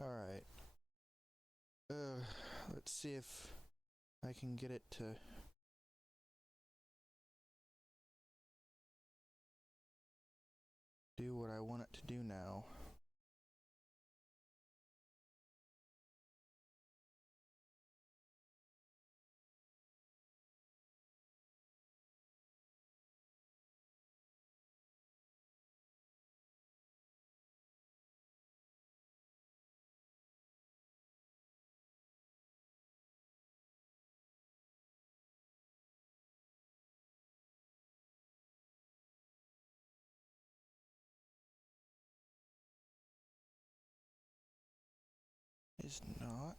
Alright. Let's see if I can get it to do what I want it to do now. Is not.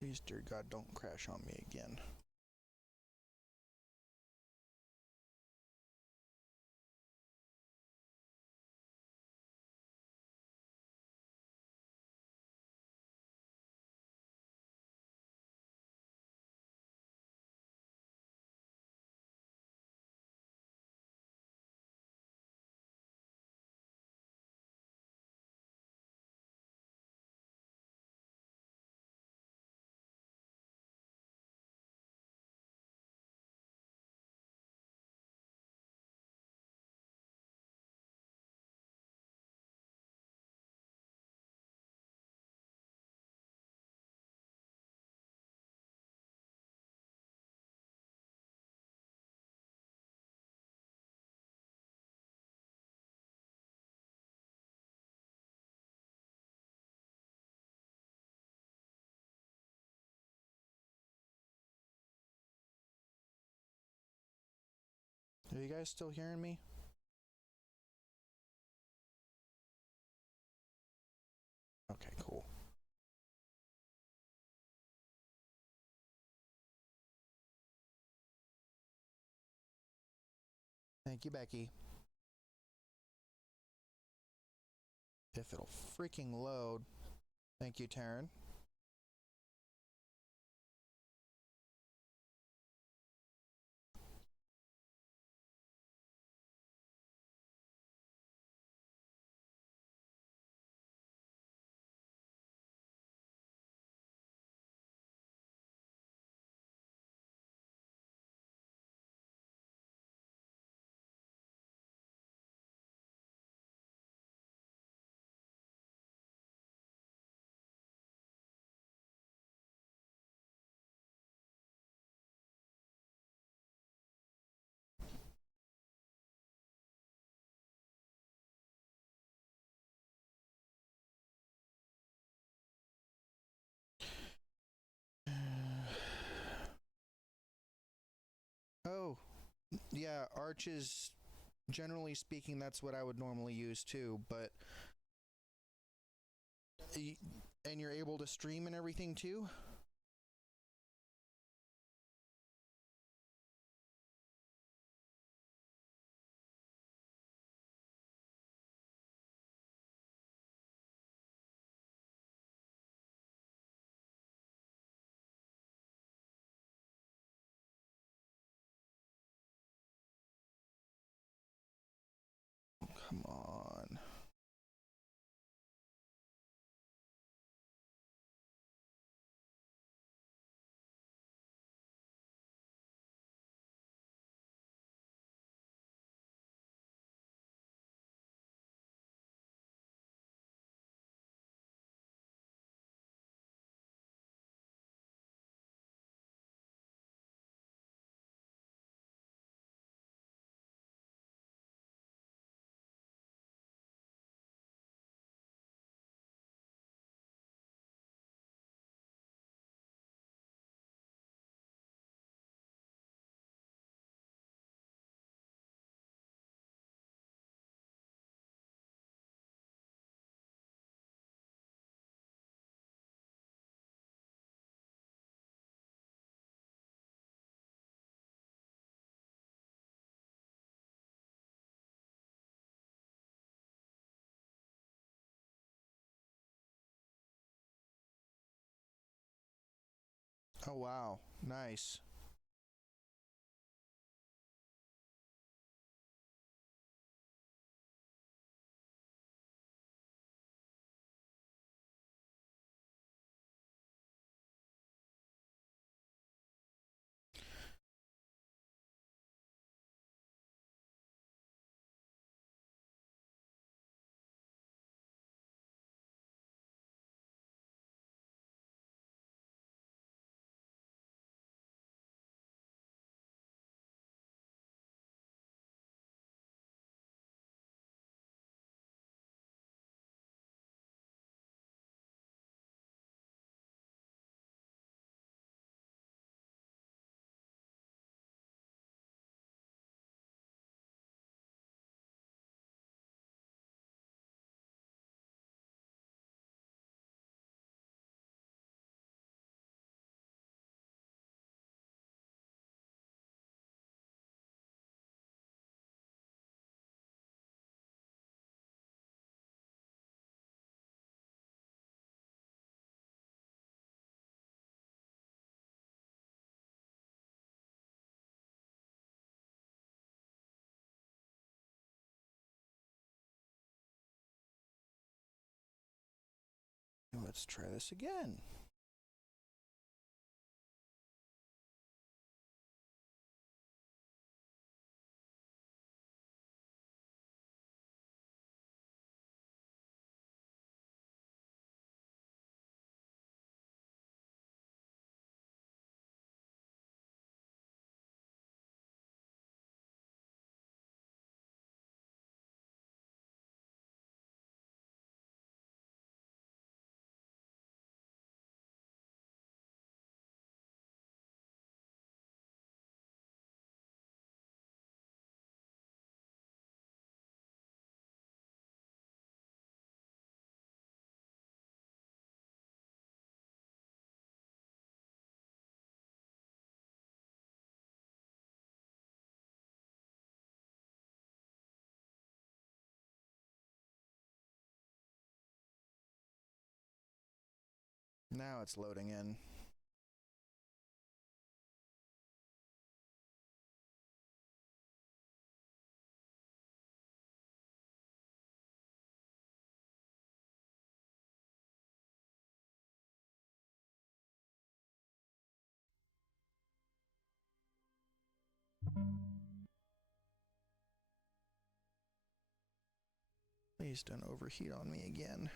Please, dear God, don't crash on me again. Are you guys still hearing me? Okay, cool. Thank you, Becky. If it'll freaking load. Thank you, Taryn. Oh, yeah, arches, generally speaking, that's what I would normally use too, but. And you're able to stream and everything too? Come on. Oh, wow. Nice. Let's try this again. Now it's loading in. Please don't overheat on me again.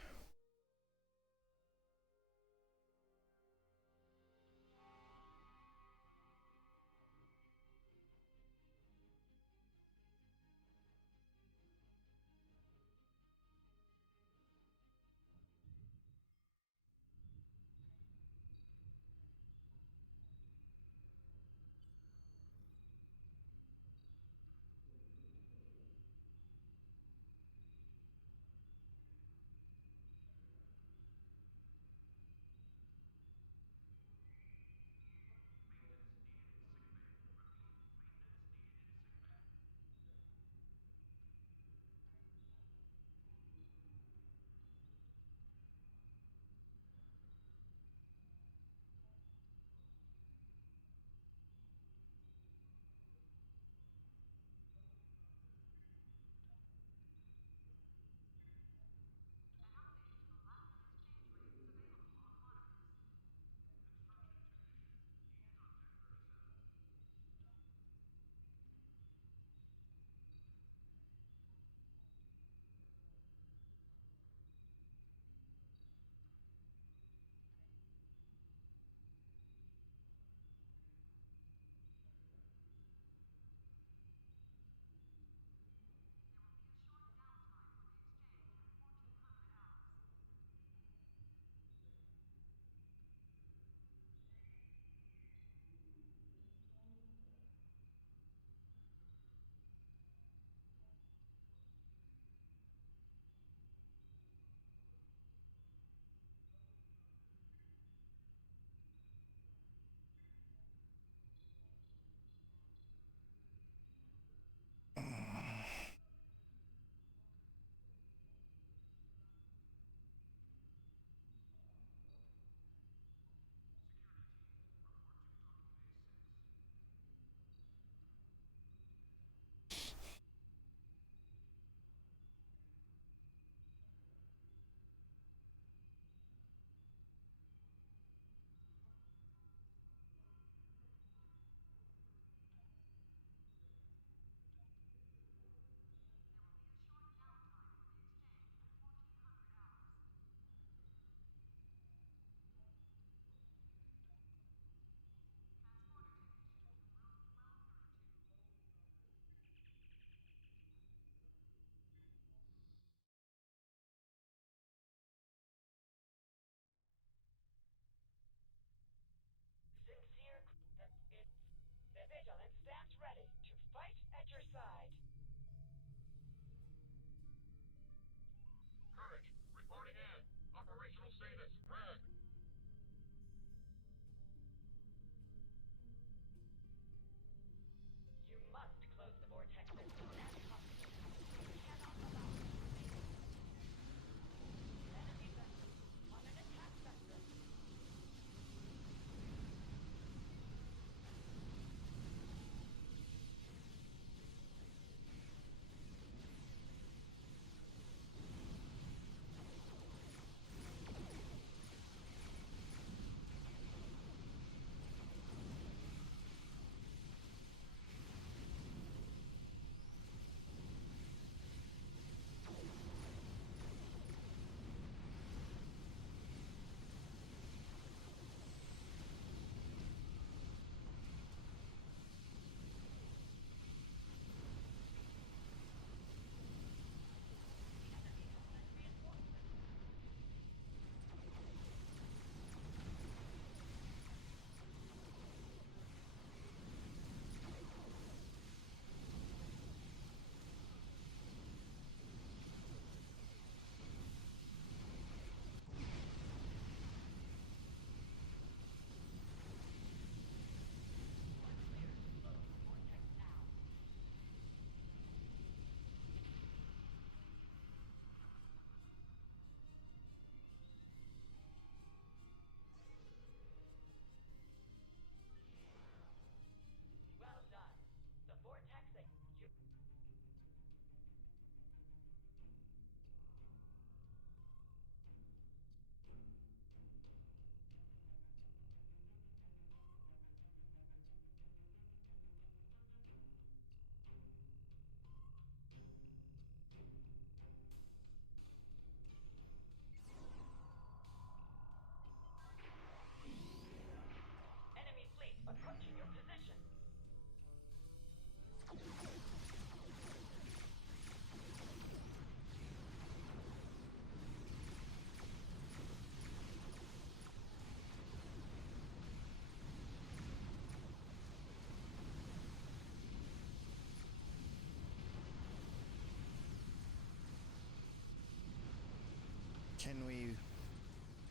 Can we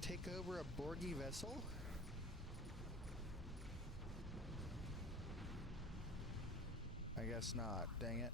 take over a Borgy vessel? I guess not. Dang it.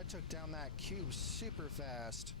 I took down that cube super fast.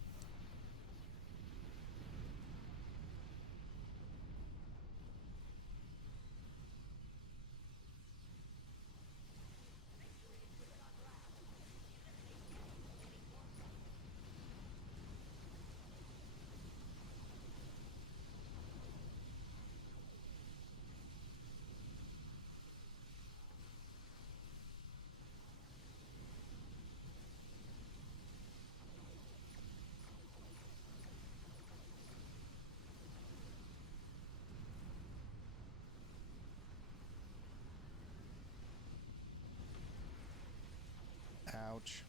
Ouch.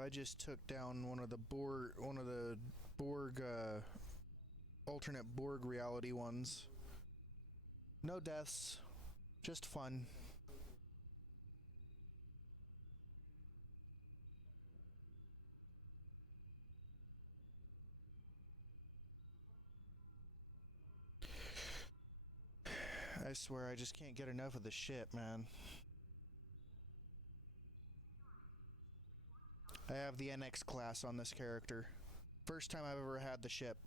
I just took down one of the Borg, alternate Borg reality ones. No deaths, just fun. I swear I just can't get enough of the ship, man. I have the NX class on this character. First time I've ever had the ship.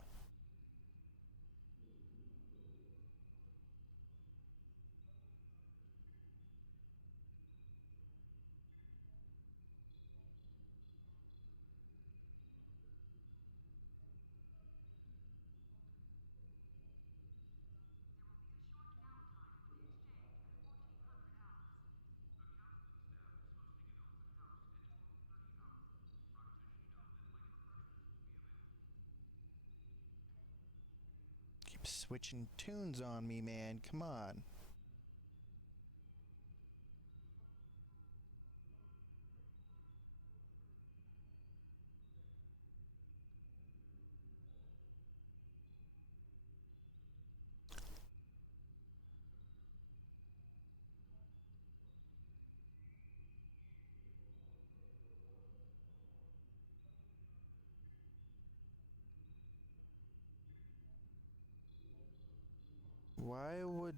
Keep switching tunes on me, man. Come on. Why would...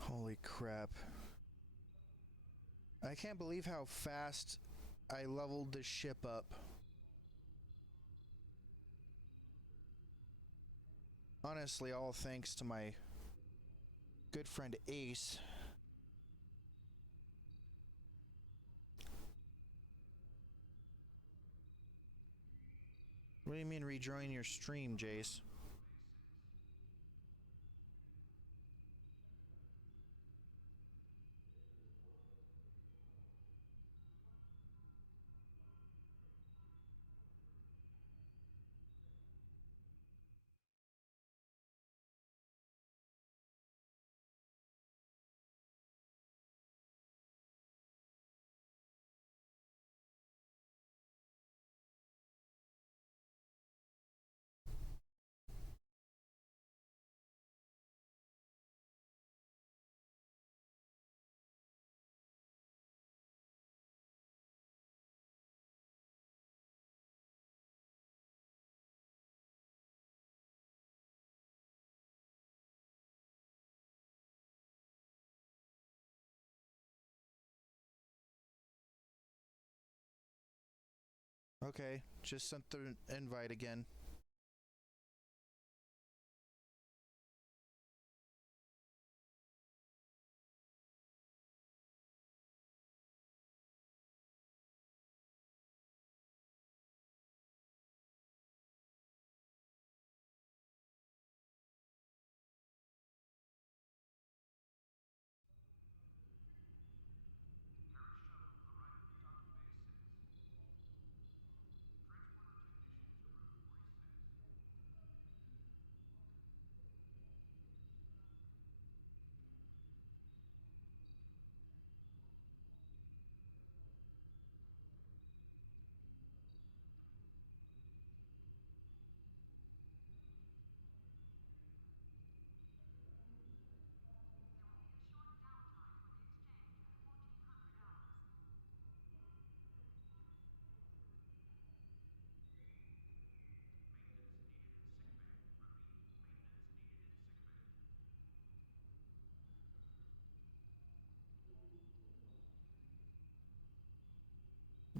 Holy crap. I can't believe how fast I leveled this ship up. Honestly, all thanks to my good friend Ace. What do you mean rejoin your stream, Jase? Okay, just sent the invite again.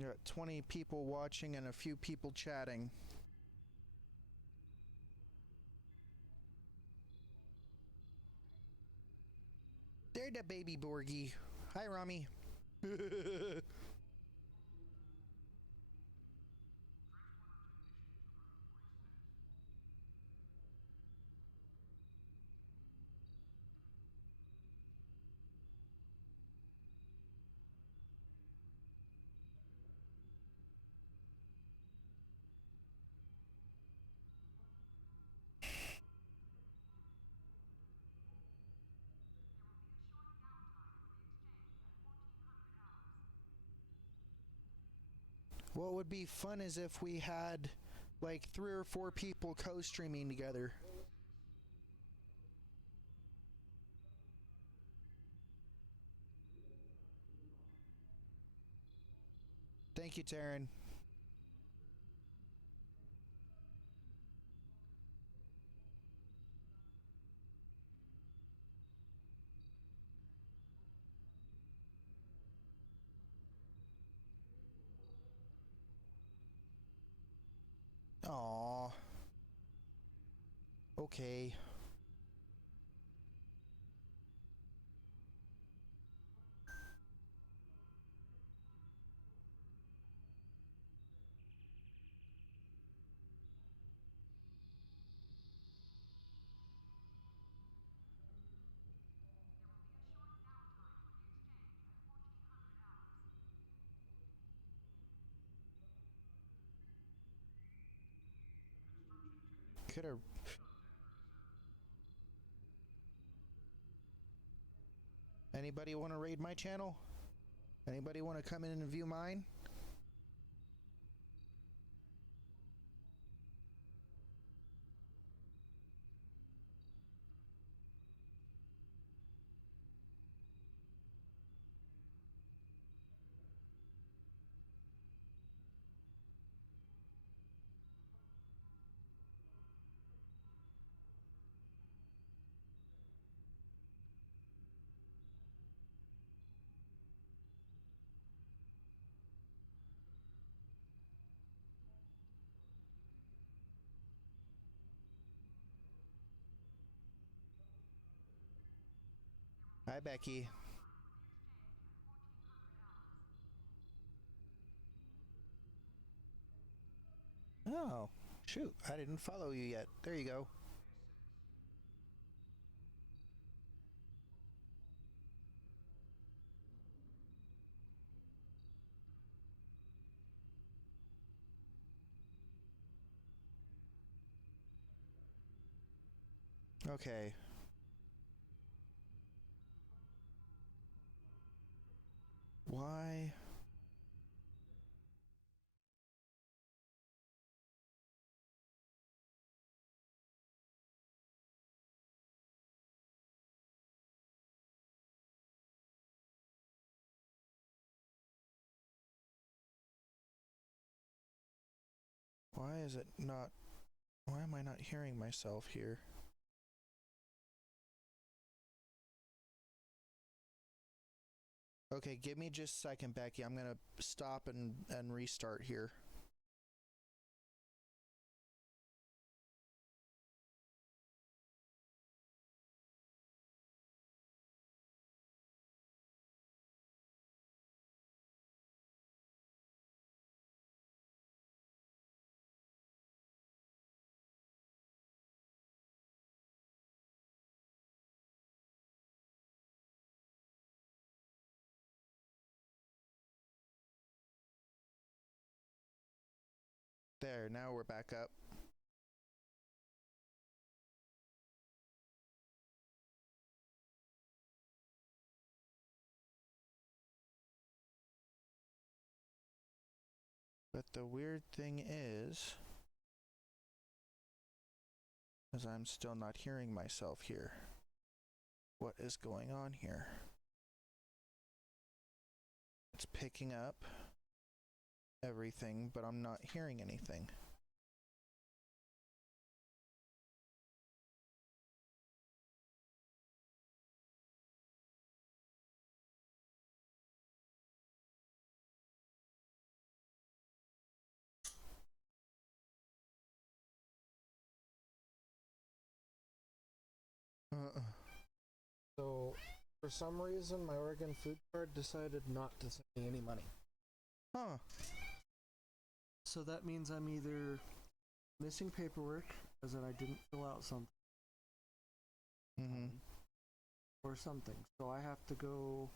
You're at 20 people watching and a few people chatting. There, the baby Borgie. Hi, Rami. What would be fun is if we had like 3 or 4 people co-streaming together. Thank you, Taryn. Aww. Okay. Could have. Anybody want to raid my channel? Anybody want to come in and view mine? Hi, Becky. Oh, shoot. I didn't follow you yet. There you go. Okay. Why? Why is it not? Why am I not hearing myself here? Okay, give me just a second, Becky. I'm gonna stop and restart here. There, now we're back up. But the weird thing is I'm still not hearing myself here. What is going on here? It's picking up everything, but I'm not hearing anything. So, for some reason, my Oregon food card decided not to send me any money. Huh. So that means I'm either missing paperwork, as in I didn't fill out something, or something. So I have to go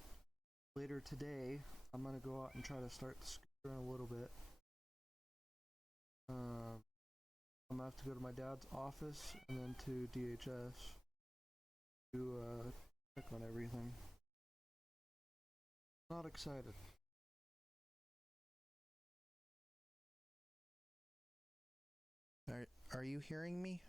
later today. I'm gonna go out and try to start the scooter in a little bit. I'm gonna have to go to my dad's office and then to DHS to check on everything. Not excited. Are you hearing me?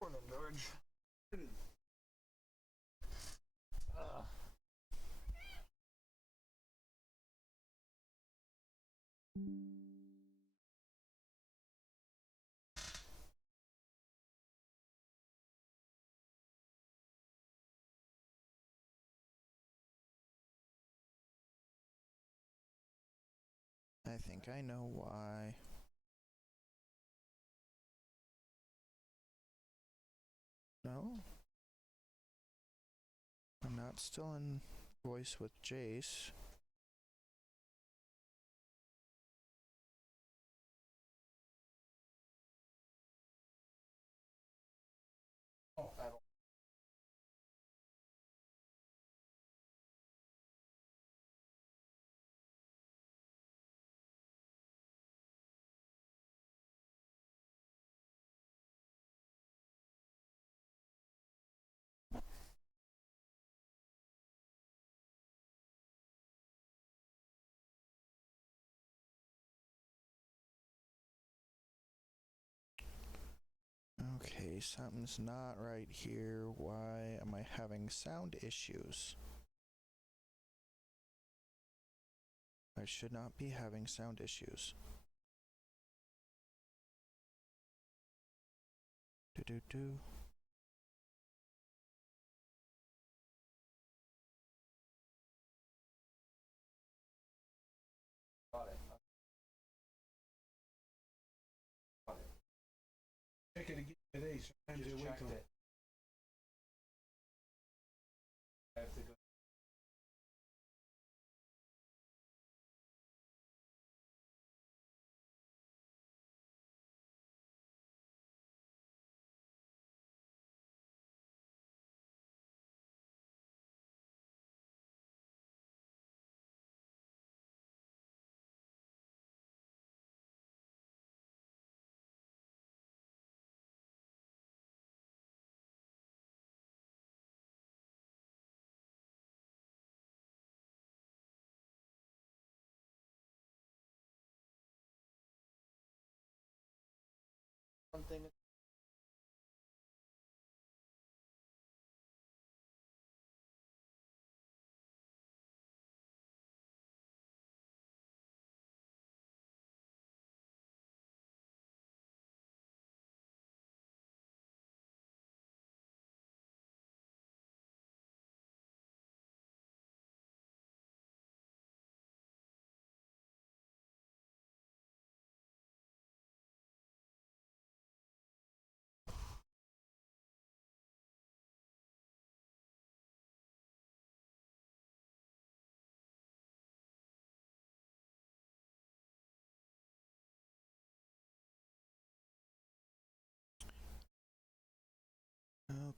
Morning, George. I think I know why. No? I'm not still in voice with Jase. Oh, I don't. Okay, something's not right here. Why am I having sound issues? I should not be having sound issues. Do. Got it. Check it again today. Sometimes Just they wait checked till it. I have to go. One thing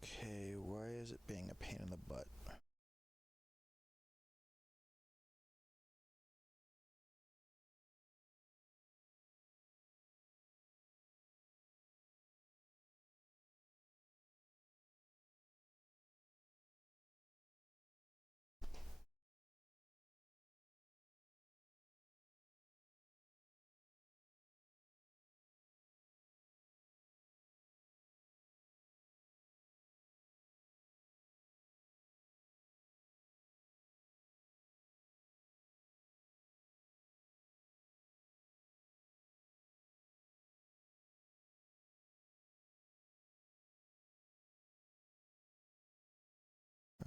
Okay, why is it being a pain in the butt?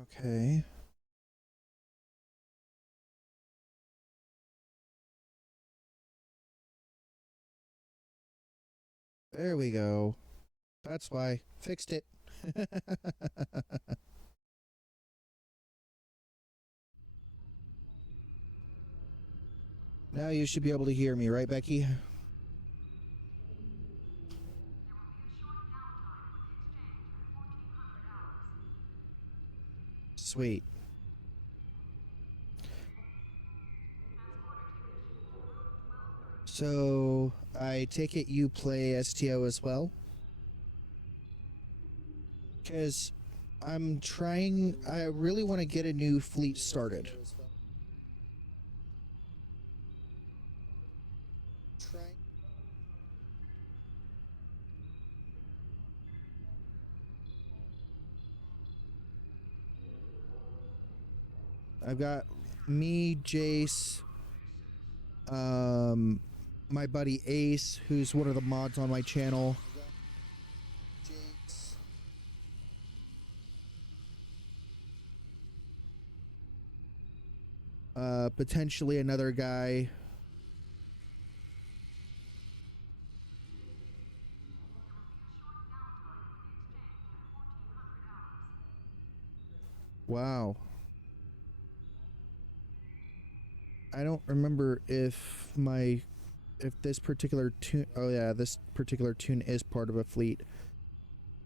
Okay. There we go. That's why. Fixed it. Now you should be able to hear me, right, Becky? Sweet. So, I take it you play STO as well? Because I really want to get a new fleet started. I've got me, Jase, my buddy Ace, who's one of the mods on my channel. Potentially another guy. Wow. I don't remember if this particular tune. Oh yeah, this particular tune is part of a fleet.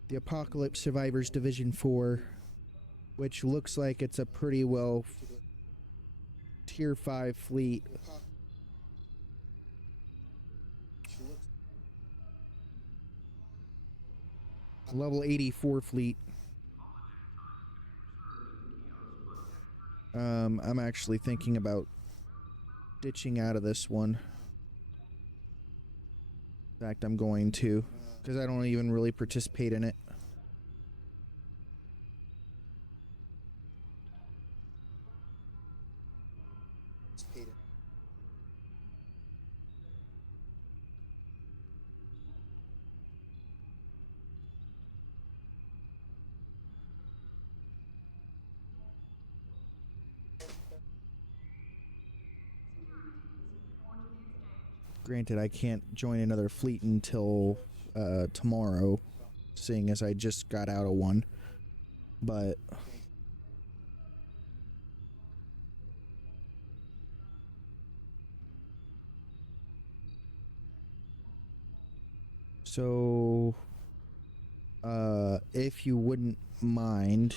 The Apocalypse Survivors Division 4, which looks like it's a pretty well tier 5 fleet. Level 84 fleet. I'm actually thinking about ditching out of this one. In fact, I'm going to, because I don't even really participate in it. Granted, I can't join another fleet until tomorrow, seeing as I just got out of one. But so, if you wouldn't mind,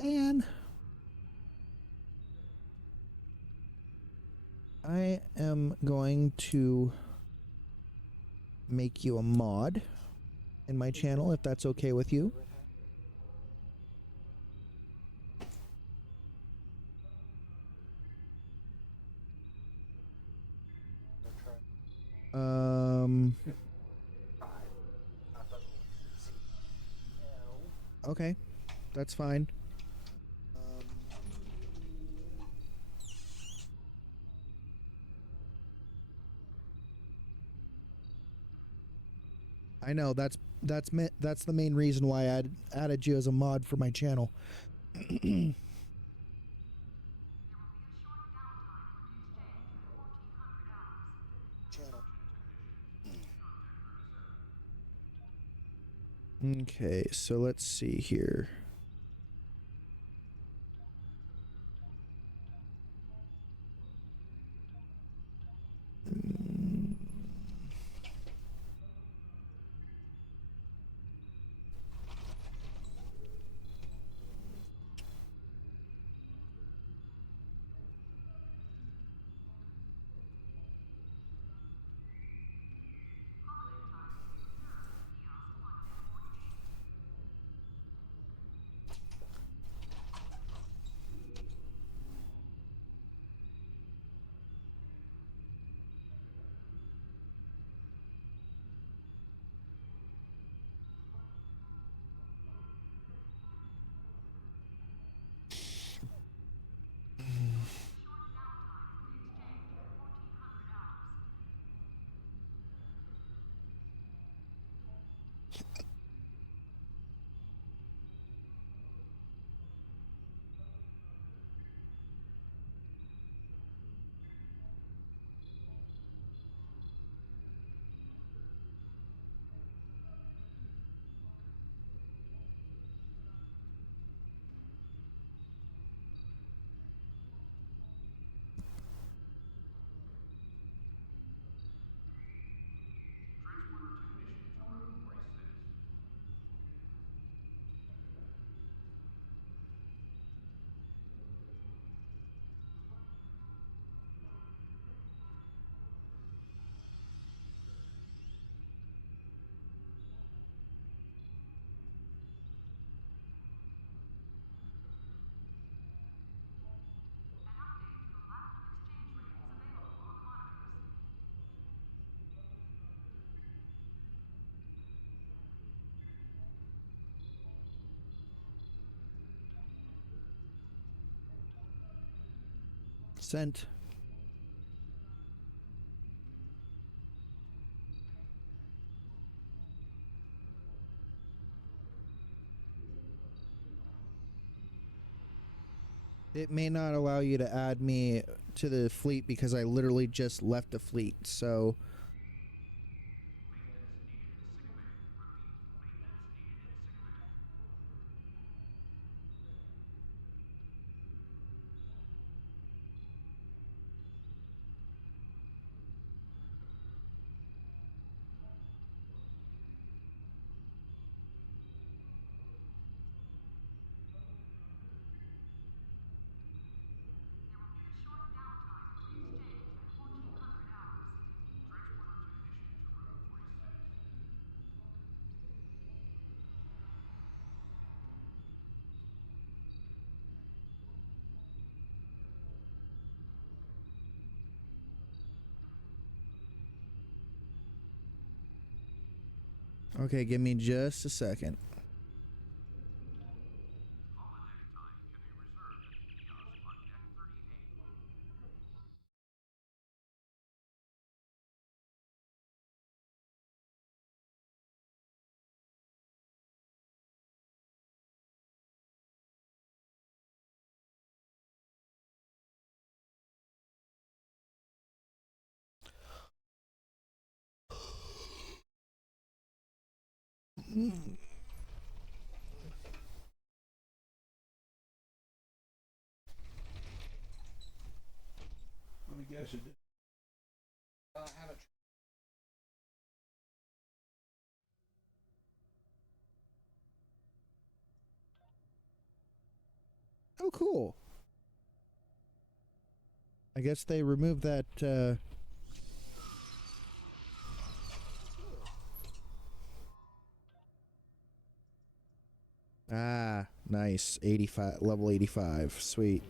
and I am going to make you a mod in my channel, if that's okay with you. Okay, that's fine. I know that's the main reason why I added you as a mod for my channel. Okay, so let's see here. Sent. It may not allow you to add me to the fleet because I literally just left the fleet, so... Okay, give me just a second. Let me guess it. Had a Oh, cool. I guess they removed that, Ah, nice. 85, level 85. Sweet.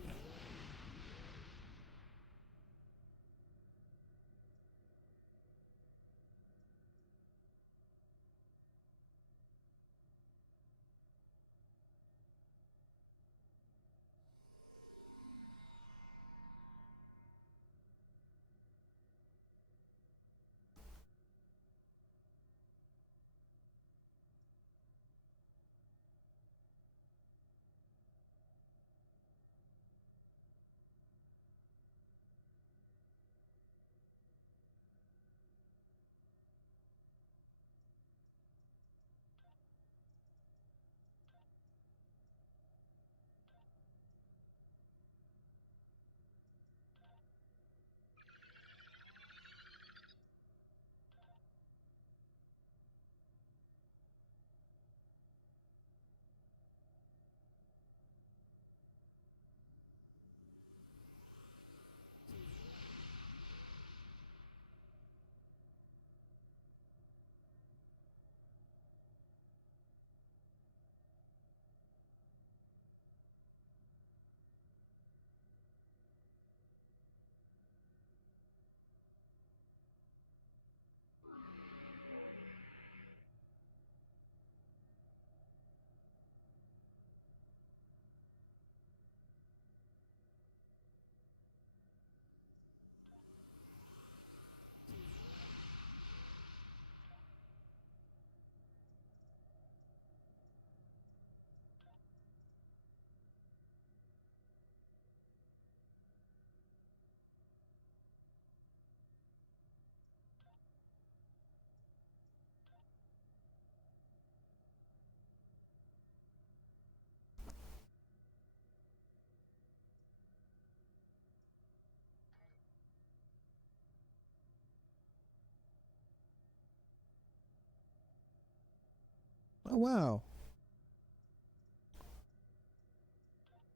Oh, wow.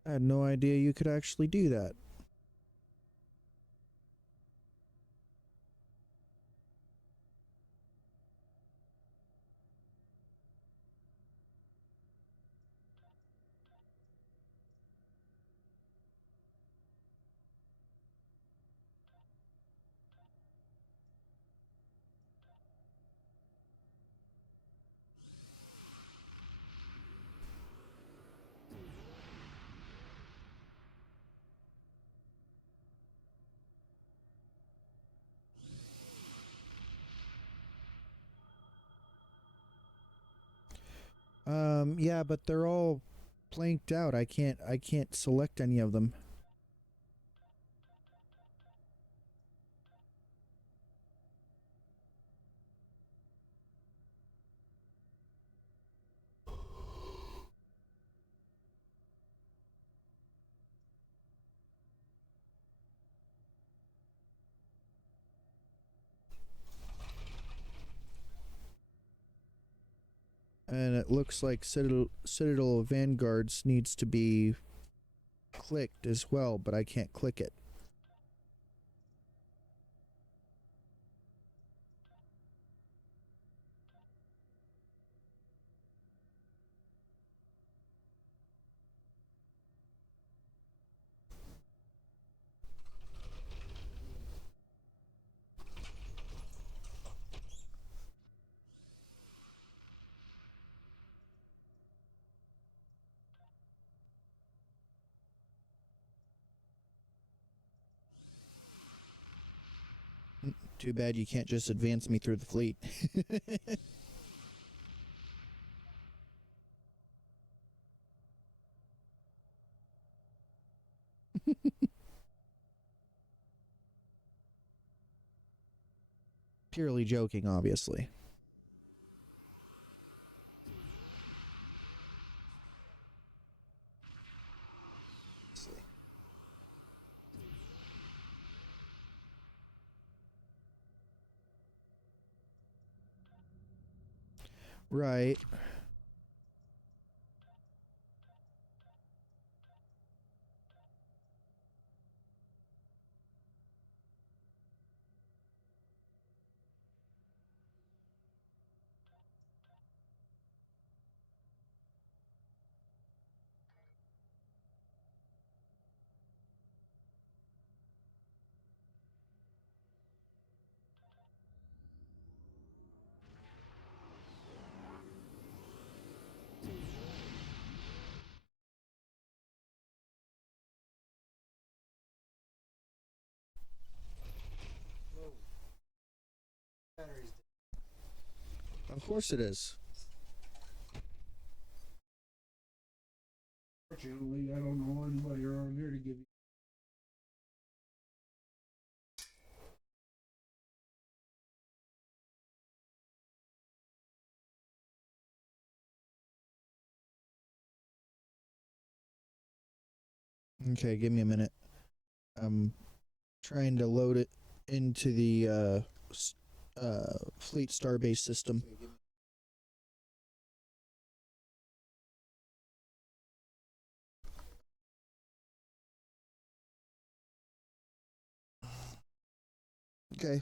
I had no idea you could actually do that. Yeah, but they're all blanked out. I can't select any of them. And it looks like Citadel of Vanguards needs to be clicked as well, but I can't click it. Too bad you can't just advance me through the fleet. Purely joking, obviously. Right. Batteries. Of course it is. Fortunately, I don't know anybody around here to give you. Okay, give me a minute. I'm trying to load it into the Fleet Starbase system. Okay.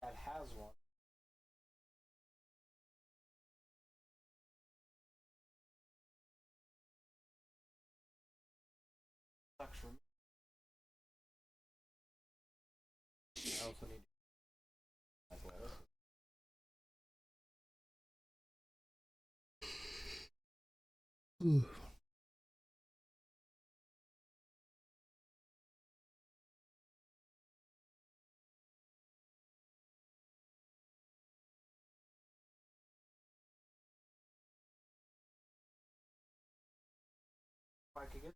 That has one. Sucks for me. I also need. As well. Ooh. If I could get.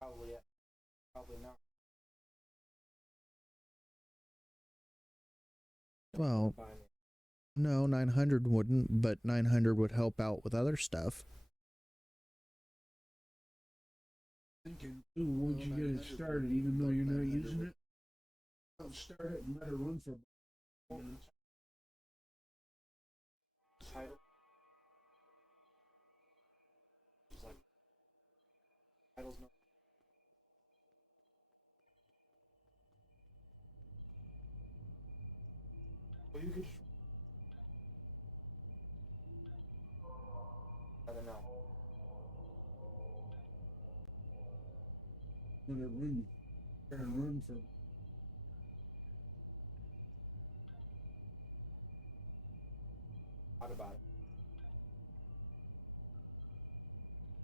Probably. Probably not. Well, Fine. no, 900 wouldn't, but 900 would help out with other stuff. Thinking, ooh, once you get it started, even though you're not using it, I'll start it and let it run for minutes. Title. It's like title's not. Well, you could. I don't know. Let it run. Let it run for. What about it?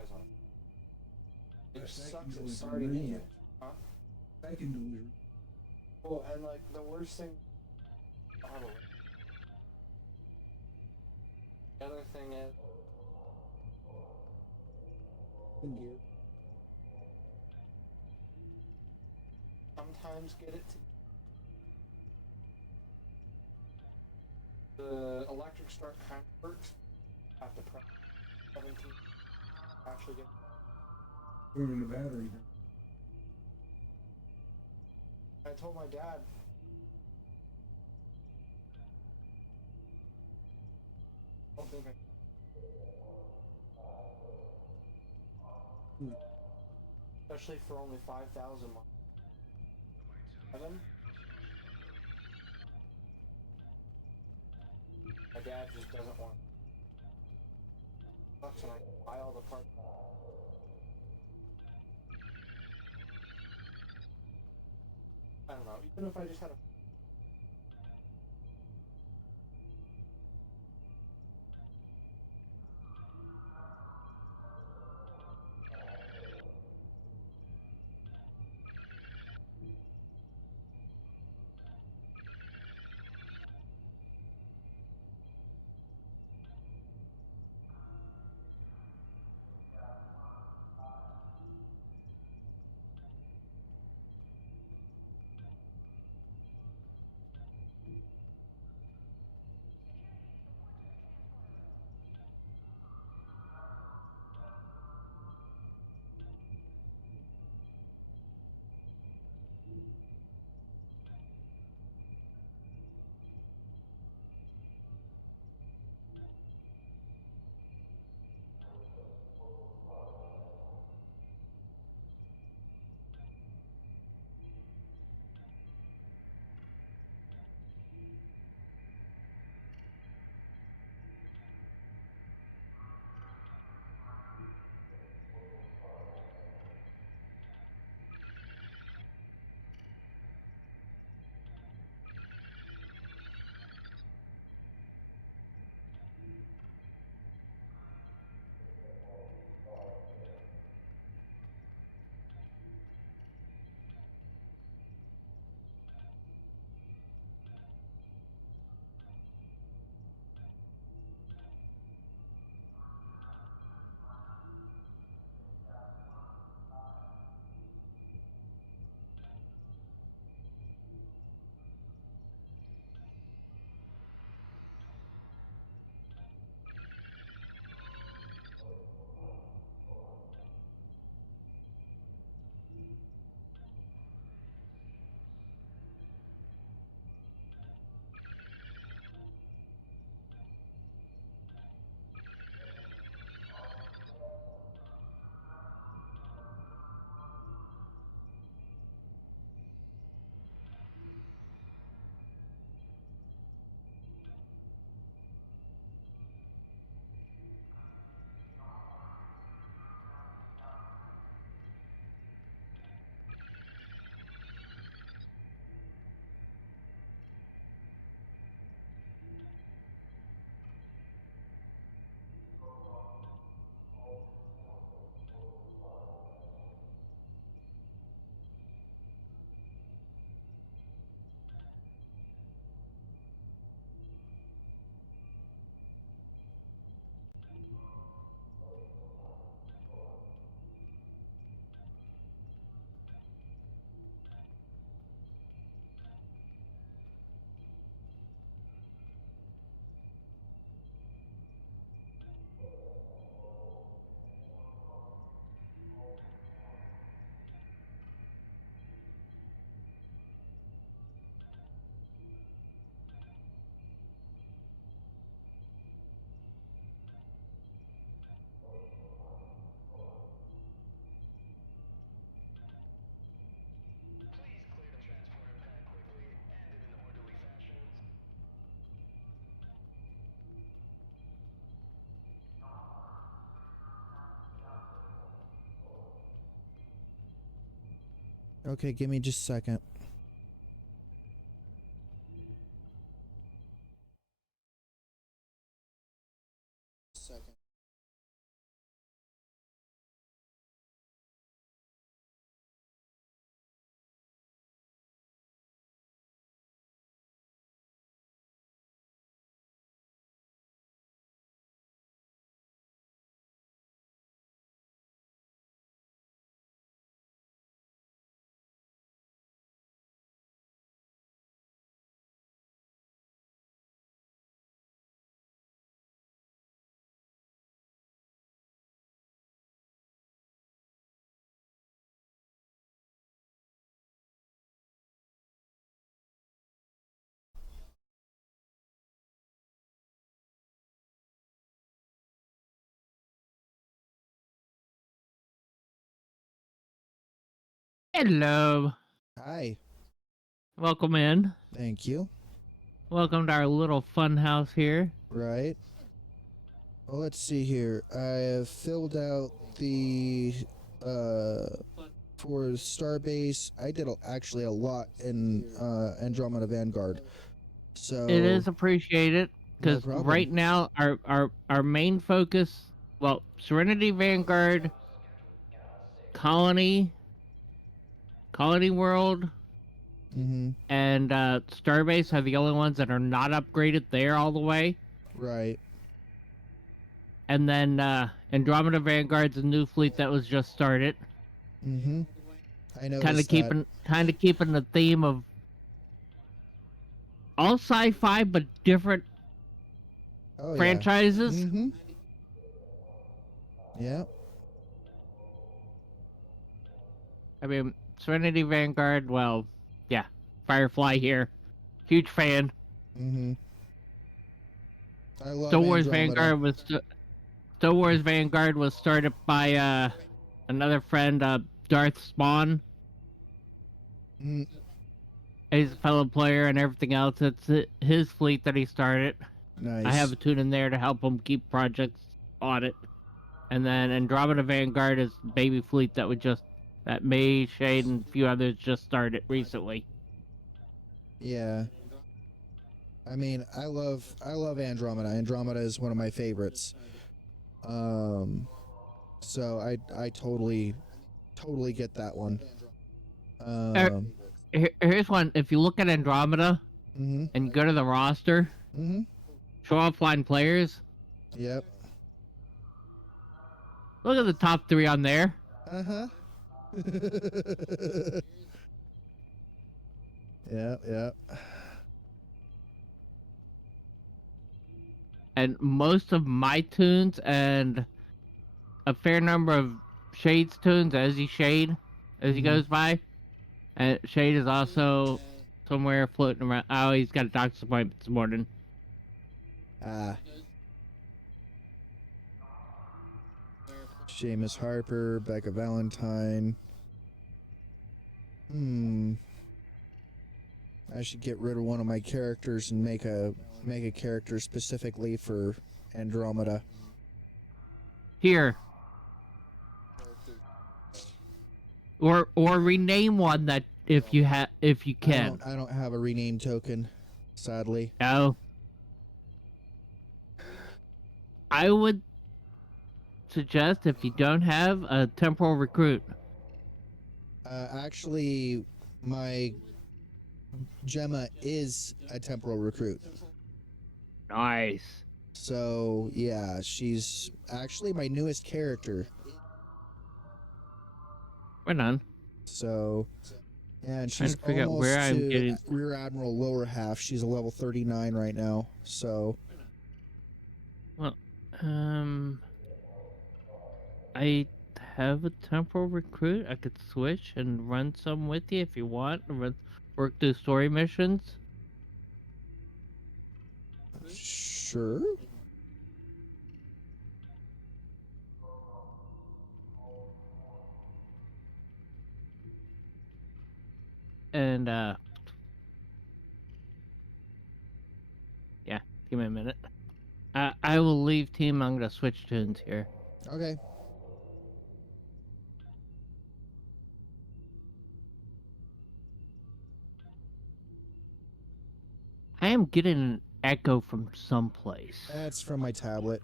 Guys on it. It sucks at starting in. Huh? I can do it. Well, and like the worst thing. Probably. The other thing is. Gear. Sometimes get it to. The electric start kind of works. I have to press 17. Actually get. Burning the battery. I told my dad. I don't think I. Especially for only 5,000 miles. 7? My dad just doesn't want. Bucks and I buy all the parts. I don't know. Even if I just had a. Okay, give me just a second. Hello. Hi. Welcome in. Thank you. Welcome to our little fun house here. Right. Well, let's see here. I have filled out the for Starbase. I did actually a lot in Andromeda Vanguard. So It is appreciated no because problem. right now our main focus, well, Serenity Vanguard, Colony World, Mm-hmm. and Starbase are the only ones that are not upgraded there all the way. Right. And then Andromeda Vanguard's a new fleet that was just started. Mm-hmm. I Kind of noticed that. keeping the theme of all sci-fi but different Oh yeah. franchises. Mm-hmm. Yeah. I mean, Serenity Vanguard, well, yeah. Firefly here. Huge fan. Mm-hmm. I Star love Wars Andromeda. Vanguard was Star Wars Vanguard was started by another friend, Darth Spawn. Mm, He's a fellow player and everything else. It's his fleet that he started. I have nice. a tune in there to help him keep projects on it. And then Andromeda Vanguard is baby fleet that May, Shade, and a few others just started recently. Yeah. I mean, I love Andromeda. Andromeda is one of my favorites. So I totally get that one. Er, Um, Here's one. If you look at Andromeda mhm. and go to the roster, Mhm. show offline players, Yep. look at the top 3 on there. Uh-huh. Yeah, yeah. And most of my tunes and a fair number of Shade's tunes as he Mhm. goes by. And Shade is also somewhere floating around. Oh, he's got a doctor's appointment this morning. Ah. Seamus Harper, Becca Valentine. Hmm. I should get rid of one of my characters and make a character specifically for Andromeda. Here. Or rename one that if you can. I don't have a rename token, sadly. No. I would suggest if you don't have a temporal recruit. Actually, my Gemma is a temporal recruit. Nice. So, yeah, she's actually my newest character. Right on. So, yeah, and Trying she's to figure out where almost I'm to getting. Rear Admiral lower half. She's a level 39 right now. So, Well, I have a temporal recruit. I could switch and run some with you if you want. Work through story missions. sure. And yeah, give me a minute. I will leave team. I'm gonna switch tunes here. Okay. I am getting an echo from someplace. That's from my tablet.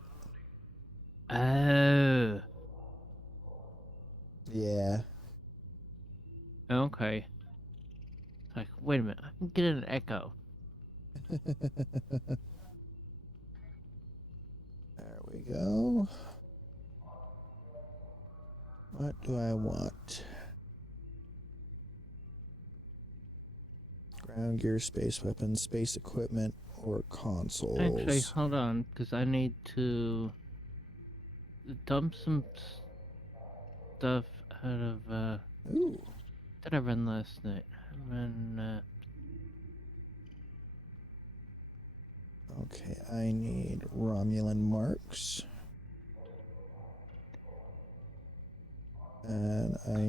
Oh, Yeah. okay. Like, wait a minute, I'm getting an echo. There we go. What do I want? Ground gear, space weapons, space equipment, or consoles? Actually, hold on, because I need to dump some stuff out of, Ooh. did I run last night? I ran, Okay, I need Romulan marks. And I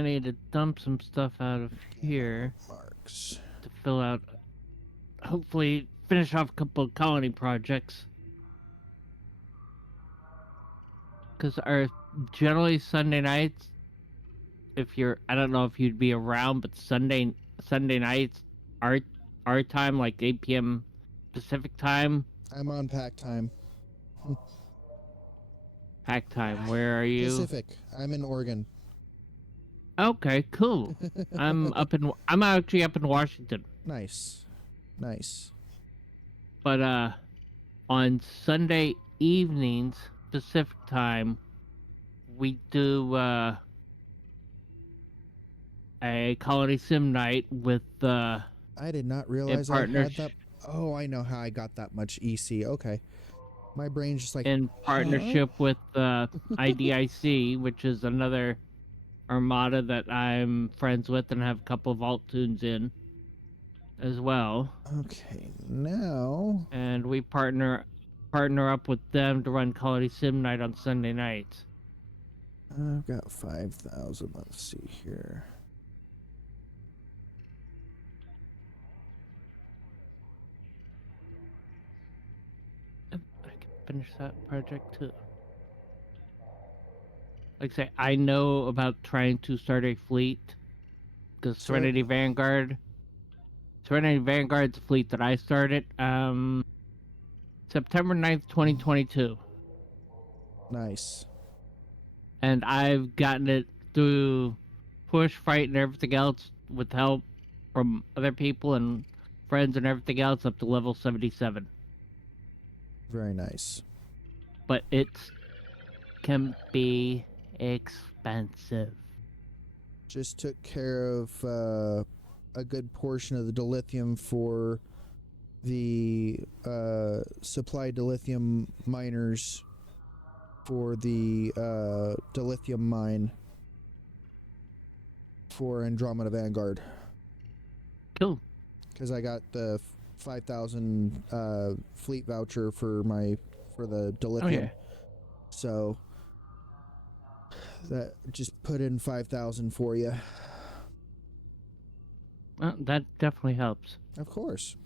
need to dump some stuff out of here marks. to fill out, hopefully finish off a couple of colony projects. Because our generally Sunday nights, if you're, I don't know if you'd be around, but Sunday nights, our time, like 8 p.m. Pacific time, I'm on pack time. pack time. Where are you? Pacific. I'm in Oregon. Okay, cool. I'm actually up in Washington. Nice. Nice. But on Sunday evenings Pacific time, we do a colony sim night with I did not in realize I had partnership that. Oh, I know how I got that much EC. Okay. My brain's just like, in partnership with IDIC, which is another armada that I'm friends with and have a couple of alt tunes in as well. Okay, now And we partner up with them to run Colony Sim Night on Sunday nights. I've got 5,000. Let's see here. I can finish that project too. Like I say, I know about trying to start a fleet because Serenity Vanguard's a fleet that I started September 9th, 2022. Nice. And I've gotten it through push, fight, and everything else with help from other people and friends and everything else up to level 77. Very nice. But it can be expensive. Just took care of a good portion of the dilithium for the supply dilithium miners for the dilithium mine for Andromeda Vanguard. Cool. Because I got the 5,000 fleet voucher for the dilithium. Oh, yeah. So that just put in 5,000 for you. Well, that definitely helps. Of course.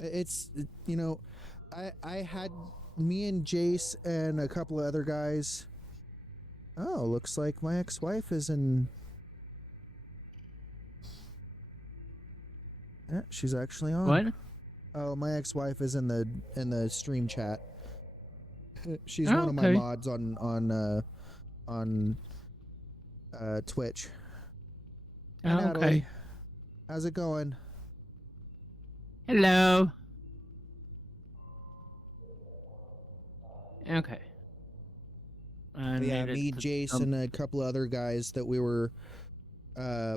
It's, you know, I had me and Jase and a couple of other guys. Oh, looks like my ex-wife is in. Yeah, she's actually on. What? Oh, my ex-wife is in the stream chat. She's Oh, one of my okay. mods on Twitch. Hey, Oh, Natalie. okay. How's it going? Hello. Okay. Yeah, me, Jason, and a couple of other guys that we were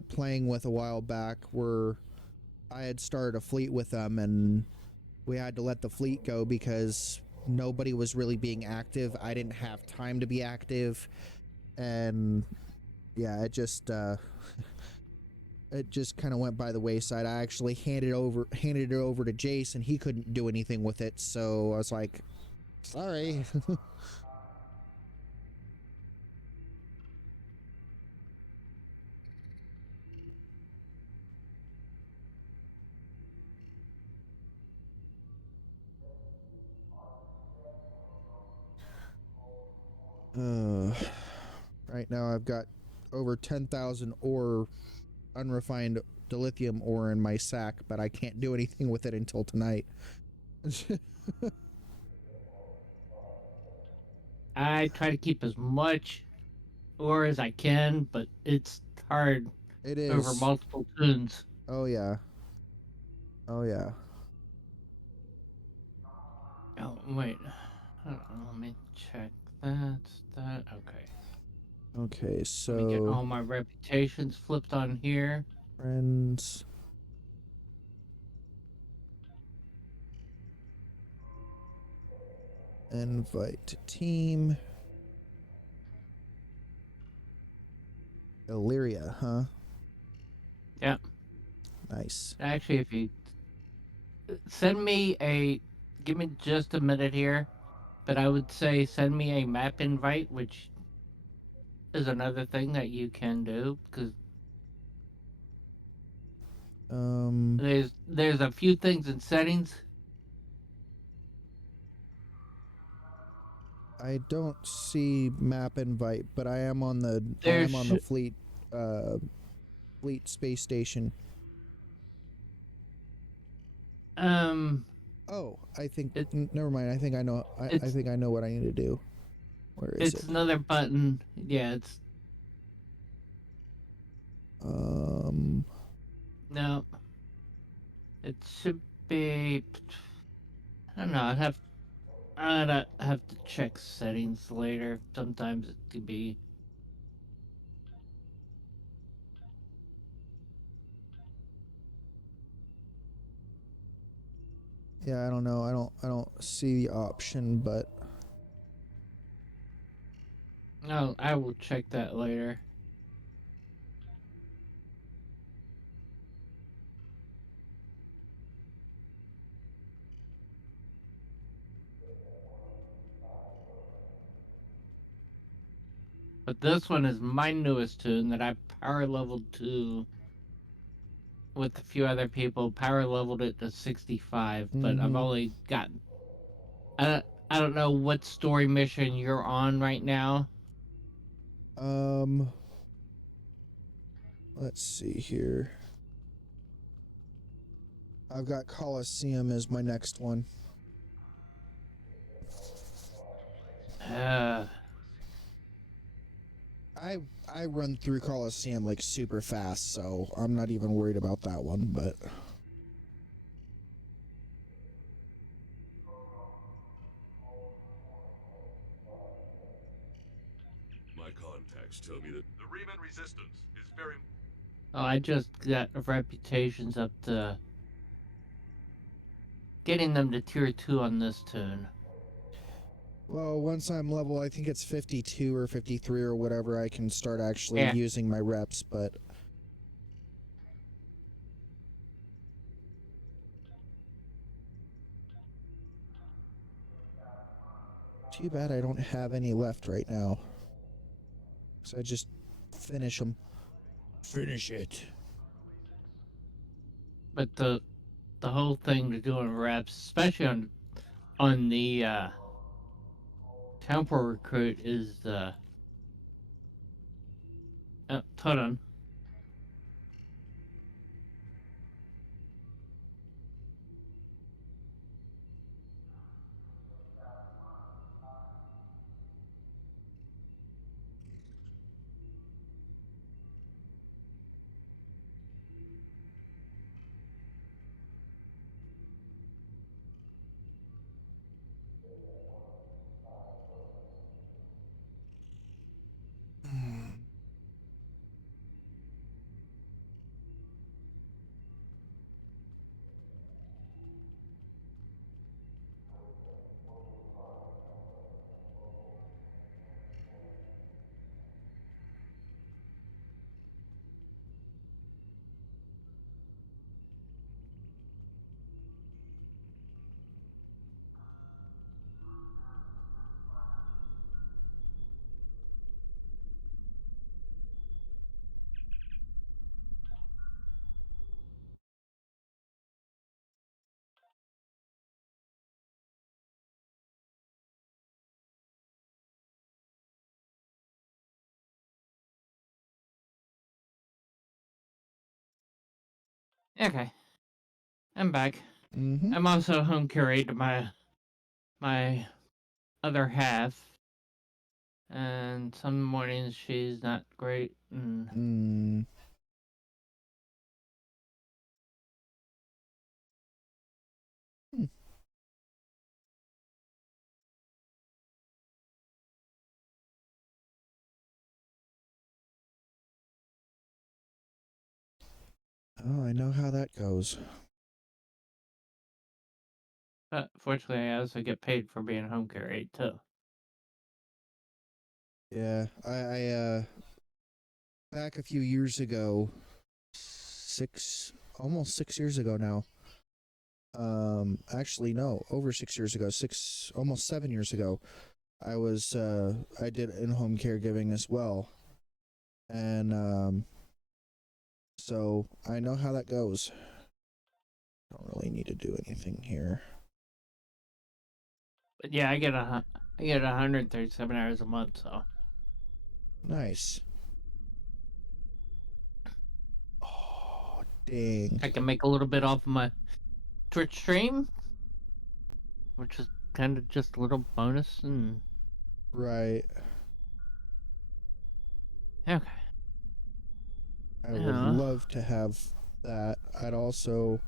playing with a while back I had started a fleet with them, and we had to let the fleet go because nobody was really being active. I didn't have time to be active, and yeah, it just kind of went by the wayside. I actually handed it over to Jase, and he couldn't do anything with it, so I was like, sorry. Right now I've got over 10,000 ore unrefined dilithium ore in my sack, but I can't do anything with it until tonight. I try to keep as much ore as I can, but it's hard It over is. multiple tunes. Oh yeah. Oh yeah. Oh wait, hold on, let me check that. Okay. Okay, Let me get so all my reputations flipped on here. friends. Invite to team. Illyria, huh? Yeah. Nice. Actually, if you send me a, give me just a minute here, but I would say send me a map invite, which is another thing that you can do because Um, there's a few things in settings. I don't see map invite, but I am on There's the uh fleet space station. um Oh, I think it never mind. I think I know. I it's think I know what I need to do. Where is it's it? another button. Yeah, it's Um, no. It should be. I don't know. I'd have to check settings later. Sometimes it could be. yeah, I don't know. I don't see the option, but No, I will check that later. But this one is my newest tune that I power leveled to with a few other people. Power leveled it to 65, but I've mm-hmm. only gotten. I don't know what story mission you're on right now. Um, let's see here. I've got Coliseum as my next one. Uh, I I run through Coliseum like super fast, so I'm not even worried about that one, but My contacts tell me that the Riemann resistance is very. oh, I just got reputations up to getting them to tier 2 on this tune. well, once I'm level, I think it's 52 or 53 or whatever, I can start actually Yeah. using my reps, but too bad I don't have any left right now. So I just finish them. Finish it. But the whole thing to doing reps, especially on the temple recruit, is the hold on. Okay, I'm back. Mm-hmm. I'm also home carried to my other half, and some mornings she's not great. And Mm. Hmm. Oh, I know how that goes. but fortunately, I also get paid for being home carried too. Yeah, back a few years ago, almost 6 years ago now. Actually, no, over 6 years ago, almost 7 years ago, I did in-home caregiving as well, and so I know how that goes. Don't really need to do anything here. But yeah, I get 137 hours a month, so Nice. Oh, dang. I can make a little bit off of my Twitch stream, which is kind of just a little bonus. And Right. okay, I would yeah, love to have that. I'd also.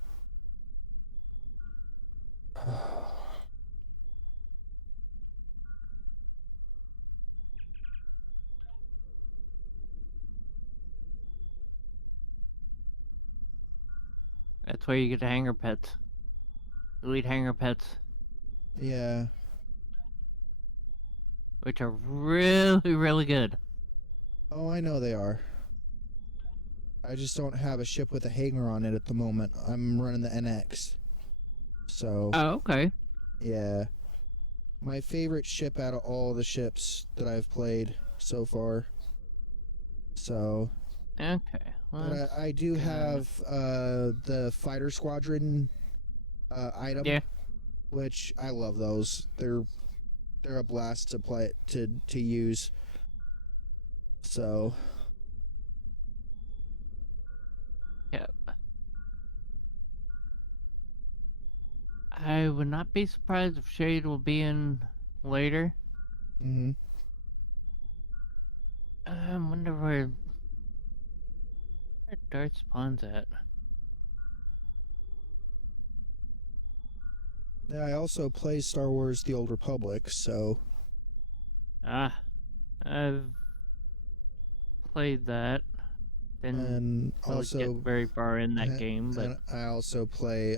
that's where you get the hanger pets, elite hanger pets, Yeah. which are really really good. Oh, I know they are. I just don't have a ship with a hanger on it at the moment. I'm running the NX. So, Oh, okay. yeah. My favorite ship out of all the ships that I've played so far. So, Okay. but I do have the fighter squadron item, Yeah. which I love those. They're a blast to play to use. So, Yeah. I would not be surprised if Shade will be in later. mhm. I wonder where Dart spawns at. Yeah, I also play Star Wars: The Old Republic, so Ah, I've played that. Didn't and really get also very far in that game, but and I also play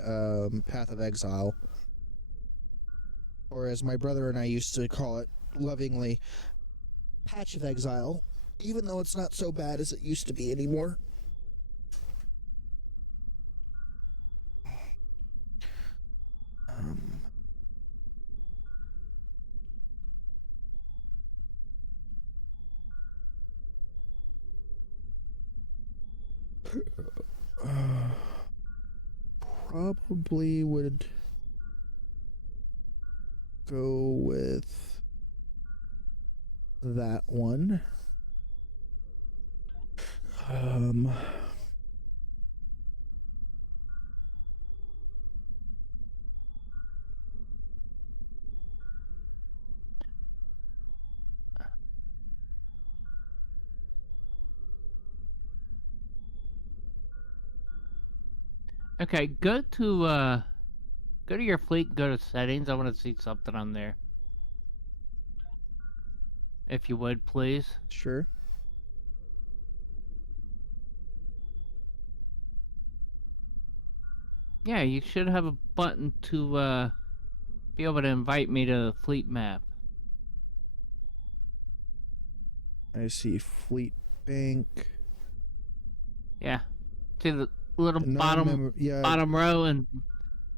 Path of Exile, or as my brother and I used to call it lovingly, Patch of Exile, even though it's not so bad as it used to be anymore. Um, probably would go with that one. Um, okay. Go to your fleet. Go to settings. I want to see something on there, if you would please. sure. Yeah, you should have a button to be able to invite me to the fleet map. I see Fleet Bank. Yeah, see the little Non-member. Yeah, bottom row, and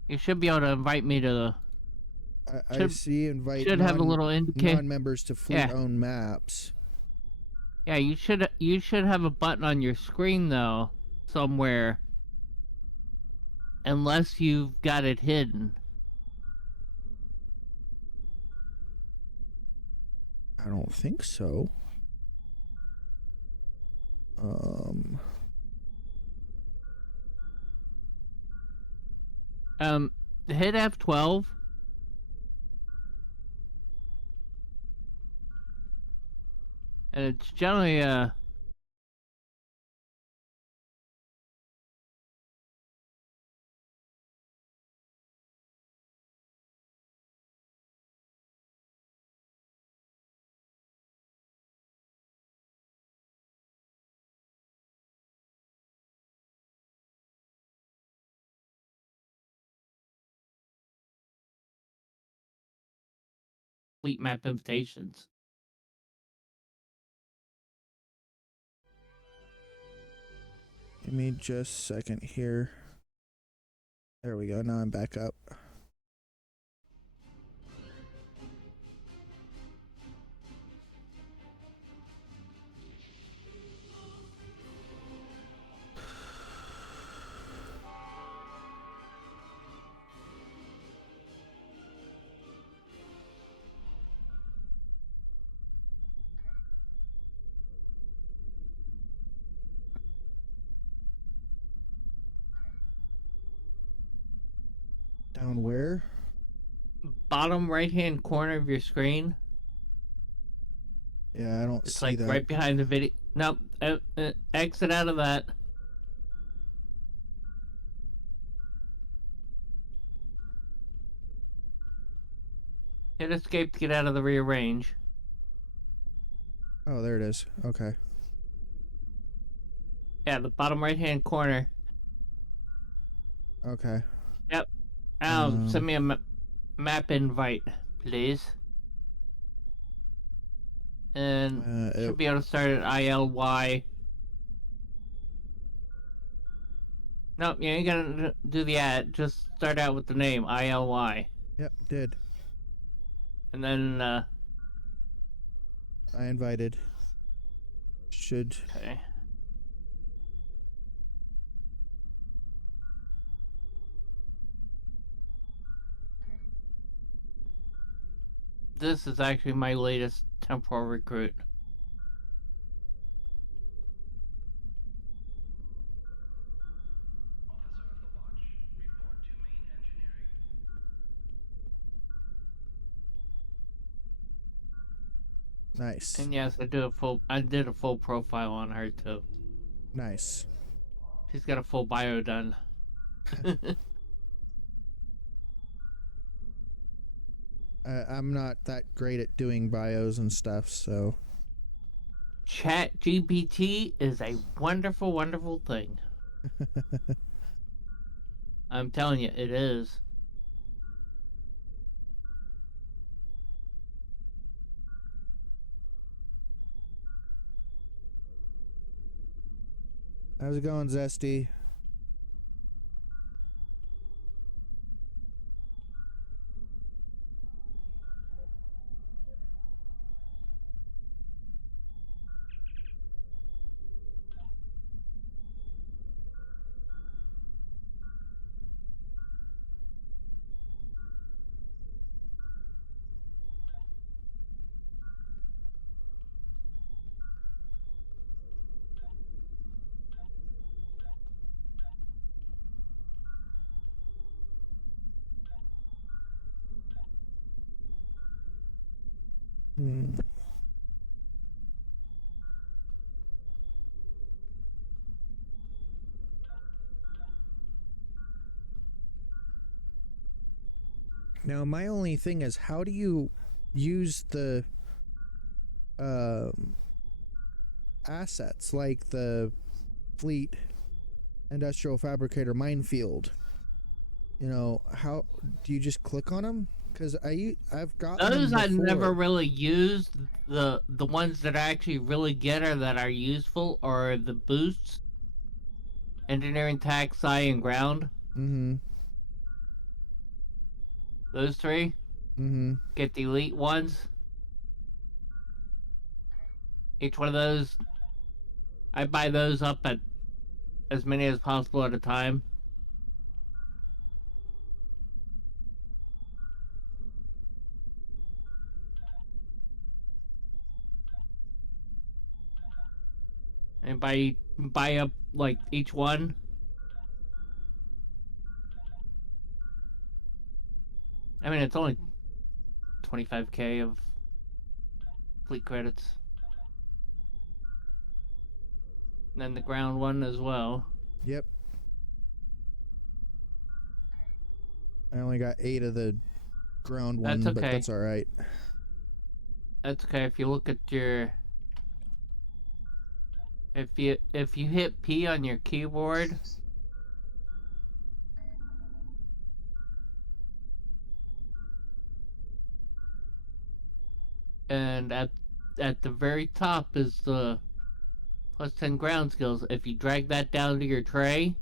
you should be able to invite me to the I should see. Invite should have a little indicate. non-members to Yeah, fleet-owned maps. yeah. You should have a button on your screen though somewhere, unless you've got it hidden. I don't think so. Um, Hit F12. And it's generally fleet map invitations. Give me just a second here. There we go. Now I'm back up. Down where? Bottom right hand corner of your screen. Yeah, I don't It's see like that. right behind the video. Nope. Exit out of that. Hit escape to get out of the rearrange. Oh, there it is. Okay. Yeah, the bottom right hand corner. Okay. Yep. Send me a map invite, please. And should be able to start at ILY. Nope, you ain't gonna do the ad. Just start out with the name ILY. Yep, did. And then I invited. Should. okay. This is actually my latest temporal recruit. Nice. And yes, I did a full profile on her too. Nice. She's got a full bio done. I'm not that great at doing bios and stuff, so. Chat GPT is a wonderful, wonderful thing. I'm telling you, it is. How's it going, Zesty? Hmm. Now, my only thing is, how do you use the assets like the fleet industrial fabricator minefield? You know, how do you just click on them? Because I've gotten Those them I before. never really used. The ones that I actually really get or that are useful are the boosts, engineering, tax, sci, and ground. Mm-hmm. Those three. Mm-hmm. Get the elite ones. Each one of those, I buy those up at as many as possible at a time. And buy up like each one. I mean, it's only 25k of fleet credits. And then the ground one as well. Yep. I only got 8 of the ground That's one, but okay. that's all right. That's okay. If you look at your, if you hit P on your keyboard, and at the very top is the plus 10 ground skills. If you drag that down to your tray,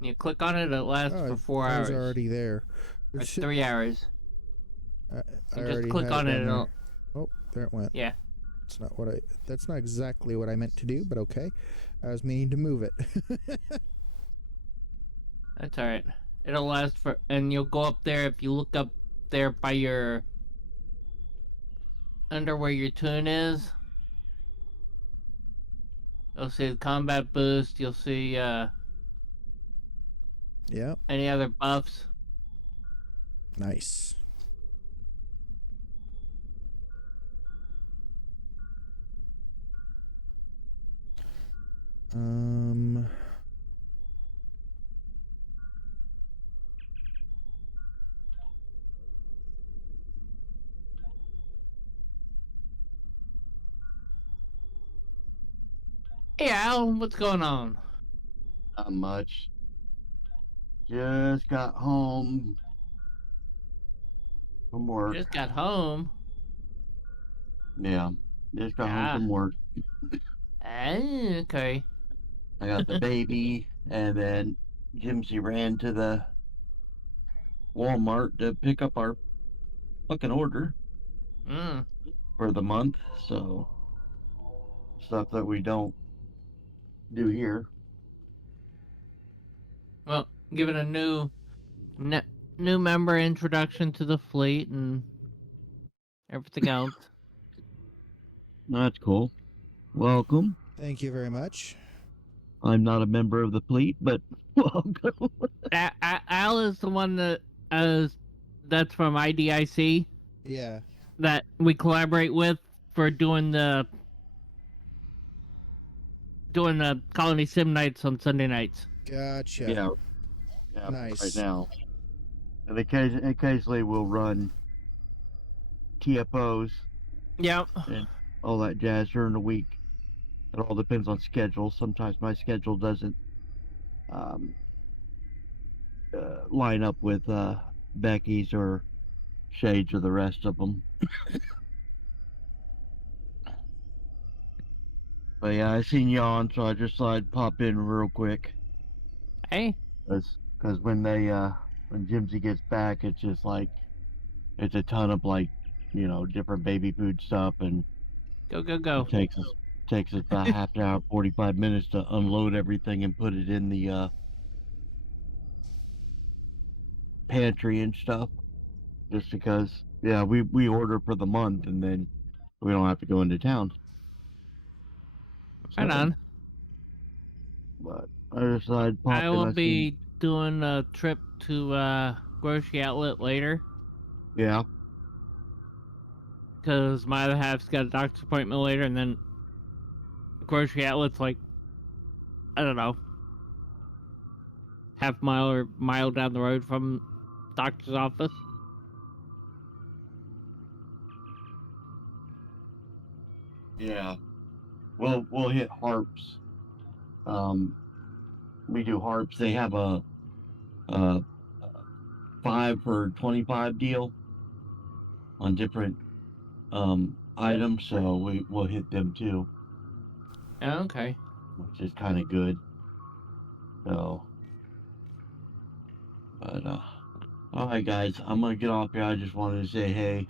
you click on it, it lasts for Oh, 4 I was hours already there. or 3 hours. I And just already click had it on it, down there. it'll, Oh, there it went. yeah, That's not what I. That's not exactly what I meant to do, but okay. I was meaning to move it. that's alright. It'll last for, and you'll go up there if you look up there by your, under where your tune is. You'll see the combat boost. You'll see Yeah. any other buffs. Nice. Um. Hey Al, what's going on? Not much. Just got home from work. Just got home. Yeah, just got home Yeah. from work. Okay. I got the baby, and then Jimsy ran to the Walmart to pick up our fucking order Mm. for the month. So stuff that we don't do here. Well, giving a ne- new member introduction to the fleet and everything else. That's cool. Welcome. Thank you very much. I'm not a member of the fleet, but welcome. Al is the one that that's from IDIC Yeah. that we collaborate with for doing the colony sim nights on Sunday nights. Gotcha. Yeah, yeah. Nice. Right now, and occasionally we'll run TFOs Yep. and all that jazz during the week. It all depends on schedule. Sometimes my schedule doesn't um, line up with Becky's or Shades or the rest of them. But yeah, I seen you on, so I just thought I'd pop in real quick. Hey, Because when Jimsy gets back, it's just like it's a ton of like different baby food stuff, and go. it takes us about half an hour, 45 minutes to unload everything and put it in the pantry and stuff. Just because, yeah, we order for the month and then we don't have to go into town. Right So, on. but I just thought I'd pop I in. will I seen, be doing a trip to grocery outlet later yeah, because my other half's got a doctor's appointment later, and then grocery outlet's like, I don't know, half mile or mile down the road from doctor's office. yeah. We'll hit Harps. Um, we do Harps. They have a 5 for 25 deal on different items, so we'll hit them too, Okay. which is kind of good. So, but all right, guys, I'm gonna get off here. I just wanted to say hey.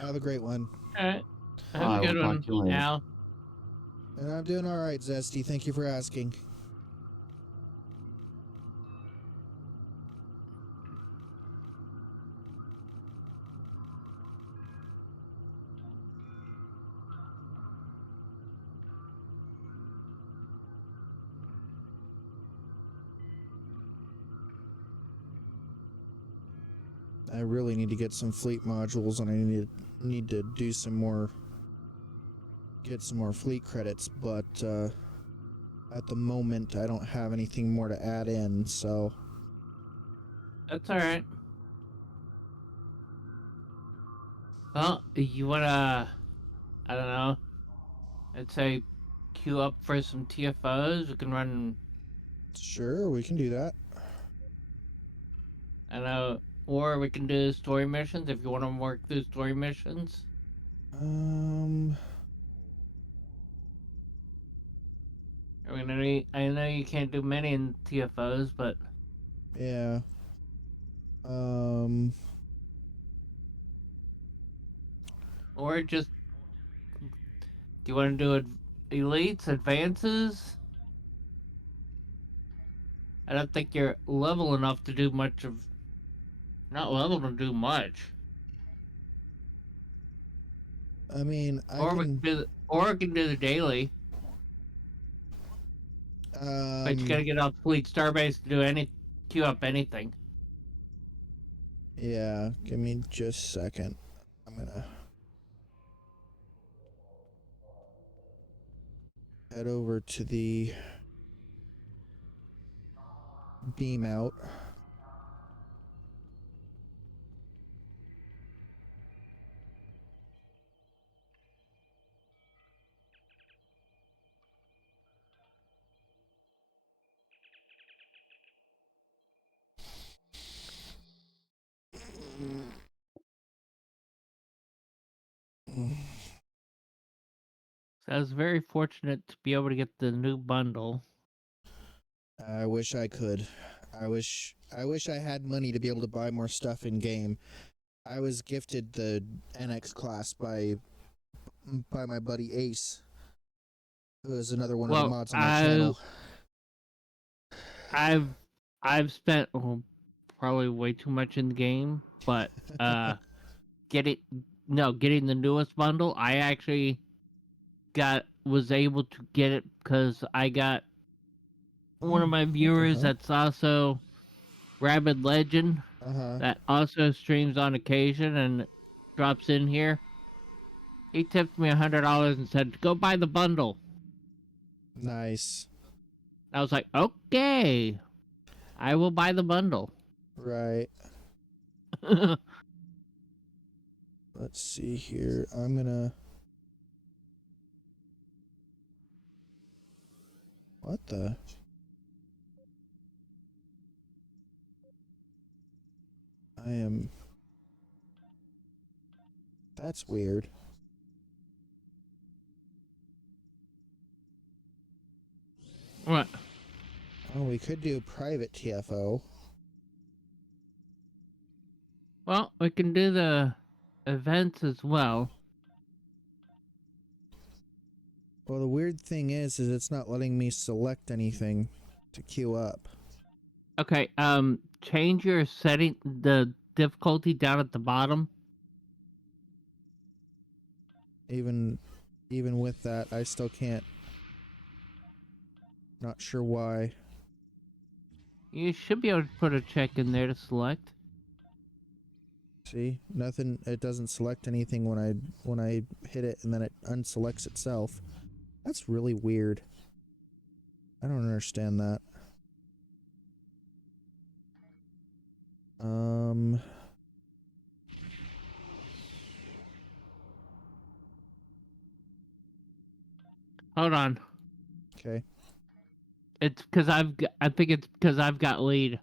Have a great one. All right. All Have a right, we'll good talk one, to you later. Al. And I'm doing all right, Zesty. Thank you for asking. I really need to get some fleet modules, and I need to do some more, get some more fleet credits, but at the moment I don't have anything more to add in, so That's all right. Well, you wanna, I don't know, I'd say queue up for some TFOs. We can run, sure, we can do that. I don't know, or we can do story missions if you want to work through story missions. Um, I mean, I know you can't do many in TFOs, but yeah. Um, or just, do you want to do elites, advances? I don't think you're level enough to do much of, not level to do much. I mean, I Or we can can, do, or we can do the daily. But you gotta um, get off fleet starbase to do any, queue up anything. yeah, give me just a second. I'm gonna head over to the beam out. So I was very fortunate to be able to get the new bundle. I wish I could. I wish I had money to be able to buy more stuff in game. I was gifted the NX class by my buddy Ace, who is another one of the Well, mods on my channel. I've I've spent probably way too much in the game, but getting getting the newest bundle, I actually was able to get it because I got one of my What the viewers hell? that's also Rabid Legend Uh-huh. that also streams on occasion and drops in here. He tipped me $100 and said, "Go buy the bundle." Nice. I was like, "Okay, I will buy the bundle." Right. Let's see here. I'm gonna... What the... I am... That's weird. What? Oh, we could do private TFO. Well, we can do the events as well. Well, the weird thing is it's not letting me select anything to queue up. Okay, change your setting, the difficulty down at the bottom. Even with that, I still can't. Not sure why. You should be able to put a check in there to select. See, nothing. It doesn't select anything when I hit it, and then it unselects itself. That's really weird. I don't understand that. Um. Hold on. Okay. It's because I think it's because I've got lead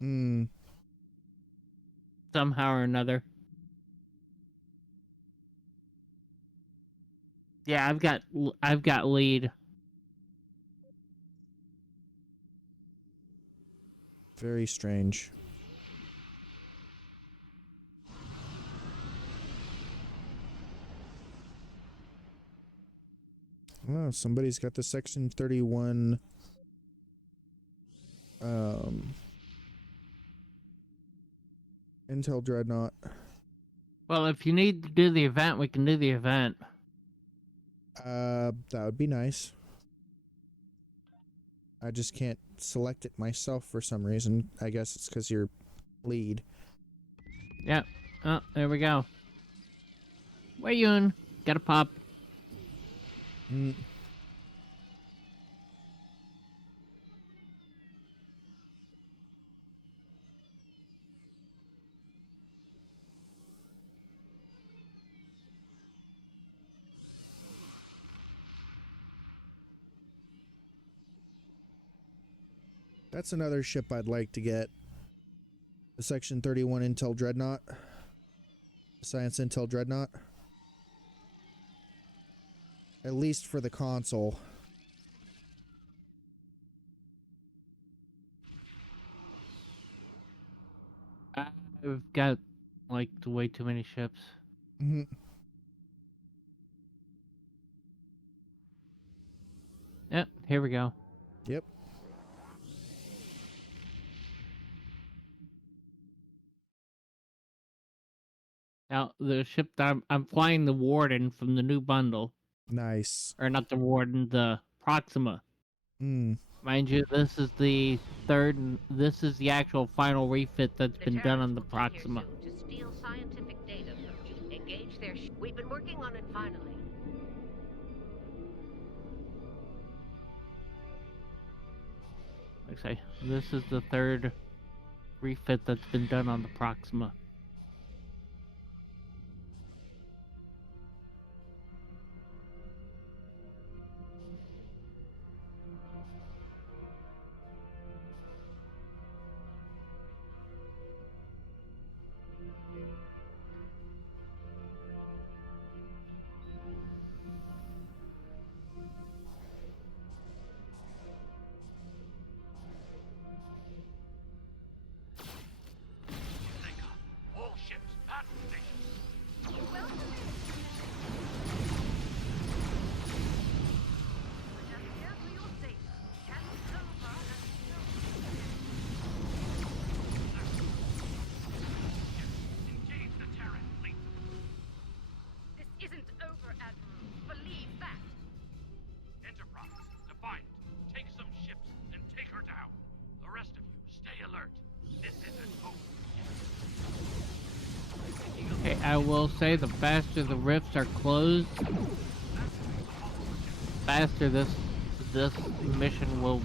Hmm. somehow or another. Yeah, I've got lead. Very strange. Oh, somebody's got the Section 31. Intel Dreadnought. Well, if you need to do the event, we can do the event. That would be nice. I just can't select it myself for some reason. I guess it's because you're lead. Yep. Oh, there we go. Wayun, got a pop. Mm. That's another ship I'd like to get. The Section 31 Intel Dreadnought. Science Intel Dreadnought. At least for the console. I've got like way too many ships. Mm-hmm. Yep, here we go. Yep. Now the ship that I'm flying, the Warden from the new bundle, Nice. or not the Warden, the Proxima. Mm. Mind you, this is the third. This is the actual final refit that's been done on the Proxima. To steal scientific data from you. Engage their we've been working on it finally. Like I say, this is the third refit that's been done on the Proxima. All ships, battle stations. Engage the Terran fleet. This isn't over, Admiral. Believe that. Enterprise, Defiant, take some ships and take her down. The rest of you, stay alert. This isn't over. Okay, I will say the faster the rifts are closed, faster this mission will,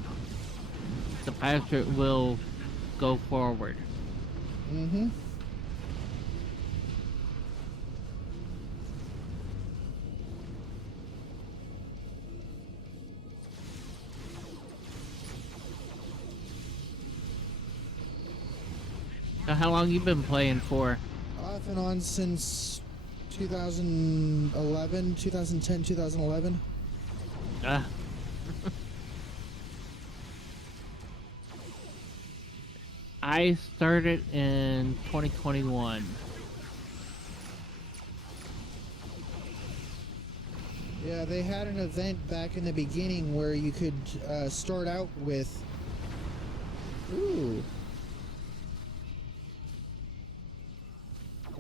the faster it will go forward. Mm-hmm. So how long you been playing for? Off and on since 2011, 2010, 2011. I started in 2021. Yeah, they had an event back in the beginning where you could start out with... Ooh.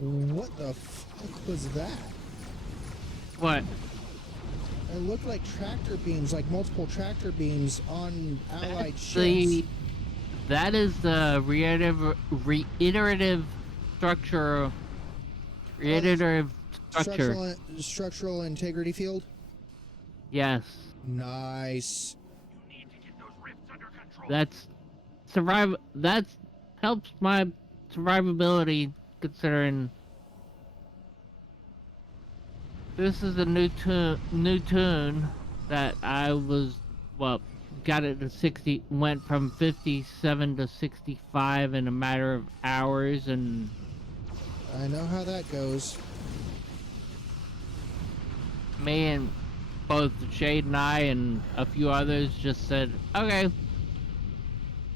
What the fuck was that? What? It looked like tractor beams, like multiple tractor beams on allied ships. That is the reiterative structure. Reiterative structure. Structural integrity field? Yes. Nice. You need to get those rifts under control. That's that helps my survivability, considering this is a new tune that I was, well, got it to 60, went from 57 to 65 in a matter of hours, and I know how that goes. me and both Shade and I and a few others just said, okay.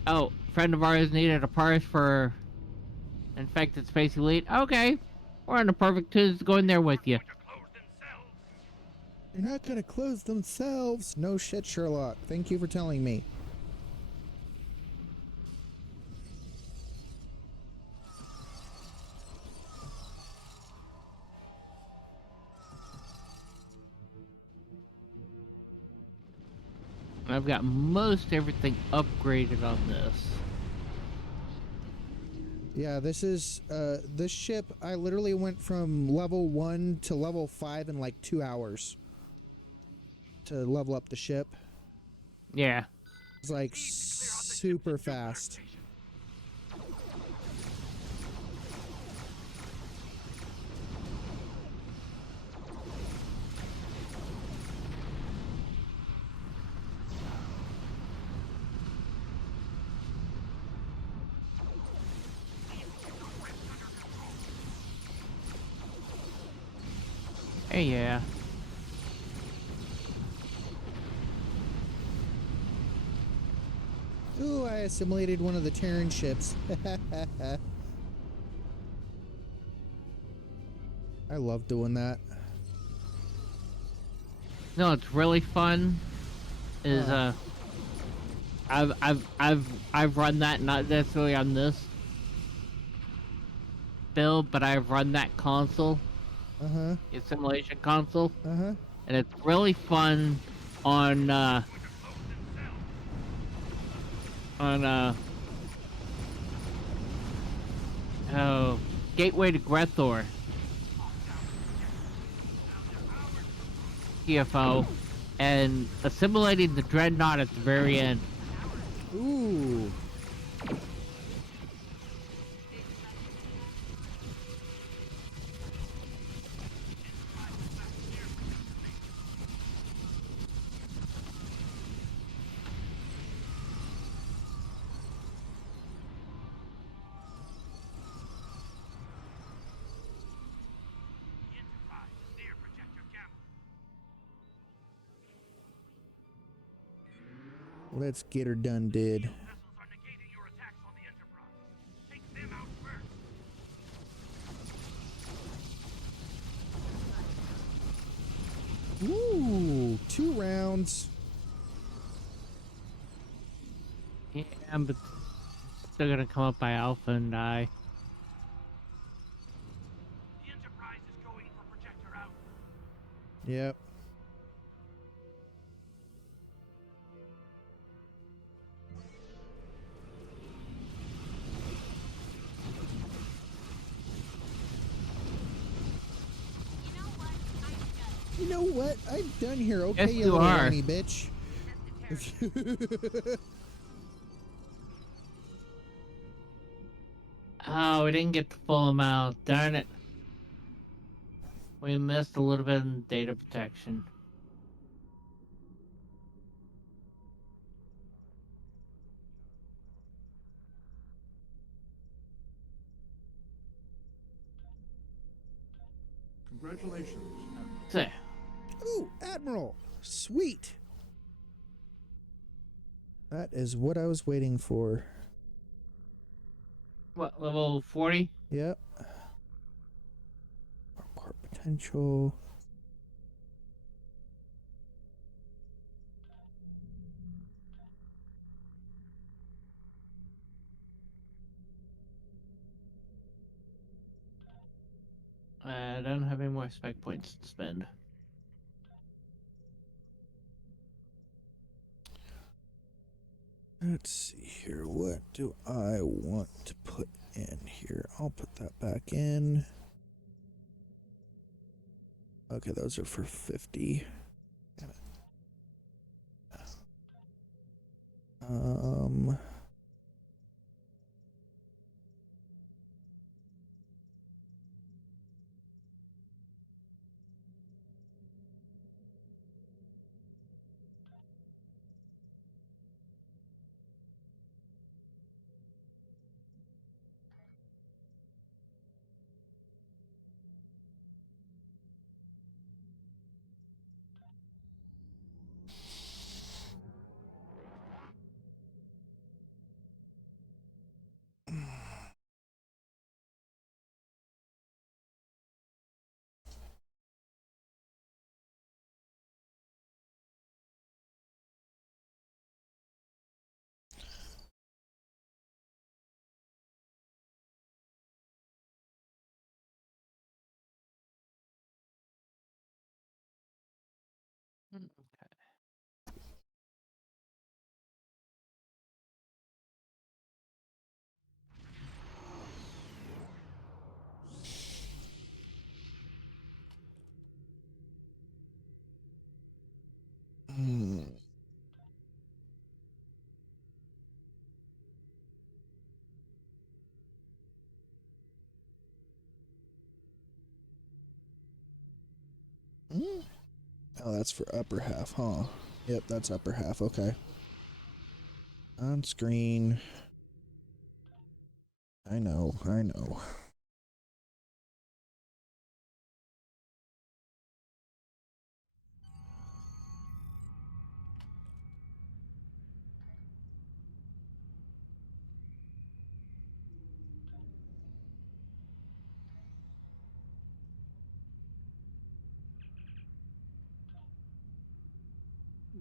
Oh, a friend of ours needed a parse for Infected Space Elite. Okay, we're on the perfect tune to go in there with you. They're not gonna close themselves. No shit, Sherlock. Thank you for telling me. I've got most everything upgraded on this. Yeah, this ship, I literally went from level 1 to level 5 in like 2 hours to level up the ship. Yeah. It's like super fast. Hey, yeah. Ooh, I assimilated one of the Terran ships. I love doing that. No, it's really fun. Is I've run that not necessarily on this build, but I've run that console, Uh-huh. the simulation console, Uh-huh. and it's really fun on oh, Gateway to Grethor, TFO, and assimilating the Dreadnought at the very end. Ooh. The Enterprise is near Projector Gamma. Let's get her done, did. Vessels are negating your attacks on the Enterprise. Take them out first. Ooh, 2 rounds. Yeah, but still gonna come up by Alpha and die. The Enterprise is going for Projector Alpha. Yep. You know what? I'm done here. Okay, Yes, you you little are. whiny bitch. Oh, we didn't get the full amount. Darn it. We missed a little bit in data protection. Congratulations. So, Ooh, Admiral. Sweet. That is what I was waiting for. what, level 40? Yep. Core potential. I don't have any more spec points to spend. Let's see here. What do I want to put in here? I'll put that back in. Okay, those are for 50. Damn it. Oh, that's for upper half, huh? Yep, that's upper half. Okay. On screen. I know, I know.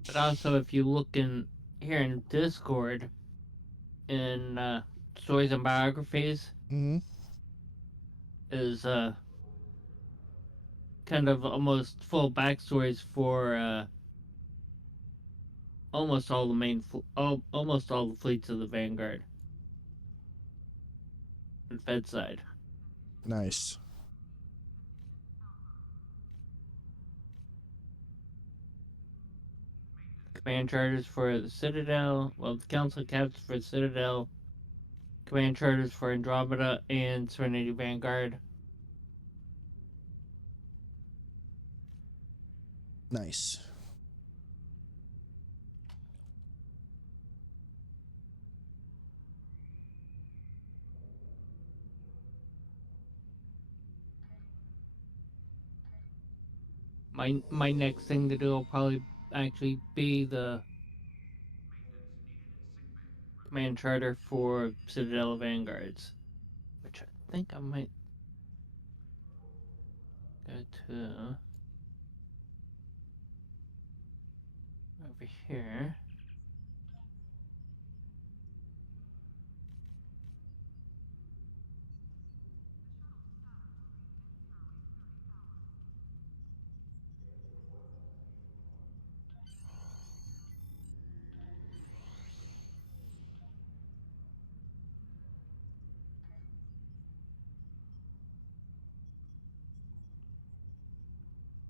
But also, if you look in here in Discord, in stories and biographies, Mm-hmm. is kind of almost full backstories for almost all the almost all the fleets of the Vanguard and Fed side. Nice. Command charters for the Citadel, well, the Council Caps for the Citadel, command charters for Andromeda and Serenity Vanguard. Nice. My next thing to do will probably actually be the command charter for Citadel Vanguards, which I think I might go to over here.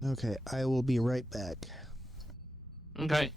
Okay, I will be right back. Okay.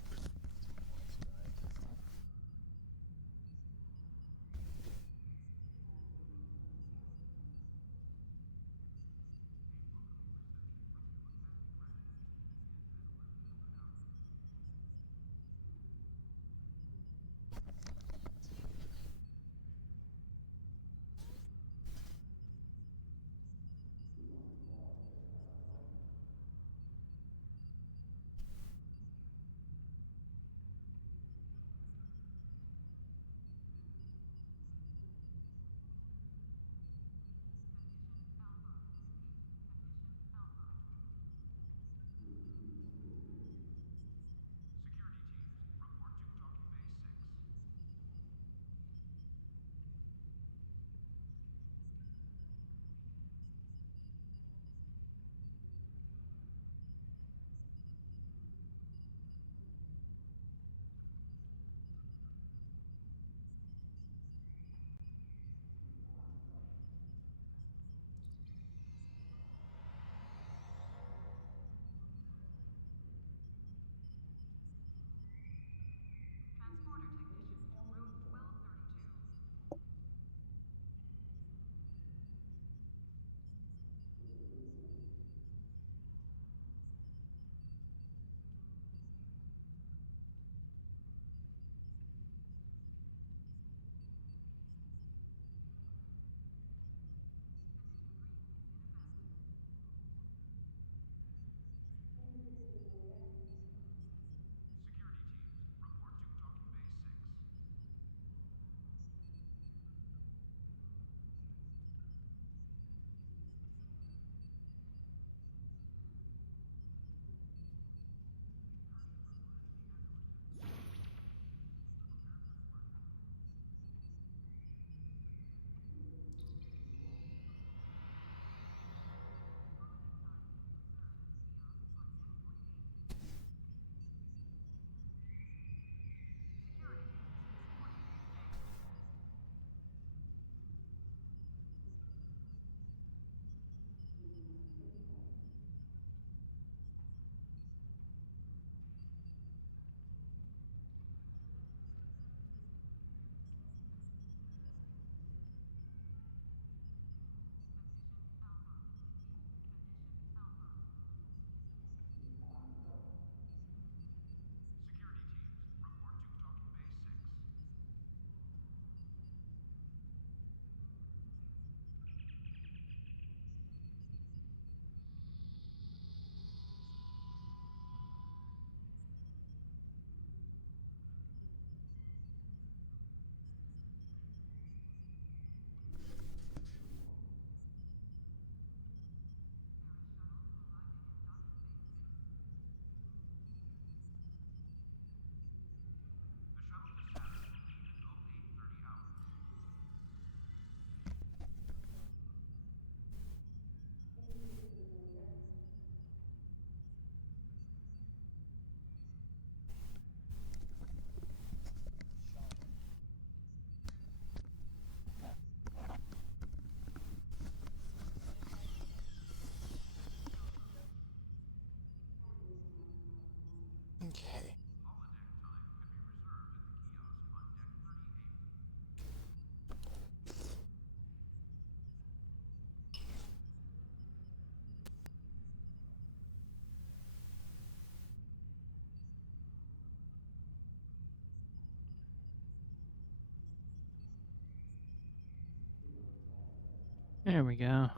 There we go.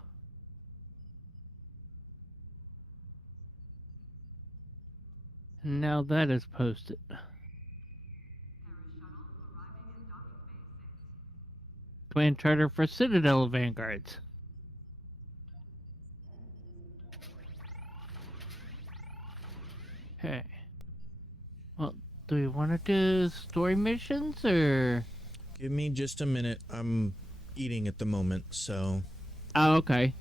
And now that is posted. Command charter for Citadel Vanguards. Okay. Well, do we want to do story missions or? Give me just a minute. I'm eating at the moment, so. Oh, okay.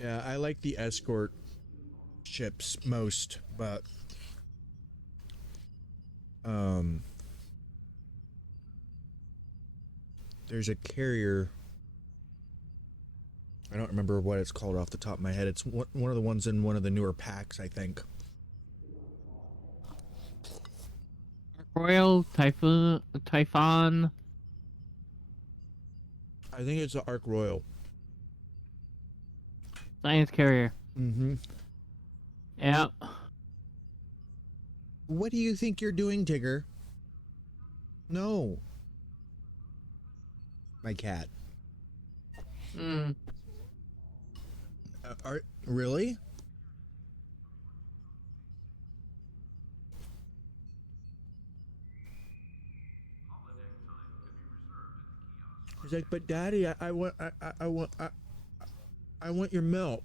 Yeah, I like the escort ships most, but there's a carrier. I don't remember what it's called off the top of my head. It's one of the ones in one of the newer packs, I think. Royal Typhon. I think it's the Ark Royal. Science carrier. Mm-hmm. Yep. What do you think you're doing, Tigger? No. My cat. Mm. Really? He's like, but Daddy, I want, I want your milk.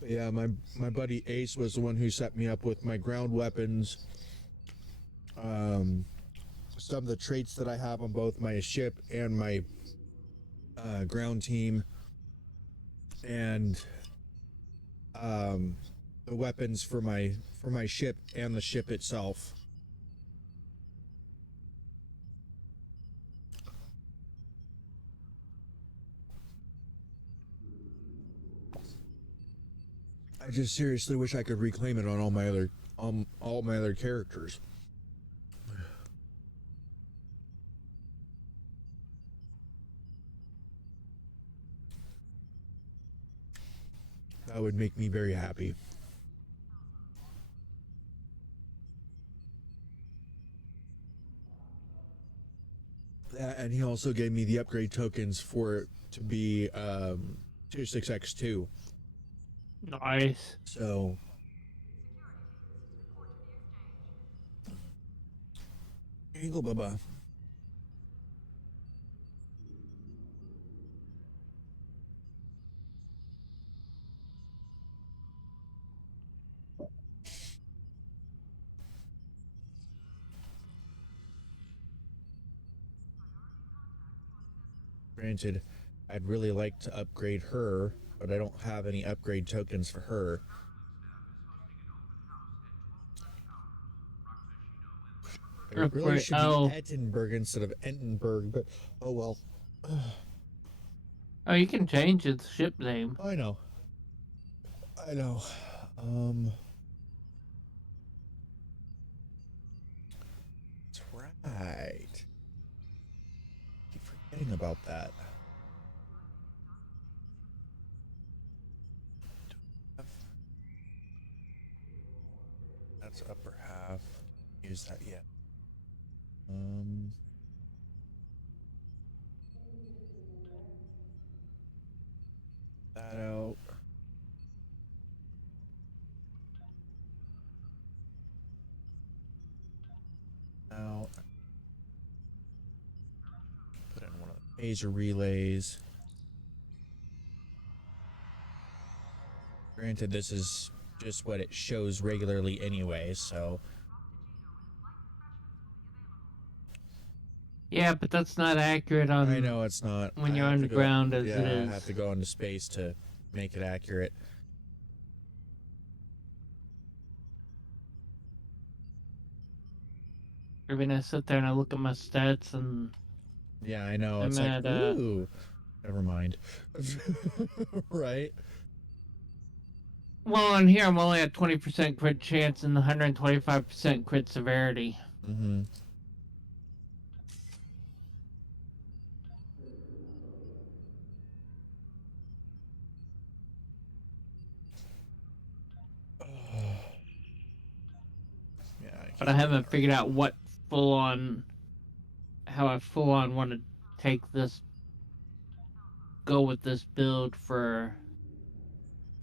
But yeah, my buddy Ace was the one who set me up with my ground weapons. Some of the traits that I have on both my ship and my ground team, and the weapons for my ship and the ship itself. I just seriously wish I could reclaim it on all my other characters. That would make me very happy. And he also gave me the upgrade tokens for it to be 26x2. Nice. So here you go, Bubba. Granted, I'd really like to upgrade her, but I don't have any upgrade tokens for her. It really should be Ettenberg instead of Entenberg, but oh well. Oh, you can change its ship name. I know. I know. That's right. Keep forgetting about that. That's upper half. Use that yet. That out. Out. Put in one of the phaser relays. Granted, this is just what it shows regularly anyway, so. Yeah, but that's not accurate on. I know it's not. When I you're have to underground go, as yeah, it is. I have to go into space to make it accurate. I mean, I sit there and I look at my stats and. Yeah, I know. I'm It's at, like, ooh, never mind. Right? Well, on here I'm only at 20% crit chance and 125% crit severity. Mm-hmm. Yeah, But I haven't figured out what how I full on want to go with this build for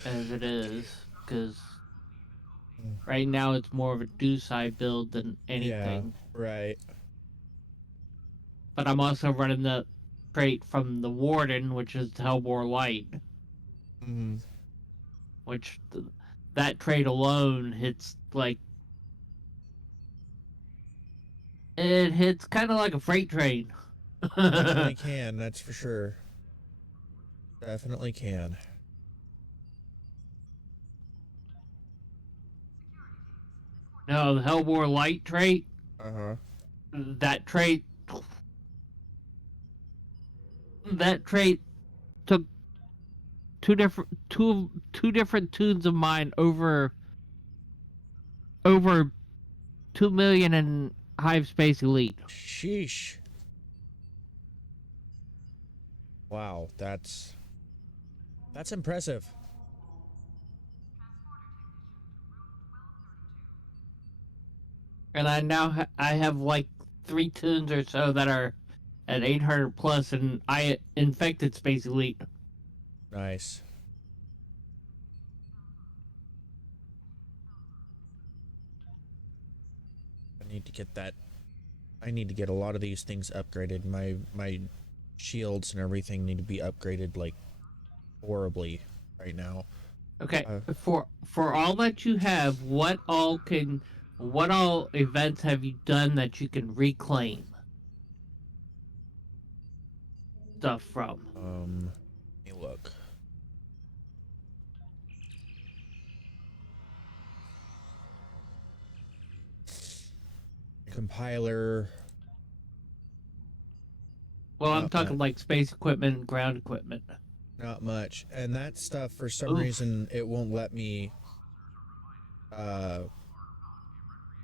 as it is, because right now it's more of a Dusai build than anything. Yeah, right. But I'm also running the trait from the Warden, which is Hellbore Light, Mm-hmm. which that trait alone hits like it hits kind of like a freight train. Definitely can, that's for sure. Definitely can. No, the Hellbore Light trait. Uh-huh. That trait. That trait took two different tunes of mine over 2 million in Hive Space Elite. Sheesh. Wow, that's impressive. And I have like 3 tunes or so that are at 800 plus, and I infected Space Elite. Nice. I need to get that. I need to get a lot of these things upgraded. My shields and everything need to be upgraded like horribly right now. Okay, for all that you have, what all events have you done that you can reclaim stuff from? Let me look. Compiler. Well, I'm talking like space equipment, ground equipment. Not much. And that stuff, for some reason, it won't let me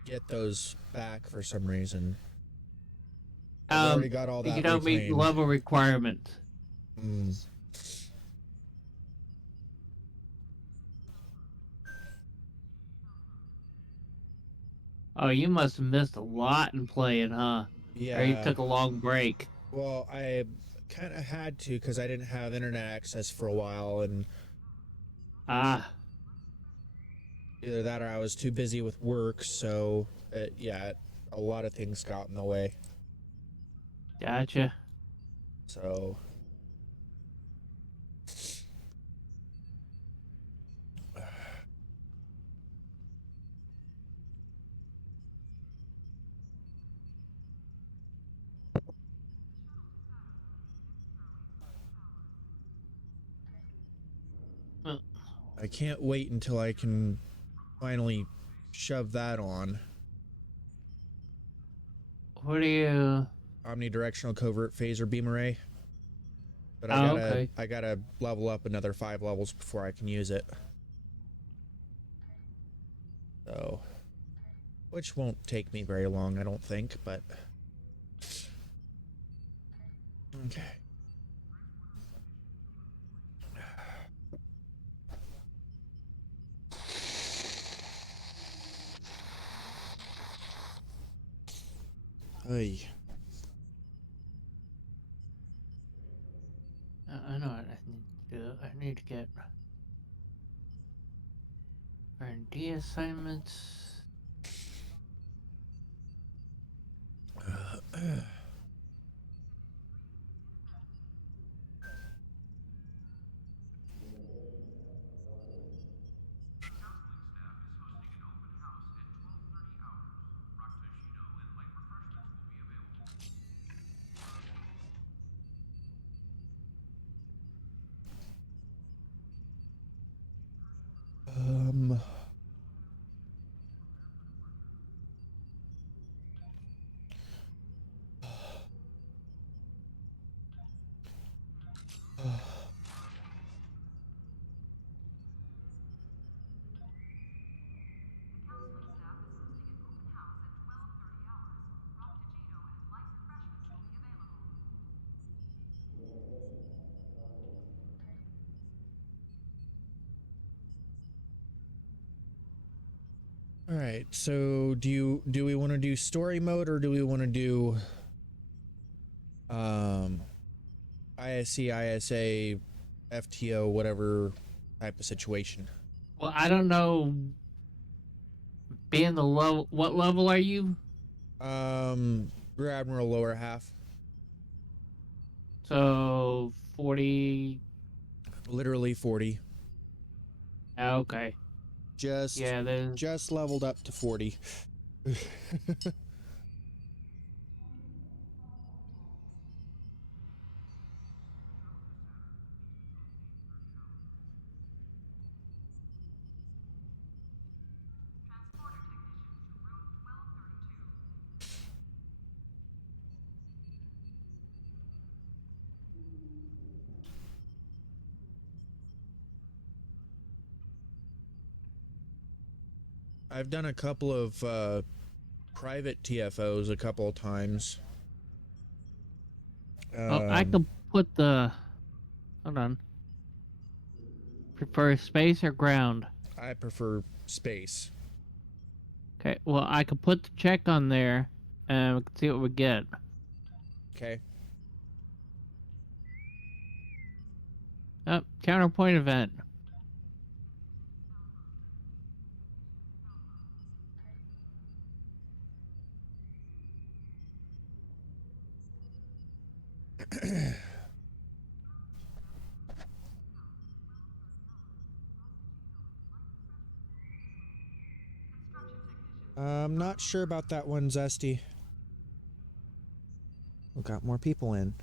get those back for some reason. I've already got all that you don't meet level requirements. Oh, you must have missed a lot in playing, huh? Yeah. Or you took a long break. Well, I kind of had to because I didn't have internet access for a while, and Ah, either that or I was too busy with work. So, yeah, a lot of things got in the way. gotcha. So, Well, I can't wait until I can finally shove that on. what do you? Omnidirectional covert phaser beam array. But Oh, okay. I gotta level up another 5 levels before I can use it. So, which won't take me very long, I don't think, but okay. Hey, I know what I need to do. I need to get R&D assignments. um, all right. So, do we want to do story mode or do we want to do ISC, ISA, FTO, whatever type of situation? Well, I don't know. Being the level, what level are you? Rear Admiral lower half. So 40. Literally 40. Okay. Just Yeah, there's. just leveled up to 40. I've done a couple of private TFOs a couple of times. Oh, I could put the. Hold on. Prefer space or ground? I prefer space. Okay. Well, I could put the check on there, and we can see what we get. Okay. Oh, counterpoint event. I'm not sure about that one, Zesty. We got more people in.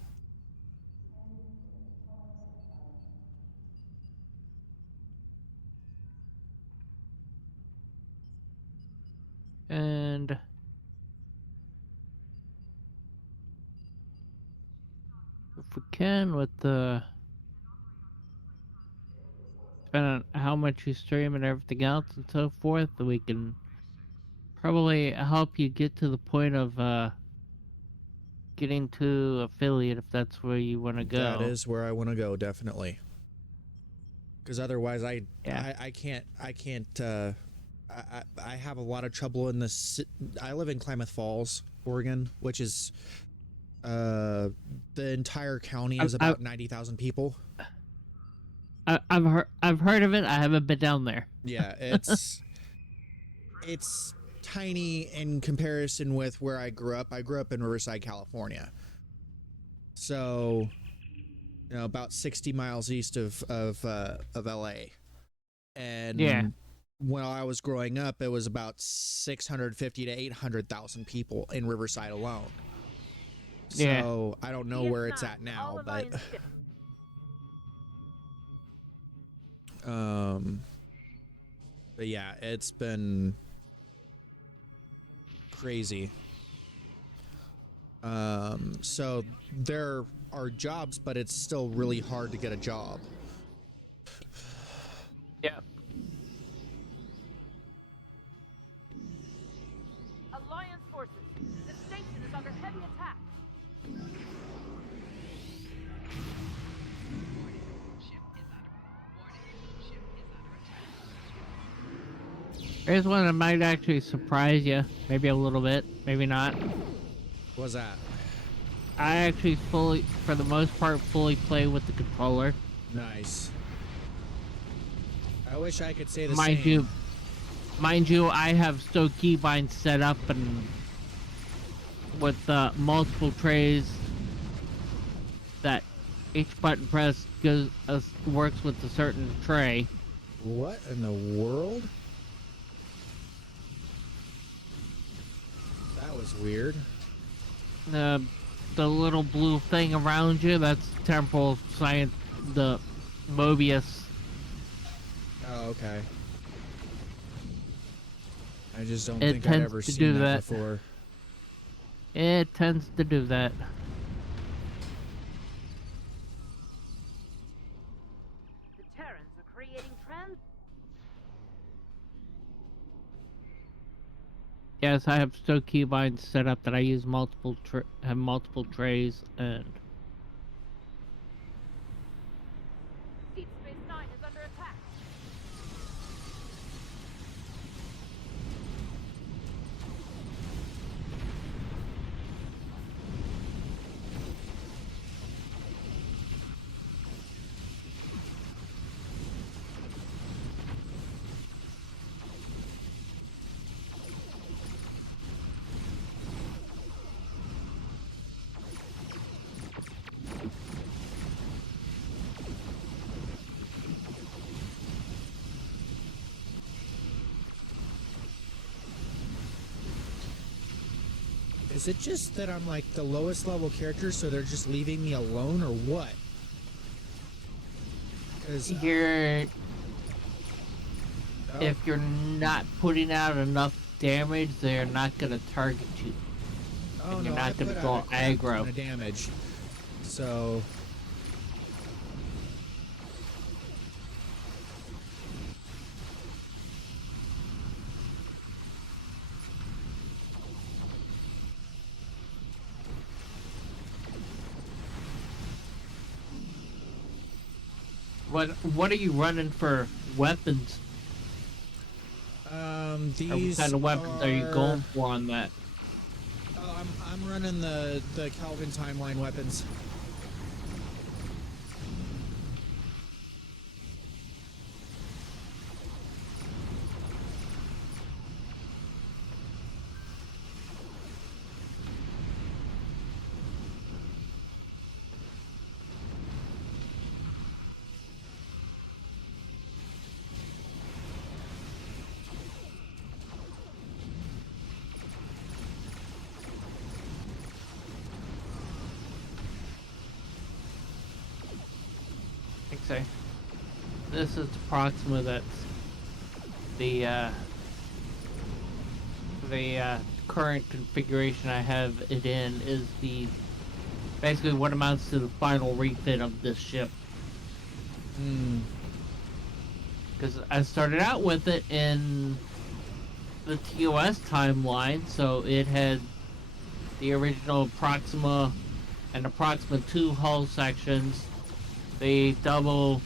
And if we can, with the depending on how much you stream and everything else and so forth, we can probably help you get to the point of getting to affiliate if that's where you want to That go. is where I want to go, definitely. Because otherwise, Yeah. I can't. I have a lot of trouble in this. I live in Klamath Falls, Oregon, which is The entire county I've- is about 90,000 people. I've heard of it. I haven't been down there. Yeah, it's tiny in comparison with where I grew up. I grew up in Riverside, California. So, about 60 miles east of LA. And Yeah. when I was growing up, it was about 650 to 800,000 people in Riverside alone. Yeah. So I don't know where it's at now, but yeah, it's been crazy. So there are jobs, but it's still really hard to get a job. Yeah. Alliance forces. The station is under heavy attack. Here's one that might actually surprise you. Maybe a little bit. Maybe not. What's that? I actually for the most part, fully play with the controller. Nice. I wish I could say the Mind same. Mind you, I have stow keybinds set up and with multiple trays that each button press works with a certain tray. What in the world? That was weird. The little blue thing around you, that's temporal science, the Mobius. Oh, okay. I just don't It think I've tends ever to seen do that that. before. It tends to do that. The Terrans are creating trends. Yes, I have stow keybinds set up that I use multiple trays and Deep Space Nine is under attack. Is it just that I'm like the lowest level character, so they're just leaving me alone, or what? Because if you're not putting out enough damage, they're not gonna target you. oh and no, you're I not gonna put go out a crap aggro. ton of damage. So What are you running for weapons? Or what these kind of weapons are you going for on that? Oh, I'm running the Calvin timeline weapons. Okay. This is the Proxima that's the current configuration I have it in is basically what amounts to the final refit of this ship. Because I started out with it in the TOS timeline, so it had the original Proxima and the Proxima 2 hull sections, the double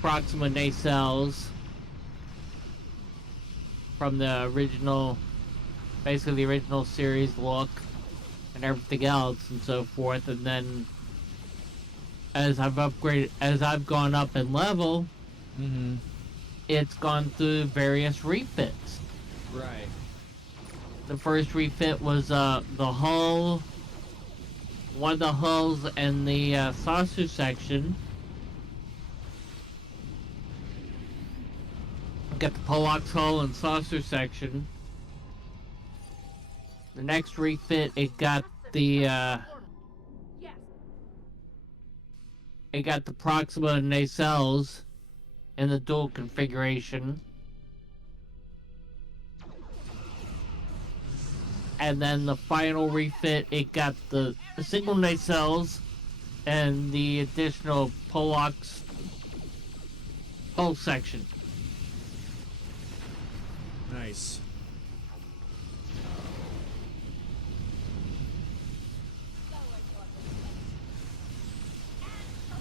Proxima nacelles from the original, basically the original series look, and everything else and so forth. And then as I've gone up in level, Mm-hmm. it's gone through various refits. Right. The first refit was the hull, one of the hulls in the saucer section. Got the Pollock's hull and saucer section. The next refit, it got the Proxima and nacelles in the dual configuration. And then the final refit, it got the single nacelles and the additional Pollock's hull section. Nice.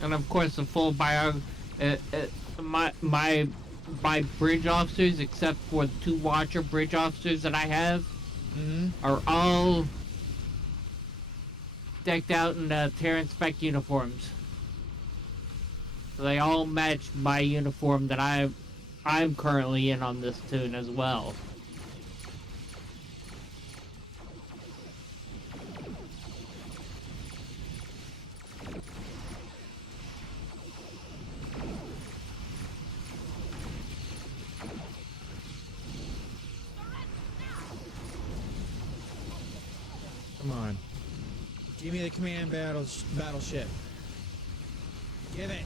And of course, the full my bridge officers, except for the 2 Watcher bridge officers that I have, Mm-hmm. are all decked out in Terran spec uniforms. So they all match my uniform that I'm currently in on this tune as well. Come on. Give me the command battleship. Give it.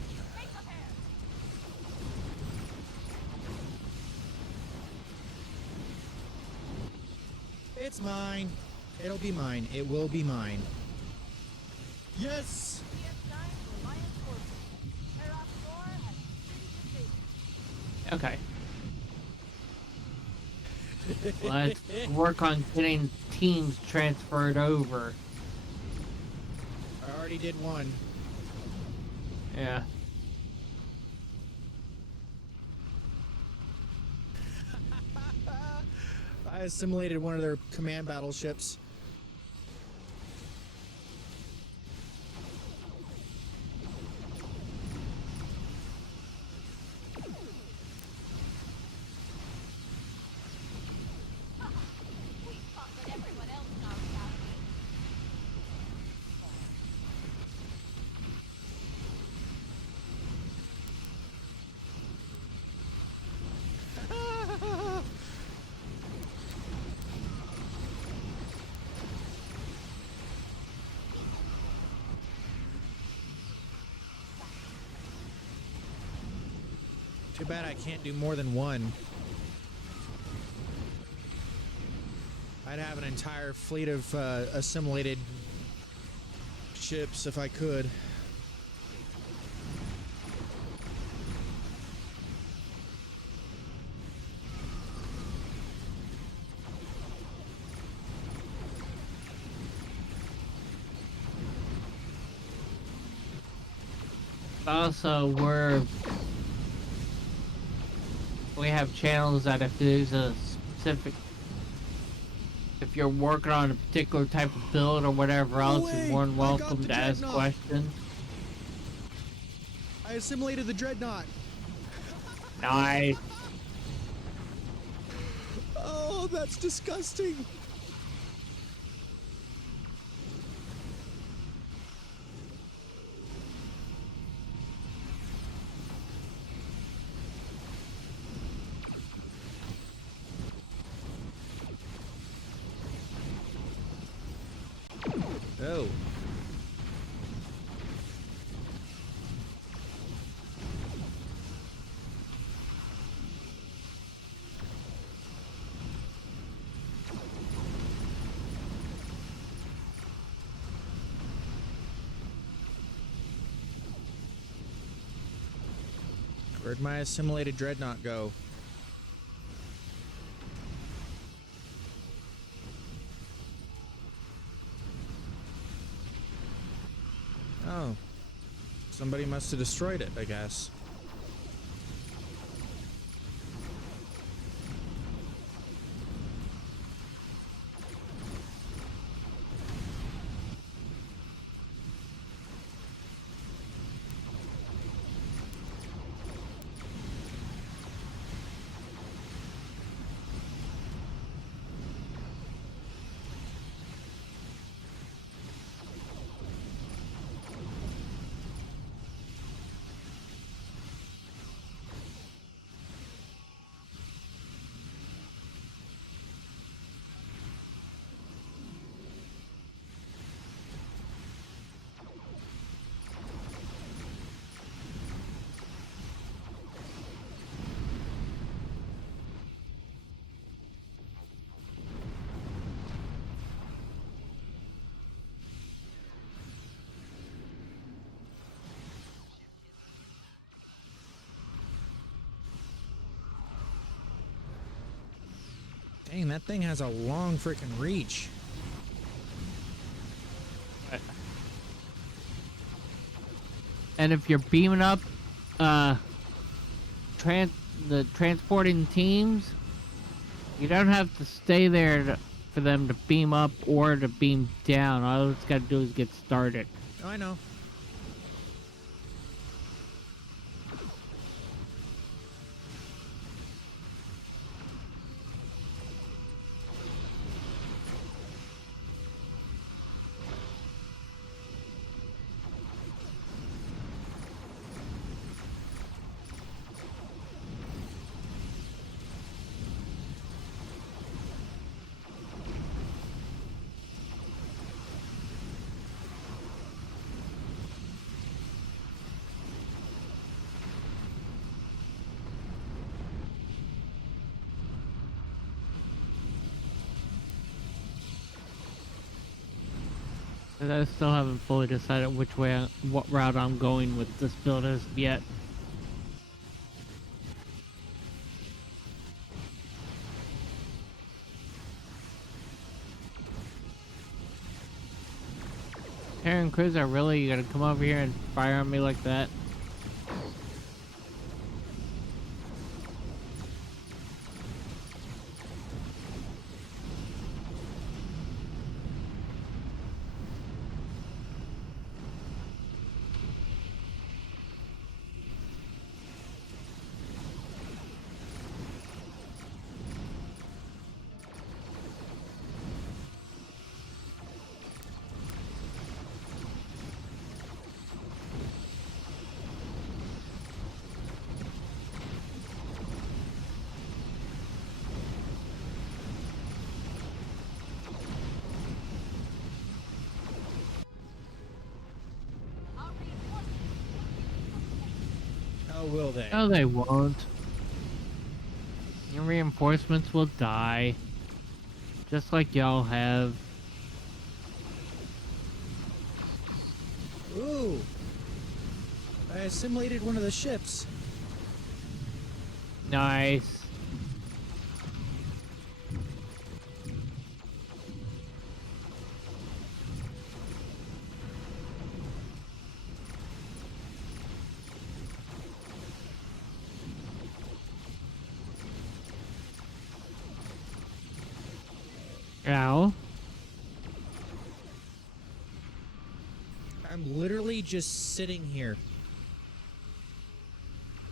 It's mine. It'll be mine. It will be mine. Yes! Okay. Let's work on getting teams transferred over. I already did one. Yeah. I assimilated one of their command battleships. Too bad I can't do more than one. I'd have an entire fleet of assimilated ships if I could. Also, we have channels that if there's a specific, if you're working on a particular type of build or whatever else, you're more than welcome to ask questions. I assimilated the dreadnought. Nice. Oh, that's disgusting. Oh. Where'd my assimilated dreadnought go? Oh. Somebody must have destroyed it, I guess. Dang, that thing has a long freaking reach. And if you're beaming up, the transporting teams, you don't have to stay there for them to beam up or to beam down. All it's got to do is get started. Oh, I know. And I still haven't fully decided what route I'm going with this build as yet. Terran Cruiser, really? You gotta come over here and fire on me like that? How will they? No, they won't. Your reinforcements will die. Just like y'all have. Ooh! I assimilated one of the ships. Nice. Ow. I'm literally just sitting here.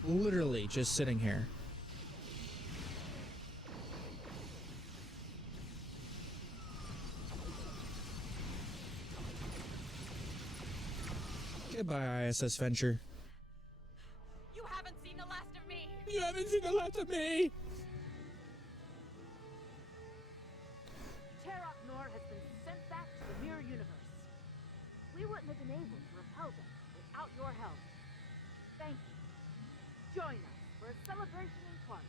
Literally just sitting here. Goodbye, ISS Venture. You haven't seen the last of me! You haven't seen the last of me! Terok Nor has been sent back to the mirror universe. We wouldn't have been able to repel them without your help. Thank you. Join us for a celebration in Quartz.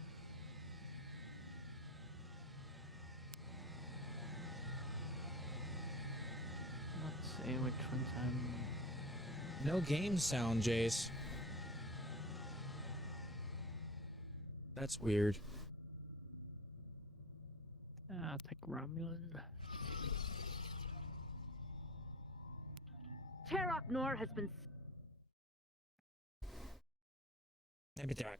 Let's see which ones I'm... No game sound, Jase. That's weird. I'll take Romulan. Terok Nor has been... Let me try.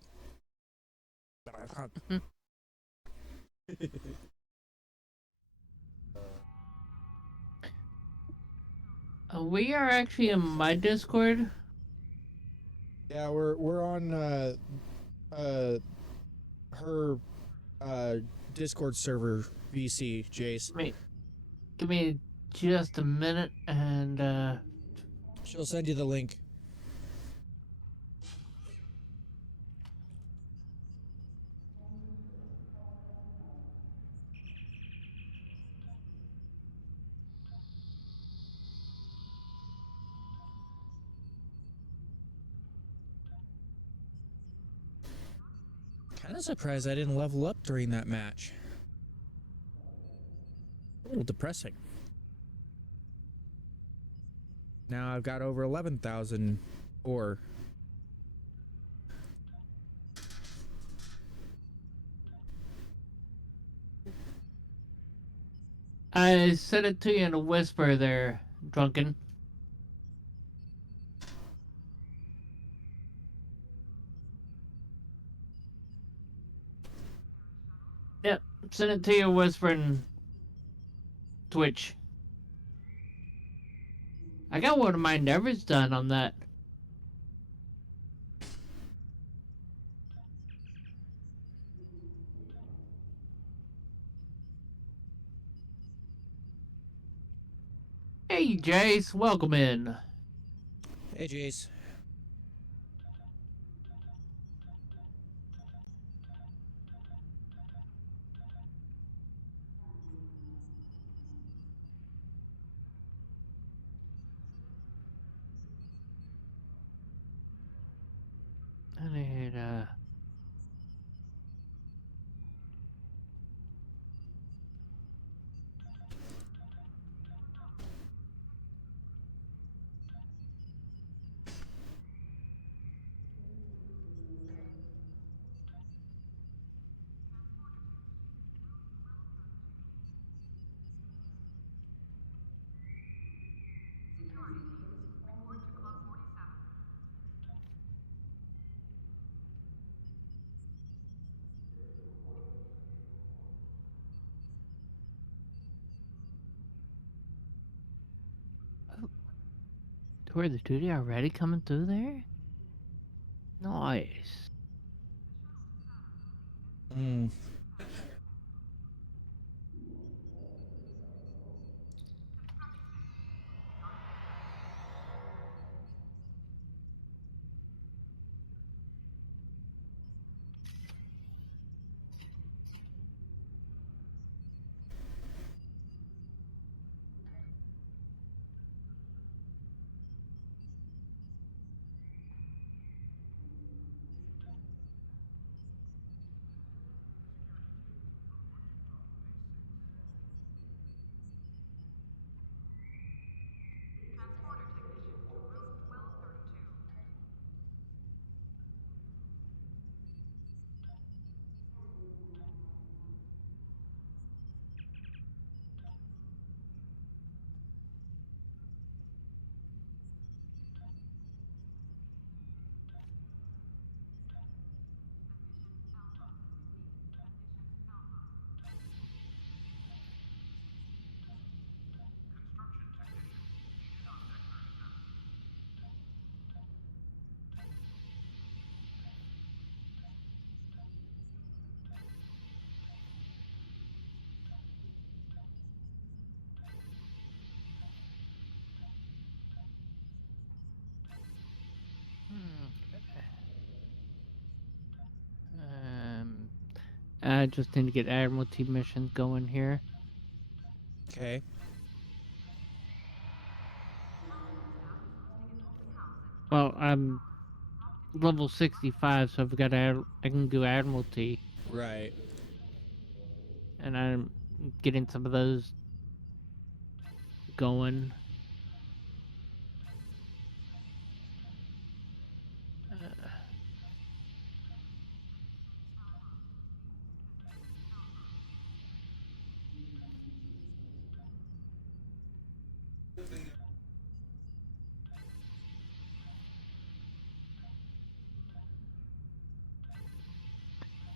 We are actually in my Discord. Yeah, we're on her Discord server VC, Jase. Wait, give me just a minute and She'll send you the link. Kinda surprised I didn't level up during that match. A little depressing. Now I've got over 11,000 ore. I said it to you in a whisper there, Drunken. Yep, send it to you whispering Twitch. I got one of my endeavors done on that. Hey, Jase, welcome in. Hey, Jase. I need, Tour of the Duty already coming through there? Nice. Hmm. Um, I just need to get Admiralty missions going here. Okay. Well, I'm level 65, so I've got I can do Admiralty, Right. and I'm getting some of those going.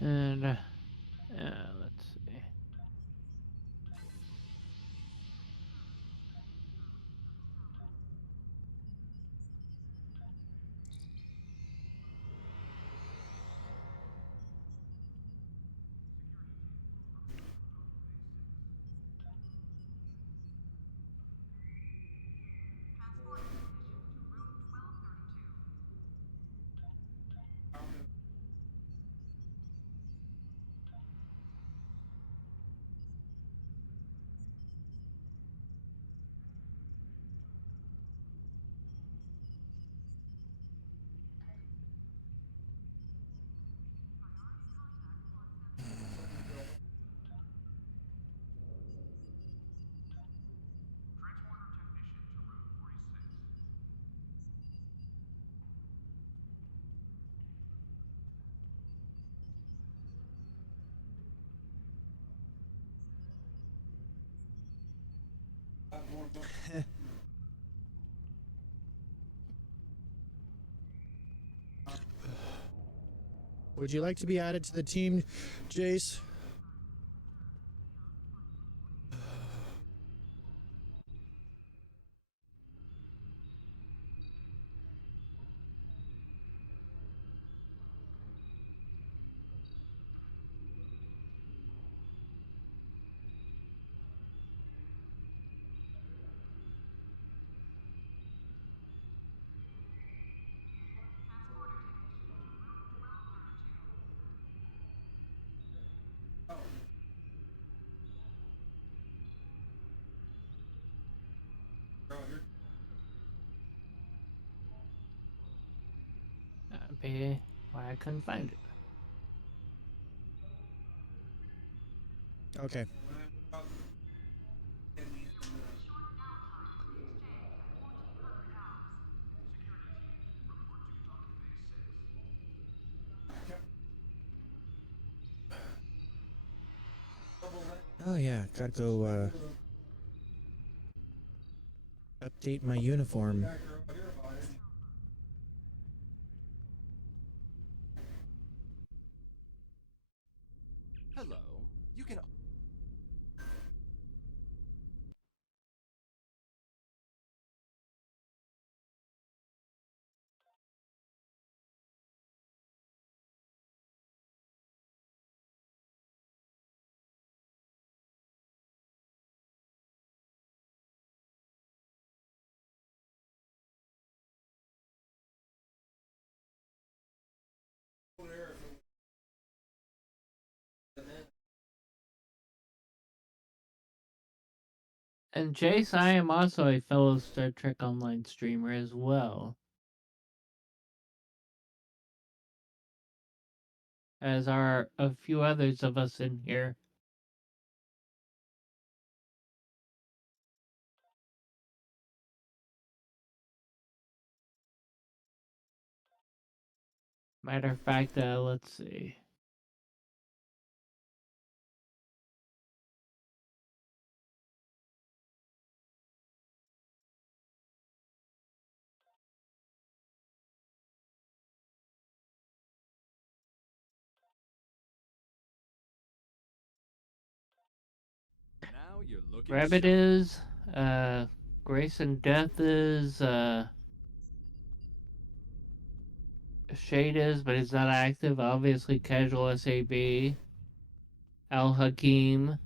And let's see. Would you like to be added to the team, Jase? That'd be why I couldn't find it. Okay. Oh yeah, gotta go update my uniform. Hello. You can. And Jace, I am also a fellow Star Trek Online streamer as well. As are a few others of us in here. Matter of fact, let's see. Now you're looking Rabbit sharp. is, Grace and Death is, Shade is, but he's not active. Obviously, Casual SAB, Al Hakim,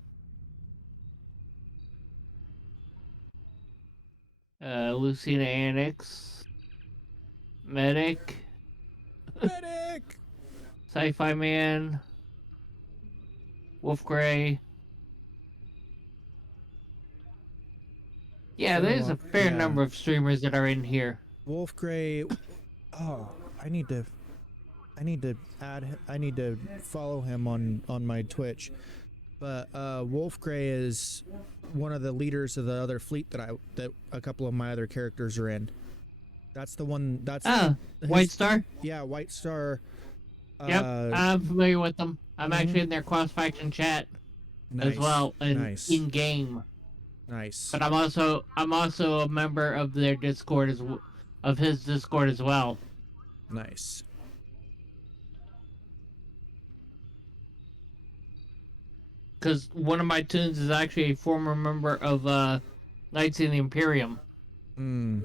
Lucina Annex, Medic, Medic! Sci-Fi Man, Wolf Gray. Yeah, there's a fair number of streamers that are in here. Wolf Gray. Oh, I need to I need to follow him on my Twitch. But Wolf Gray is one of the leaders of the other fleet that a couple of my other characters are in. That's the one. That's White Star. Yeah, White Star. Yep, I'm familiar with them. I'm mhm. actually in their cross-faction chat as Nice, well, and nice. in game. Nice. But I'm also a member of their Discord of his Discord as well. Nice. Because one of my tunes is actually a former member of Knights of the Imperium. Mm.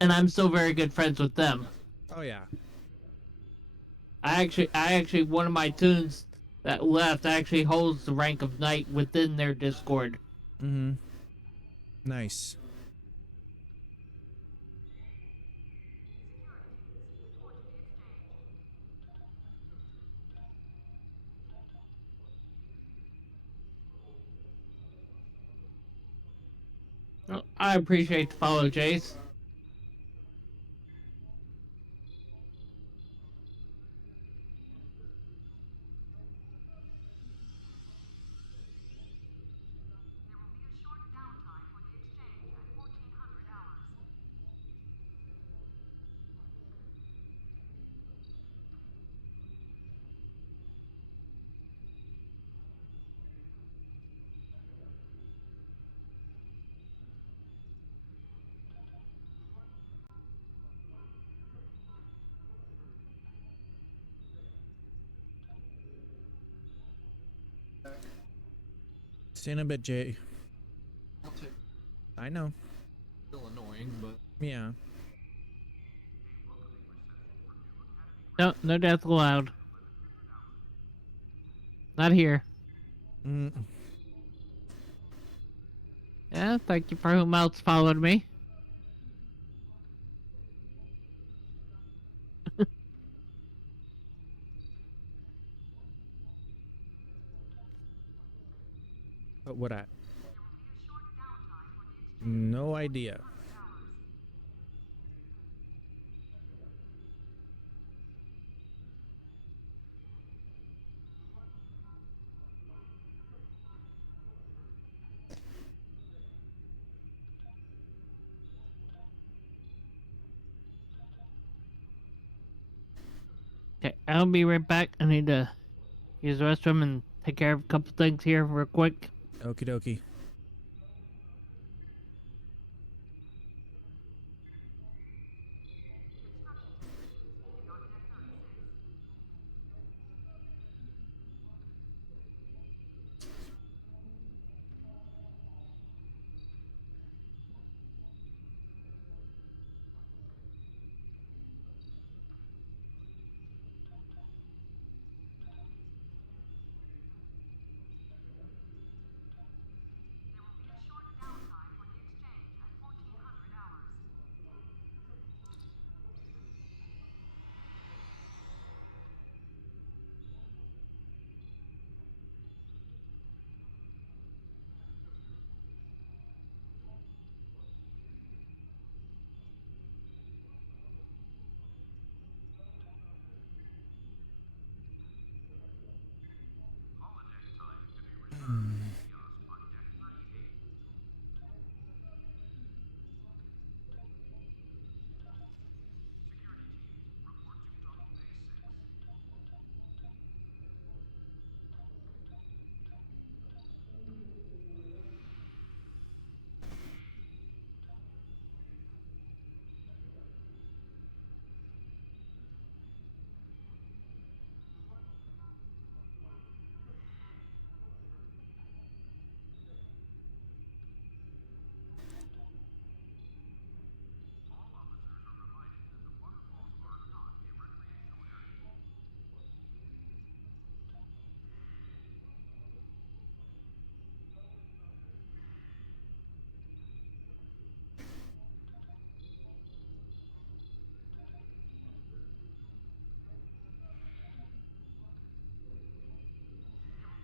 And I'm still very good friends with them. Oh yeah. I actually one of my tunes that left actually holds the rank of knight within their Discord. Mm-hmm. Nice. Well, I appreciate the follow, Jace. See you in a bit, Jay. I'll take. I know. Still annoying, but Yeah. No, no death allowed. Not here. Mm. Yeah, thank you for whom else followed me. But what I? No idea. Okay, I'll be right back. I need to use the restroom and take care of a couple things here real quick. Okie dokie.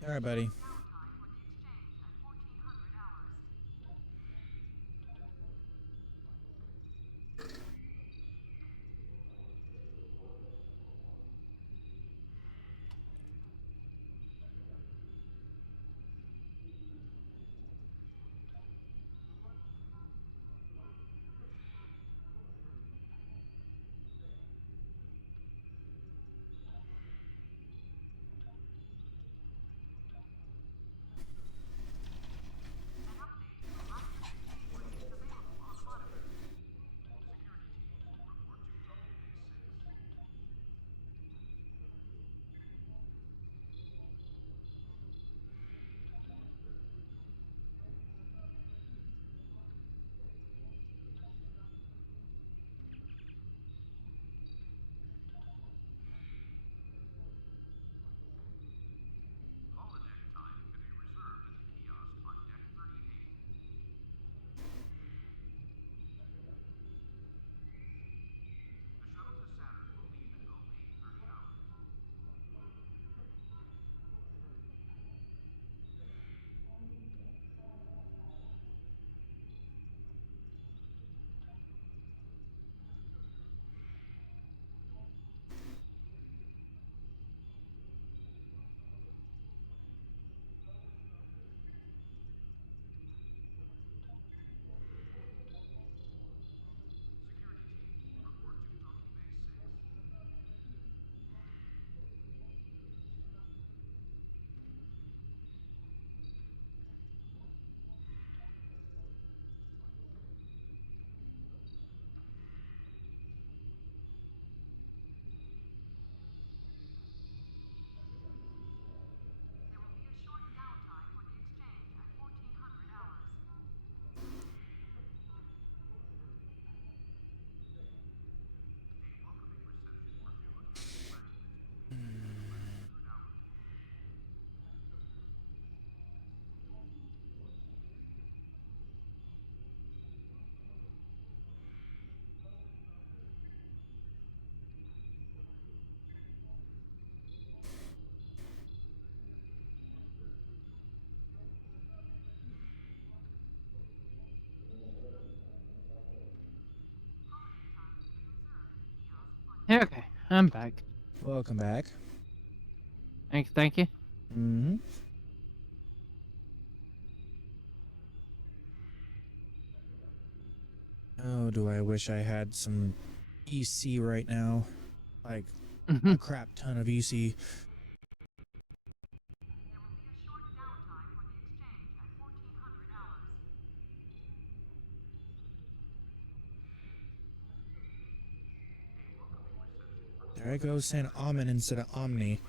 All right, buddy. I'm back. Welcome back. Thank you. Mm-hmm. Oh, do I wish I had some EC right now. Like, a crap ton of EC. There I go saying Amen instead of Omni.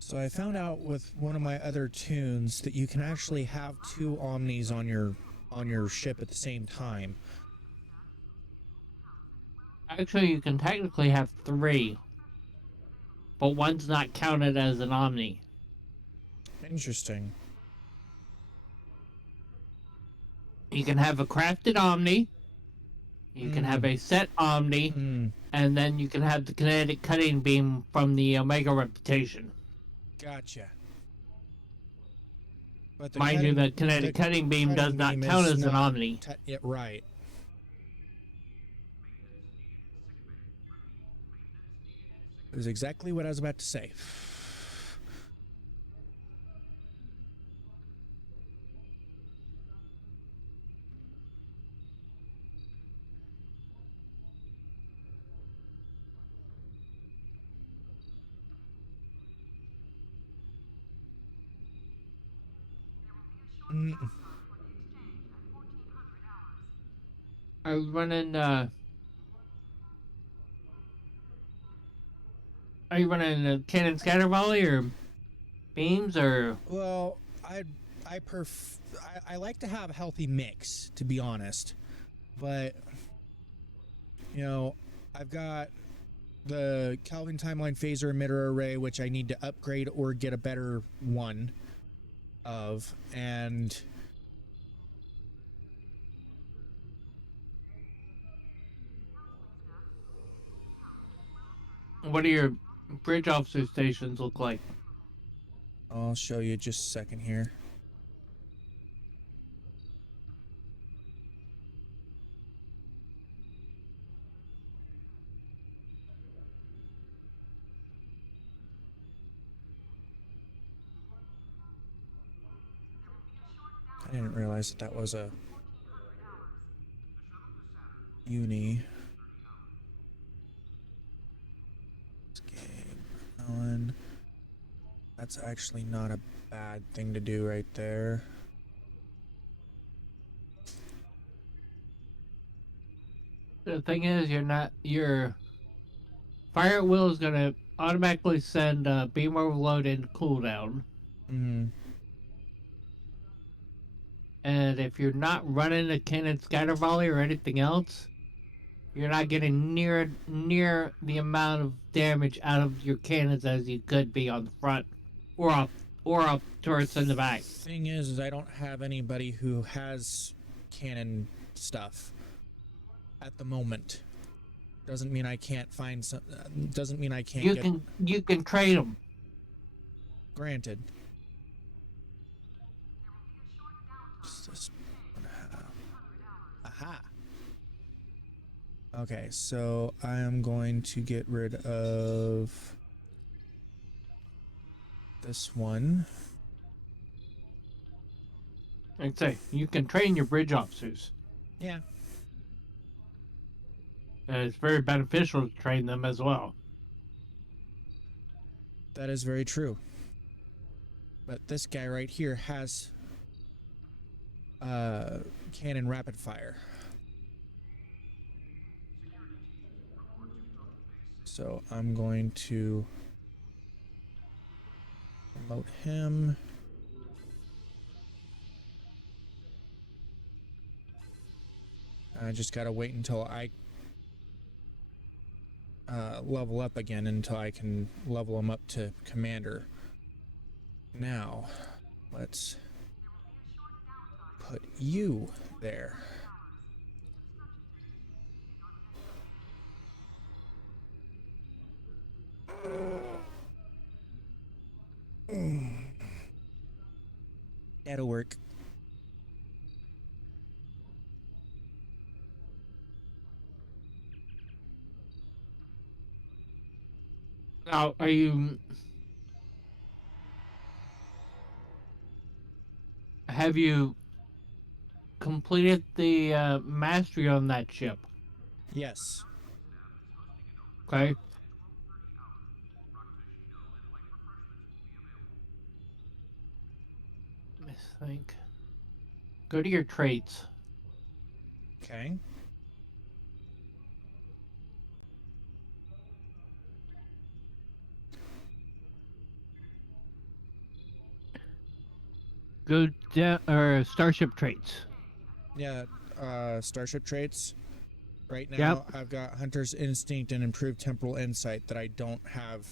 So I found out with one of my other tunes that you can actually have two Omnis on your ship at the same time. Actually, you can technically have 3, but one's not counted as an Omni. Interesting. You can have a crafted Omni, you can have a set Omni, and then you can have the kinetic cutting beam from the Omega reputation. Gotcha. But Mind you, the kinetic cutting beam does not count as an Omni. Right. It was exactly what I was about to say. Are you running cannon scatter volley or beams or? Well, I like to have a healthy mix, to be honest. But you know, I've got the Kelvin Timeline Phaser Emitter Array, which I need to upgrade or get a better one of, and What do your bridge officer stations look like? I'll show you just a second here. I didn't realize that was a uni. Game Allen. That's actually not a bad thing to do right there. The thing is, your fire at will is gonna automatically send beam overload into cooldown. And if you're not running a cannon scatter volley or anything else, you're not getting near the amount of damage out of your cannons as you could be on the front or up turrets in the back. Thing is I don't have anybody who has cannon stuff at the moment. Doesn't mean I can't find some. Doesn't mean I can't. You can trade them. Granted. Aha. Okay, so I am going to get rid of this one. I'd say you can train your bridge officers. Yeah. And it's very beneficial to train them as well. That is very true. But this guy right here has cannon rapid fire. So I'm going to promote him. I just gotta wait until I level up again until I can level him up to commander. Now, let's put you there. That'll work. Now, are you? Have you completed the mastery on that ship? Yes. Okay. Let me think. Go to your traits. Okay. Go down or starship traits. Yeah. Starship traits. Right Yep. now, I've got Hunter's Instinct and Improved Temporal Insight that I don't have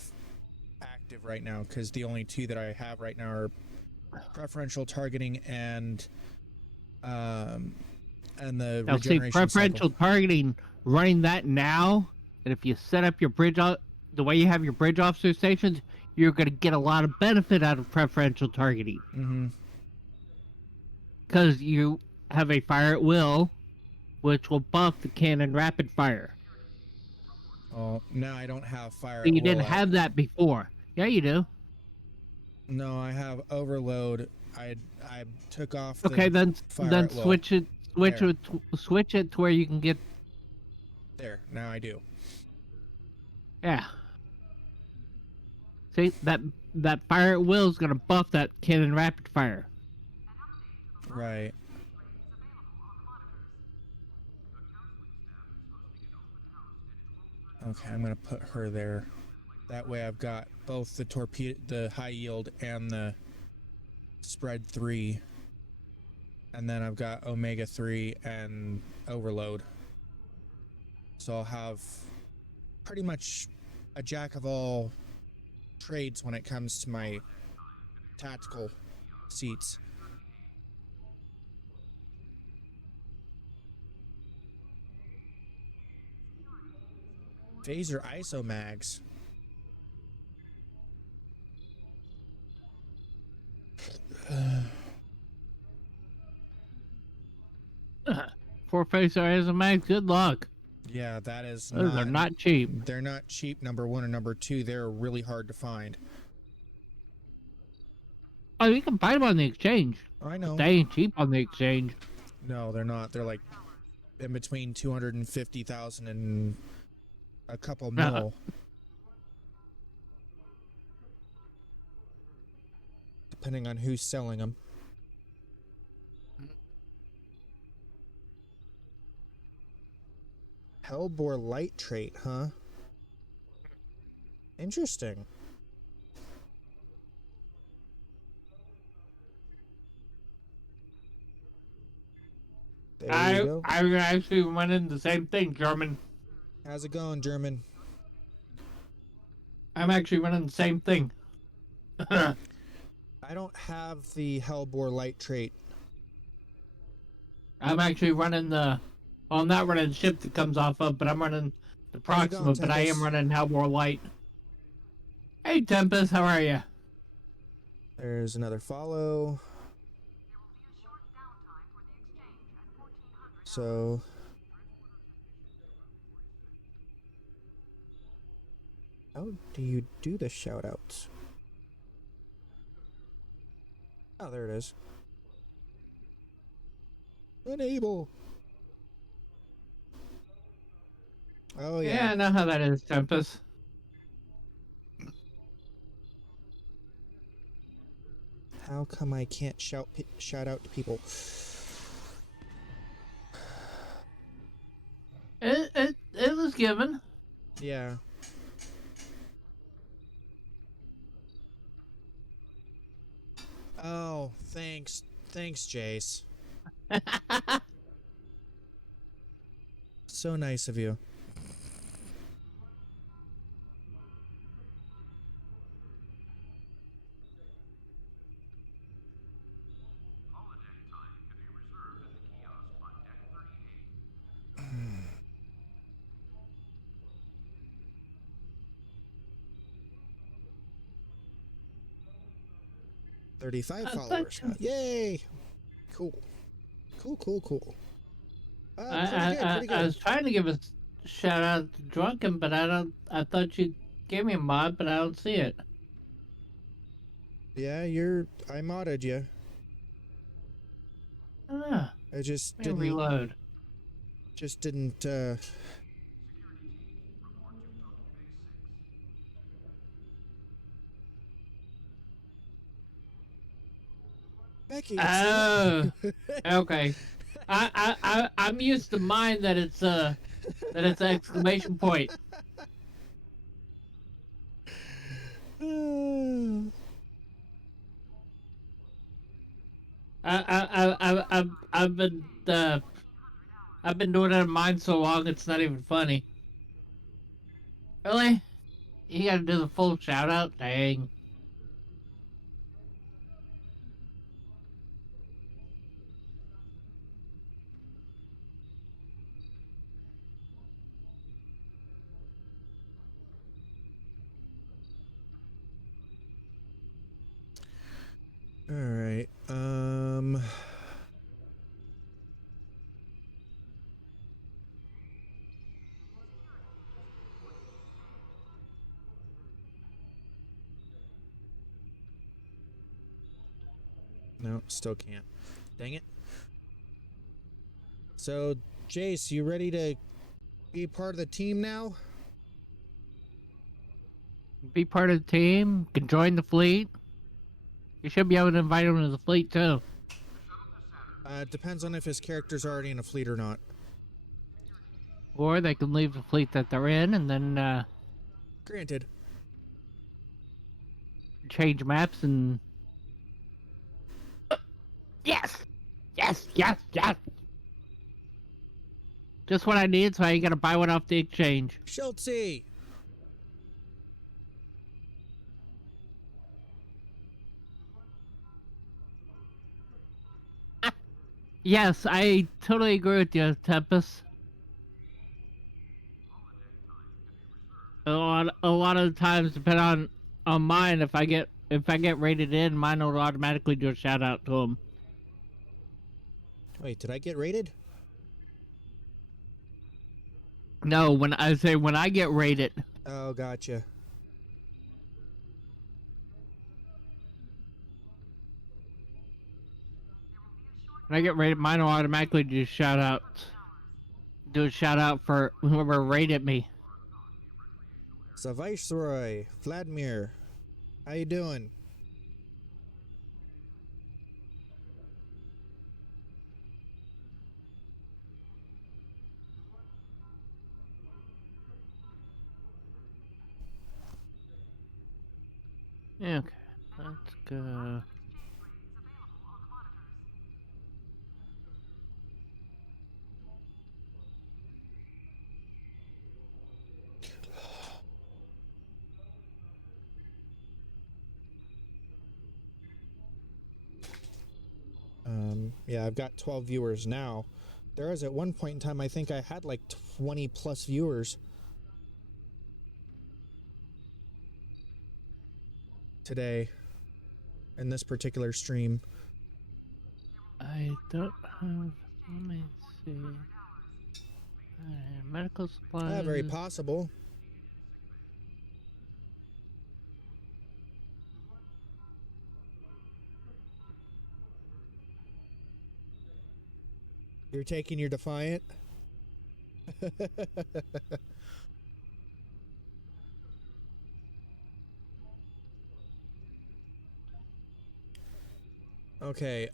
active right now because the only two that I have right now are Preferential Targeting and the Now, see, Regeneration preferential Cycle. targeting, running that now, and if you set up your bridge the way you have your bridge officer stations, you're going to get a lot of benefit out of preferential targeting. Mm-hmm. Because you have a fire at will, which will buff the cannon rapid fire. Oh, now I don't have Fire So at you Will. didn't have that before. Yeah, you do. No, I have Overload. I took off the Okay, then Fire at Will. switch it to where you can get. There, now I do. Yeah. See, that fire at will is going to buff that cannon rapid fire. Right. Okay, I'm gonna put her there. That way I've got both the torpedo, the high yield, and the spread 3. And then I've got Omega 3 and Overload. So I'll have pretty much a jack of all trades when it comes to my tactical seats. Phaser ISO mags. Four phaser as a mag. Good luck. Yeah, that is Those are not cheap. They're not cheap, number 1, and number 2, they're really hard to find. Oh, you can buy them on the exchange. I know. But they ain't cheap on the exchange. No, they're not. They're like in between 250,000 and a couple mil. Depending on who's selling them. Hellbore light trait, huh? Interesting. There you go. I actually went in the same thing, German. How's it going, German? I'm actually running the same thing. I don't have the Hellbore light trait. I'm actually running well, I'm not running the ship that comes off of, but I'm running the Proxima, but I am running Hellbore Light. Hey, Tempest, how are you? There's another follow. So... how do you do the shoutouts? Oh, there it is. Enable. Oh, yeah. Yeah, I know how that is, Tempest. How come I can't shout out to people? It was given. Yeah. Oh, thanks. Thanks, Jase. So nice of you. 35 I followers. thought- Yay! Cool. Cool. I, Pretty good, I, pretty I good. was trying to give a shout out to Drunken, but I don't. I thought you gave me a mod, but I don't see it. Yeah, I modded you. Ah, I just let me reload. didn't, Becky, Oh, okay. I'm used to mine that it's an exclamation point. I've been I've been doing it in mine so long it's not even funny. Really? You gotta do the full shout out? Dang. all right. No, still can't. Dang it. So, Jase, you ready to be part of the team now? Be part of the team, can join the fleet. You should be able to invite him to the fleet too. It depends on if his character's already in a fleet or not. Or they can leave the fleet that they're in and then Granted. change maps and Yes! Yes! Just what I need, so I ain't gotta buy one off the exchange. Schultzy! Yes, I totally agree with you, Tempest. A lot of the times, depending on mine, if I get rated in, mine will automatically do a shout out to them. Wait, did I get rated? No, when I get rated, Oh, gotcha. when I get rated, mine will automatically do shout outs. Do a shout out for whoever rated me. So, Viceroy, Vladimir, how you doing? Okay, let's go. Yeah, I've got 12 viewers now. There was at one point in time, I think I had like 20 plus viewers today in this particular stream. I don't have. Let me see. Medical supplies. Very possible. You're taking your Defiant? Okay,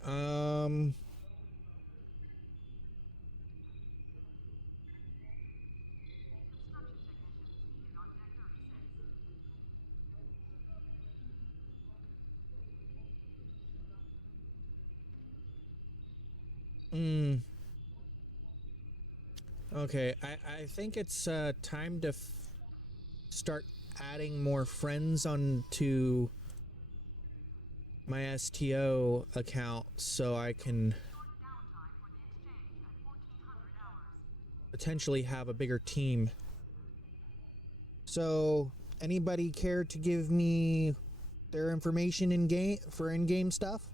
Okay, I think it's time to start adding more friends onto my STO account so I can potentially have a bigger team. So, anybody care to give me their information in game for in-game stuff?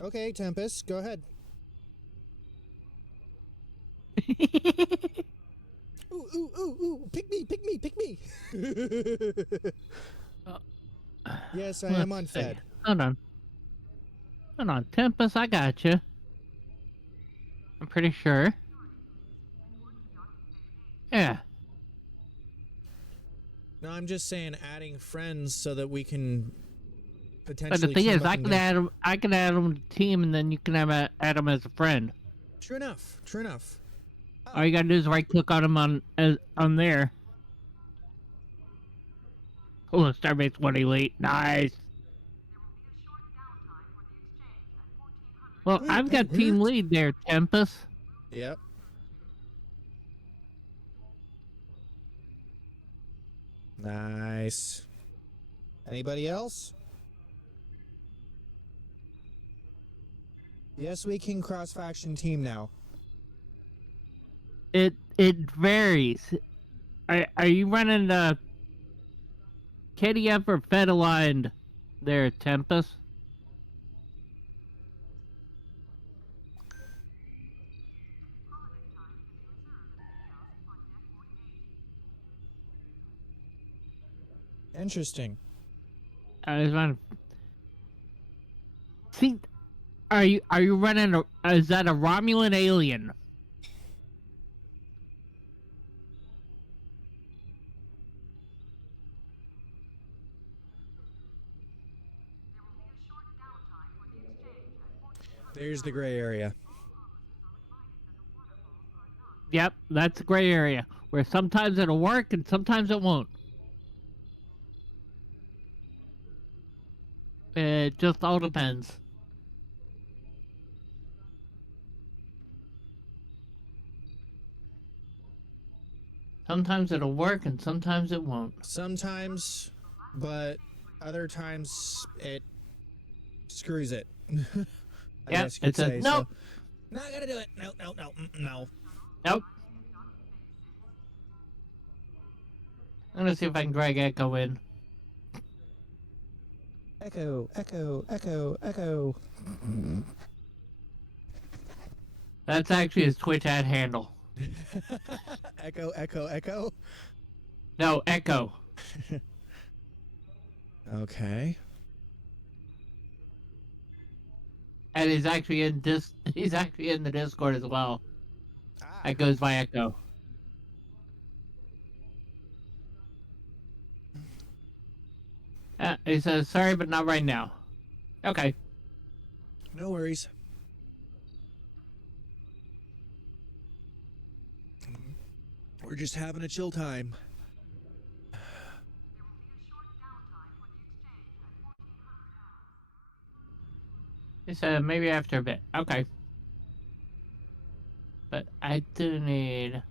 Okay, Tempest, go ahead. Ooh, ooh, ooh, ooh! Pick me, pick me, pick me! Yes, I am Let's see. unfed. Hold on. Hold on, Tempest, I got you. I'm pretty sure. Yeah. No, I'm just saying adding friends so that we can But the potentially thing team is, up I in can game. add him. I can add him to the team, and then you can add him as a friend. True enough. True enough. All you gotta do is right click on him on there. Oh, Starbase 1 Elite. Nice. Well, Wait, I've that got team worked? lead there, Tempest. Yep. Nice. Anybody else? Yes, we can cross-faction team now. It varies. Are you running the KDF or Fed aligned there, Tempest? Interesting. I was running. See, are you running a? Is that a Romulan alien? There's the gray area. Yep, that's a gray area where sometimes it'll work and sometimes it won't. It just all depends. Sometimes it'll work and sometimes it won't. Sometimes, but other times it screws it. I Yep, guess you could it says say nope. so. Not gonna do it. No, no, no, no. Nope. I'm gonna see if I can drag Echo in. Echo, echo, echo, echo. That's actually his Twitch ad handle. Echo, echo, echo. No, Echo. Okay. And he's actually in he's actually in the Discord as well. That goes by Echo. He says sorry, but not right now. Okay. No worries. We're just having a chill time. He said maybe after a bit. Okay. But I do need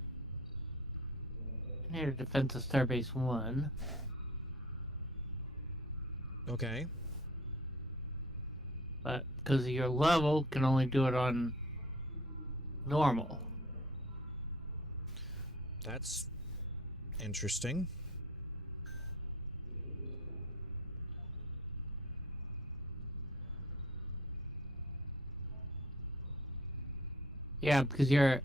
a defensive Starbase 1. Okay. But because of your level, can only do it on normal. That's interesting. Yeah, because your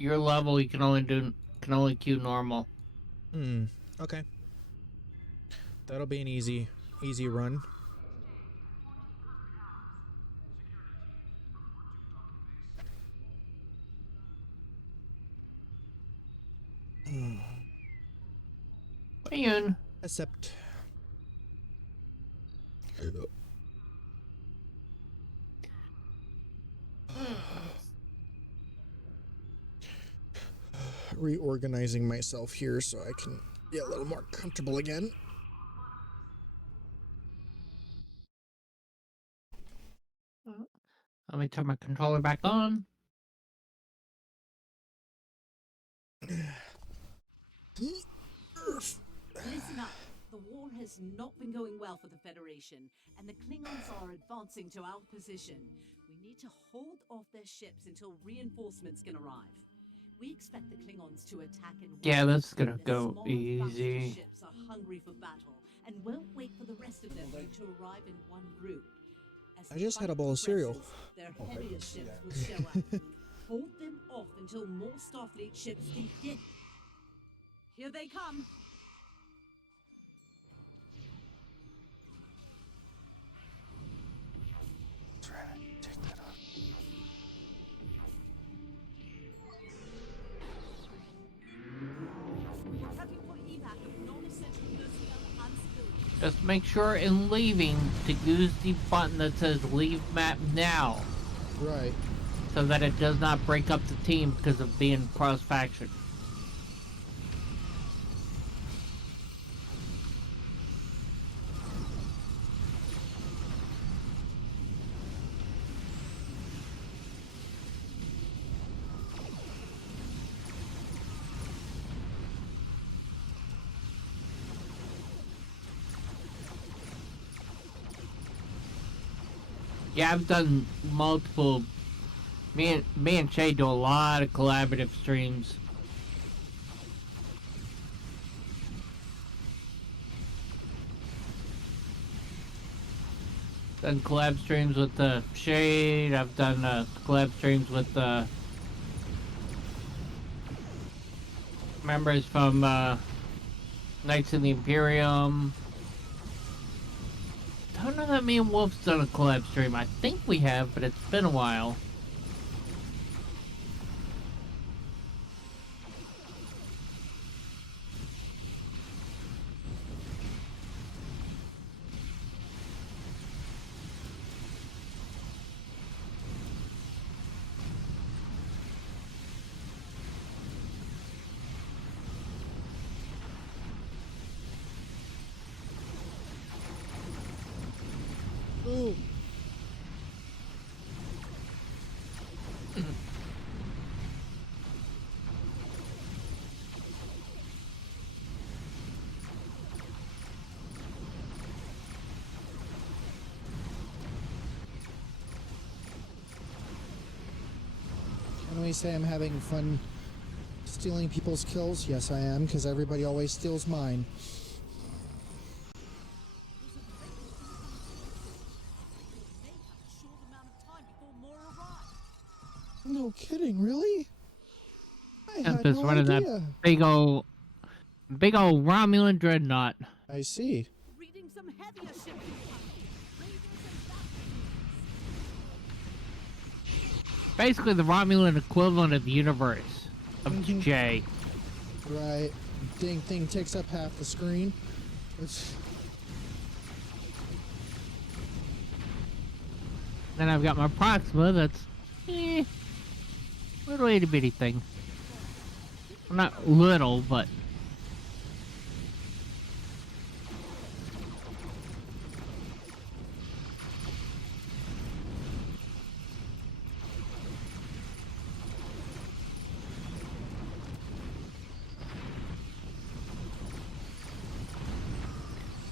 level you can only queue normal. Okay. That'll be an easy run. Ian. Except reorganizing myself here so I can get a little more comfortable again. Let me turn my controller back on. Listen up. The war has not been going well for the Federation, and the Klingons are advancing to our position. We need to hold off their ships until reinforcements can arrive. We expect the Klingons to attack in Yeah, waves. this is gonna Their go small, faster easy. ships are hungry for battle and won't wait for the rest of their fleet to arrive in one group. As I the just had fight a bowl of cereal. progresses, their heavier ships will show up. Hold them off until more Starfleet ships can get. Here they come. We're prepping for evac of non-essential personnel and civilians. Just make sure in leaving to use the button that says leave map now, Right. so that it does not break up the team because of being cross faction. Yeah, I've done multiple. Me and Shay do a lot of collaborative streams. Done collab streams with Shade. I've done collab streams with members from Knights of the Imperium. Don't know that me and Wolf's done a collab stream. I think we have, but it's been a while. Ooh. Can we say I'm having fun stealing people's kills? Yes, I am, because everybody always steals mine. They have a short amount of time before more arrive. No kidding, really? I had Tempest no running that idea. big old Romulan dreadnought. I see. Reading some heavier ships incoming. Raiders and battleships. Basically the Romulan equivalent of the universe of J. Right. Dang thing takes up half the screen. It's... Then I've got my Proxima that's little itty bitty thing. Well, not little, but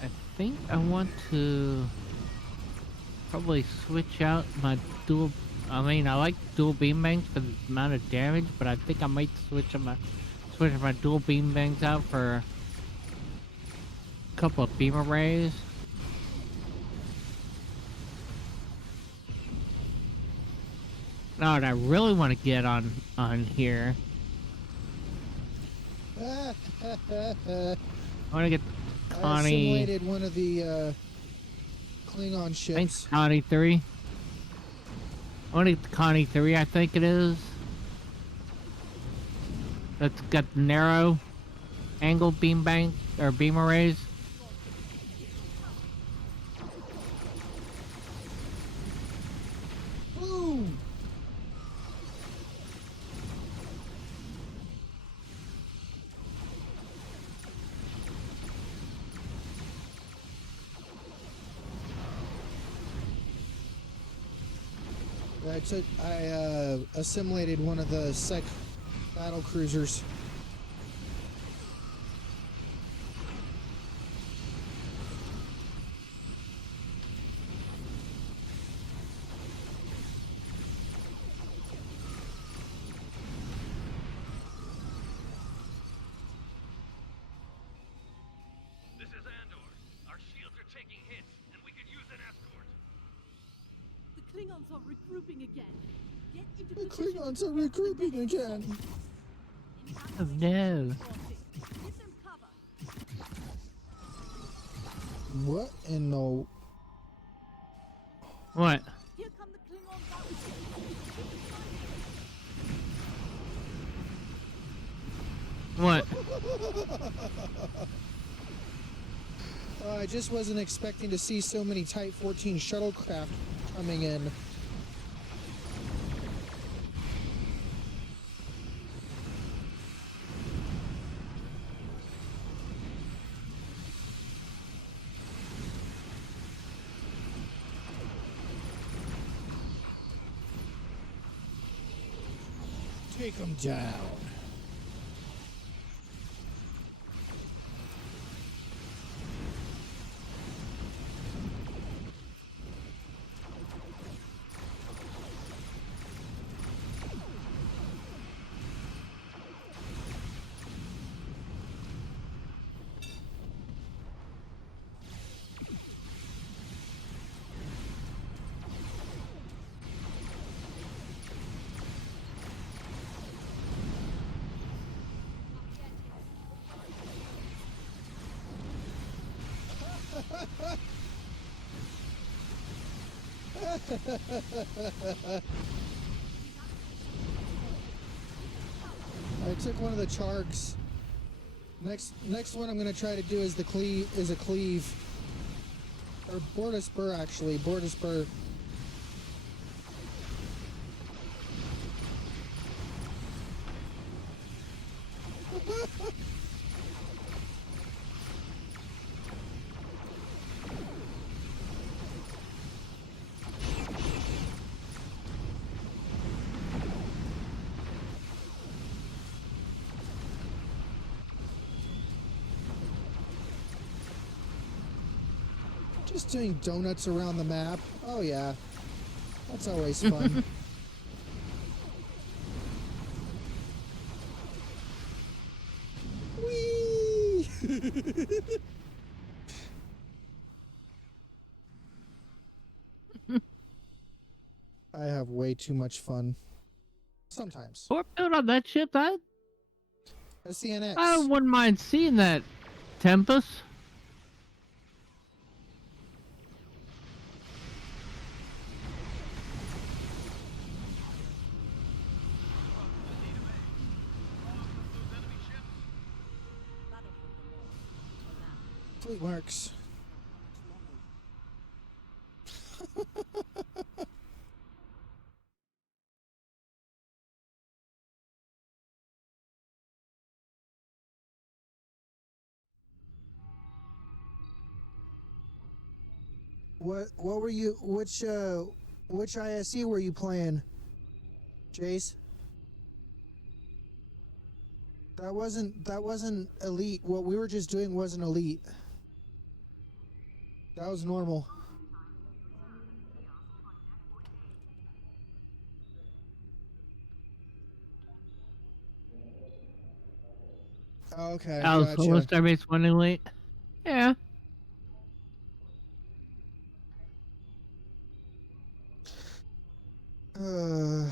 I think I want to probably switch out my dual. I mean, I like dual beam bangs for the amount of damage, but I think I might switch my dual beam bangs out for a couple of beam arrays. No, and I really want to get on here. I want to get I Connie. assimilated one of the Klingon ships. Thanks, Connie 3. I want to get the Connie 3, I think it is. That's got the narrow angle beam bank or beam arrays. Boom! I assimilated one of the sec battle cruisers. Klingons are regrouping again. Get into The position Klingons to are press the regrouping next again. assault. Oh no. Give them cover. What in the... What? Here come the Klingon battleships. What? I just wasn't expecting to see so many Type 14 shuttlecraft coming in. Take them down. I took one of the charks. Next one I'm gonna try to do is the cleave. Or board a spur actually. Board a spur. Just doing donuts around the map. Oh yeah. That's always fun. Whee! I have way too much fun. Sometimes. Port built on that ship, that? That's the NX. I wouldn't mind seeing that, Tempest. Fleet marks. What were you which ISE were you playing? Jase? That wasn't elite. What we were just doing wasn't elite. That was normal. Okay, Oh, so was gotcha. everybody's running late? Yeah. Uh,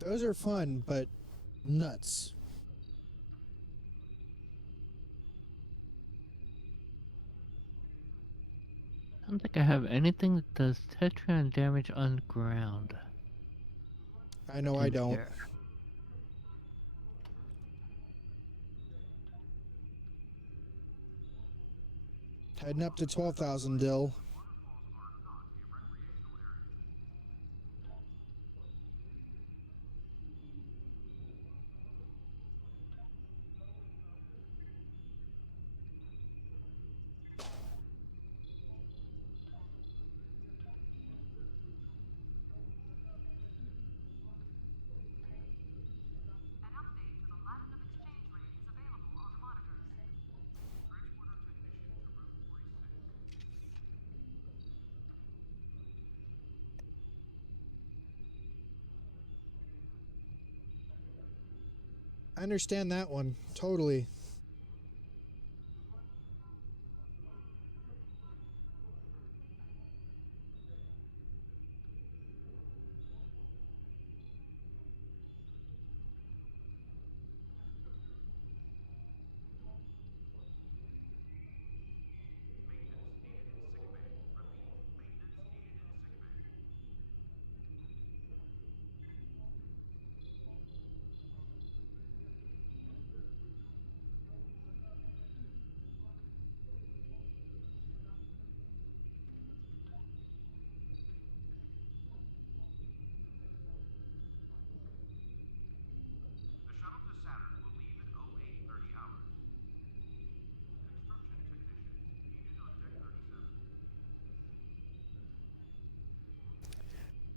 those are fun, but nuts. I don't think I have anything that does Tetran damage on ground. I know I don't. Here. Heading up to 12,000 Dill. I understand that one totally. The shuttle to Saturn will leave in 0830 hours. Construction technician needed on deck 37.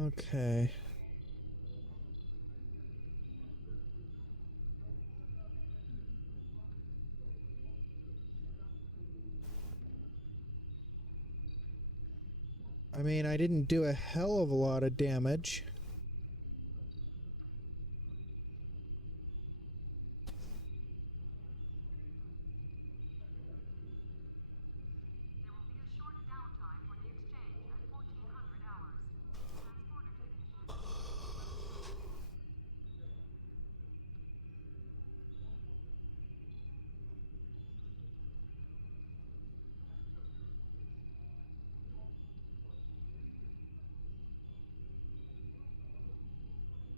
Okay. I mean, I didn't do a hell of a lot of damage. There will be a short downtime for the exchange at 1400 hours. Transporter technician.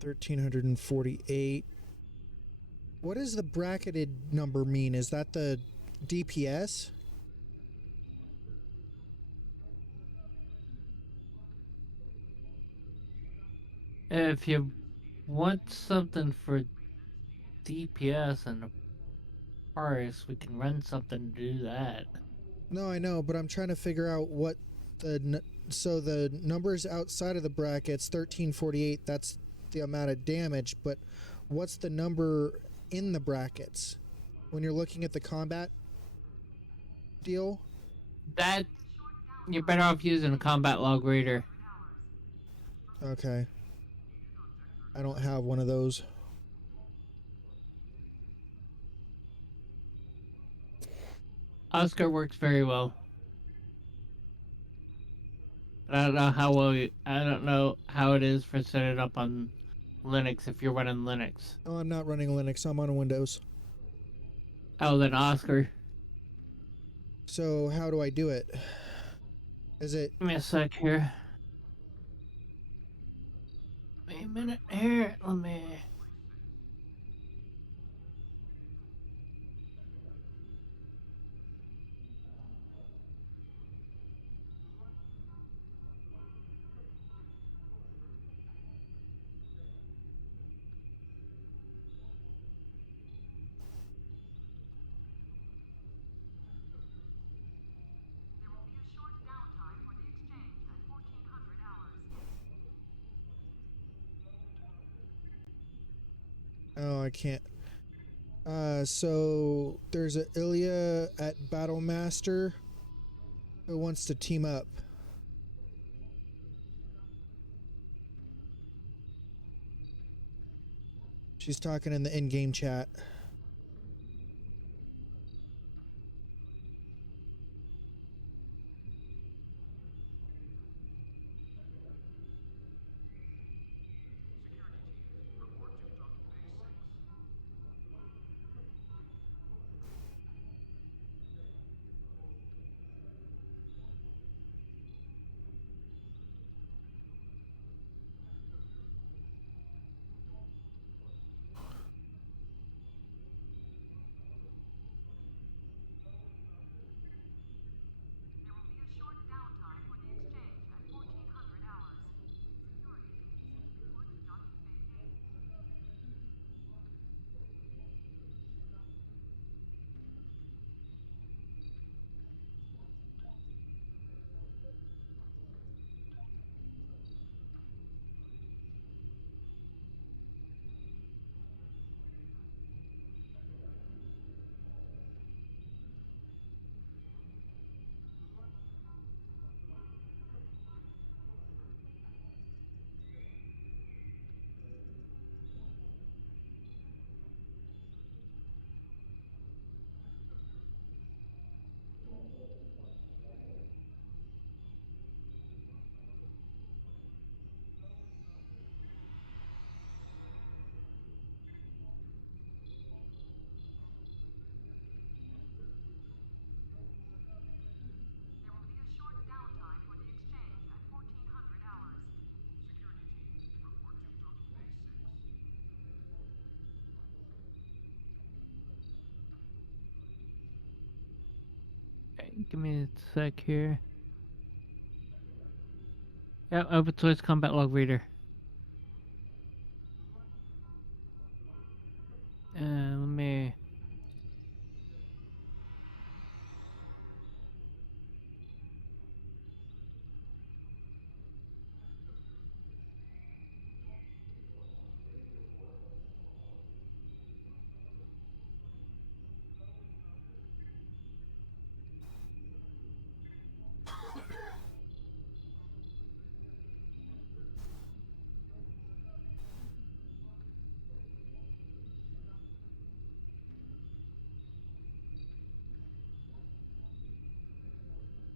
1348. What does the bracketed number mean? Is that the DPS? If you want something for DPS and Paris, we can run something to do that. No, I know, but I'm trying to figure out what so the numbers outside of the brackets, 1348, that's the amount of damage, but what's the number in the brackets when you're looking at the combat deal? That you're better off using a combat log reader. Okay. I don't have one of those. Oscar works very well. But I don't know how well I don't know how it is for setting it up on Linux if you're running Linux. No, I'm not running Linux. I'm on Windows. Oh, then Oscar. So how do I do it? Is it... Give me a sec here. Wait a minute here. Let me. There will be a short downtime for the exchange at 1400 hours. Oh, I can't. So there's a Ilya at Battlemaster who wants to team up. She's talking in the in-game chat. Security team, report to docking bay 6. Give me a sec here. Yeah, open source combat log reader. Let me.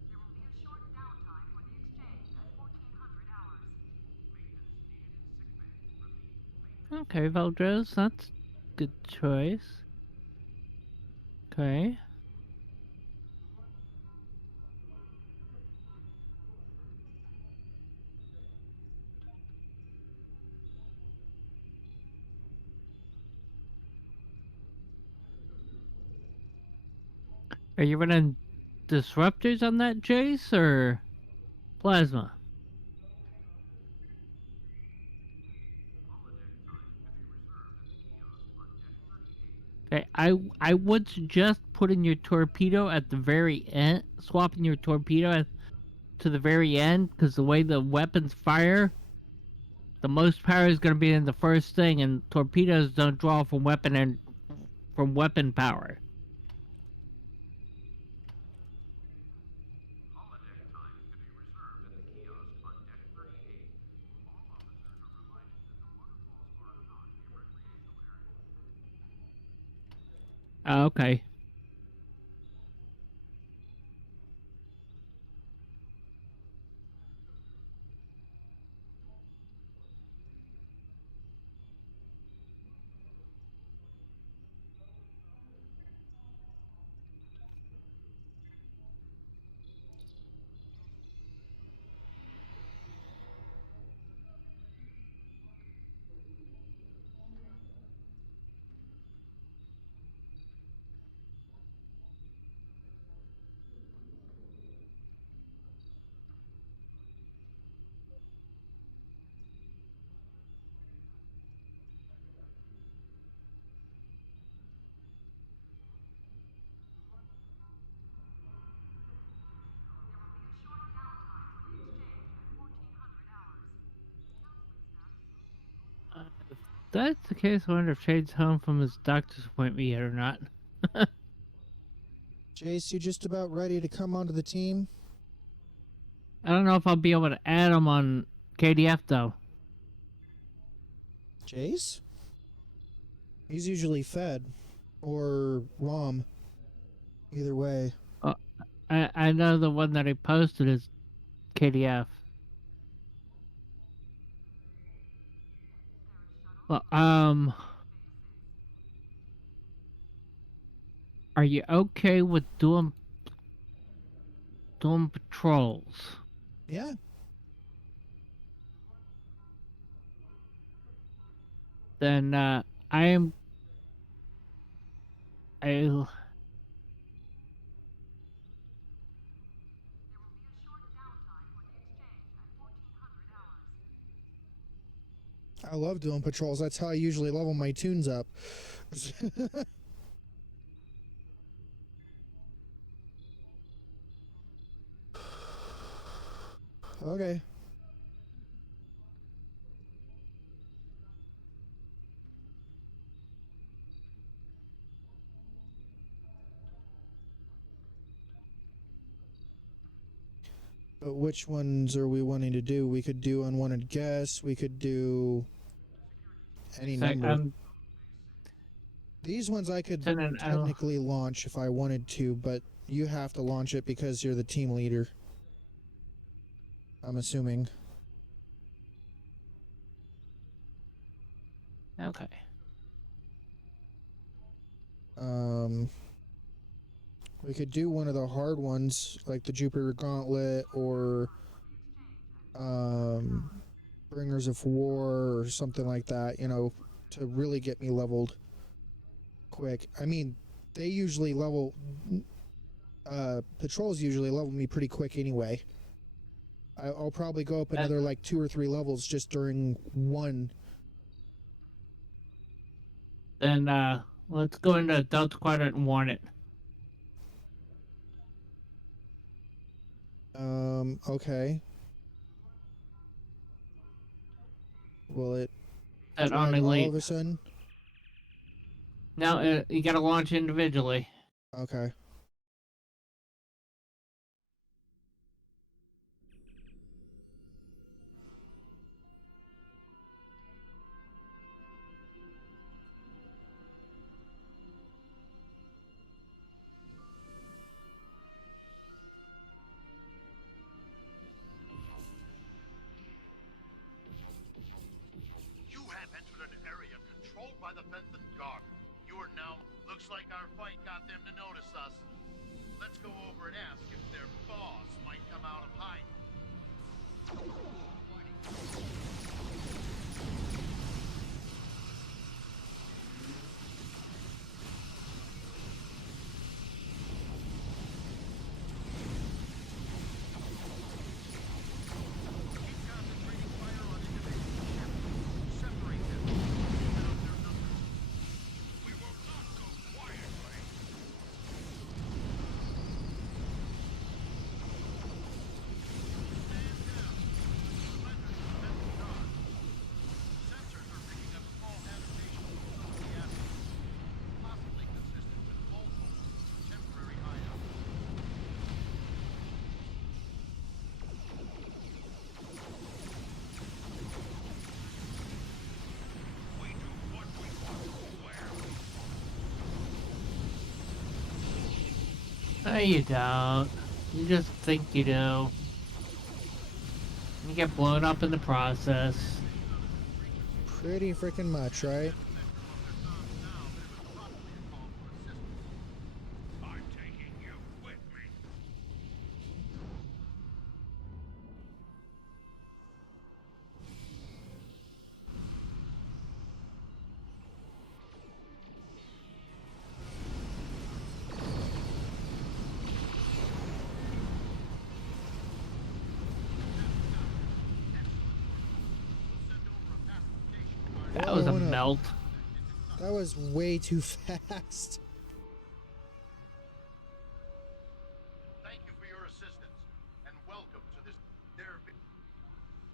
There will be a short downtime for the exchange at 1400 hours. Okay, Valdros, that's good choice. Okay. Are you running disruptors on that, Jace, or plasma? Okay, I would suggest putting your torpedo at the very end, swapping your torpedo to the very end, because the way the weapons fire, the most power is going to be in the first thing, and torpedoes don't draw from weapon power. Okay. There will be a short downtime for the exchange at 1400 hours. If that's the case, I wonder if Shade's home from his doctor's appointment yet or not. Jase, you just about ready to come onto the team? I don't know if I'll be able to add him on KDF though. Jase? He's usually fed. Or ROM. Either way. I know the one that he posted is KDF. Well, are you okay with doing patrols? Yeah. Then I'll There will be a short downtime for the exchange at 1400 hours. I love doing patrols. That's how I usually level my tunes up. Okay. But which ones are we wanting to do? We could do unwanted guests. We could do any number. These ones I could technically launch if I wanted to, but you have to launch it because you're the team leader. I'm assuming. Okay. We could do one of the hard ones, like the Jupiter Gauntlet or Bringers of War or something like that, you know, to really get me leveled quick. I mean, they usually level patrols usually level me pretty quick anyway. I'll probably go up another like 2 or 3 levels just during one. Then let's go into Delta Quadrant and warn it. Okay. Will it That on flag all elite. of a sudden? Now you gotta launch individually. Okay. You have entered an area controlled by the Bentham Guard. You are now... Looks like our fight got them to notice us. Let's go over and ask if their boss might come out of hiding. No, you don't. You just think you do. You get blown up in the process. Pretty freaking much, right? I'm taking you with me. That was a Whoa, no. melt. That was way too fast. Thank you for your assistance, and welcome to this...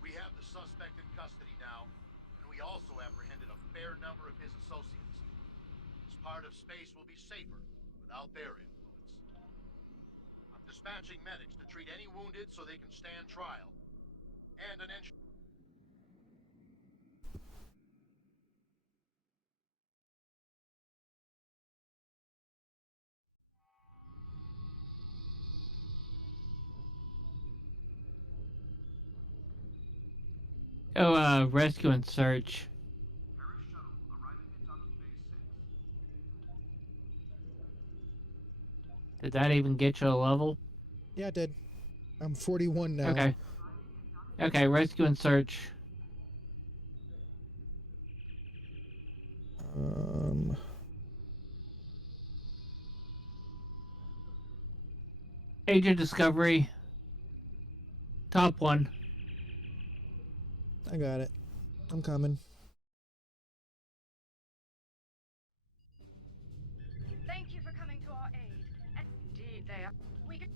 We have the suspect in custody now, and we also apprehended a fair number of his associates. This part of space will be safer without their influence. I'm dispatching medics to treat any wounded so they can stand trial. And an engineer... Go rescue and search. Did that even get you a level? Yeah, it did. I'm 41 now. Okay. Okay, rescue and search. Agent Discovery. Top one. I got it. I'm coming. Thank you for coming to our aid. And indeed, they are. We can.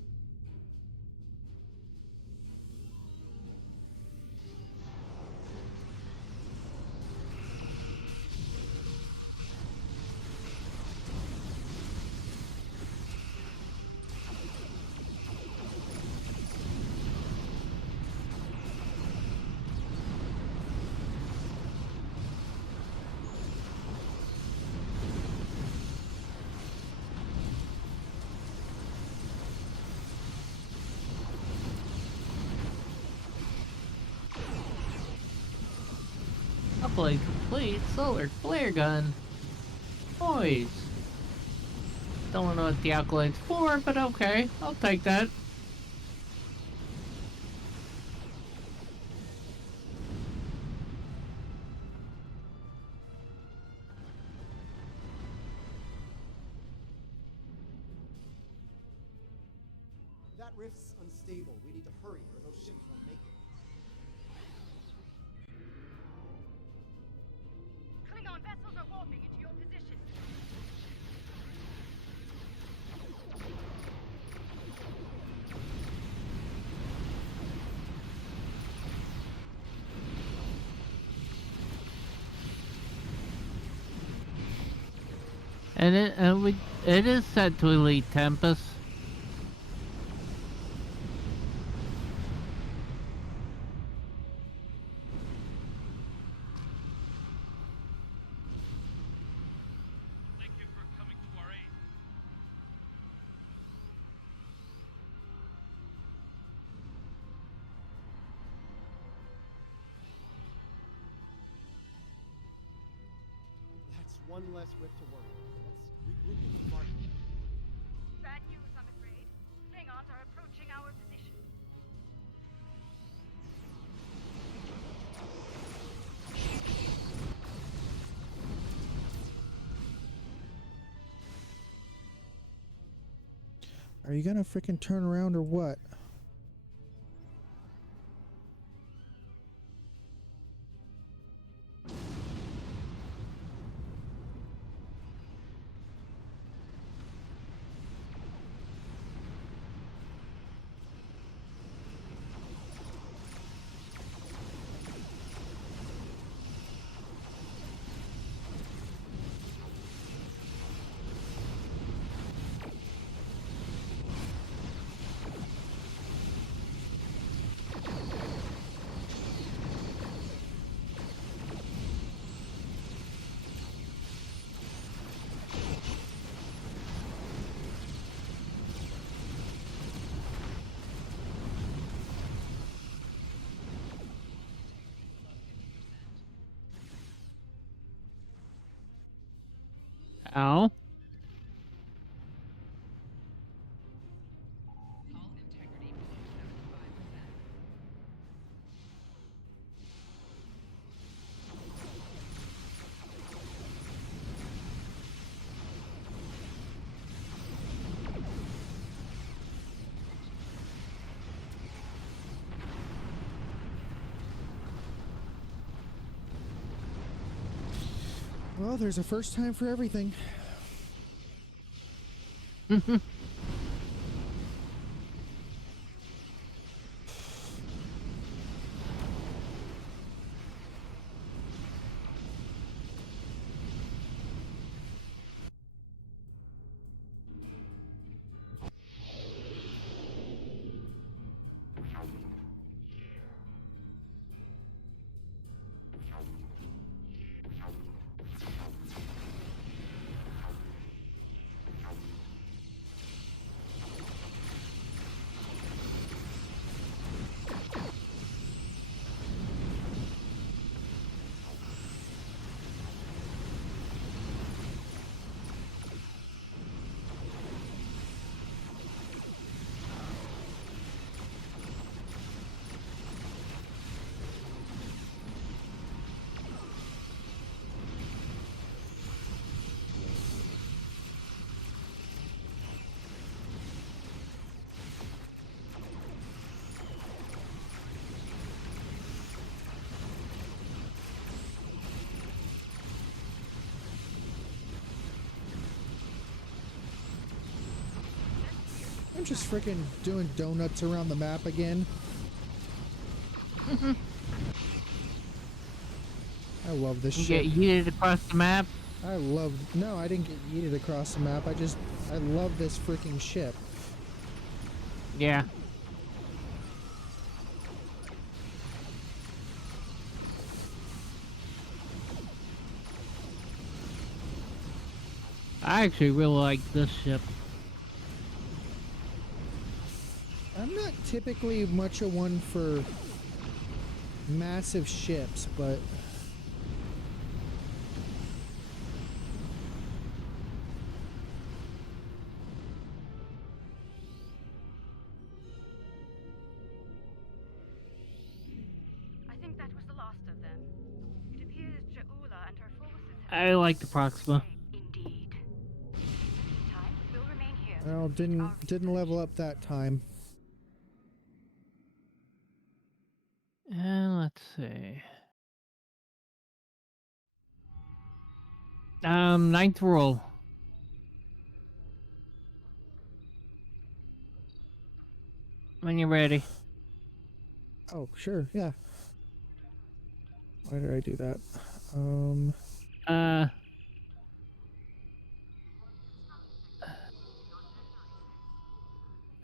Upgrade complete. Solar flare gun. Boys. Don't know what the accolade's for, but okay. I'll take that. rift's unstable. We need to hurry or those ships won't make it. Klingon vessels are warping into your position. And it is set to Elite Tempest. Thank you for coming to our aid. That's one less rift to worry about. Let's regroup with smartly. Bad news, I'm afraid. Klingons are approaching our position. Are you gonna freaking turn around or what? Ow. Well, there's a first time for everything. I'm just freaking doing donuts around the map again. I love this You shit. get yeeted across the map. No, I didn't get yeeted across the map. I love this freaking ship. Yeah. I actually really like this ship. I'm not typically much of one for massive ships, but I think that was the last of them. It appears Jaula and her forces I like the Proxima. Indeed. In the meantime, we'll remain here. well, didn't level up that time. see. Ninth rule. When you're ready. Oh, sure, yeah. Why did I do that?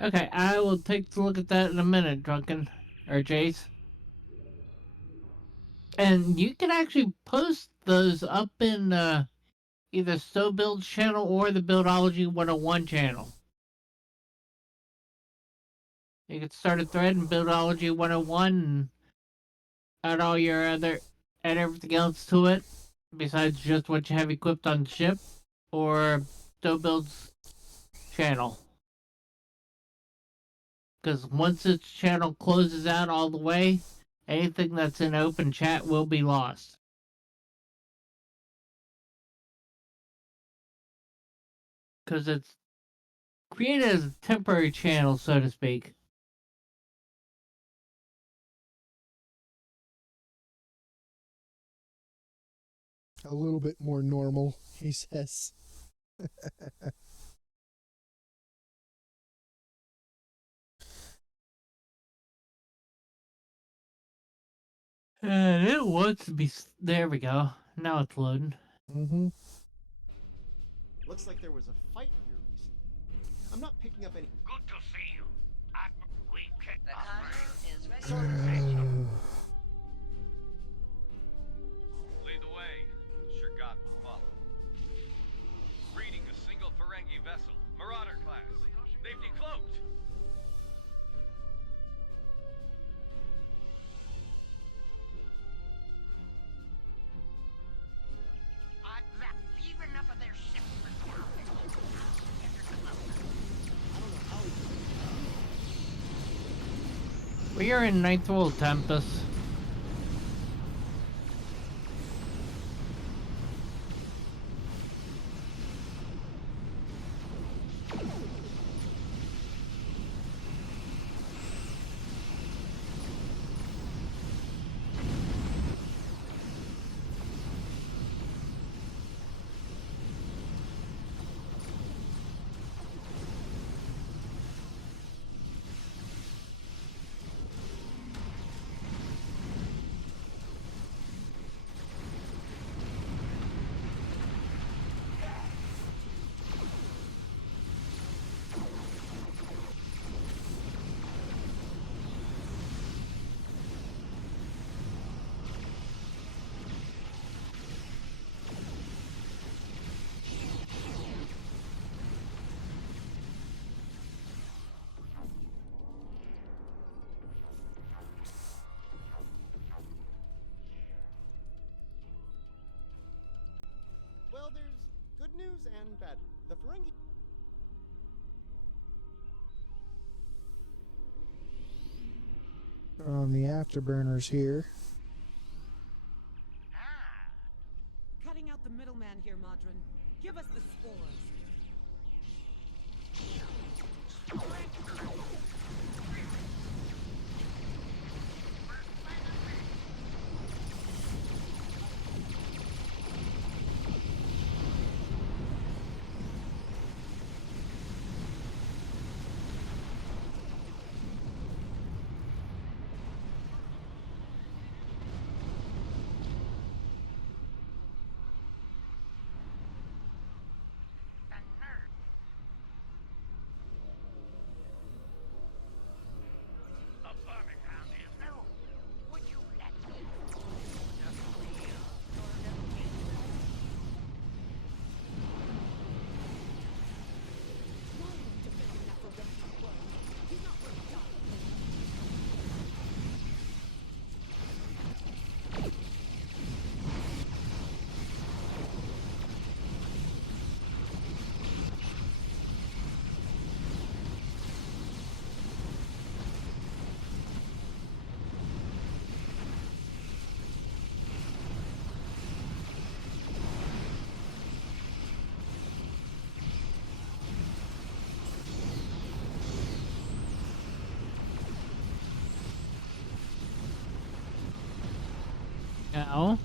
Okay, I will take a look at that in a minute, Drunken. Or Jase. And you can actually post those up in either So Build's channel or the Buildology 101 channel. You can start a thread in Buildology 101 and add all your add everything else to it, besides just what you have equipped on the ship, or So Build's channel. Because once its channel closes out all the way, anything that's in open chat will be lost. Because it's created as a temporary channel, so to speak. A little bit more normal, he says. And it wants to be. There we go. Now it's loading. Mm-hmm. Looks like there was a fight here recently. I'm not picking up any. Good to see you. We can. The conjurer is ready. Lead the way. Sure got to follow. Reading a single Ferengi vessel. Marauder class. They've decloaked. Leave enough of their ship for now. We are in Ninth World Tempest. Well, there's good news and bad. The Ferengi. On the afterburners here. Cutting out the middleman here, Modron. Give us the spores. Now,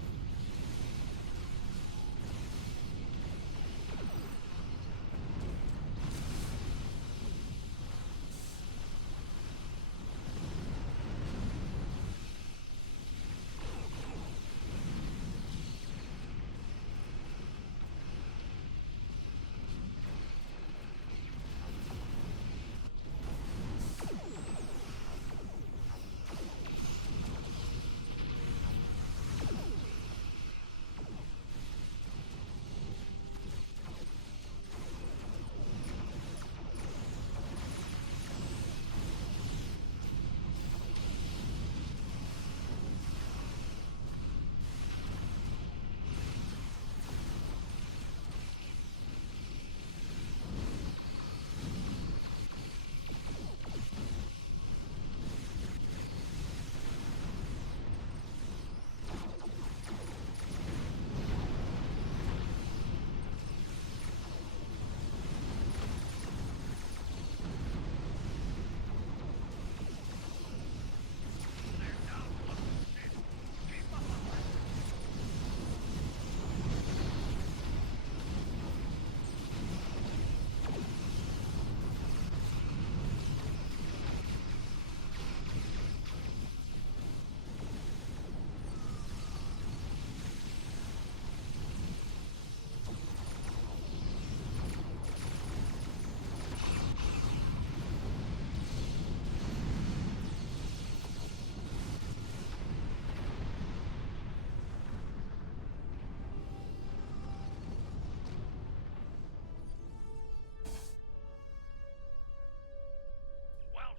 Well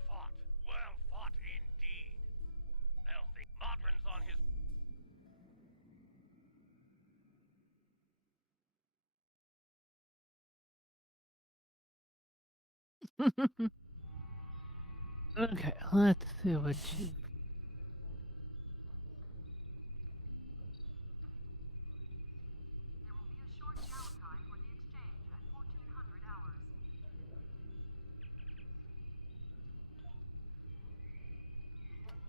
fought indeed. Filthy Modron's on his. okay, let's see what you. There will be a short downtime for the exchange at 1400 hours.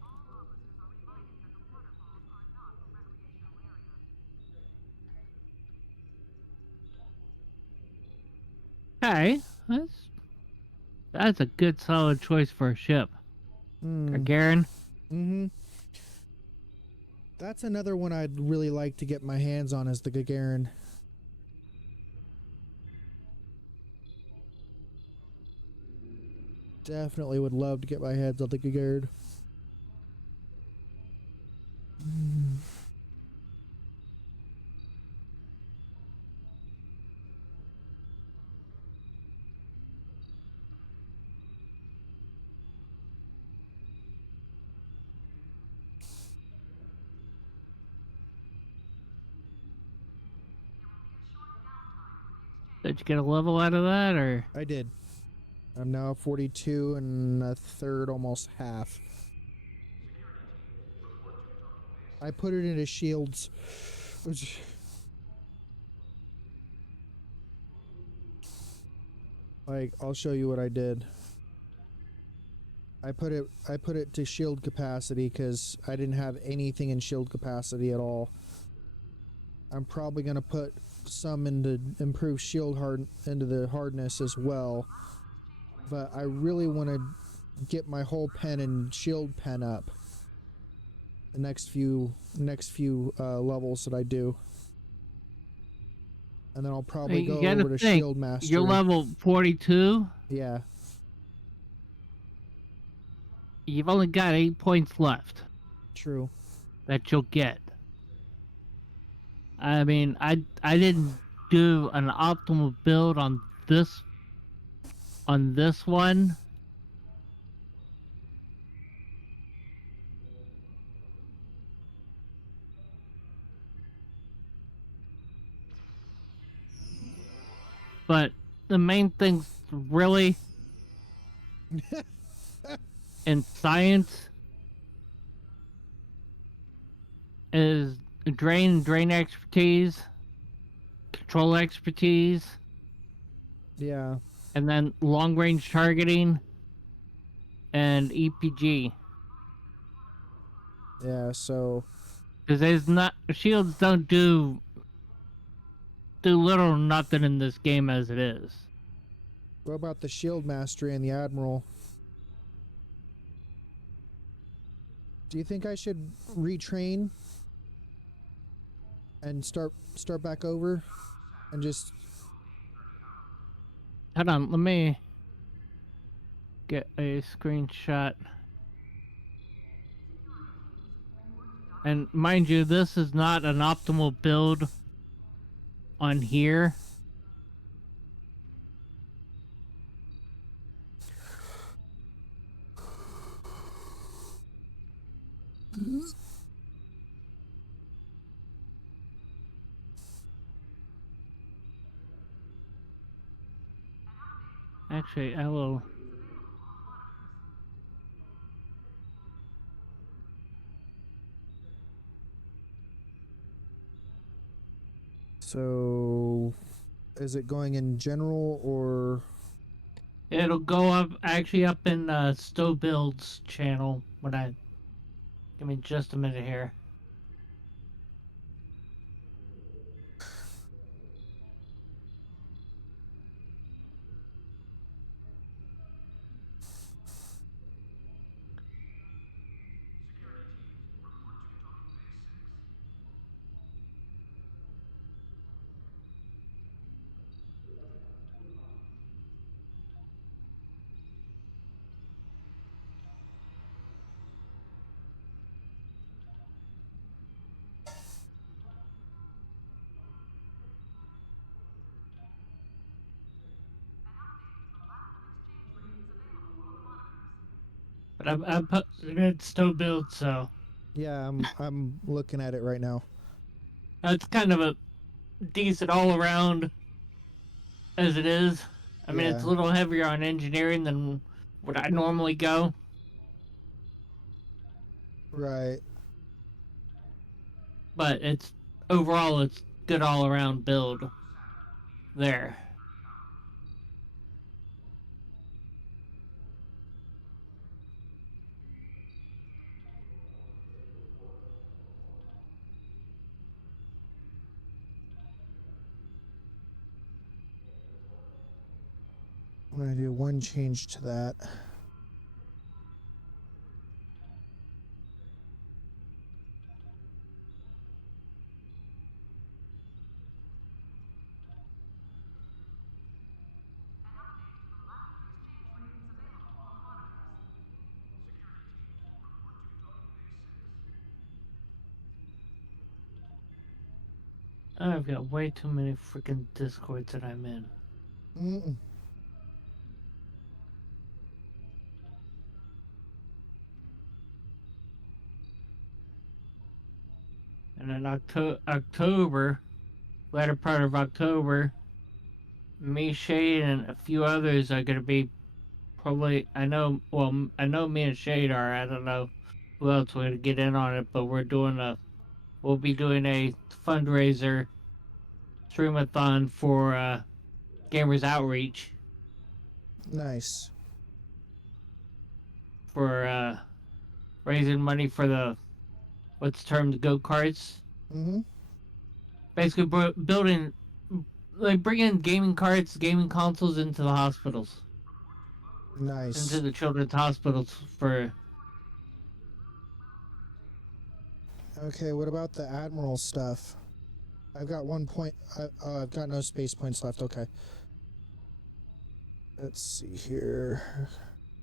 All officers are reminded that the waterfalls are not a recreational area. Okay, that's a good solid choice for a ship. Gagarin. Mm-hmm. That's another one I'd really like to get my hands on, is the Gagarin. Definitely would love to get my hands on the Gagarin. Did you get a level out of that, or? I did. I'm now 42 and a third, almost half. I put it into shields. Like, I'll show you what I did. I put it to shield capacity because I didn't have anything in shield capacity at all. I'm probably gonna put some into improve shield into the hardness as well. But I really want to get my whole pen and shield pen up. The next few levels that I do. And then I'll probably You go gotta over to think, Shield Master. you're level 42. Yeah. You've only got 8 points left. True. That you'll get. I mean, I didn't do an optimal build on this one. But the main things really in science is drain expertise, control expertise, Yeah. and then long range targeting and EPG. Yeah, so Because there's not shields don't do little or nothing in this game as it is. What about the shield mastery and the admiral? Do you think I should retrain and start back over and just Hold on, let me get a screenshot. And mind you, this is not an optimal build on here. Actually, I will. So, is it going in general or? It'll go up actually up in Stow Builds channel when I. Give me just a minute here. But I put it Stow Builds, so. Yeah, I'm looking at it right now. It's kind of a decent all around as it is. I mean, it's a Yeah. little heavier on engineering than what I normally go. Right. But it's overall, it's good all around build there. I'm gonna do one change to that. I've got way too many freaking discords that I'm in. Mm-mm. And in October, latter part of October, me, Shade, and a few others are gonna be probably. I know. Well, I know me and Shade are. I don't know who else will get in on it, but we'll be doing a fundraiser streamathon for Gamers Outreach Nice. for raising money for the what's termed go karts. Mm-hmm. Basically, building like bringing gaming carts, gaming consoles into the hospitals, Nice. into the children's hospitals for. Okay, what about the admiral stuff? I've got 1 point. I've got no space points left. Okay. Let's see here.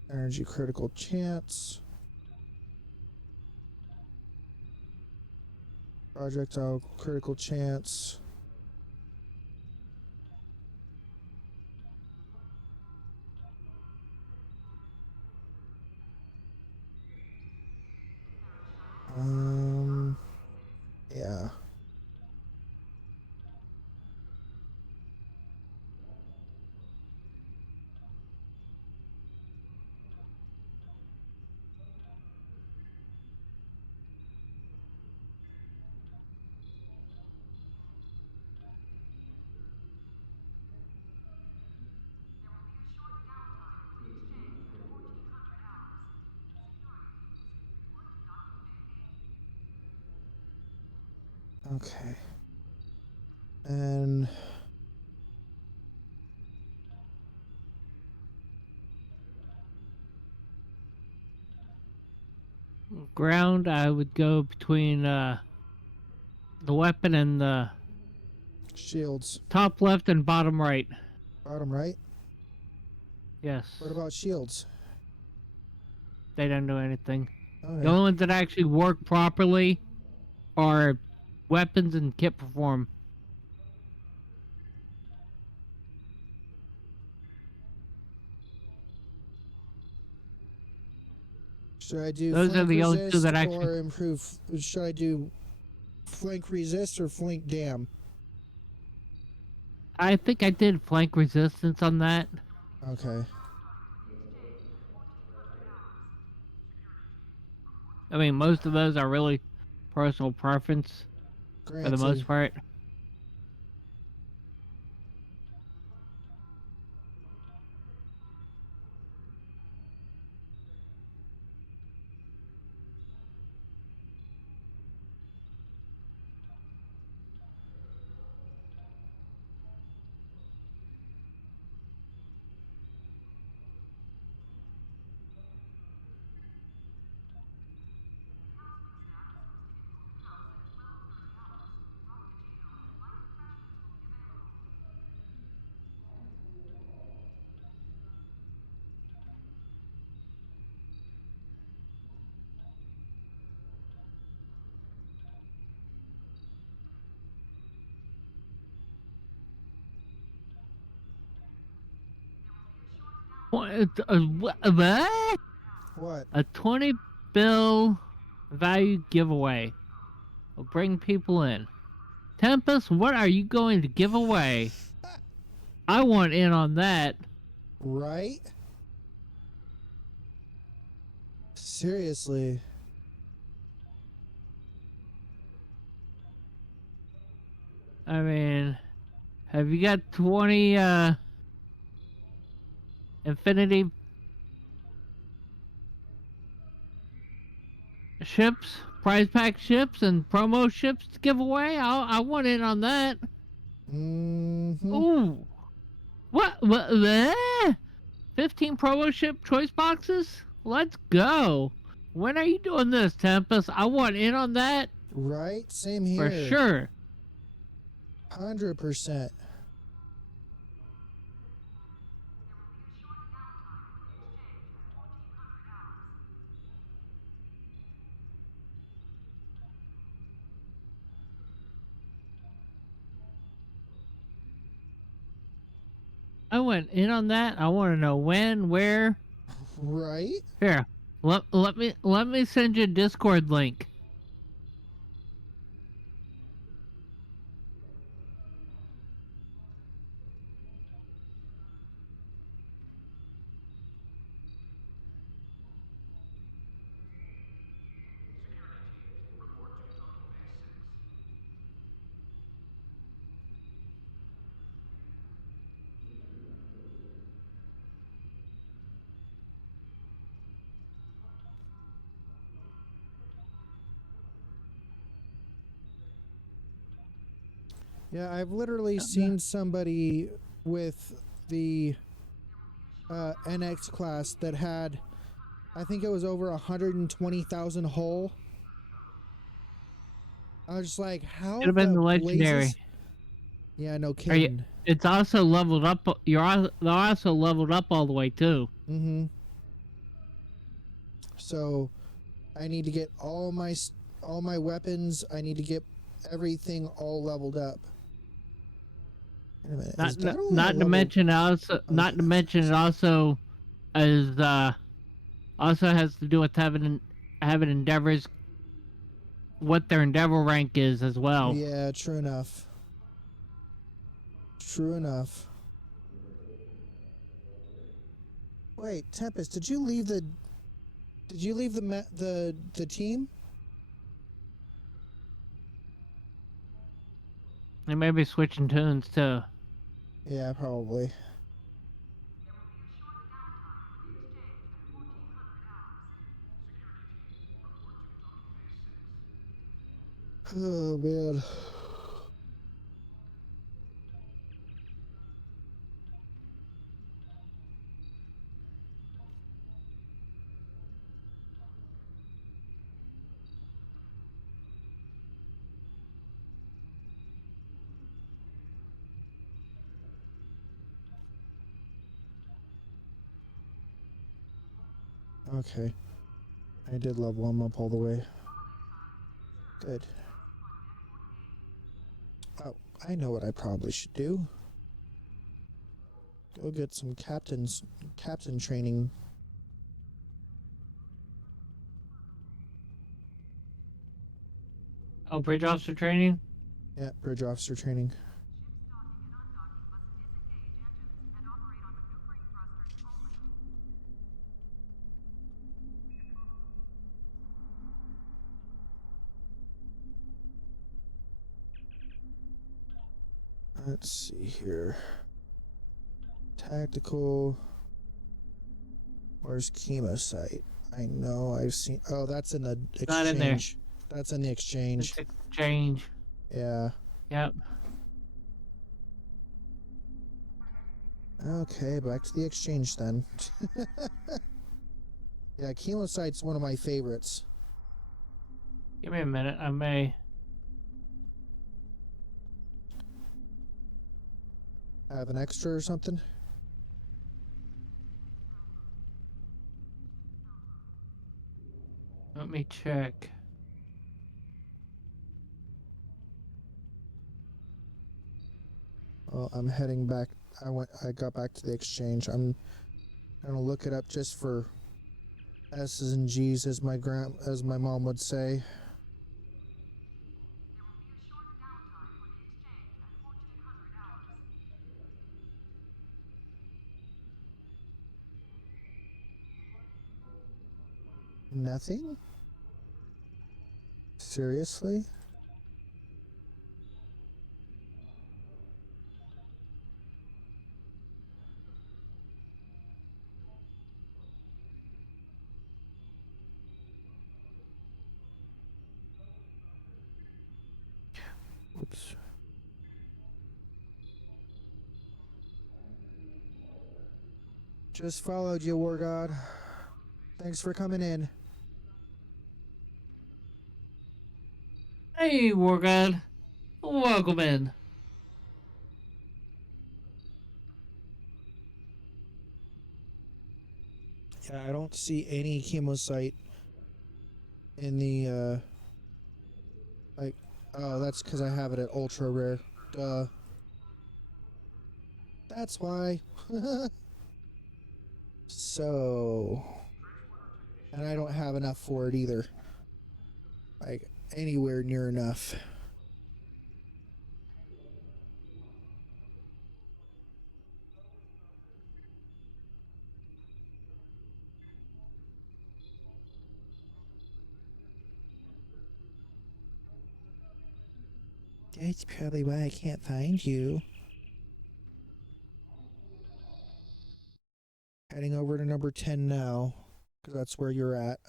Energy critical chance. Projectile critical chance. Yeah. Okay. And Ground, I would go between the weapon and the shields. top left and bottom right. Bottom right. Yes. What about shields? They don't do anything. Okay. The only ones that actually work properly are weapons and kit perform. Should I do Those are flank the only two resist that actually. or improve? Should I do flank resist or flank dam? I think I did flank resistance on that. Okay. I mean, most of those are really personal preference for the Granted. most part. What? What? A 20 bill value giveaway will bring people in. Tempest, what are you going to give away? I want in on that. Right? Seriously. I mean, have you got 20 Infinity ships, prize pack ships, and promo ships to give away? I want in on that. Mm-hmm. Ooh. What? 15 promo ship choice boxes? Let's go. When are you doing this, Tempest? I want in on that. Right? Same here. For sure. 100%. I went in on that. I want to know when, where. Right? Here, let me send you a Discord link. Yeah, I've literally seen somebody with the NX class that had, I think it was over 120,000 hull. I was just like, how Could have been the the legendary. blazes? Yeah, no kidding. It's also leveled up. They're also leveled up all the way too. Mm-hmm. So, I need to get all my weapons. I need to get everything all leveled up. Wait a minute. Is that only Not a to level? mention also not Okay, to mention it also is also has to do with having endeavors what their endeavor rank is as well. Yeah, true enough. True enough. Wait, Tempest, did you leave the the team? They may be switching tunes too. Yeah, probably. Oh man. Okay. I did level him up all the way. Good. Oh, I know what I probably should do. Go get some captain training. Oh, bridge officer training? Yeah, bridge officer training. Let's see here. Tactical. Where's chemo site? I know I've seen. Oh, that's in the exchange. Not in there. That's in the exchange. It's exchange. Yeah. Yep. Okay, back to the exchange then. Yeah, chemo site's one of my favorites. Give me a minute. I may. Have an extra or something? Let me check. Well, I'm heading back. I got back to the exchange. I'm gonna look it up just for S's and G's, as my mom would say. Nothing? Seriously? Oops. Just followed you, War God. Thanks for coming in. Hey, War God. Welcome in. Yeah, I don't see any chemo site in the, like, oh, that's because I have it at ultra rare. Duh. That's why. So, and I don't have enough for it either. Like, anywhere near enough. That's probably why I can't find you. Heading over to number 10 now, because that's where you're at.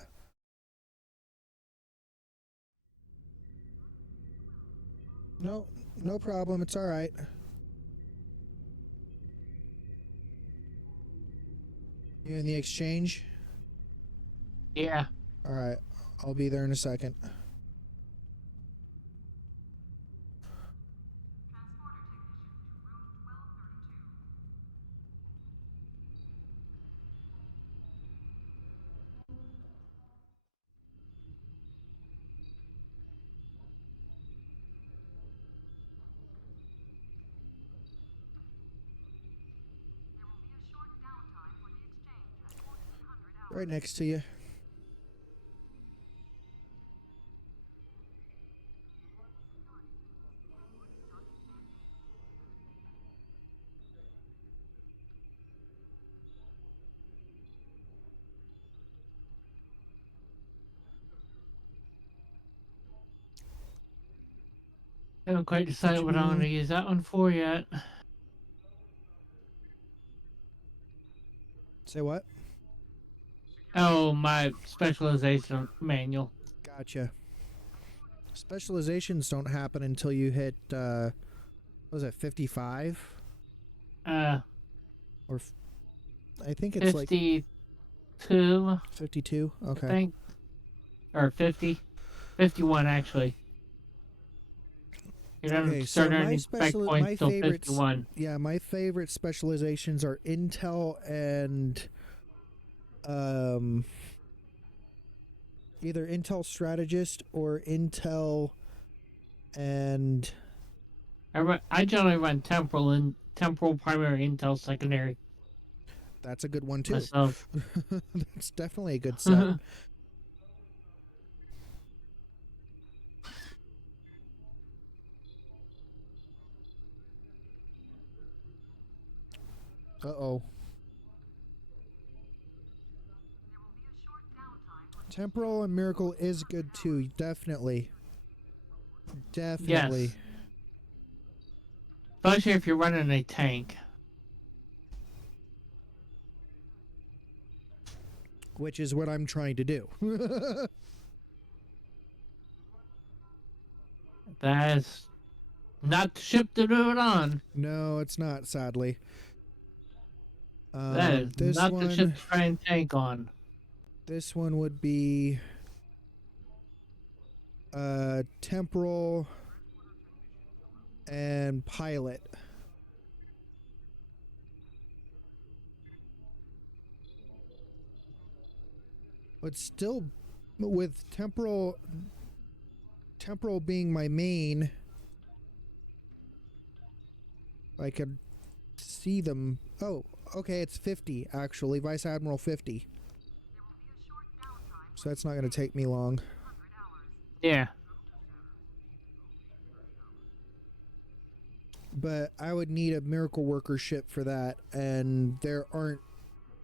No, no problem. It's all right. You in the exchange? Yeah. All right. I'll be there in a second. Right next to you. Haven't quite decided what I'm going to use that one for yet. Say what? Oh, my specialization manual. Gotcha. Specializations don't happen until you hit, what was it, 55? Uh, Or, I think it's like 52, 52? I Okay. think. Or 50. 51, actually. You don't Okay, start so earning spec points my till favorites, 51. yeah, my favorite specializations are Intel and, either Intel Strategist or Intel and I generally run temporal primary, Intel secondary that's a good one too. myself. That's definitely a good set. Uh-oh. Temporal and Miracle is good too, definitely. Definitely. Yes. Especially if you're running a tank. Which is what I'm trying to do. That is not the ship to do it on. No, it's not, sadly. That is This not one, the ship to try and tank on. This one would be Temporal and Pilot. But still, with Temporal being my main, I could see them. Oh, okay, it's 50 actually, Vice Admiral 50. So that's not going to take me long. Yeah. But I would need a Miracle Worker ship for that, and there are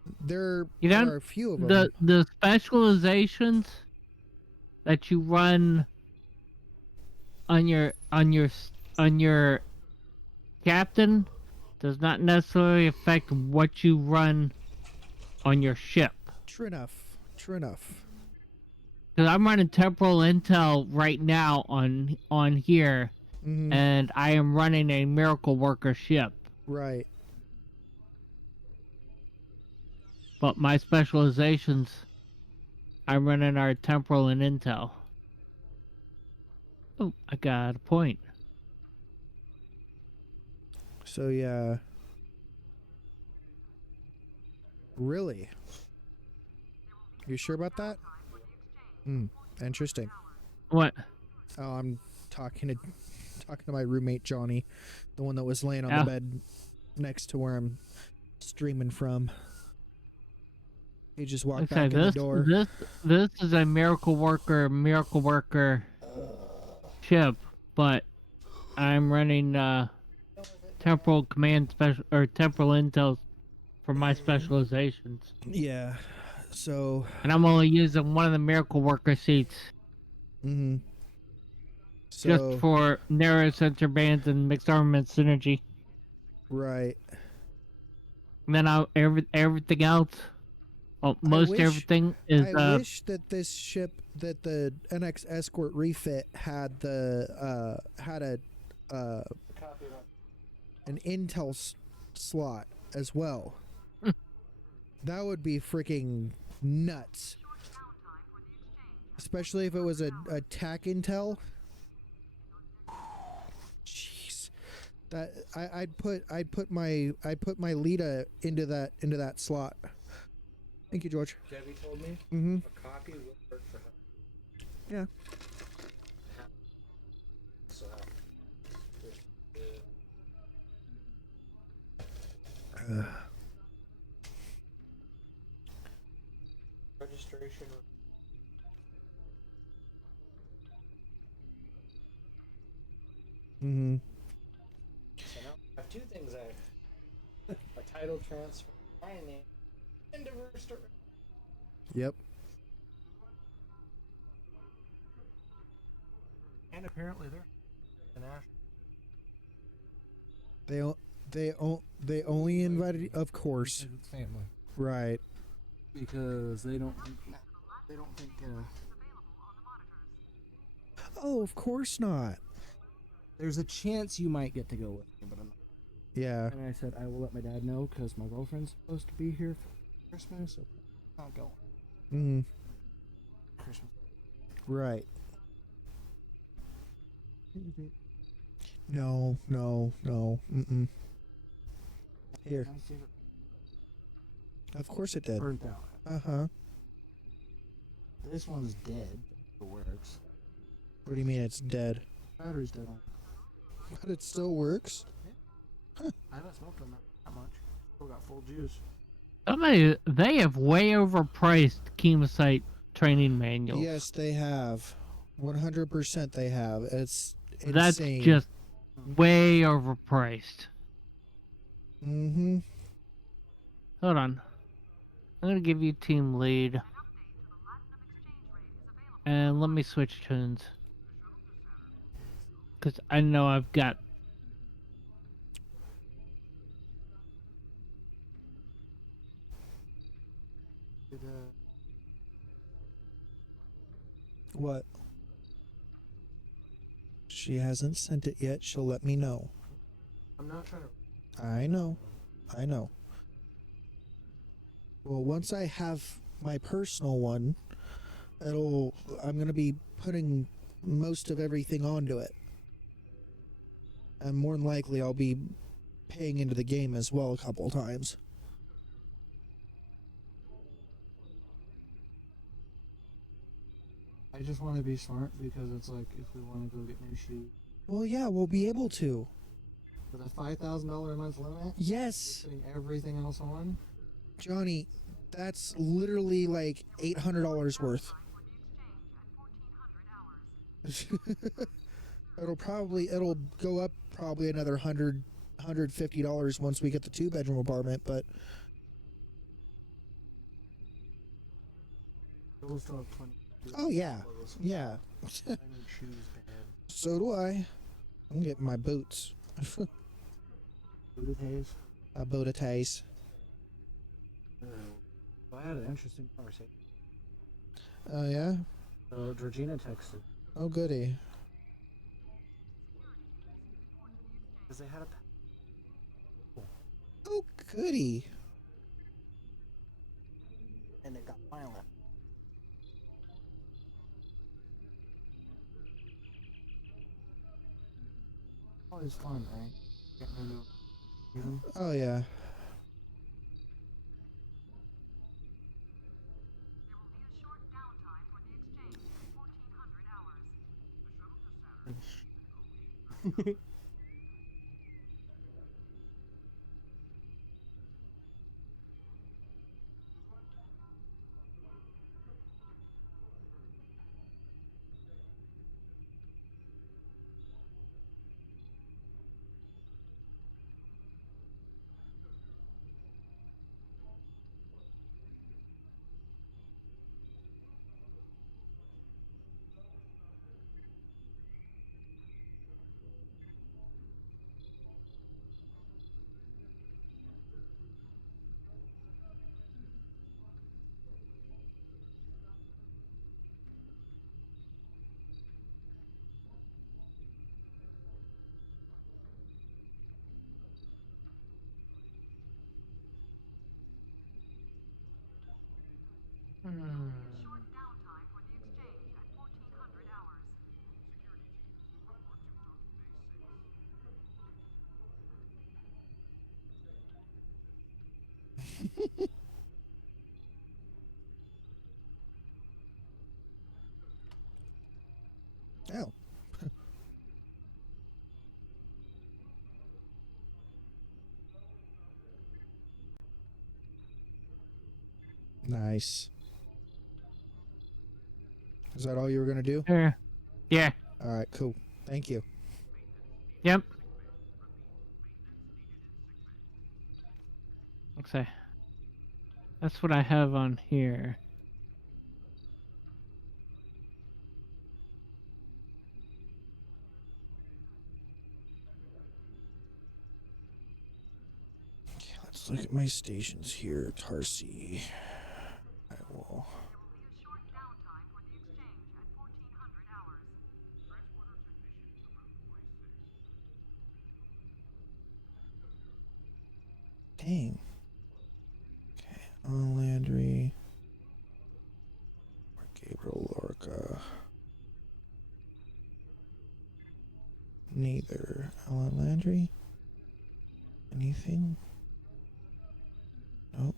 a few of them. The specializations that you run on your captain does not necessarily affect what you run on your ship. True enough. True enough. Because I'm running temporal intel right now on here, and I am running a Miracle Worker ship. Right. But my specializations, I'm running our temporal and intel. Oh, I got a point. So yeah. Really? You sure about that? Interesting. What? Oh, I'm talking to my roommate Johnny, the one that was laying on the bed next to where I'm streaming from. He just walked back in the door. This is a Miracle Worker ship, but I'm running temporal command temporal intel for my specializations. Yeah. So. And I'm only using one of the Miracle Worker seats. So, just for narrow center bands and mixed armament synergy. Right. And then everything else. Well, everything is. I wish that this ship, that the NX Escort refit had an Intel slot as well. That would be freaking nuts. Especially if it was a TAC Intel. Jeez, that I'd put my Lita into that slot. Thank you, George. Debbie told me a copy will work for her. Yeah. So, registration. So now I have two things a title transfer, my name, and diverse. Yep. And apparently they're they only invited, of course. It's family. Right. Because they don't think Oh, of course not. There's a chance you might get to go with me, but I'm not. Yeah. And I said I will let my dad know because my girlfriend's supposed to be here for Christmas, so I'm not going. Mm. Christmas. Right. No. Mm-mm. Here. Can I see if it Of course it did. burnt out? Uh-huh. This one's dead. It works. What do you mean it's dead? Battery's dead on. But it still works? I haven't smoked on that much. Still got full juice. They have way overpriced chemosite training manuals. Yes, they have. 100% they have. It's insane. That's just way overpriced. Mm-hmm. Hold on. I'm gonna give you team lead. And let me switch tunes. Because I know I've got... What? She hasn't sent it yet. She'll let me know. I'm not trying to. I know. Well, once I have my personal one, I'm going to be putting most of everything onto it. And more than likely, I'll be paying into the game as well a couple times. I just want to be smart because it's like if we want to go get new shoes. Well, yeah, we'll be able to. With a $5,000 a month limit? Yes. Putting everything else on? Johnny, that's literally like $800 worth. It'll go up probably another $150 once we get the 2-bedroom apartment, but We'll still have 20. oh yeah. I need shoes bad. So do I. I'm getting my boots. Booties? Booties. I had an interesting conversation. Oh yeah? Georgina texted. Oh goody. Because they had a... Oh goody. And it got violent. Always fun, right? Getting into it. Oh yeah. There will be a short downtime for the exchange of 1,400 hours. Short downtime for the exchange at 1,400 hours. Oh. Nice. Is that all you were gonna do? Yeah. All right, cool. Thank you. Yep. Okay. That's what I have on here. Okay, let's look at my stations here. Tarsi. I will. There will be a short downtime for the exchange at 1,400 hours. Dang. Okay, Alan Landry. Or Gabriel Lorca. Neither. Alan Landry? Anything? Nope.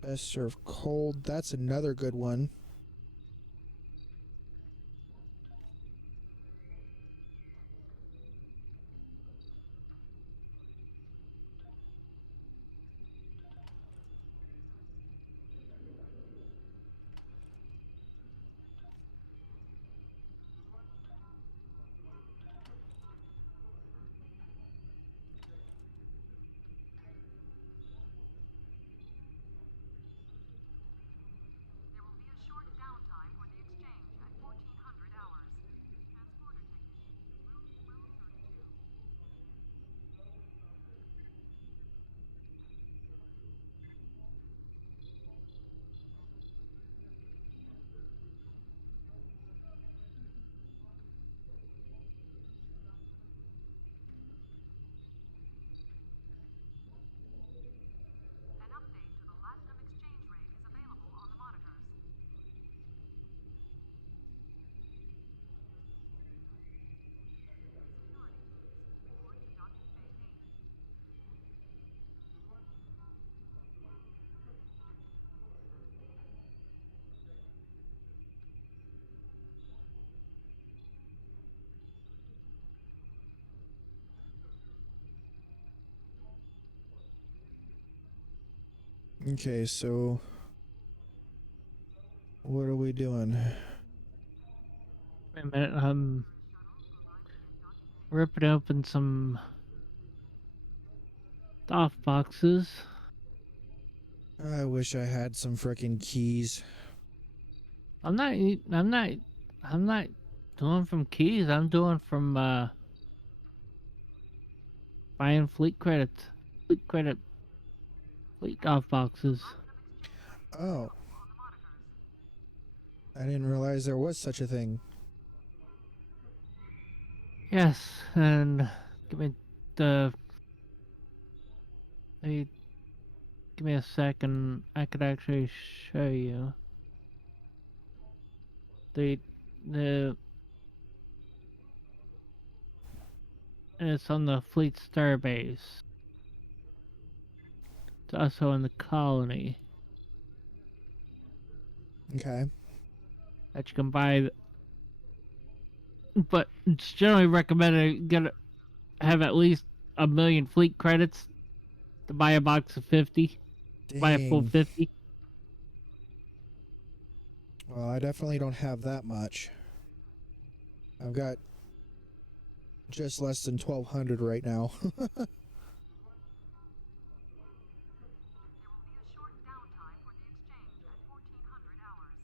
Best served cold. That's another good one. There will be a short downtime for the exchange at 1400 hours. Transporter technician, room 1232. An update to the Latinum exchange rate is available on the monitors. Security teams, report to docking bay 8. Okay, so what are we doing? Wait a minute. Ripping open some off boxes. I wish I had some frickin' keys. I'm not. I'm not doing from keys. I'm doing from buying fleet credits. Fleet off boxes. Oh. I didn't realize there was such a thing. Yes, and give me the. Maybe give me a second. I could actually show you the. It's on the fleet starbase. It's also in the colony. Okay. That you can buy. But it's generally recommended have at least 1,000,000 fleet credits to buy a box of 50. Buy a full Dang. 50. Well, I definitely don't have that much. I've got just less than 1,200 right now. There will be a short downtime for the exchange at 1400 hours.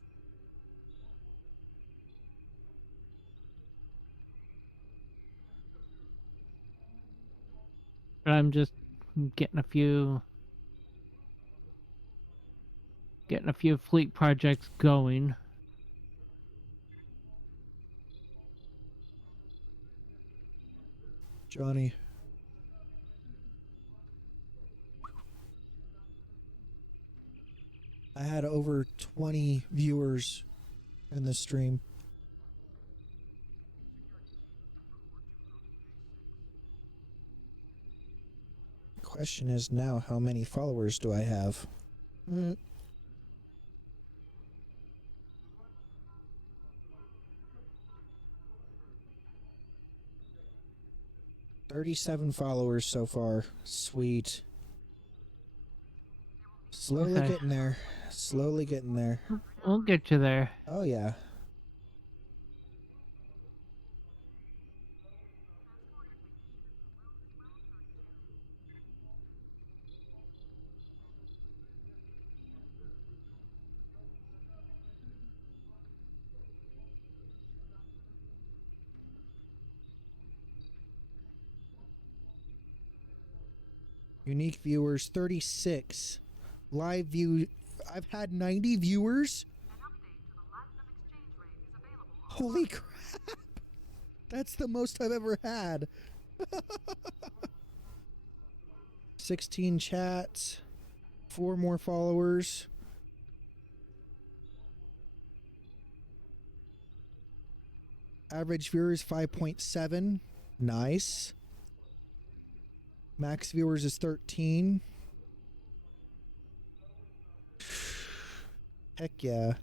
I'm just getting a few fleet projects going. Johnny. I had over 20 viewers in the stream. Question is now, how many followers do I have? 37 followers so far. Sweet. Slowly Okay. getting there. Slowly getting there. We'll get you there. Oh, yeah. Unique viewers 36. Live view. I've had 90 viewers. An update to the Latinum exchange rate is available on Holy crap. That's the most I've ever had. 16 chats, 4 more followers. Average viewers 5.7. Nice. Max viewers is 13. Heck yeah.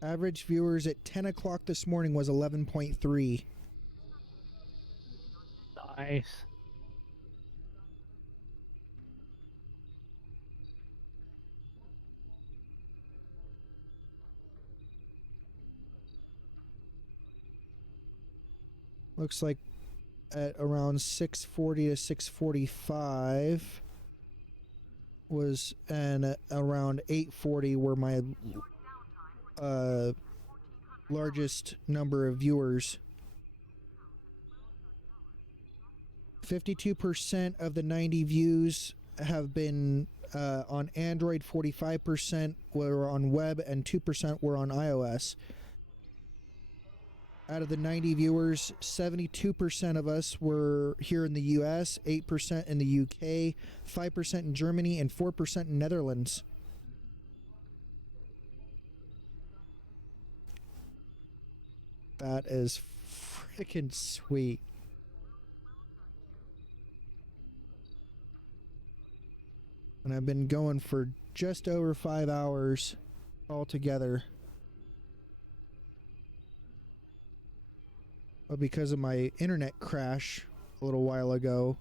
Average viewers at 10 o'clock this morning was 11.3. Nice. Looks like at around 6:40 to 6:45 was, and at around 8:40 were my largest number of viewers. 52% of the 90 views have been on Android, 45% were on web, and 2% were on iOS. Out of the 90 viewers, 72% of us were here in the US, 8% in the UK, 5% in Germany, and 4% in Netherlands. That is freaking sweet. And I've been going for just over 5 hours altogether. But because of my internet crash a little while ago,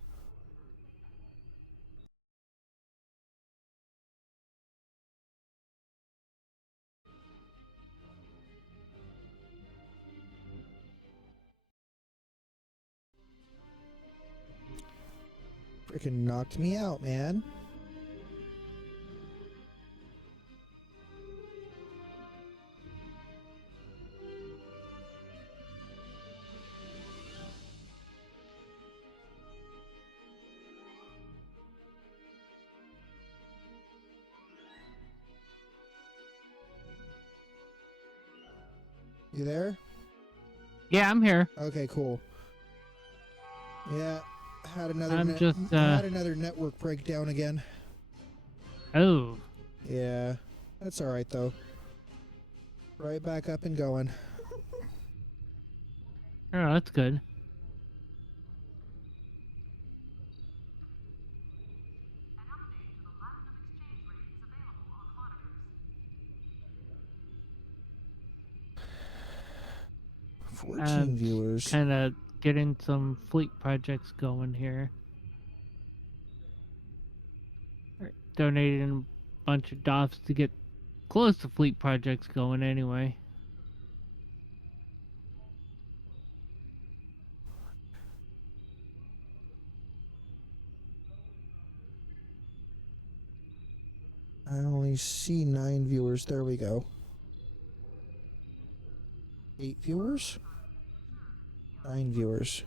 freaking knocked me out, man. You there? Yeah, I'm here. Okay, cool. Yeah, had another I'm just, had another network breakdown again. Oh. Yeah, that's all right though. Right back up and going. Oh, that's good. An update to the latest exchange rate is available on monitors. 14 viewers. Kind of getting some fleet projects going here. Donating a bunch of DOFs to get close to fleet projects going anyway. I only see 9 viewers. There we go. 8 viewers? 9 viewers.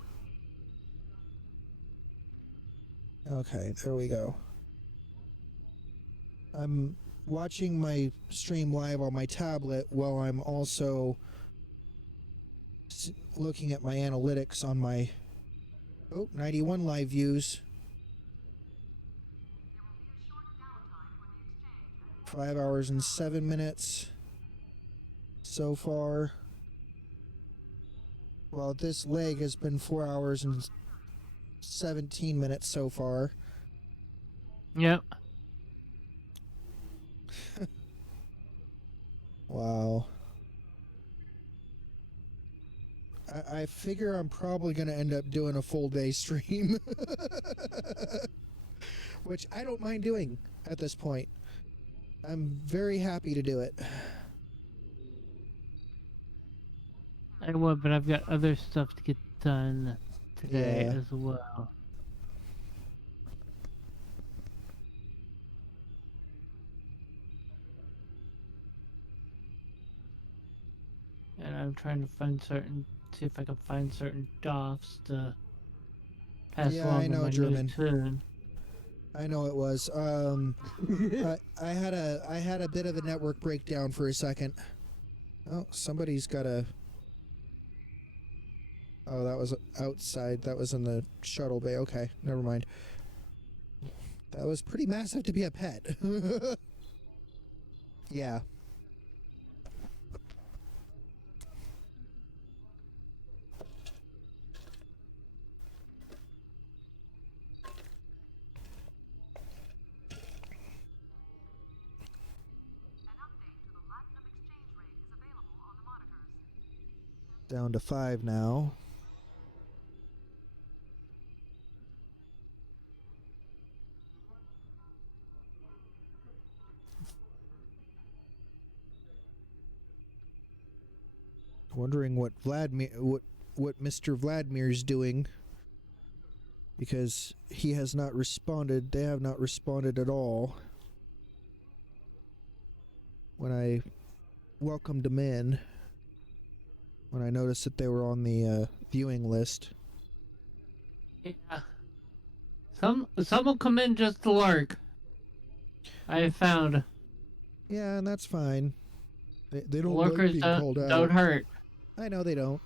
Okay, there we go. I'm watching my stream live on my tablet while I'm also looking at my analytics on my 91 live views. 5 hours and 7 minutes so far. Well, this leg has been 4 hours and 17 minutes so far. Yep. Wow. I figure I'm probably going to end up doing a full day stream. Which I don't mind doing at this point. I'm very happy to do it. I would, but I've got other stuff to get done today Yeah. as well. And I'm trying to see if I can find certain DOFs to pass Yeah, along I in know my German. new tune. I know it was. I had a bit of a network breakdown for a second. Oh, somebody's got a. Oh, that was outside. That was in the shuttle bay. Okay, never mind. That was pretty massive to be a pet. Yeah. An update to the platinum exchange rate is available on the monitors. Down to 5 now. Wondering what Mr. Vladimir's doing, because he has not responded. They have not responded at all when I welcomed them in, when I noticed that they were on the viewing list. Yeah. Some will come in just to lurk. I found. Yeah, and that's fine. They don't Lurkers like being called out. don't hurt. I know they don't.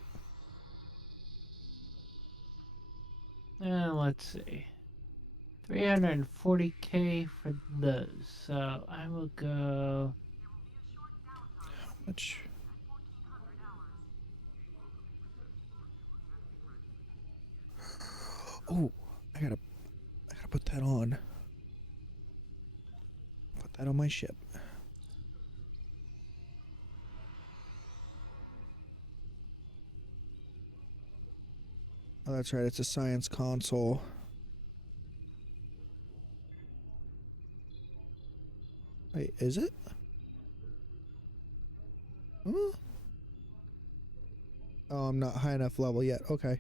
Let's see. 340k for those. So I will go. How much? Oh, I gotta put that on. Put that on my ship. Oh, that's right. It's a science console. Wait, is it? Huh? Oh, I'm not high enough level yet. Okay.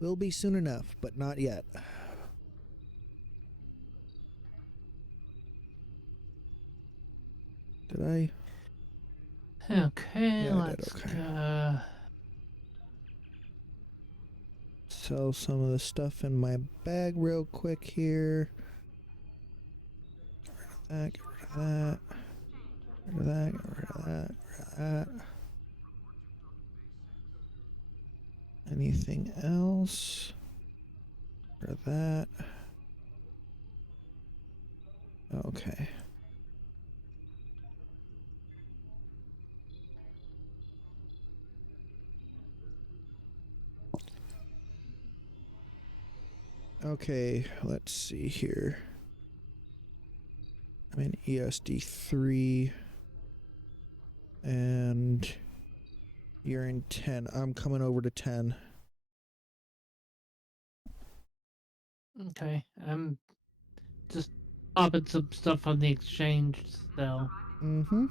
Will be soon enough, but not yet. Did I? Okay, Yeah, let's I did. Okay. go. Sell some of the stuff in my bag real quick here. Get rid of that. Get rid of that. Get rid of that. Get rid of that. Anything else? Get rid of that. Okay. Okay, let's see here. I'm in ESD 3 and you're in 10. I'm coming over to 10. Okay, I'm just popping some stuff on the exchange still. Mm-hmm.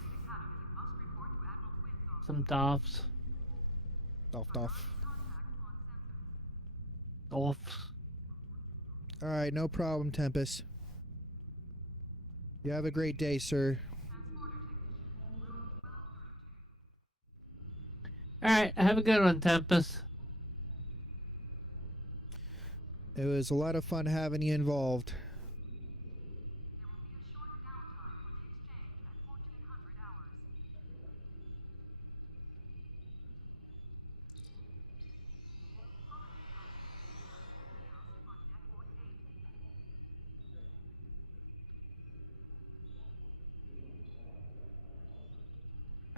Some doffs. Doff. Offs. Alright, no problem, Tempest. You have a great day, sir. Alright, have a good one, Tempest. It was a lot of fun having you involved.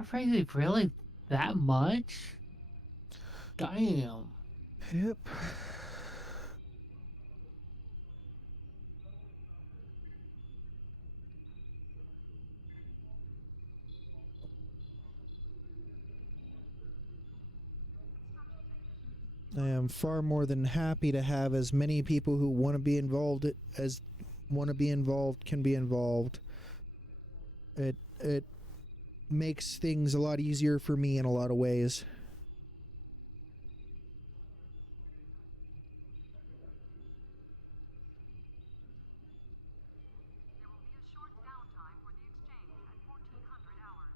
Crazy, really? That much? Damn. Yep. I am far more than happy to have as many people who want to be involved as want to be involved can be involved. It makes things a lot easier for me in a lot of ways. There will be a short downtime for the exchange at 1400 hours.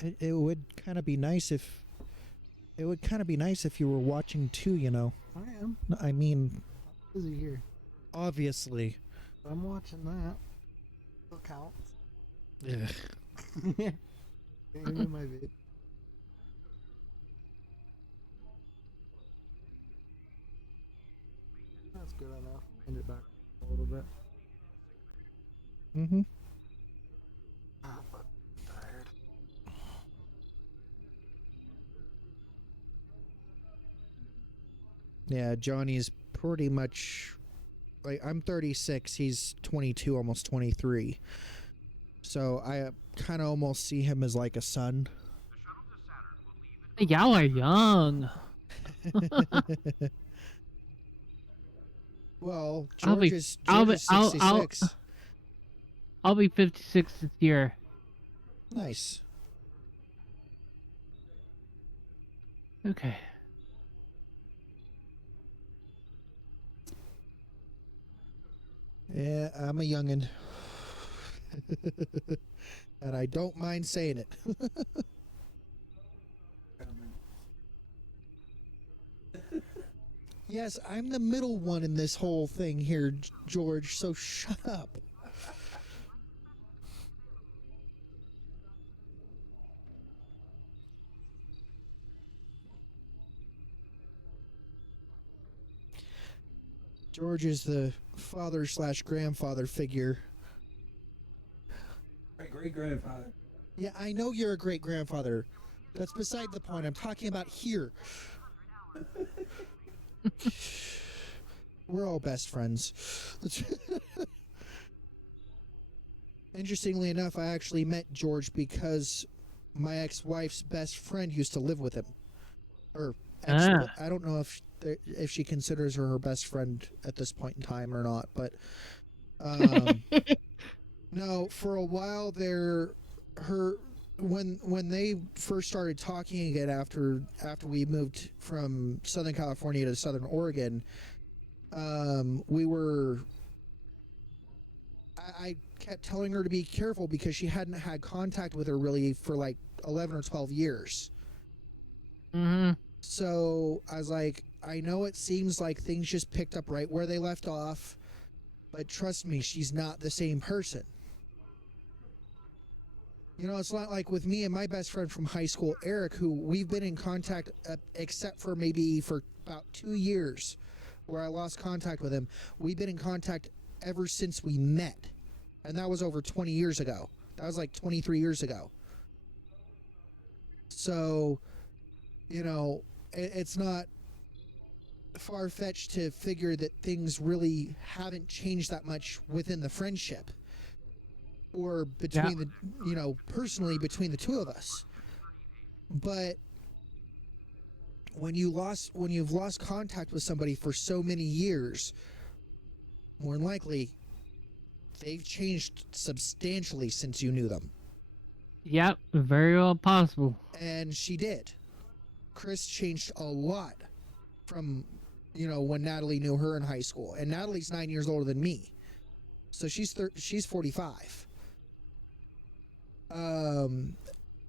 it would kind of be nice if you were watching too, you know. I am. No, I mean, Busy here. obviously. I'm watching that. Still counts. Yeah. Can't hear my vape. That's good enough. End it back a little bit. Mm-hmm. But tired. Yeah, Johnny's pretty much like I'm 36, he's 22, almost 23. So I kind of almost see him as like a son. Y'all are young. Well, I'll be- George is I'll be- 66. I'll be 56 this year. Nice. Okay. Yeah, I'm a youngin'. And I don't mind saying it. Yes, I'm the middle one in this whole thing here, George, so shut up. George is the father/grandfather figure. Great-grandfather. Yeah, I know you're a great-grandfather. That's beside the point. I'm talking about here. We're all best friends. Interestingly enough, I actually met George because my ex-wife's best friend used to live with him. Or I don't know if she considers her best friend at this point in time or not, but no, for a while there, when they first started talking again after we moved from Southern California to Southern Oregon, I kept telling her to be careful because she hadn't had contact with her really for like 11 or 12 years. Mm-hmm. So I was like, I know it seems like things just picked up right where they left off, but trust me, she's not the same person. You know, it's not like with me and my best friend from high school, Eric, who we've been in contact except for maybe for about 2 years where I lost contact with him. We've been in contact ever since we met. And that was over 20 years ago. That was like 23 years ago. So, you know, it's not far-fetched to figure that things really haven't changed that much within the friendship. Or between the, you know, personally between the two of us. But when you've lost contact with somebody for so many years, more than likely, they've changed substantially since you knew them. Yep, very well possible. And she did. Chris changed a lot from, you know, when Natalie knew her in high school. And Natalie's 9 years older than me. So she's 45.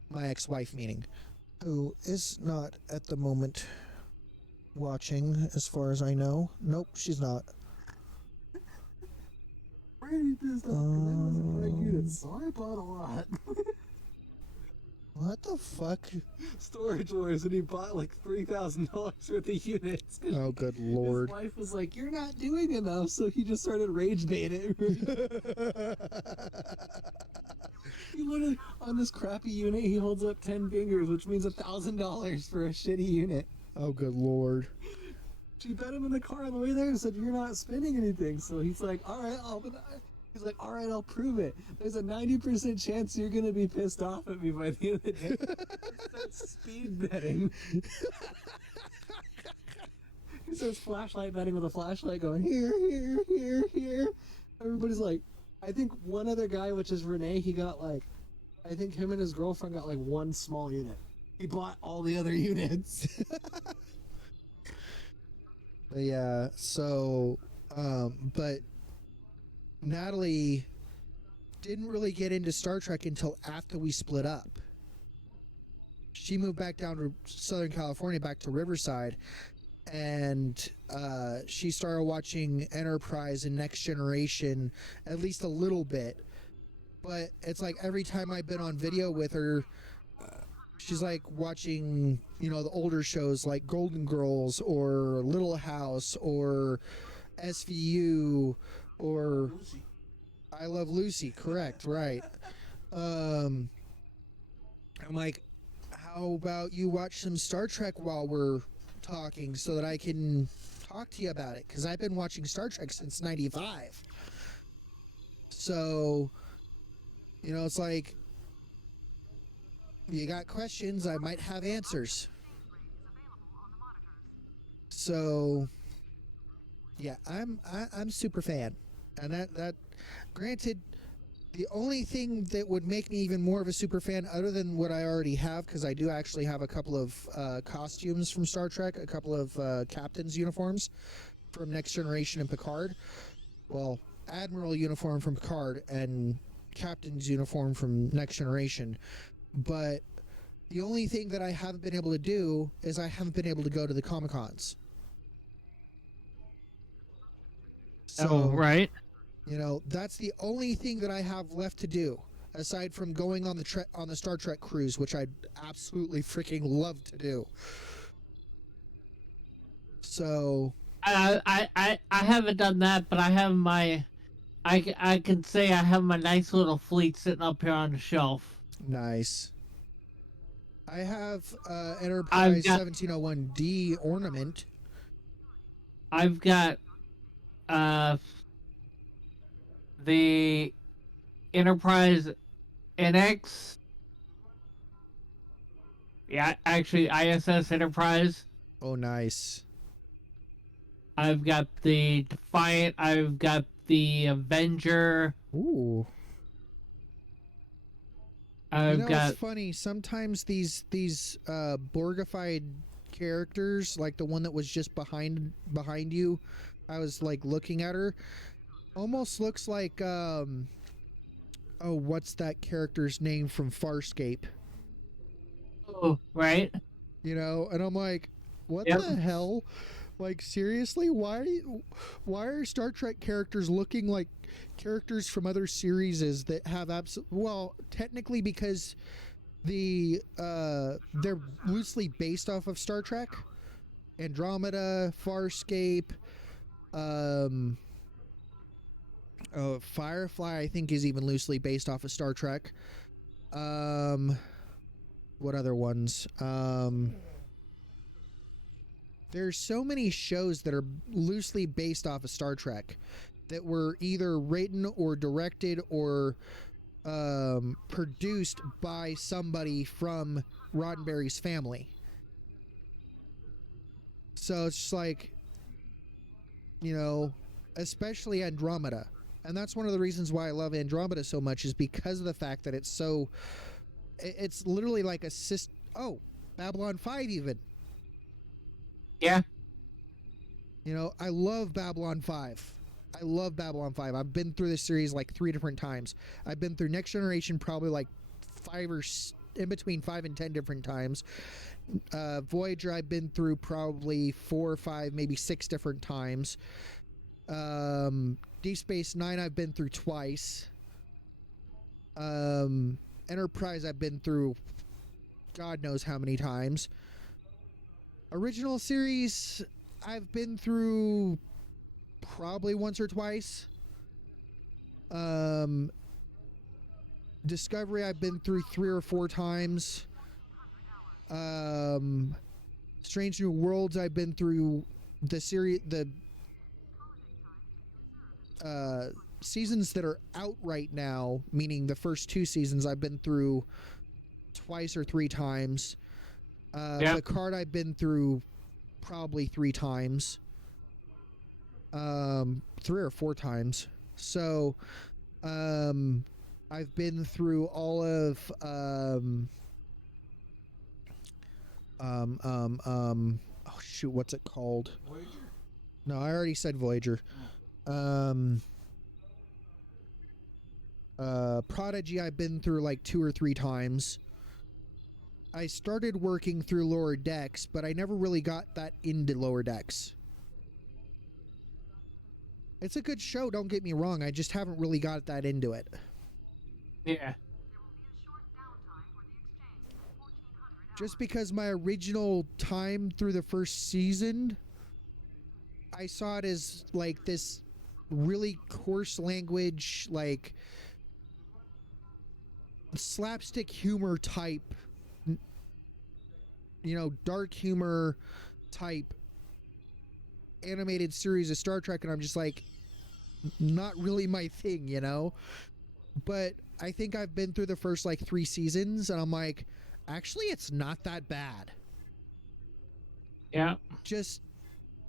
My ex-wife meaning, who is not at the moment watching as far as I know. Nope, she's not. Pretty pissed off because I wasn't buying units, so I bought a lot. What the fuck? Storage Wars, and he bought like $3,000 worth of units. Oh, good lord. His wife was like, "You're not doing enough," so he just started rage baiting. He literally, on this crappy unit, he holds up 10 fingers, which means $1,000 for a shitty unit. Oh, good lord. She bet him in the car on the way there and said, "You're not spending anything." So he's like, "All right, he's like, "All right, I'll prove it. There's a 90% chance you're gonna be pissed off at me by the end of the day." He starts speed betting. He starts flashlight betting with a flashlight, going here, here, here, here. Everybody's like, I think one other guy, which is Renee, he got like, I think him and his girlfriend got like one small unit. He bought all the other units. Yeah, so, but Natalie didn't really get into Star Trek until after we split up. she moved back down to Southern California, back to Riverside, and she started watching Enterprise and Next Generation at least a little bit. But it's like every time I've been on video with her, she's like watching, you know, the older shows like Golden Girls or Little House or SVU or I Love Lucy. Correct, right. I'm like, how about you watch some Star Trek while we're talking so that I can talk to you about it? Because I've been watching Star Trek since 95. So, you know, it's like, you got questions, I might have answers. So, yeah, I'm super fan. And that granted, the only thing that would make me even more of a super fan, other than what I already have, because I do actually have a couple of costumes from Star Trek, a couple of captain's uniforms from Next Generation and Picard. Well, Admiral uniform from Picard and captain's uniform from Next Generation. But the only thing that I haven't been able to do is I haven't been able to go to the Comic-Cons. So, Oh, right. You know, that's the only thing that I have left to do, aside from going on the Star Trek cruise, which I'd absolutely freaking love to do. So, I haven't done that, but I have my. I can say I have my nice little fleet sitting up here on the shelf. nice. I have I've Enterprise got 1701D ornament. I've got the Enterprise NX. Yeah, actually ISS Enterprise. Oh, nice. I've got the Defiant. I've got the Avenger. Ooh. I've You know, got it's funny. Sometimes these Borgified characters, like the one that was just behind you, I was like looking at her, almost looks like oh, what's that character's name from Farscape? oh, right. You know, and I'm like, what Yep. the hell? Like, seriously, why are Star Trek characters looking like characters from other series that have well, technically because they're loosely based off of Star Trek, Andromeda, Farscape, Firefly I think is even loosely based off of Star Trek. What other ones? There's so many shows that are loosely based off of Star Trek that were either written or directed or produced by somebody from Roddenberry's family. So it's just like, you know, especially Andromeda. And that's one of the reasons why I love Andromeda so much, is because of the fact that it's literally like a Babylon 5 even. Yeah. You know, I love Babylon 5. I love Babylon 5. I've been through this series like 3 different times. I've been through Next Generation probably like in between 5 and 10 different times. Voyager I've been through probably 4 or 5, maybe 6 different times. Deep Space Nine I've been through twice. Enterprise I've been through God knows how many times. Original series I've been through probably once or twice. Discovery I've been through 3 or 4 times. Strange New Worlds I've been through the seasons that are out right now, meaning the first 2 seasons I've been through twice or 3 times. Picard I've been through probably 3 times. 3 or 4 times. So I've been through all of oh shoot, what's it called? Voyager? No, I already said Voyager. Prodigy I've been through like 2 or 3 times. I started working through Lower Decks, but I never really got that into Lower Decks. It's a good show, don't get me wrong. I just haven't really got that into it. Yeah. Just because my original time through the first season, I saw it as like this really coarse language, like slapstick humor type, dark humor type animated series of Star Trek, and I'm just like, not really my thing, But I think I've been through the first like 3 seasons, and I'm like, actually, it's not that bad. Yeah. Just,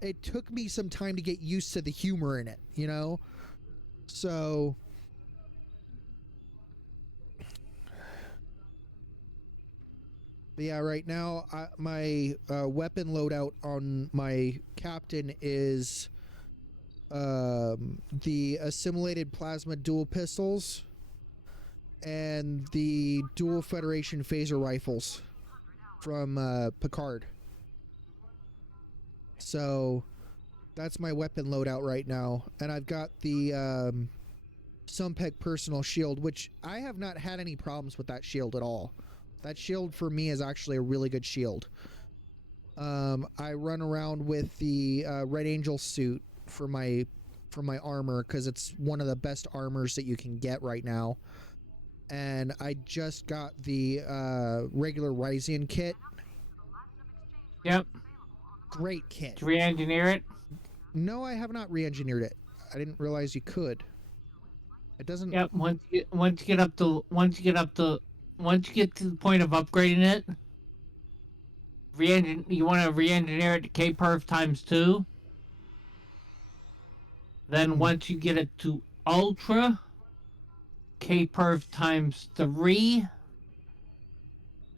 it took me some time to get used to the humor in it, So, but yeah, right now, my weapon loadout on my captain is the assimilated plasma dual pistols and the dual Federation phaser rifles from Picard. So that's my weapon loadout right now, and I've got the Sumpec personal shield, which I have not had any problems with that shield at all. That shield for me is actually a really good shield. I run around with the Red Angel suit for my armor because it's one of the best armors that you can get right now. And I just got the regular Ryzian kit. Yep. Great kit. Did you re-engineer it? No, I have not re-engineered it. I didn't realize you could. It doesn't. Yep. Once you get to the point of upgrading it, you want to re-engineer it to K-Perf times 2. Then once you get it to Ultra, K-Perf times 3.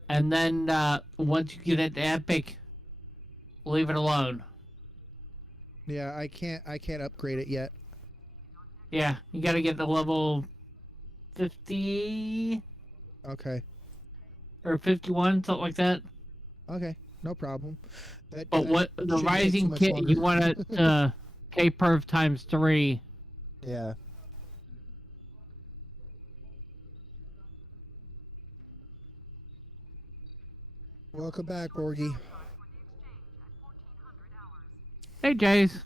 And then once you get it to Epic, leave it alone. Yeah, I can't upgrade it yet. Yeah, you gotta get to level 50. Okay. Or 51, something like that. Okay, no problem. But what the Rising kit, longer. you want it K-Perf times 3. Yeah. Welcome back, Borgie. Hey, Jase.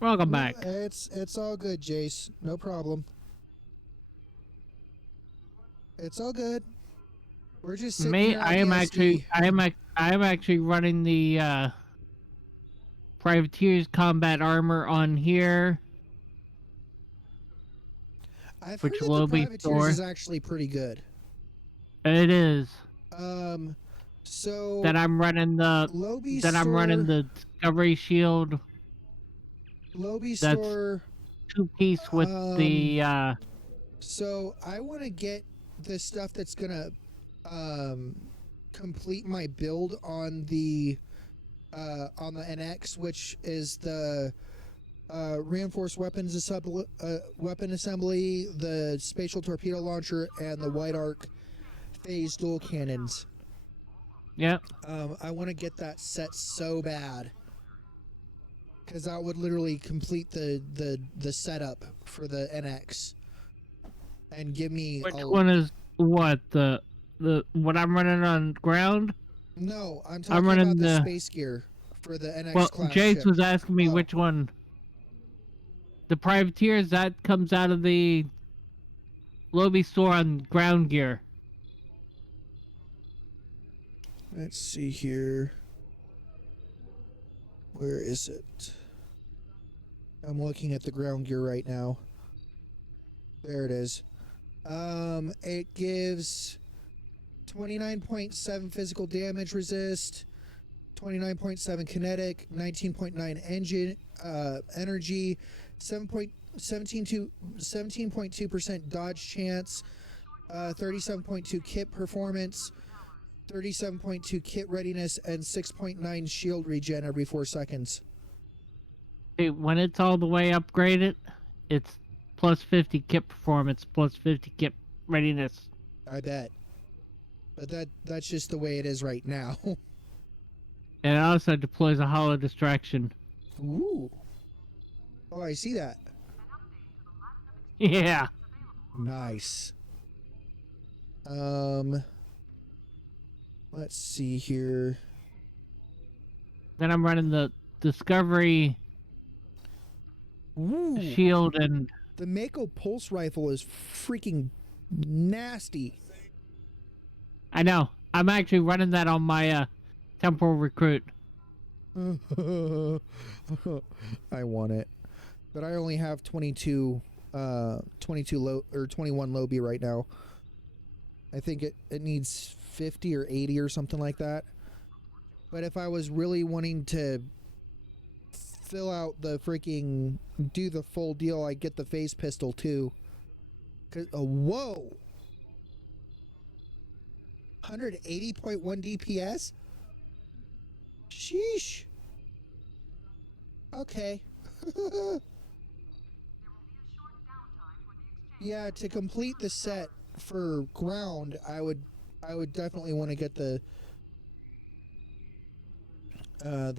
Welcome back. It's all good, Jase. No problem. It's all good. We're just sitting here on I am ESD. actually running the Privateer's combat armor on here. I've which heard that will the be Privateers Thor. is actually pretty good. It is. So Then I'm running the Discovery Shield. That's 2-piece with the So I want to get the stuff that's gonna complete my build on the NX, which is the reinforced weapon assembly, the spatial torpedo launcher, and the wide arc phase dual cannons. Yep. I want to get that set so bad, because that would literally complete the setup for the NX and give me. Which one is what the what I'm running on ground? No, I'm talking about the space gear for the NX class Jase ship. was asking me which one. The Privateers, that comes out of the Lobby store on ground gear. Let's see here. Where is it? I'm looking at the ground gear right now. There it is. It gives 29.7 physical damage resist, 29.7 kinetic, 19.9 engine energy, 17.2% dodge chance, 37.2 kit performance, 37.2 kit readiness, and 6.9 shield regen every 4 seconds. When it's all the way upgraded, it's plus 50 kit performance, plus 50 kit readiness. I bet. But that's just the way it is right now. And it also deploys a hollow distraction. Ooh. Oh, I see that. Yeah. Nice. Let's see here. Then I'm running the Discovery Ooh. shield, and The Mako pulse rifle is freaking nasty. I know. I'm actually running that on my temporal recruit. I want it. But I only have 22 low or 21 low B right now. I think it needs 50 or 80 or something like that. But if I was really wanting to fill out the freaking do the full deal, I get the phase pistol too. Whoa. 180.1 DPS? Sheesh. Okay. Yeah, to complete the set for ground, I would definitely want to get the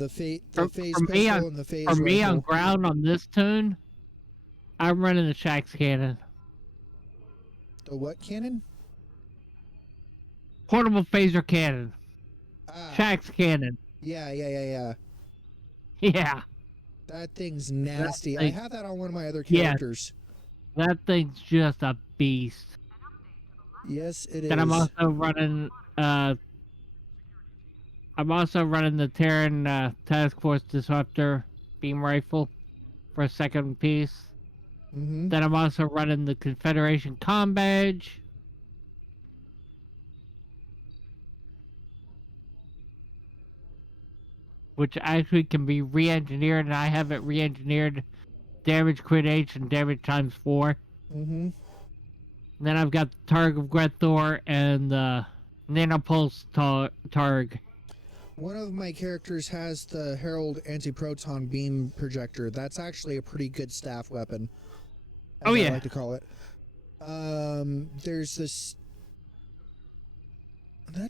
phase pistol and the phase rifle. For me on ground on this tune, I'm running the Shax cannon. The what cannon? Portable phaser cannon. Shax cannon. Yeah. Yeah. That thing's nasty. I have that on one of my other Yeah. characters. That thing's just a beast. Yes, it is. Then I'm also running the Terran Task Force Disruptor beam rifle for a second piece. Mm-hmm. Then I'm also running the Confederation Comm Badge. Which actually can be re-engineered, and I have it re-engineered damage crit H and damage times 4. Mm-hmm. Then I've got the Targ of Grethor and the Nanopulse Targ. One of my characters has the Herald Anti-Proton Beam Projector. That's actually a pretty good staff weapon. As I like to call it. There's this... I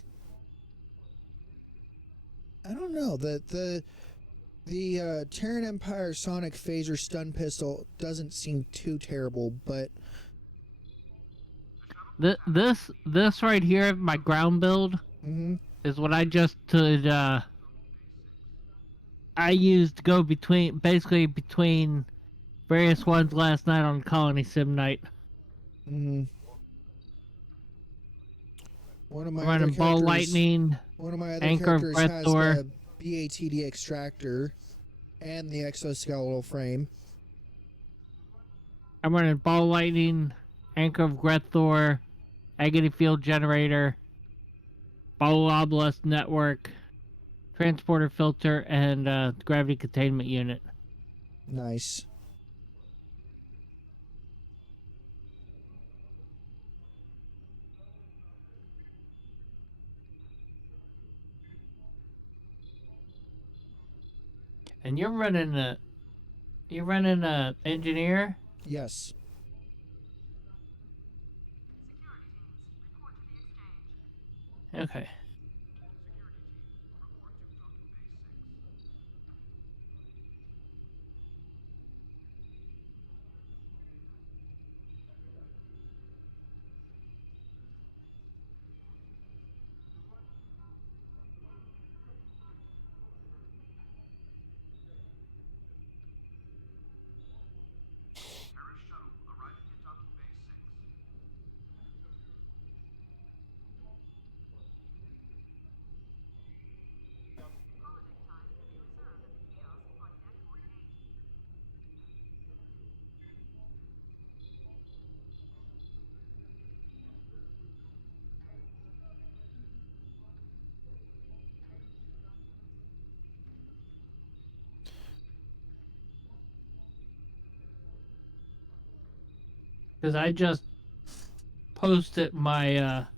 don't know. The Terran Empire Sonic Phaser Stun Pistol doesn't seem too terrible, but... This right here, my ground build, is what I just did. I used to go between various ones last night on Colony Sim Night. Mm-hmm. One of my running other Ball characters, Lightning, one of my other Anchor of characters has Grethor. the BATD extractor and the exoskeletal frame. I'm running Ball Lightning, Anchor of Grethor, Agony Field Generator, Ball Obelisk Network, Transporter Filter, and Gravity Containment Unit. Nice. And you're running a engineer? Yes. Okay. Because I just posted my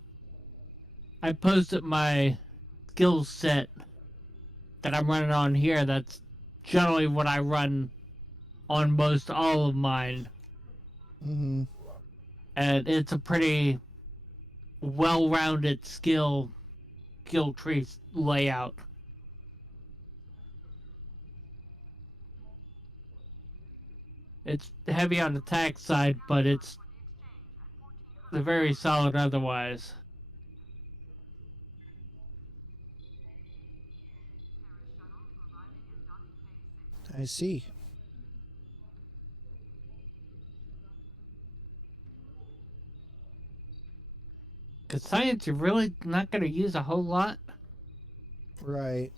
skill set that I'm running on here. That's generally what I run on most all of mine. Mm-hmm. And it's a pretty well-rounded skill tree layout. It's heavy on the attack side, but it's very solid otherwise. I see. Because science, you're really not going to use a whole lot. Right.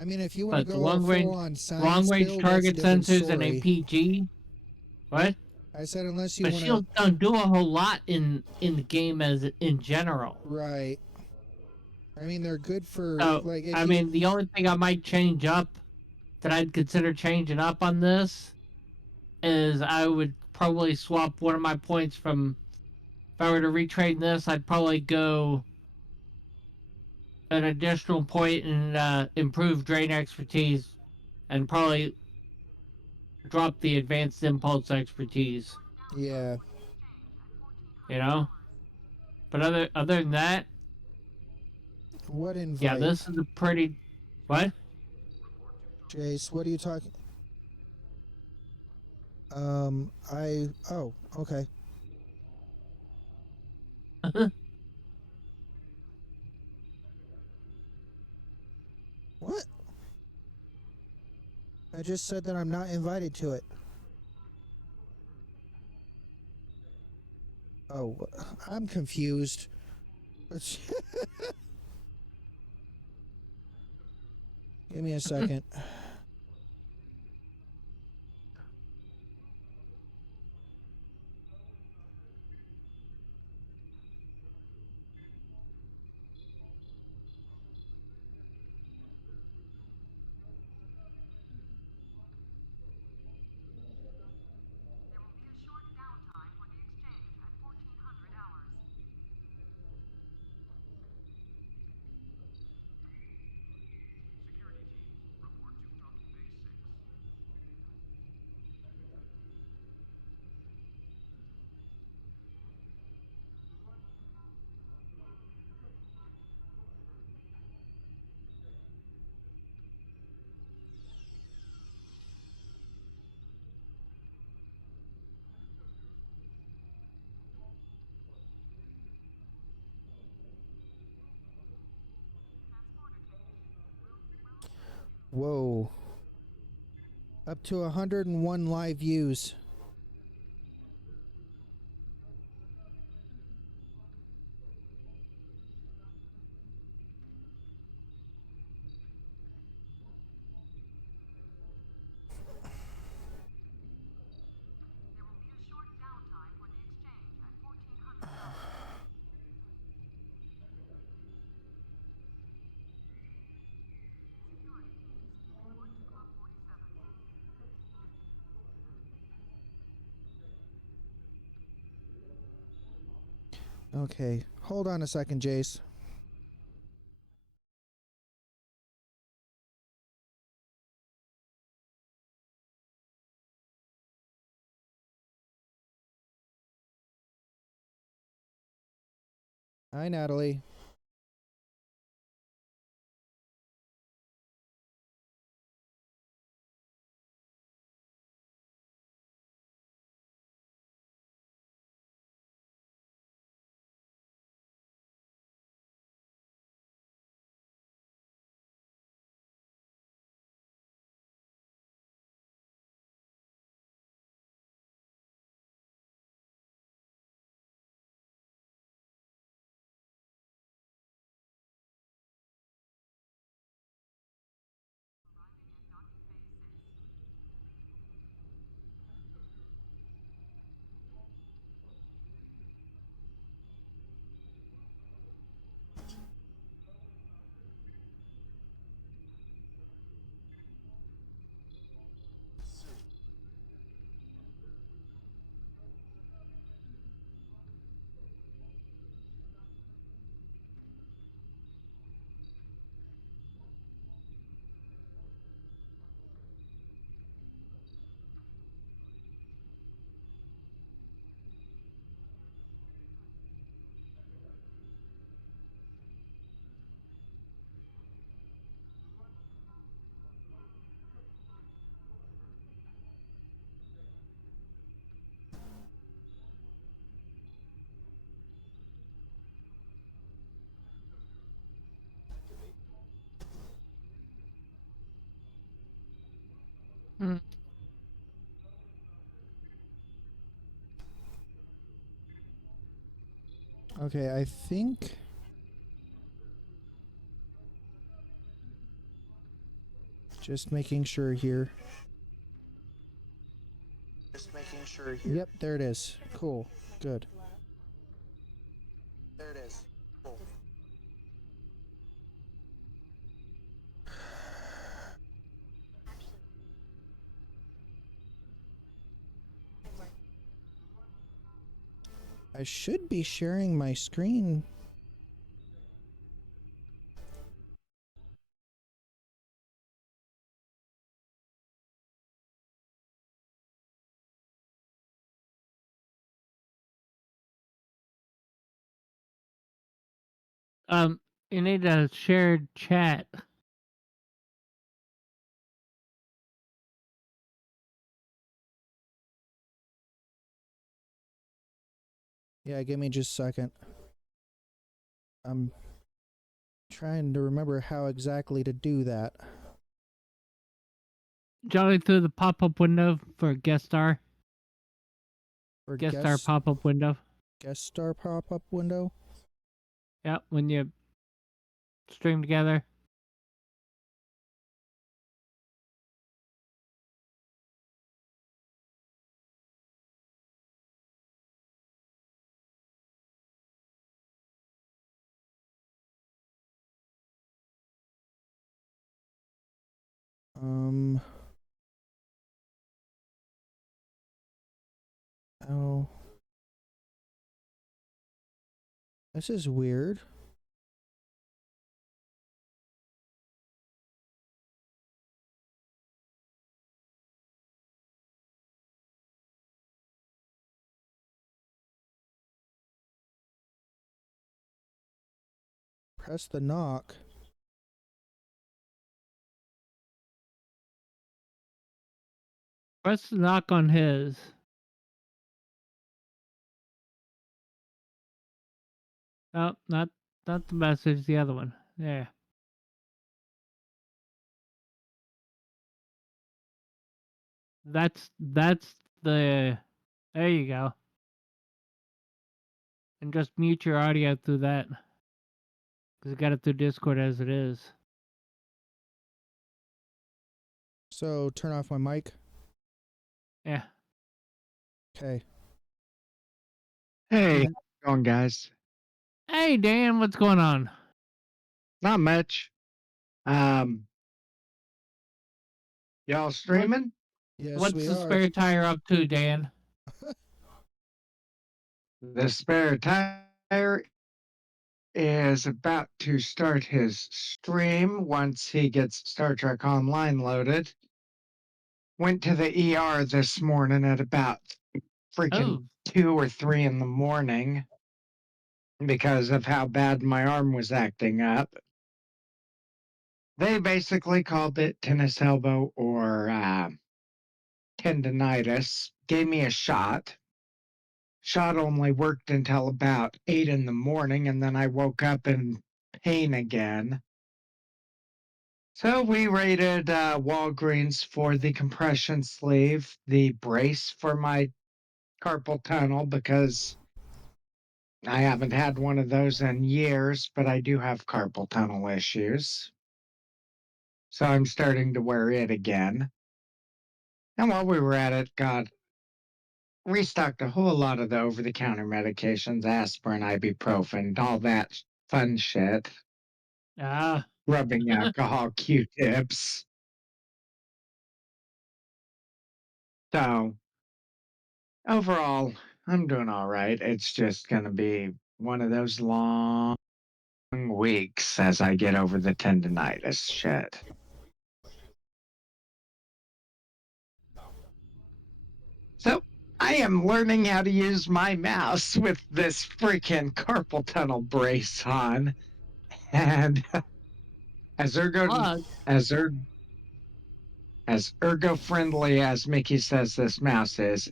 I mean, if you want to But go a full-on long science range build, that's a target different sensors and story. APG. What? I said unless you But want to. shields don't do a whole lot in the game as in general. Right. I mean, they're good for So like if I you. mean, the only thing I might change up that I'd consider changing up on this is I would probably swap one of my points from, if I were to retrain this, I'd probably go an additional point in improved drain expertise and probably drop the advanced impulse expertise. Yeah. You know? But other than that, What yeah, invite? this is a pretty. What? Jase, what are you talking? Oh, okay. What? I just said that I'm not invited to it. Oh, I'm confused. Give me a second. Whoa. Up to 101 live views. Okay, hold on a second, Jace. Hi, Natalie. Okay, I think. Just making sure here. Just making sure here. Yep, there it is. Cool. Good. There it is. Cool. I should be sharing my screen. You need a shared chat. Yeah, give me just a second. I'm trying to remember how exactly to do that. Jolly through the pop-up window for guest star. For Guest star pop-up window. guest star pop-up window. Yep, when you stream together. Um. Oh. This is weird. Press the knock. Press the knock on his. Oh, not the message, the other one. There. That's the there you go. And just mute your audio through that. Because you got it through Discord as it is. So turn off my mic. Yeah. Okay. Hey, how's it going, guys? Hey Dan, what's going on? Not much. Y'all streaming? Yes, What's we the are. spare tire up to, Dan? The spare tire is about to start his stream once he gets Star Trek Online loaded. Went to the ER this morning at about freaking 2 or 3 in the morning because of how bad my arm was acting up. They basically called it tennis elbow or tendonitis, gave me a shot. Shot only worked until about 8 in the morning, and then I woke up in pain again. So we raided Walgreens for the compression sleeve, the brace for my carpal tunnel, because I haven't had one of those in years, but I do have carpal tunnel issues. So I'm starting to wear it again. And while we were at it, got restocked a whole lot of the over-the-counter medications, aspirin, ibuprofen, all that fun shit. Rubbing alcohol, Q-tips. So overall, I'm doing all right. It's just going to be one of those long weeks as I get over the tendonitis shit. So I am learning how to use my mouse with this freaking carpal tunnel brace on. And as ergo friendly as Mickey says this mouse is,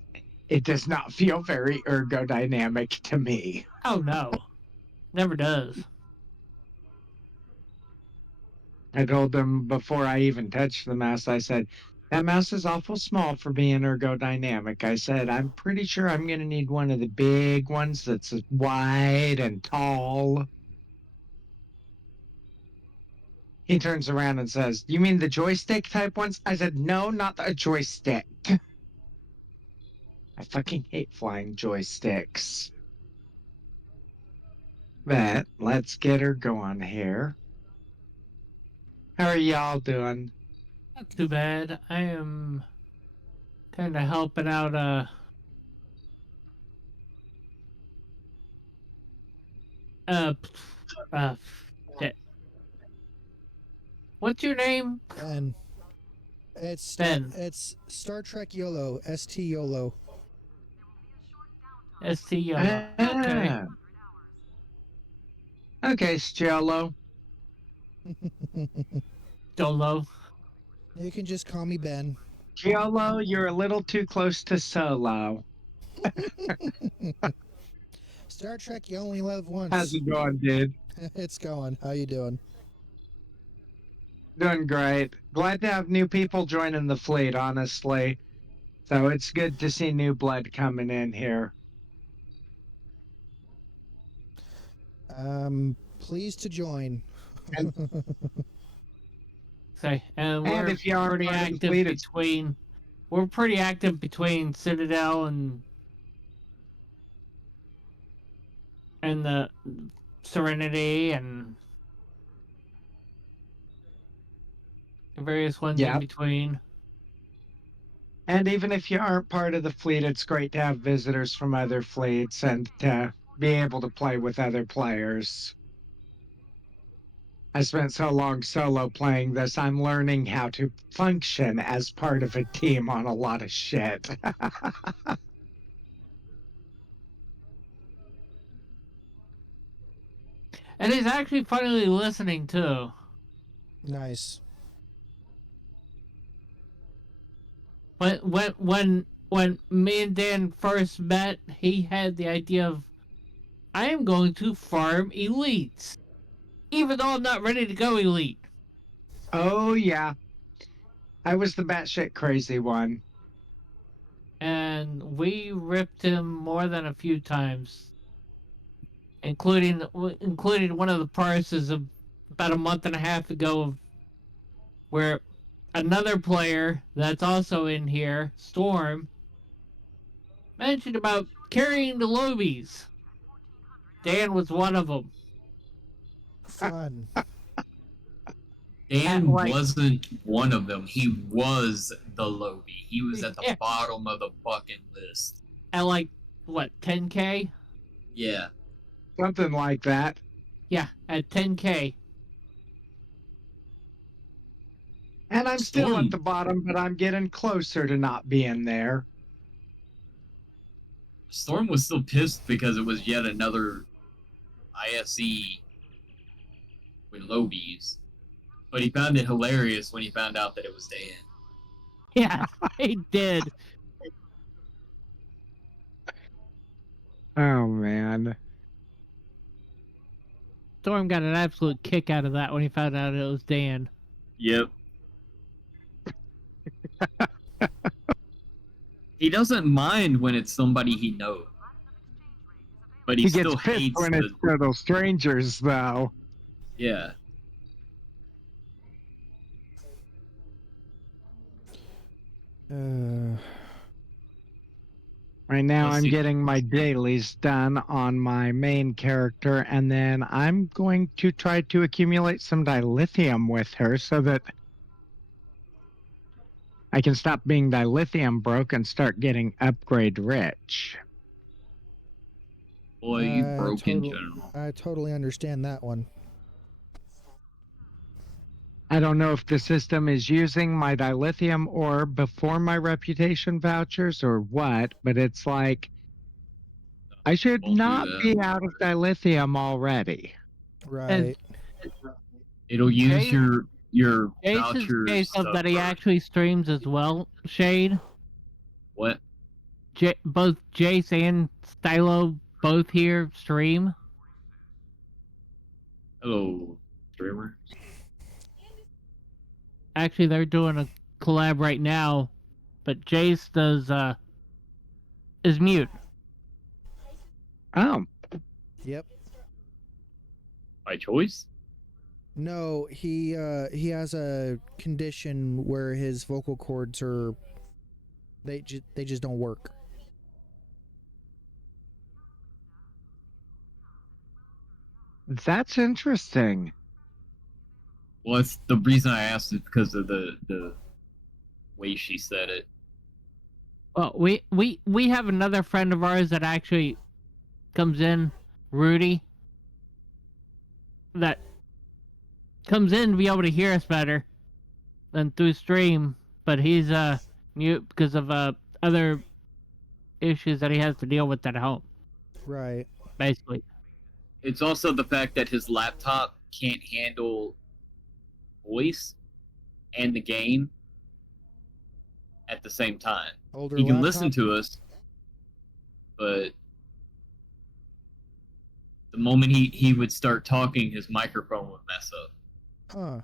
it does not feel very ergodynamic to me. Oh no. Never does. I told them before I even touched the mouse, I said, That mouse is awful small for being ergodynamic. I said, I'm pretty sure I'm going to need one of the big ones that's wide and tall. He turns around and says, You mean the joystick type ones? I said, No, not a joystick. I fucking hate flying joysticks. But let's get her going here. How are y'all doing? Not too bad. I am kind of helping out. Uh. Uh. Shit. What's your name? Ben. It's Ben. it's Star Trek YOLO. ST YOLO. ST Okay. Okay, Stiolo. Dolo. You can just call me Ben. Giolo, you're a little too close to Solo. Star Trek, you only live once. How's it going, dude? It's going. How you doing? Doing great. Glad to have new people joining the fleet, honestly. So it's good to see new blood coming in here. Pleased to join. Say, and we're if you aren't pretty part of the active fleet, between. We're pretty active between Citadel and the Serenity and various ones in between. And even if you aren't part of the fleet, it's great to have visitors from other fleets and to be able to play with other players. I spent so long solo playing this, I'm learning how to function as part of a team on a lot of shit. And he's actually finally listening too. Nice. When me and Dan first met, he had the idea of, I am going to farm elites, even though I'm not ready to go elite. Oh yeah, I was the batshit crazy one. And we ripped him more than a few times, including one of the parses of about a month and a half ago, of where another player that's also in here, Storm, mentioned about carrying the lobies. Dan was one of them. Fun. Dan wasn't one of them. He was the Lobie. He was at the bottom of the fucking list. At like, what, 10K? Yeah. Something like that. Yeah, at 10K. And I'm still at the bottom, but I'm getting closer to not being there. Storm was still pissed because it was yet another ISE with Lobies. But he found it hilarious when he found out that it was Dan. Yeah, he did. Oh, man. Storm got an absolute kick out of that when he found out it was Dan. Yep. He doesn't mind when it's somebody he knows. But he still gets pissed hates when it's total strangers, though. Yeah. Right now, I'm getting my dailies done on my main character, and then I'm going to try to accumulate some dilithium with her so that I can stop being dilithium broke and start getting upgrade rich. Boy, you broke in general. I totally understand that one. I don't know if the system is using my dilithium ore before my reputation vouchers or what, but it's like I should not be out of dilithium already. Right. It'll use your Jase's vouchers case of stuff that he first. actually streams as well, Shade. What? Both Jase and Stylo both here stream. Hello, streamer. Actually, they're doing a collab right now, but Jase does is mute. Oh. Yep. By choice? No, he has a condition where his vocal cords are they just don't work. That's interesting. Well, it's the reason I asked is because of the way she said it. Well, we have another friend of ours that actually comes in, Rudy, that comes in to be able to hear us better than through stream, but he's mute because of other issues that he has to deal with at home. Right. Basically. It's also the fact that his laptop can't handle voice and the game at the same time. Older He can laptop? listen to us, but the moment he would start talking, his microphone would mess up. Huh.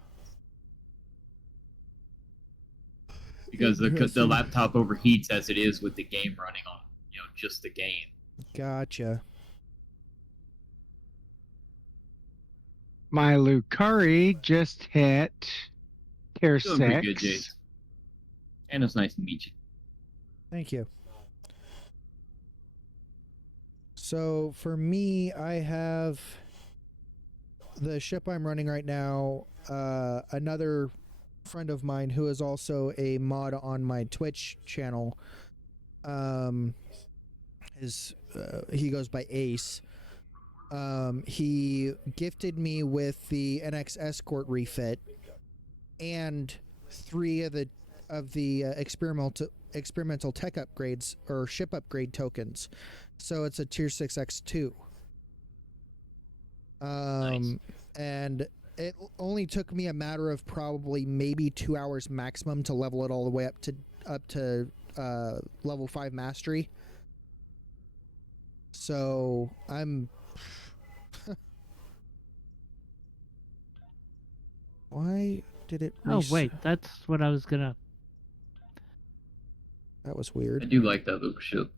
Because the Interesting. laptop overheats as it is with the game running on, just the game. Gotcha. My Lucari just hit tier Doing pretty 6. good, Jase. And it's nice to meet you. Thank you. So for me, I have the ship I'm running right now. Another friend of mine who is also a mod on my Twitch channel. He goes by Ace. He gifted me with the NX Escort refit and 3 of the experimental tech upgrades or ship upgrade tokens. So it's a tier 6x2. Nice. And it only took me a matter of probably maybe 2 hours maximum to level it all the way up to level 5 mastery. So I'm why did it Oh wait, that's what I was gonna. That was weird. I do like that little ship.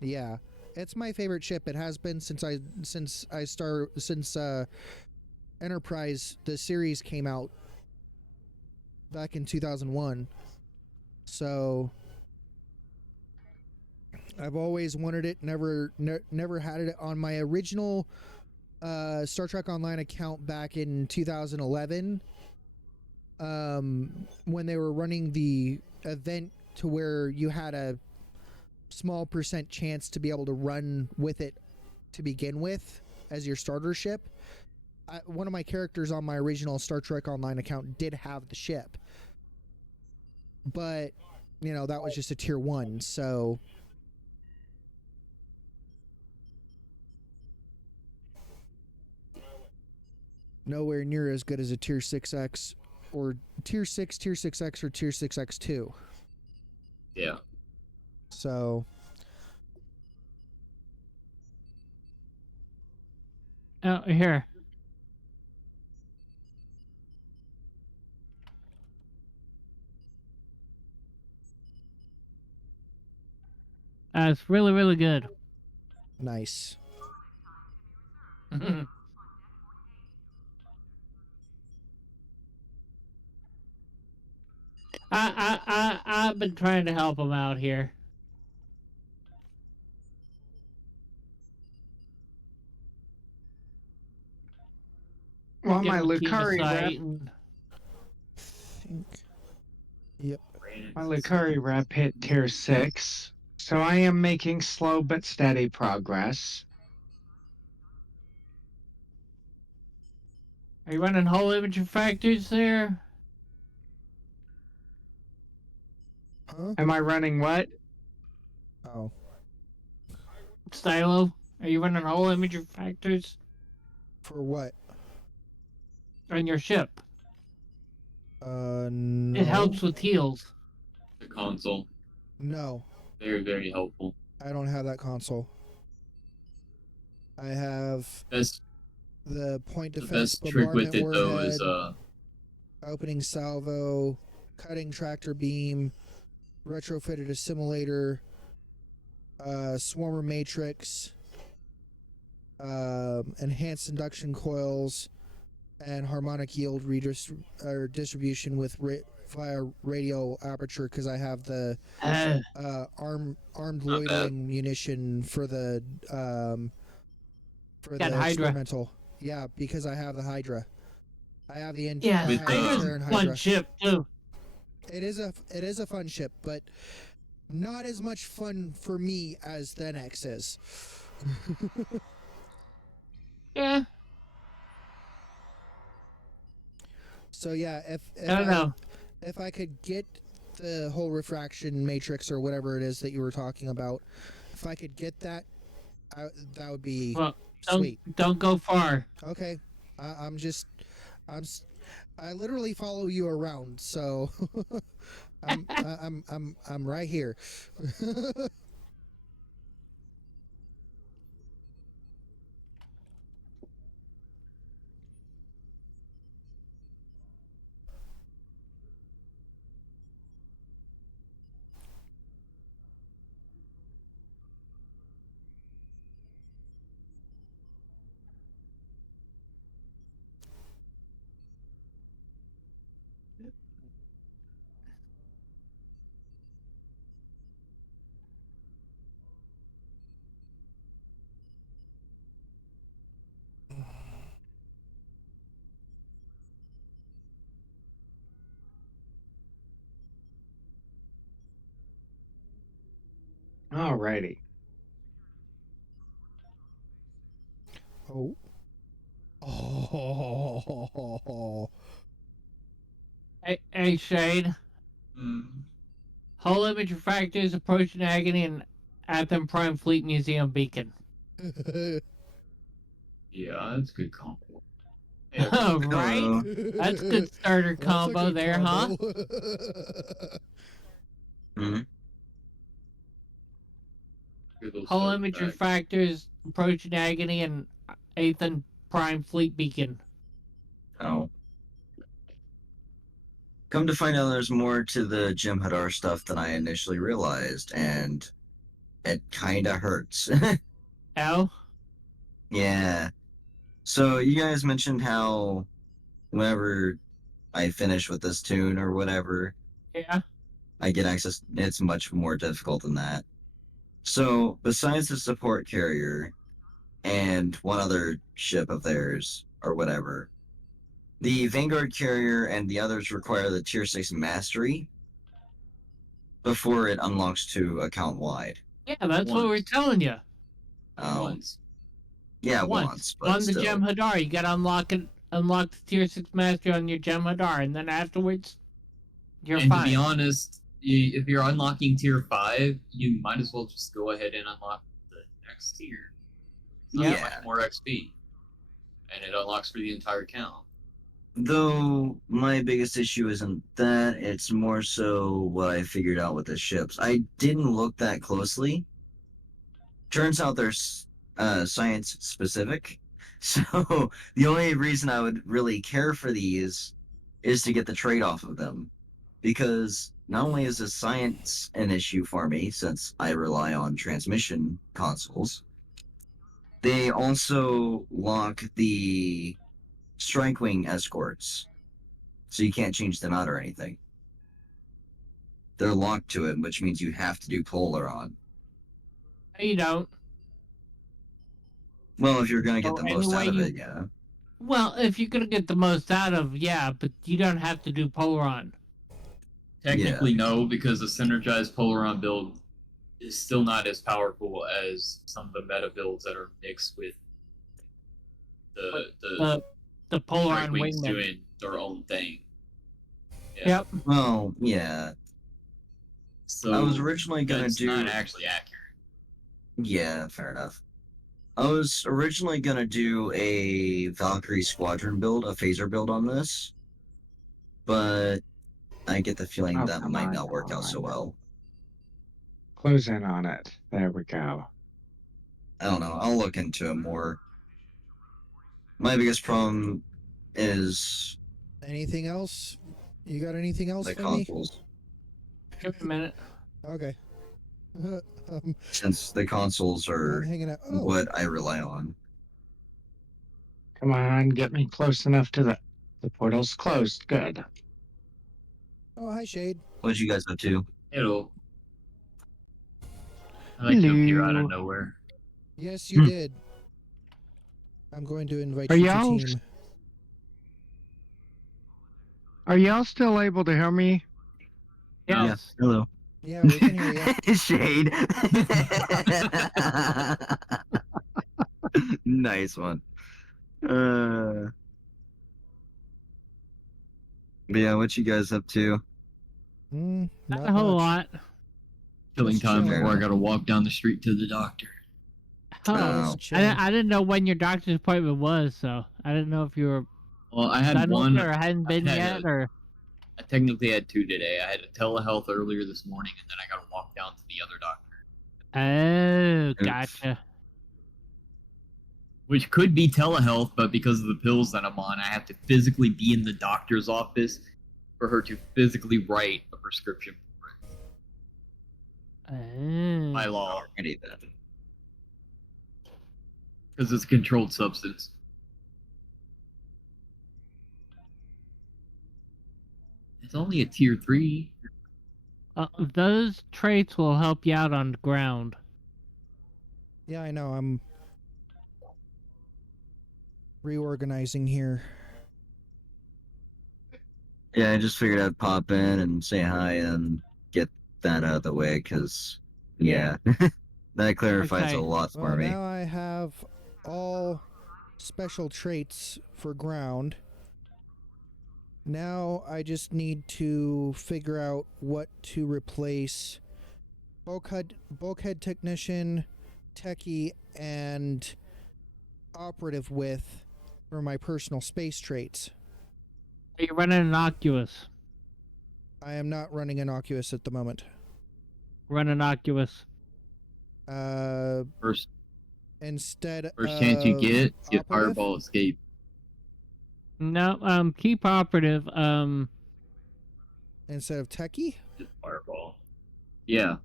Yeah, it's my favorite ship. It has been since Enterprise the series came out back in 2001. So I've always wanted it. Never had it on my original Star Trek Online account back in 2011. When they were running the event to where you had a small % chance to be able to run with it to begin with as your starter ship. One of my characters on my original Star Trek Online account did have the ship, but that was just a tier 1, so nowhere near as good as a tier 6x or tier 6, tier 6x, or tier 6x2. Yeah. So Oh, here. It's really, really good. nice. I've been trying to help him out here. Well, Give my him a key to Lucari rep. sight and- Yep. My Lucari rep hit tier 6. So I am making slow but steady progress. Are you running whole image factors there? Huh? Am I running what? Oh. Stylo? Are you running whole image factors For what? on your ship? No. It helps with heals. The console. No. Very, very helpful. I don't have that console. I have the point The defense best trick with bombardment it though warhead, is opening salvo, cutting tractor beam, retrofitted assimilator, swarmer matrix, enhanced induction coils, and harmonic yield distribution with via radial aperture because I have the armed Not loitering munition for the Got Hydra. experimental. Yeah, because I have the Hydra. I have the Yeah, With, Hydra's Terran a Hydra. fun ship too. It is a fun ship, but not as much fun for me as the NX is. Yeah. So yeah, if I don't know. if I could get the whole refraction matrix or whatever it is that you were talking about, if I could get that, that would be sweet. Don't go far. Okay, I literally follow you around, so I'm right here. Alrighty. Oh. Oh. Hey Shade. Hull image refractors approaching agony and Athens Prime Fleet Museum beacon. Yeah, that's a good combo. Right? That's a good starter combo there, huh? Hull image refractors approaching agony and Athens Prime Fleet beacon. Oh. Come to find out there's more to the Jim Hadar stuff than I initially realized, and it kinda hurts. Oh? Yeah. So you guys mentioned how whenever I finish with this tune or whatever, Yeah. I get access. It's much more difficult than that. So besides the support carrier and one other ship of theirs or whatever, the Vanguard carrier and the others require the Tier 6 mastery before it unlocks to account wide. Yeah, that's what we're telling you. Once. Yeah, once, but on the still. Gem Hadar, you gotta unlock the Tier 6 mastery on your Gem Hadar, and then afterwards, you're and fine. to be honest, if you're unlocking tier 5, you might as well just go ahead and unlock the next tier. It's not that much more XP. And it unlocks for the entire count. Though my biggest issue isn't that, it's more so what I figured out with the ships. I didn't look that closely. Turns out they're science specific. So the only reason I would really care for these is to get the trade off of them. Because not only is the science an issue for me, since I rely on transmission consoles, they also lock the Strike Wing escorts, so you can't change them out or anything. They're locked to it, which means you have to do Polar on. No, you don't. Well, if you're going to get the most out of it, yeah. Well, if you're going to get the most out of, yeah, but you don't have to do Polaron. Technically, no, because the synergized Polaron build is still not as powerful as some of the meta builds that are mixed with the Polaron Wings Wingman doing their own thing. Yeah. Yep. Well, yeah. So I was originally going to do... not actually accurate. Yeah, fair enough. I was originally going to do a Valkyrie Squadron build, a phaser build on this, but I get the feeling that might not work out so well. Close in on it. There we go. I don't know. I'll look into it more. My biggest problem is... Anything else? You got anything else The for me? consoles. Give me a minute. Okay. Since the consoles are I'm hanging out. Oh. what I rely on. Come on, get me close enough to the portal's closed. Good. Oh, hi, Shade. What you guys up to? Hello. I like to appear out of Hello. nowhere. Yes, you did. I'm going to invite Are you to y'all team. Are y'all still able to hear me? Yeah. Yes. Hello. Yeah, we can hear you. Shade. Nice one. But yeah, what you guys up to? Not Not a whole much. lot. Killing Just time chilling. before I gotta walk down the street to the doctor. Oh, Just chilling. I didn't know when your doctor's appointment was, so I didn't know if you were Well, I had done with one. it or hadn't been yet, or. I technically had 2 today. I had a telehealth earlier this morning, and then I gotta walk down to the other doctor. Oh, gotcha. Which could be telehealth, but because of the pills that I'm on, I have to physically be in the doctor's office for her to physically write a prescription for it. By law. I need that. Because it's a controlled substance. It's only a tier 3. Those traits will help you out on the ground. Yeah, I know. I'm reorganizing here. Yeah, I just figured I'd pop in and say hi and get that out of the way, because, yeah, that clarifies Okay. a lot for Well, me. now I have all special traits for ground. Now I just need to figure out what to replace bulkhead technician, techie, and operative with for my personal space traits. Are you running an Oculus? I am not running Innocuous at the moment. Run an Oculus. First Instead chance you of get operative? Fireball Escape. No, keep operative. Instead of techie? Just Fireball. Yeah.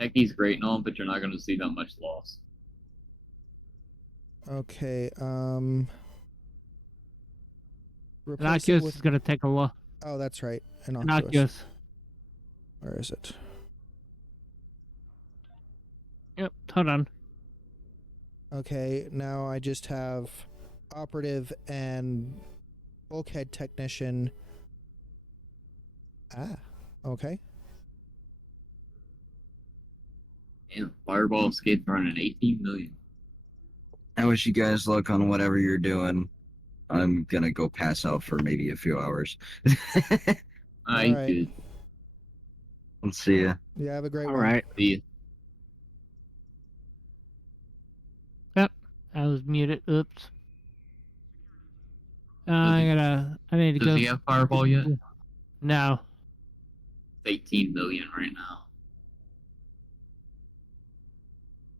Techie's great and all, but you're not going to see that much loss. Okay, replace it Innocuous with... is gonna take a while. Oh, that's right. Innocuous. Where is it? Yep, hold on. Okay, now I just have operative and bulkhead technician. Ah, okay. And Fireball Escape running 18 million. I wish you guys luck on whatever you're doing. I'm gonna go pass out for maybe a few hours. I Alright. did. Let's see ya. Yeah, have a great one. All right. See ya. Yep, I was muted. Oops. I need to go. Does he have Fireball yet? No. It's 18 million right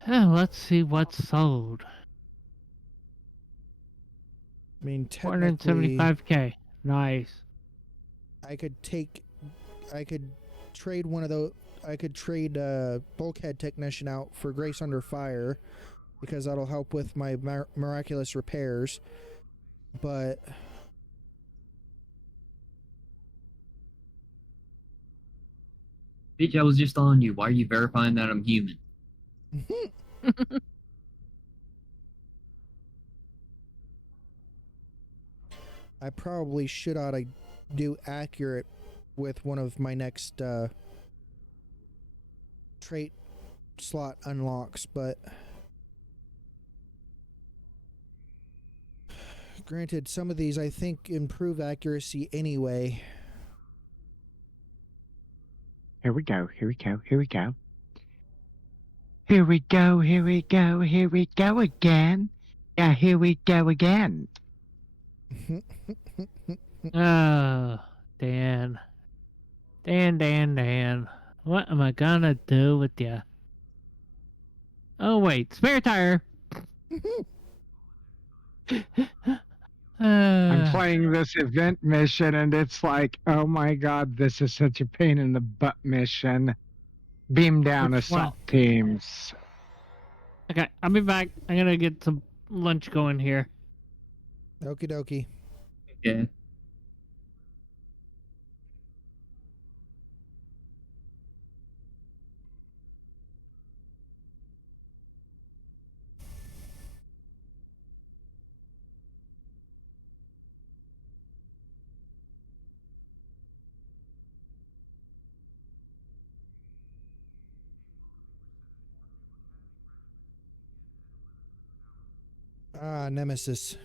now. Let's see what's sold. I mean, technically, 475k. Nice. I could trade one of those. I could trade bulkhead technician out for Grace Under Fire, because that'll help with my miraculous repairs. But Bitch, I was just on you. Why are you verifying that I'm human? I probably should ought to do accurate with one of my next trait slot unlocks, but granted, some of these I think improve accuracy anyway. Here we go. Here we go. Here we go. Here we go. Here we go. Here we go again. Yeah, here we go again. Oh, Dan. Dan. What am I gonna do with you? Oh, wait. Spare tire. I'm playing this event mission, and it's like, oh my god, this is such a pain in the butt mission. Beam down Which one? assault teams. Okay, I'll be back. I'm gonna get some lunch going here. Okie dokie. Okay. Ah, Nemesis.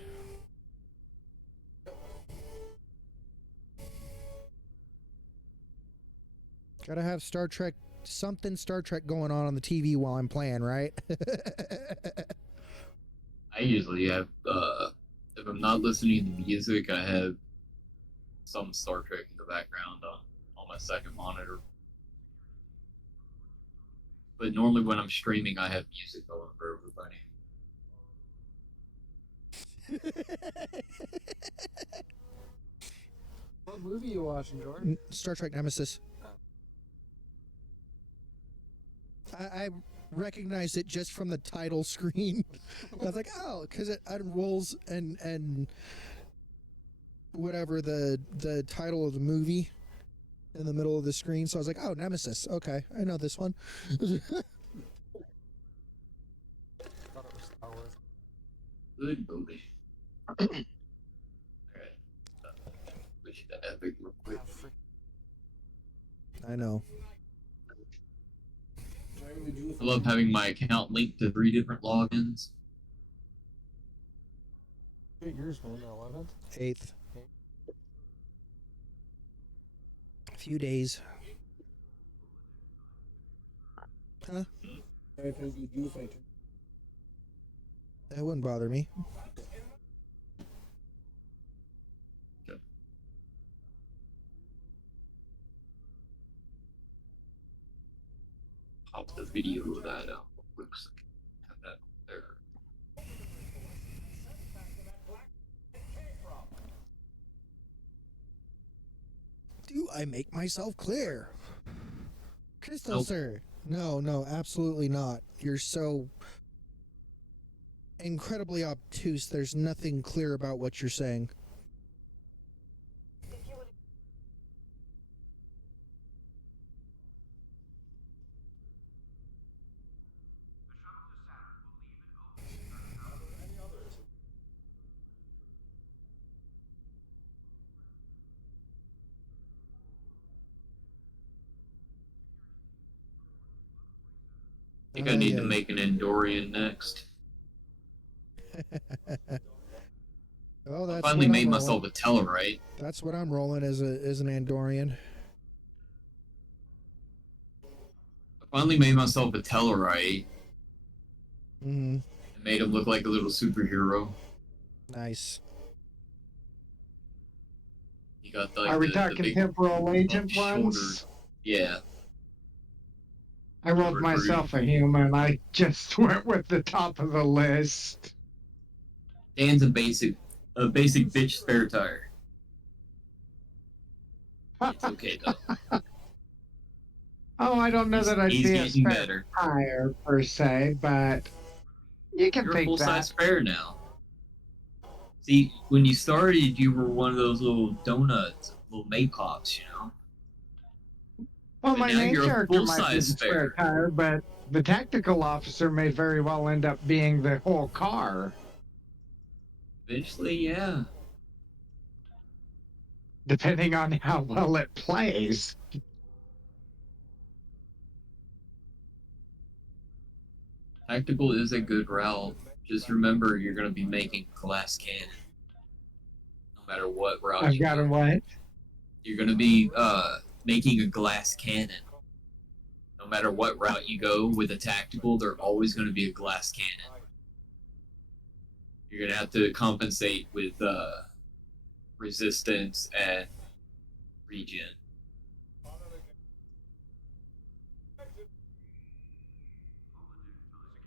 Gotta have Star Trek, something Star Trek going on the TV while I'm playing, right? I usually have, if I'm not listening to music, I have some Star Trek in the background on my second monitor. But normally when I'm streaming, I have music going for everybody. What movie you watching, Jordan? Star Trek Nemesis. I recognized it just from the title screen. I was like, oh, because it unrolls and whatever the title of the movie in the middle of the screen. So I was like, oh, Nemesis. Okay, I know this one. Good movie. Alright. Switch to Epic real quick. I know. I love having my account linked to 3 different logins. Yours, man, the 11th? 8th. A few days. Huh? That wouldn't bother me. Pop the video of that out. Looks like have that there. Do I make myself clear? Crystal, Nope. sir. No, absolutely not. You're so incredibly obtuse. There's nothing clear about what you're saying. I think I need to make an Andorian next. Oh, that's I finally what made I'm myself rolling. a Tellarite. That's what I'm rolling as an Andorian. I finally made myself a Tellarite. Mm-hmm. And made him look like a little superhero. Nice. You got like Are we the talking big temporal agent shoulder. ones? Yeah. I rolled Recruit. myself a human. I just went with the top of the list. Dan's a basic bitch spare tire. It's okay though. Oh, I don't know that I'd He's be a getting spare better. tire per se, but you can You're a take full-size that. spare now. See, when you started, you were one of those little donuts, little Maypops, you know? Well, But my now main you're a character might be full-size the spare tire, but the tactical officer may very well end up being the whole car, Eventually, yeah. depending on how well it plays. Tactical is a good route. Just remember, you're going to be making glass cannon. No matter what route I've you got go. a what? You're going to be making a glass cannon. No matter what route you go with a tactical, there's always going to be a glass cannon. You're going to have to compensate with resistance and regen.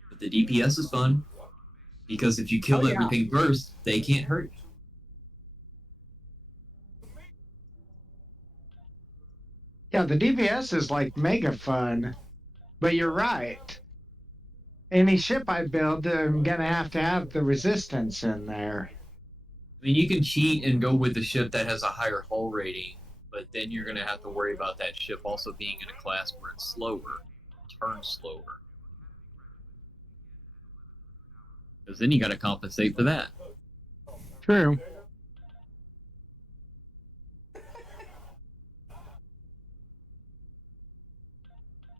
But the DPS is fun, because if you kill Oh, yeah. everything first, they can't hurt you. Yeah, the DPS is like mega fun, but you're right. Any ship I build, I'm gonna have to have the resistance in there. I mean, you can cheat and go with the ship that has a higher hull rating, but then you're going to have to worry about that ship also being in a class where it's slower, turns slower. Because then you got to compensate for that. True.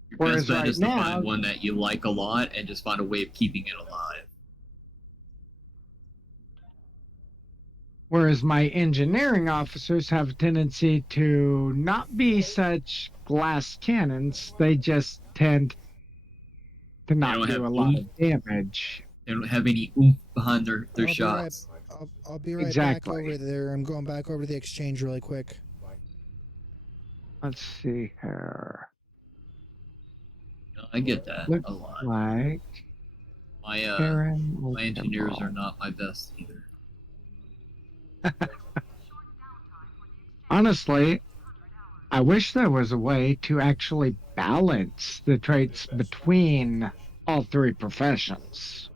Your Whereas best bet right is to now, find one that you like a lot and just find a way of keeping it alive. whereas my engineering officers have a tendency to not be such glass cannons, they just tend to They not don't do have a lot oomph. of damage. They don't have any oomph behind their shots. I'll be right back Exactly. over there. I'm going back over to the exchange really quick. Let's see here. No, I get that Looks a lot. like My Aaron my engineers are not my best either. Honestly, I wish there was a way to actually balance the traits between all three professions.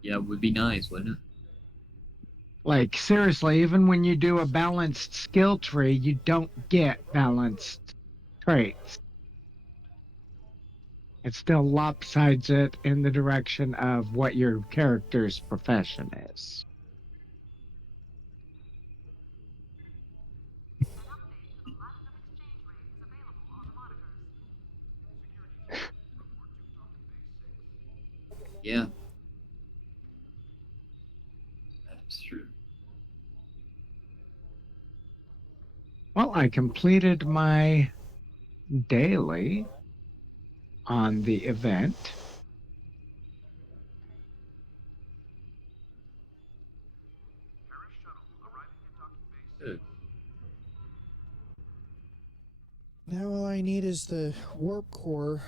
Yeah, it would be nice, wouldn't it? Like, seriously, even when you do a balanced skill tree, you don't get balanced traits. It still lopsides it in the direction of what your character's profession is. Yeah. That's true. Well, I completed my daily on the event. Good. Now all I need is the warp core.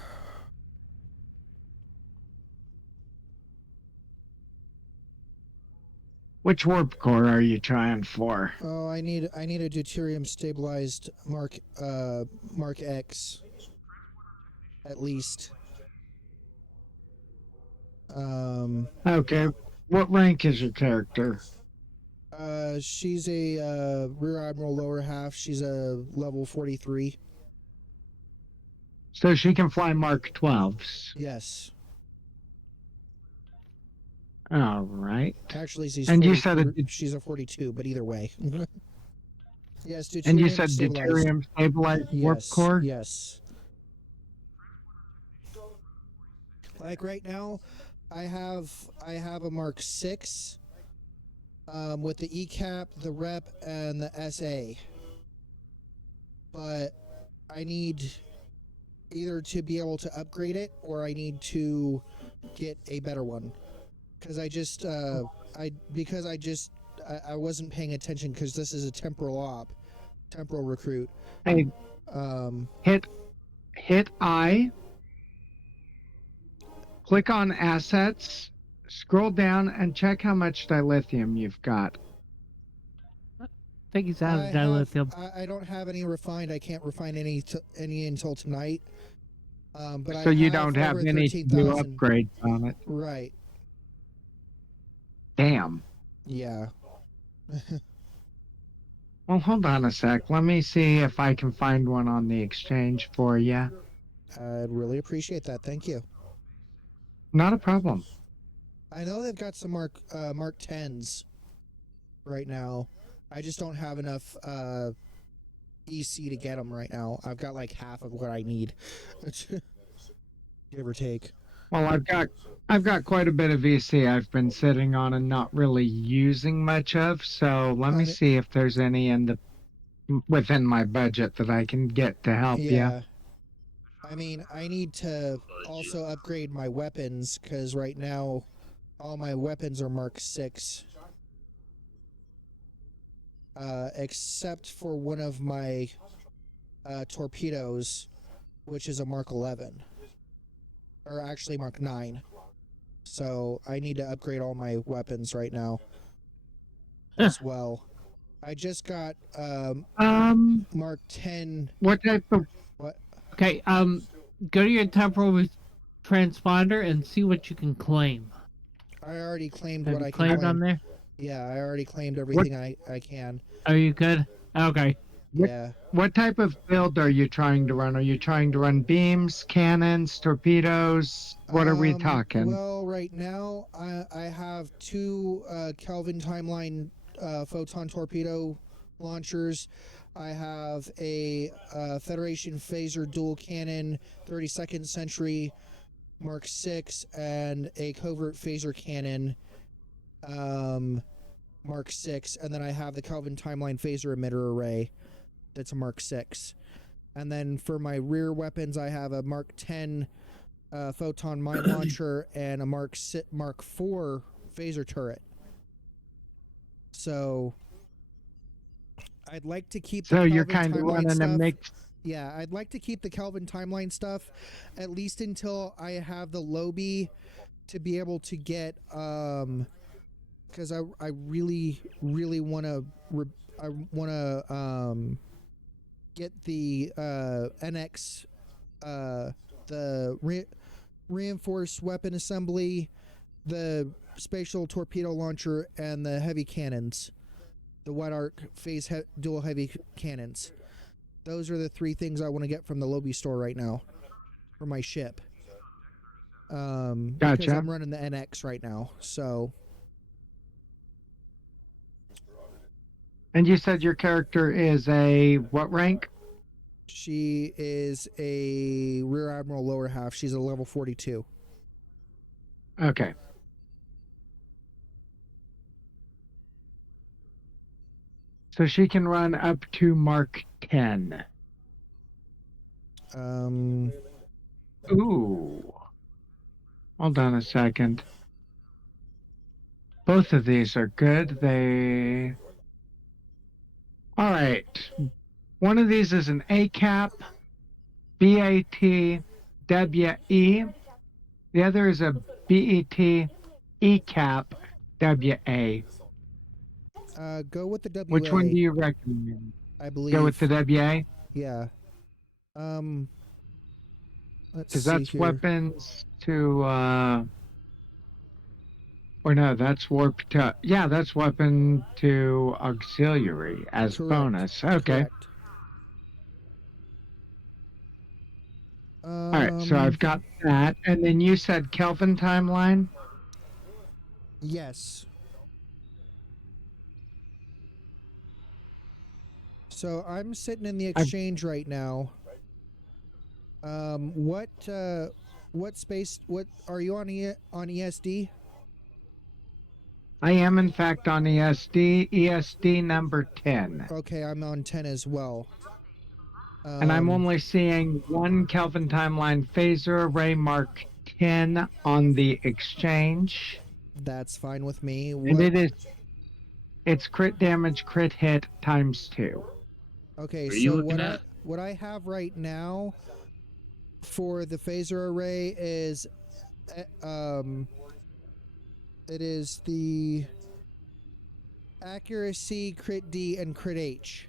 Which warp core are you trying for? Oh, I need a deuterium stabilized Mark X, at least. Okay. What rank is your character? She's a rear admiral lower half. She's a level 43. So she can fly Mark 12s. Yes. All right. Actually, she's And 40, you said she's a 42, but either way. Yes, deuterium and you said stabilized. deuterium stabilized warp Yes, core? yes. Like right now, I have a Mark 6 with the ECAP, the rep, and the SA. But I need either to be able to upgrade it or I need to get a better one. Because I just I wasn't paying attention because this is a temporal recruit. Hey, hit I, click on assets, scroll down, and check how much dilithium you've got. I think he's out of dilithium. I don't have any refined. I can't refine any until tonight. But So I you have don't have over any new 13,000. upgrades on it. Right. Damn. Yeah. Well, hold on a sec. Let me see if I can find one on the exchange for you. I'd really appreciate that. Thank you. Not a problem. I know they've got some Mark 10s right now. I just don't have enough EC to get them right now. I've got like half of what I need, give or take. Well, I've got quite a bit of EC I've been sitting on and not really using much of. So let me see if there's any within my budget that I can get to help you. Yeah. I mean, I need to also upgrade my weapons because right now all my weapons are Mark 6. Except for one of my torpedoes, which is a Mark 11. Or actually Mark 9. So I need to upgrade all my weapons right now as well. I just got Mark 10. What type of? What? Okay. Go to your temporal transponder and see what you can claim. I already claimed Have what you I can claimed claim. on there? Yeah, I already claimed everything I can. Are you good? Okay. Yeah. What type of build are you trying to run? Are you trying to run beams, cannons, torpedoes? What are we talking? Well, right now I have two Kelvin timeline photon torpedo launchers. I have a Federation phaser dual cannon, 32nd century Mark 6, and a covert phaser cannon, Mark 6, and then I have the Kelvin timeline phaser emitter array. That's a Mark 6. And then for my rear weapons, I have a Mark 10 photon mine launcher and a Mark 4 phaser turret. So I'd like to keep the So you're Kelvin kind of timeline running a stuff. mix. Yeah, I'd like to keep the Kelvin timeline stuff at least until I have the Lobby to be able to get because I really want to get the NX the reinforced weapon assembly, the spatial torpedo launcher, and the heavy cannons, the wide arc phase dual heavy cannons. Those are the three things I want to get from the Lobby store right now for my ship. Because Gotcha. I'm running the NX right now, so. And you said your character is a what rank? She is a Rear Admiral lower half. She's a level 42. Okay. So she can run up to Mark 10. Ooh. Hold on a second. Both of these are good. All right. One of these is an ACAP, BAT, WE. The other is a BET, ECAP, WA. Go with the WA. Which one do you recommend? I believe. Go with the WA? Yeah. Let's Because see that's here. weapons to, or no, that's warp to, yeah, that's weapon to auxiliary as Correct. bonus. Okay. Correct. All right, so I've got that. And then you said Kelvin timeline? Yes. So I'm sitting in the exchange right now. What space? What are you on? On ESD? I am in fact on ESD number 10. Okay, I'm on 10 as well. And I'm only seeing one Kelvin timeline phaser array Mark 10 on the exchange. That's fine with me. And it's crit damage, crit hit times 2. Okay, so what I have right now for the phaser array is it is the accuracy, crit D, and crit H.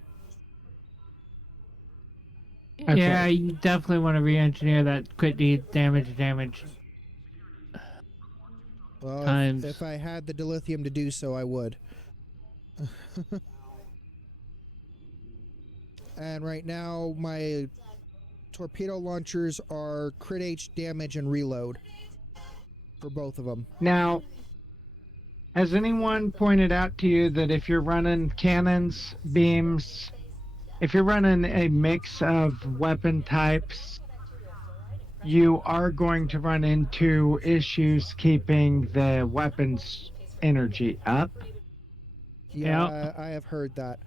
Okay. Yeah, you definitely want to re-engineer that crit damage. Well, Times. if I had the dilithium to do so, I would. And right now, my torpedo launchers are crit H damage and reload for both of them. Now, has anyone pointed out to you that if you're running cannons, beams, if you're running a mix of weapon types, you are going to run into issues keeping the weapons energy up? Yeah, I have heard that.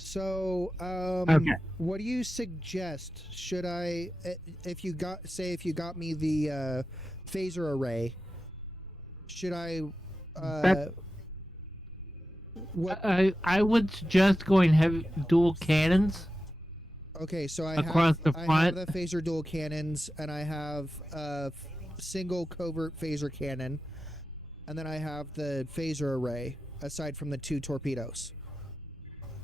So, okay. What do you suggest? Should I, if you got me the phaser array, should I? What? I would suggest going heavy dual cannons. Okay, so I across have the front. I have the phaser dual cannons, and I have a single covert phaser cannon, and then I have the phaser array aside from the 2 torpedoes.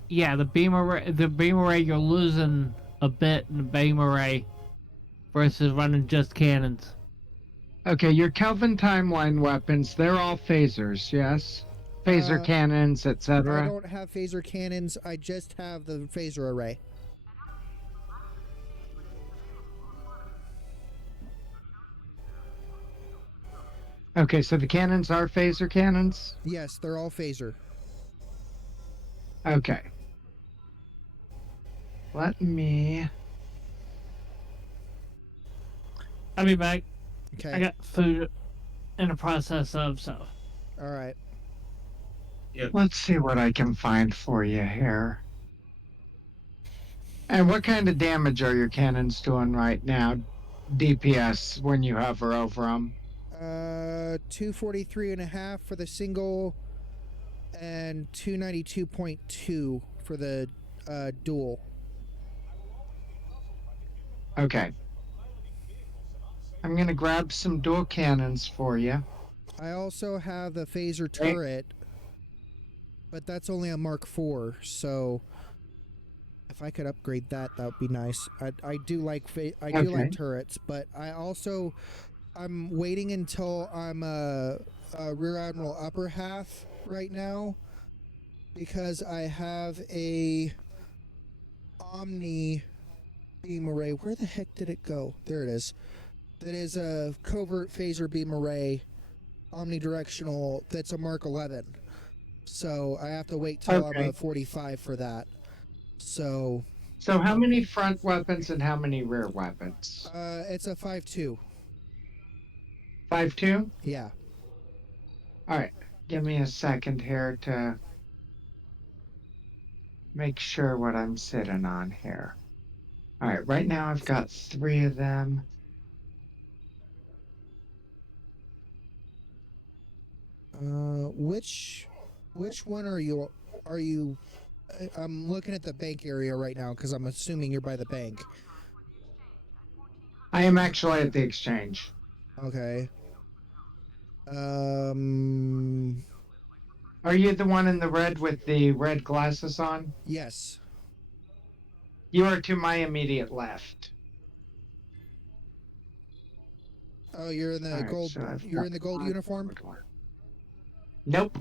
Yeah, the beam array, you're losing a bit in the beam array versus running just cannons. Okay, your Kelvin timeline weapons, they're all phasers, yes? Phaser cannons, I etc. don't have phaser cannons. I just have the phaser array. Okay, so the cannons are phaser cannons? Yes, they're all phaser. Okay. Let me... I'll be back. Okay. I got food in the process of, so. All right. Let's see what I can find for you here. And what kind of damage are your cannons doing right now? DPS when you hover over them? 243.5 for the single, and 292.2 for the dual. Okay. I'm gonna grab some dual cannons for you. I also have the phaser turret, but that's only a Mark IV, so if I could upgrade that, that would be nice. I do like like turrets, but I'm waiting until I'm a Rear Admiral upper half right now, because I have a Omni beam array. Where the heck did it go? There it is. That is a covert phaser beam array, omnidirectional. That's a Mark 11. So I have to wait till I'm a 45 for that. So how many front weapons and how many rear weapons? It's a 5.2. 5.2? Yeah. All right. Give me a second here to make sure what I'm sitting on here. All right. Right now I've got 3 of them. Which one are you? I'm looking at the bank area right now because I'm assuming you're by the bank. I am actually at the exchange. Okay. Are you the one in the red with the red glasses on? Yes. You are to my immediate left. Oh, you're in the gold. So you're in the gold uniform. Nope.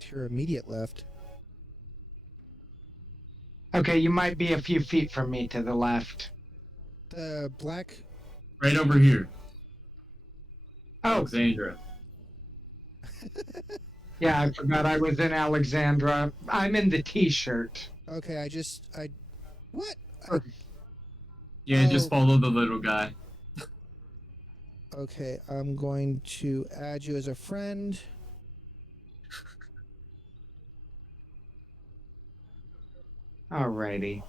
To your immediate left. Okay, you might be a few feet from me to the left. The black. Right over here. Oh. Alexandra. Yeah, I forgot I was in Alexandra. I'm in the t-shirt. Okay, what? Yeah, just follow the little guy. Okay, I'm going to add you as a friend. Alrighty.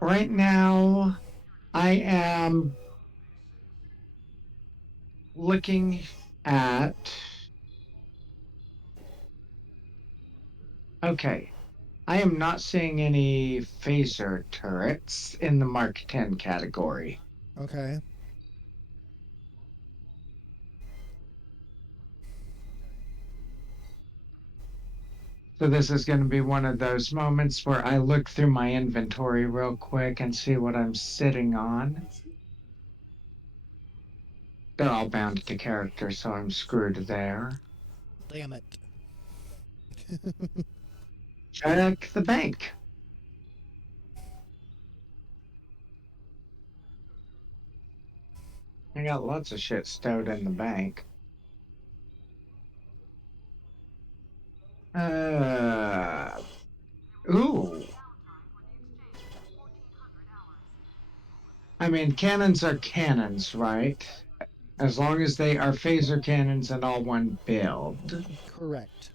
Right now, I am looking at... Okay. I am not seeing any phaser turrets in the Mark 10 category. Okay. So this is going to be one of those moments where I look through my inventory real quick and see what I'm sitting on. They're all bound to character, so I'm screwed there. Damn it. Check the bank. I got lots of shit stowed in the bank. Ooh. I mean, cannons are cannons, right? As long as they are phaser cannons and all one build. Correct.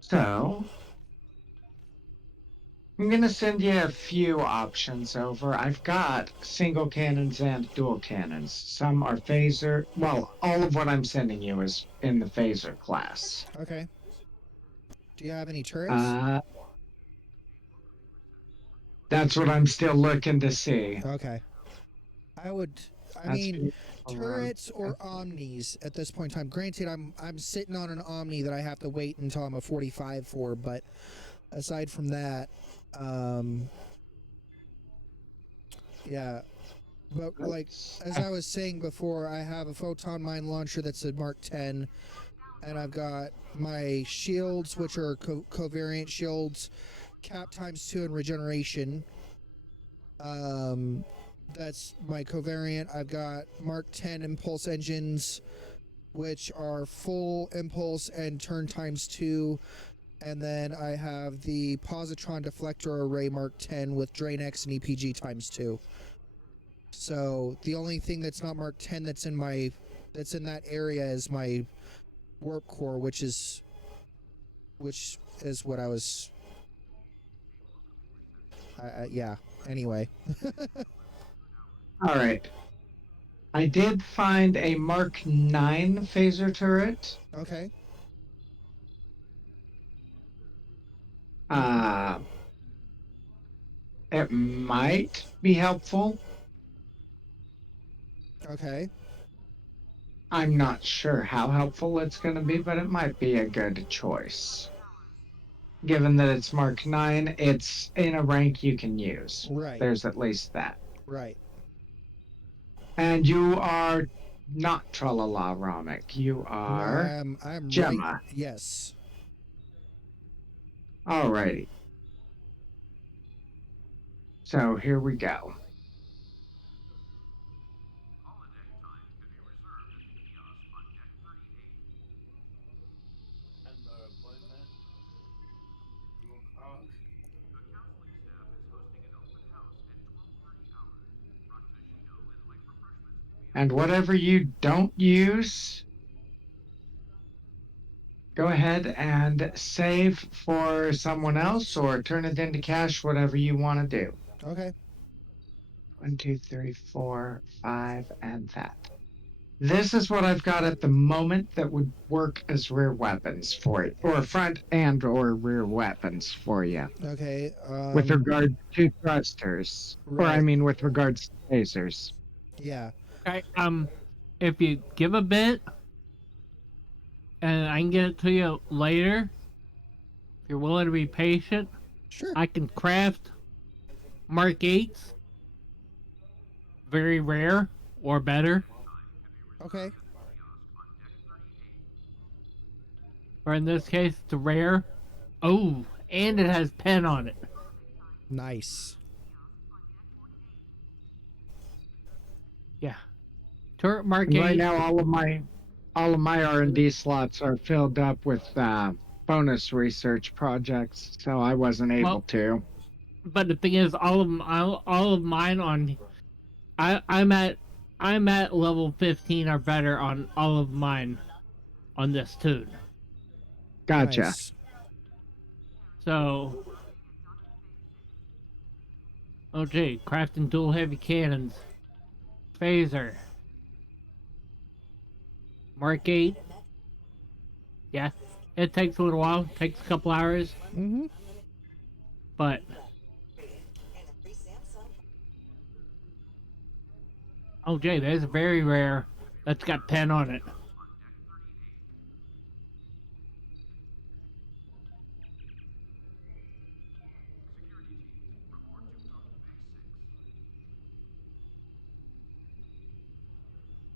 So, I'm going to send you a few options over. I've got single cannons and dual cannons. Some are phaser. Well, all of what I'm sending you is in the phaser class. Okay. Do you have any turrets? That's what I'm still looking to see. Okay. I turrets or omnis at this point in time. Granted, I'm sitting on an omni that I have to wait until I'm a 45 for, but aside from that, yeah. But like as I was saying before, I have a photon mine launcher that's a Mark 10, and I've got my shields, which are covariant shields, cap ×2 and regeneration. That's my covariant. I've got Mark 10 impulse engines, which are full impulse and turn ×2. And then I have the positron deflector array Mark 10 with drain X and EPG ×2. So the only thing that's not Mark 10 that's in that area is my warp core, which is what I was. Yeah. Anyway. All right. I did find a Mark 9 phaser turret. Okay. It might be helpful. Okay. I'm not sure how helpful it's going to be, but it might be a good choice. Given that it's Mark 9, it's in a rank you can use. Right. There's at least that. Right. And you are not Tralala Ramek. You are I'm Gemma. right. Yes. Alrighty. So here we go. And whatever you don't use, go ahead and save for someone else or turn it into cash, whatever you want to do. Okay. 1, 2, 3, 4, 5, and that. This is what I've got at the moment that would work as rear weapons for you, or front and or rear weapons for you. Okay. With regard to thrusters, or I mean with regards to phasers. Yeah. Okay, if you give a bit, and I can get it to you later, if you're willing to be patient, sure. I can craft Mark 8s, very rare or better. Okay. Or in this case, it's a rare. Oh, and it has pen on it. Nice. Yeah. Turret Mark And 8. right now, all of my R&D slots are filled up with bonus research projects, so I wasn't able to. But the thing is, all of mine on, I'm at level 15 or better on all of mine on this tune. Gotcha. Nice. So, okay, crafting dual heavy cannons, phaser, Mark 8. Yeah, it takes a little while. It takes a couple hours. Mm-hmm. But oh, Jay, there's a very rare that's got pen on it.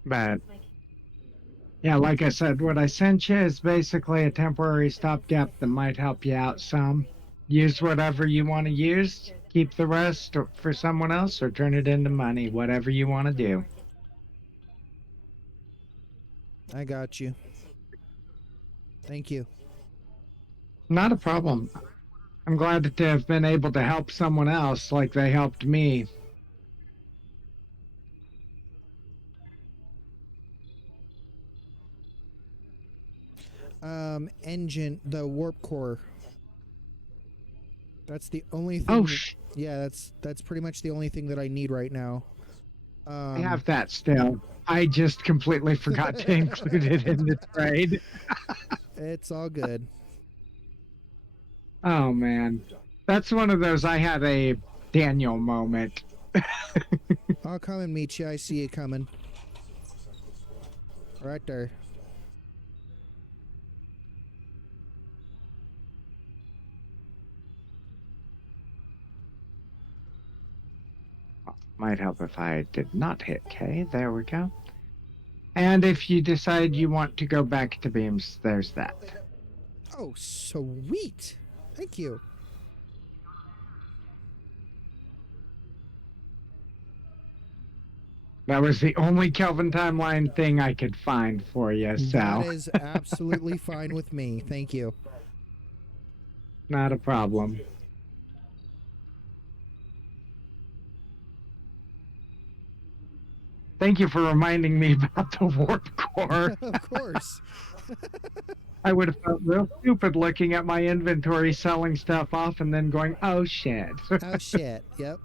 But yeah, like I said, what I sent you is basically a temporary stopgap that might help you out some. Use whatever you want to use, keep the rest for someone else, or turn it into money, whatever you want to do. I got you. Thank you. Not a problem. I'm glad to have been able to help someone else like they helped me. Engine, the warp core. That's the only thing. Oh, yeah, that's pretty much the only thing that I need right now. I have that still. I just completely forgot to include it in the trade. It's all good. Oh, man. That's one of those I had a Daniel moment. I'll come and meet you. I see you coming. Right there. Might help if I did not hit K. There we go. And if you decide you want to go back to beams, there's that. Oh, sweet. Thank you. That was the only Kelvin timeline thing I could find for you, so. That is absolutely fine with me. Thank you. Not a problem. Thank you for reminding me about the warp core. Of course. I would have felt real stupid looking at my inventory, selling stuff off, and then going, oh shit. Oh shit. Yep.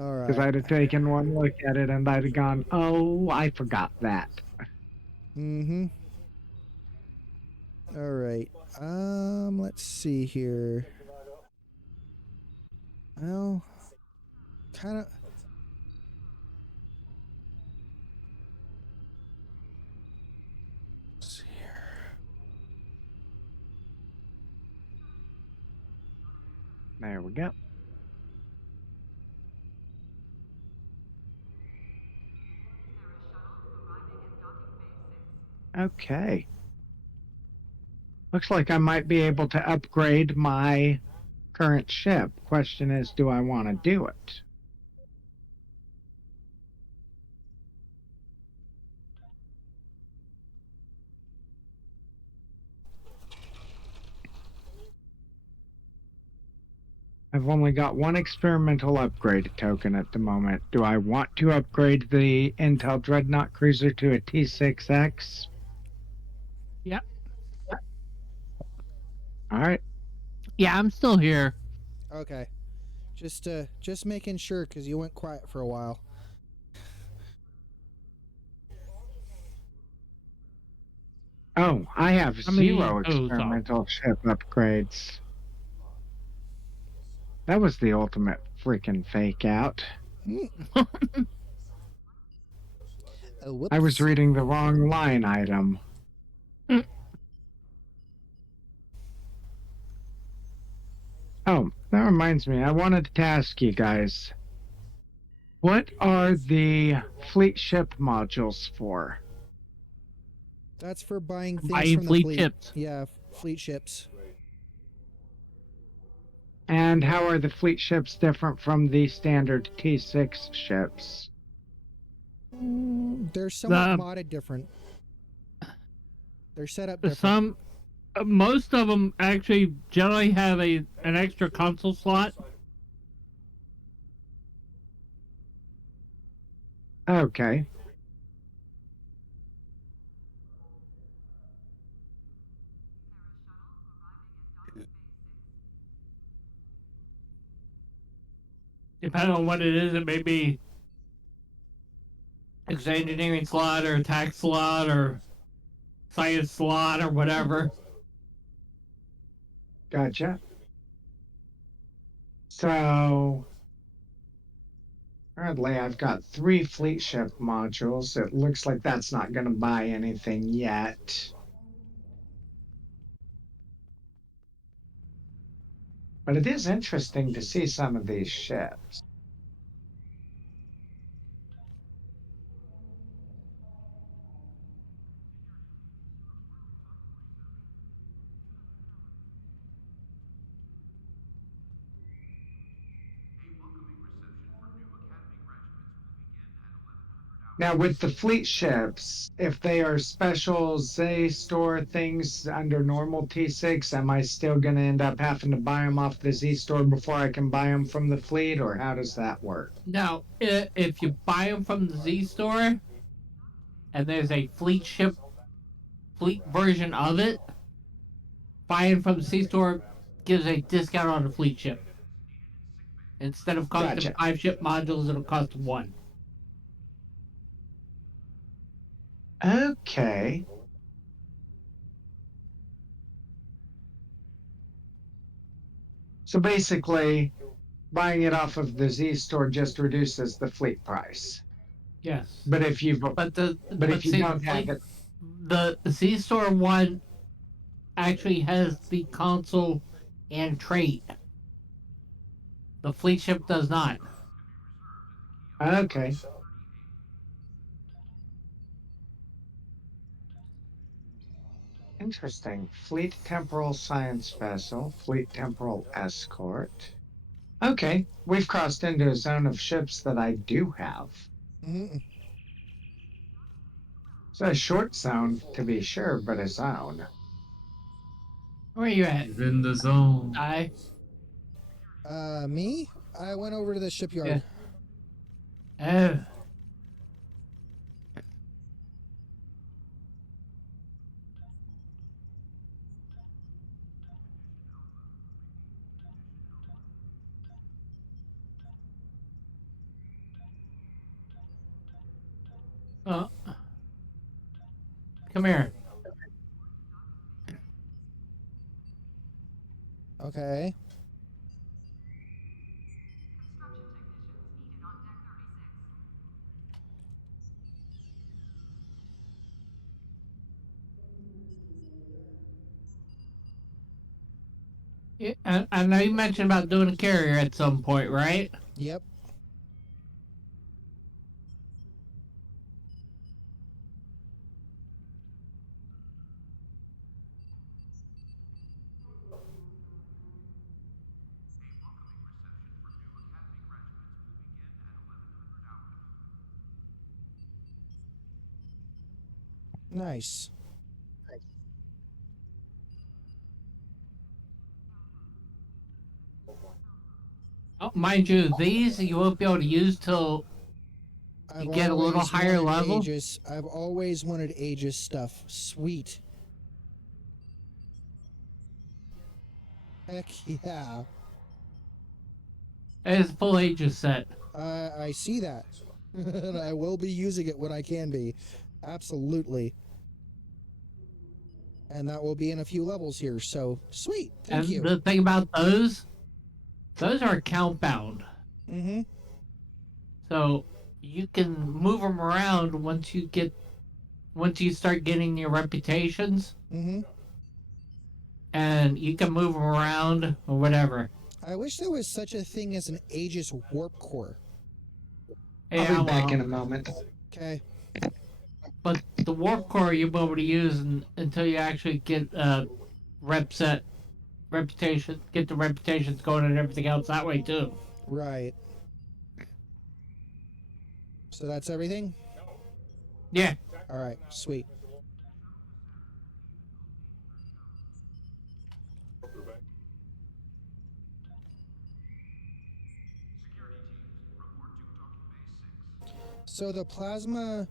All right. Because I'd have taken one look at it and I'd have gone, oh, I forgot that. Mm-hmm. All right. Let's see here. Well, kind of. Let's see here. There we go. Okay. Looks like I might be able to upgrade my current ship. Question is, do I want to do it? I've only got one experimental upgrade token at the moment. Do I want to upgrade the Intel Dreadnought Cruiser to a T6X? Yep. All right. Yeah, I'm still here. Okay. Just making sure because you went quiet for a while. Oh, I have zero oh, sorry. experimental ship upgrades. That was the ultimate freaking fake out. Oh, I was reading the wrong line item. Oh, that reminds me. I wanted to ask you guys, what are the fleet ship modules for? That's for buying things Buying from the fleet fleet. ships. Yeah, fleet ships. And how are the fleet ships different from the standard T6 ships? They're somewhat modded different. They're set up different. Most of them actually generally have an extra console slot. Okay. Depending on what it is, it may be engineering slot or attack slot or science slot or whatever. Gotcha. So, currently I've got 3 fleet ship modules. It looks like that's not going to buy anything yet. But it is interesting to see some of these ships. Now, with the fleet ships, if they are special Z store things under normal T6, am I still going to end up having to buy them off the Z store before I can buy them from the fleet, or how does that work? Now, if you buy them from the Z store, and there's a fleet version of it, buying from the C store gives a discount on the fleet ship. Instead of costing Gotcha. 5 ship modules, it'll cost 1. Okay. So basically, buying it off of the Z store just reduces the fleet price. Yes. But if you But the but if you see, don't have it, the C Store one actually has the console and trait. The fleet ship does not. okay. Interesting. Fleet Temporal Science Vessel, Fleet Temporal Escort. Okay, we've crossed into a zone of ships that I do have. Mm-hmm. It's a short zone, to be sure, but a zone. Where are you at? You're in the zone. Me? I went over to the shipyard. Oh. Oh. Come here. Okay. Yeah, I know you mentioned about doing a carrier at some point, right? Yep. Nice. Oh, mind you, these you won't be able to use till you get a little higher level. Aegis. I've always wanted Aegis stuff. Sweet. Heck yeah. It's a full Aegis set. I see that. And I will be using it when I can be. Absolutely. And that will be in a few levels here, so sweet. Thank you. The thing about those are account bound. Mm-hmm. So you can move them around once you start getting your reputations. Mm-hmm. And you can move them around or whatever. I wish there was such a thing as an Aegis warp core. I'll be back in a moment. Okay. But the warp core you'll be able to use until you actually get reputation, get the reputations going and everything else that way too. Right. So that's everything? Yeah. All right, sweet. So the plasma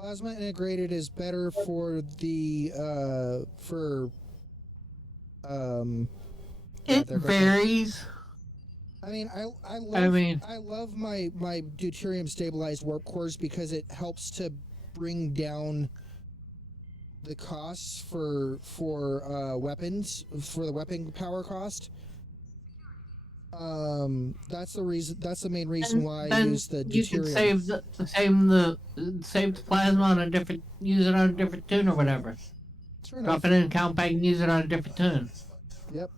integrated is better for the it varies. I mean, I love my deuterium stabilized warp cores because it helps to bring down the costs for weapons, for the weapon power cost. That's the main reason why I use the deuterium. You can save the plasma on a different, use it on a different tune or whatever. Drop it in a count bag and use it on a different tune. Yep.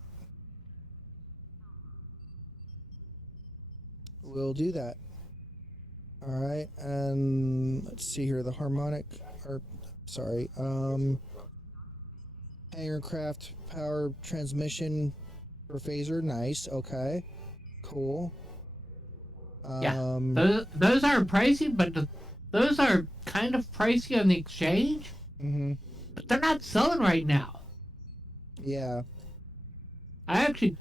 We'll do that. All right, and let's see here. The harmonic, or sorry, Hangercraft power transmission for phaser. Nice. Okay. Cool. Yeah. Those are pricey, but those are kind of pricey on the exchange. Mm-hmm. But they're not selling right now. Yeah. I actually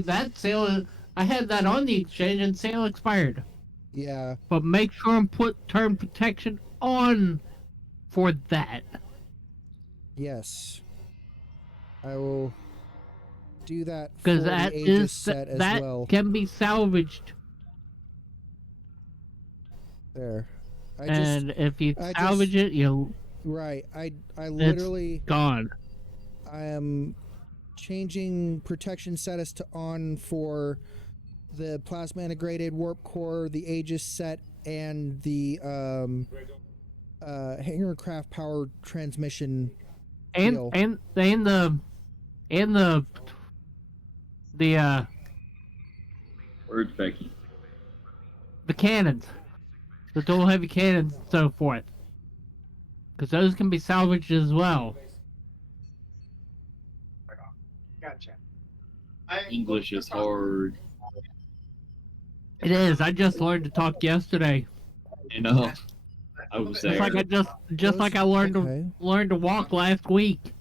that sale, I had that on the exchange and sale expired. Yeah. But make sure and put term protection on for that. Yes. I will do that for because the Aegis set as well. That can be salvaged. There. If you salvage it, you'll. Right. I literally. It's gone. I am changing protection status to on for the plasma integrated warp core, the Aegis set, and the hangar craft power transmission and deal. and the Where's Becky? the cannons, the dual heavy cannons, and so forth, because those can be salvaged as well. Gotcha. English is hard. It is. I just learned to talk yesterday. You know, I was Just like there. I learned Okay. to walk last week.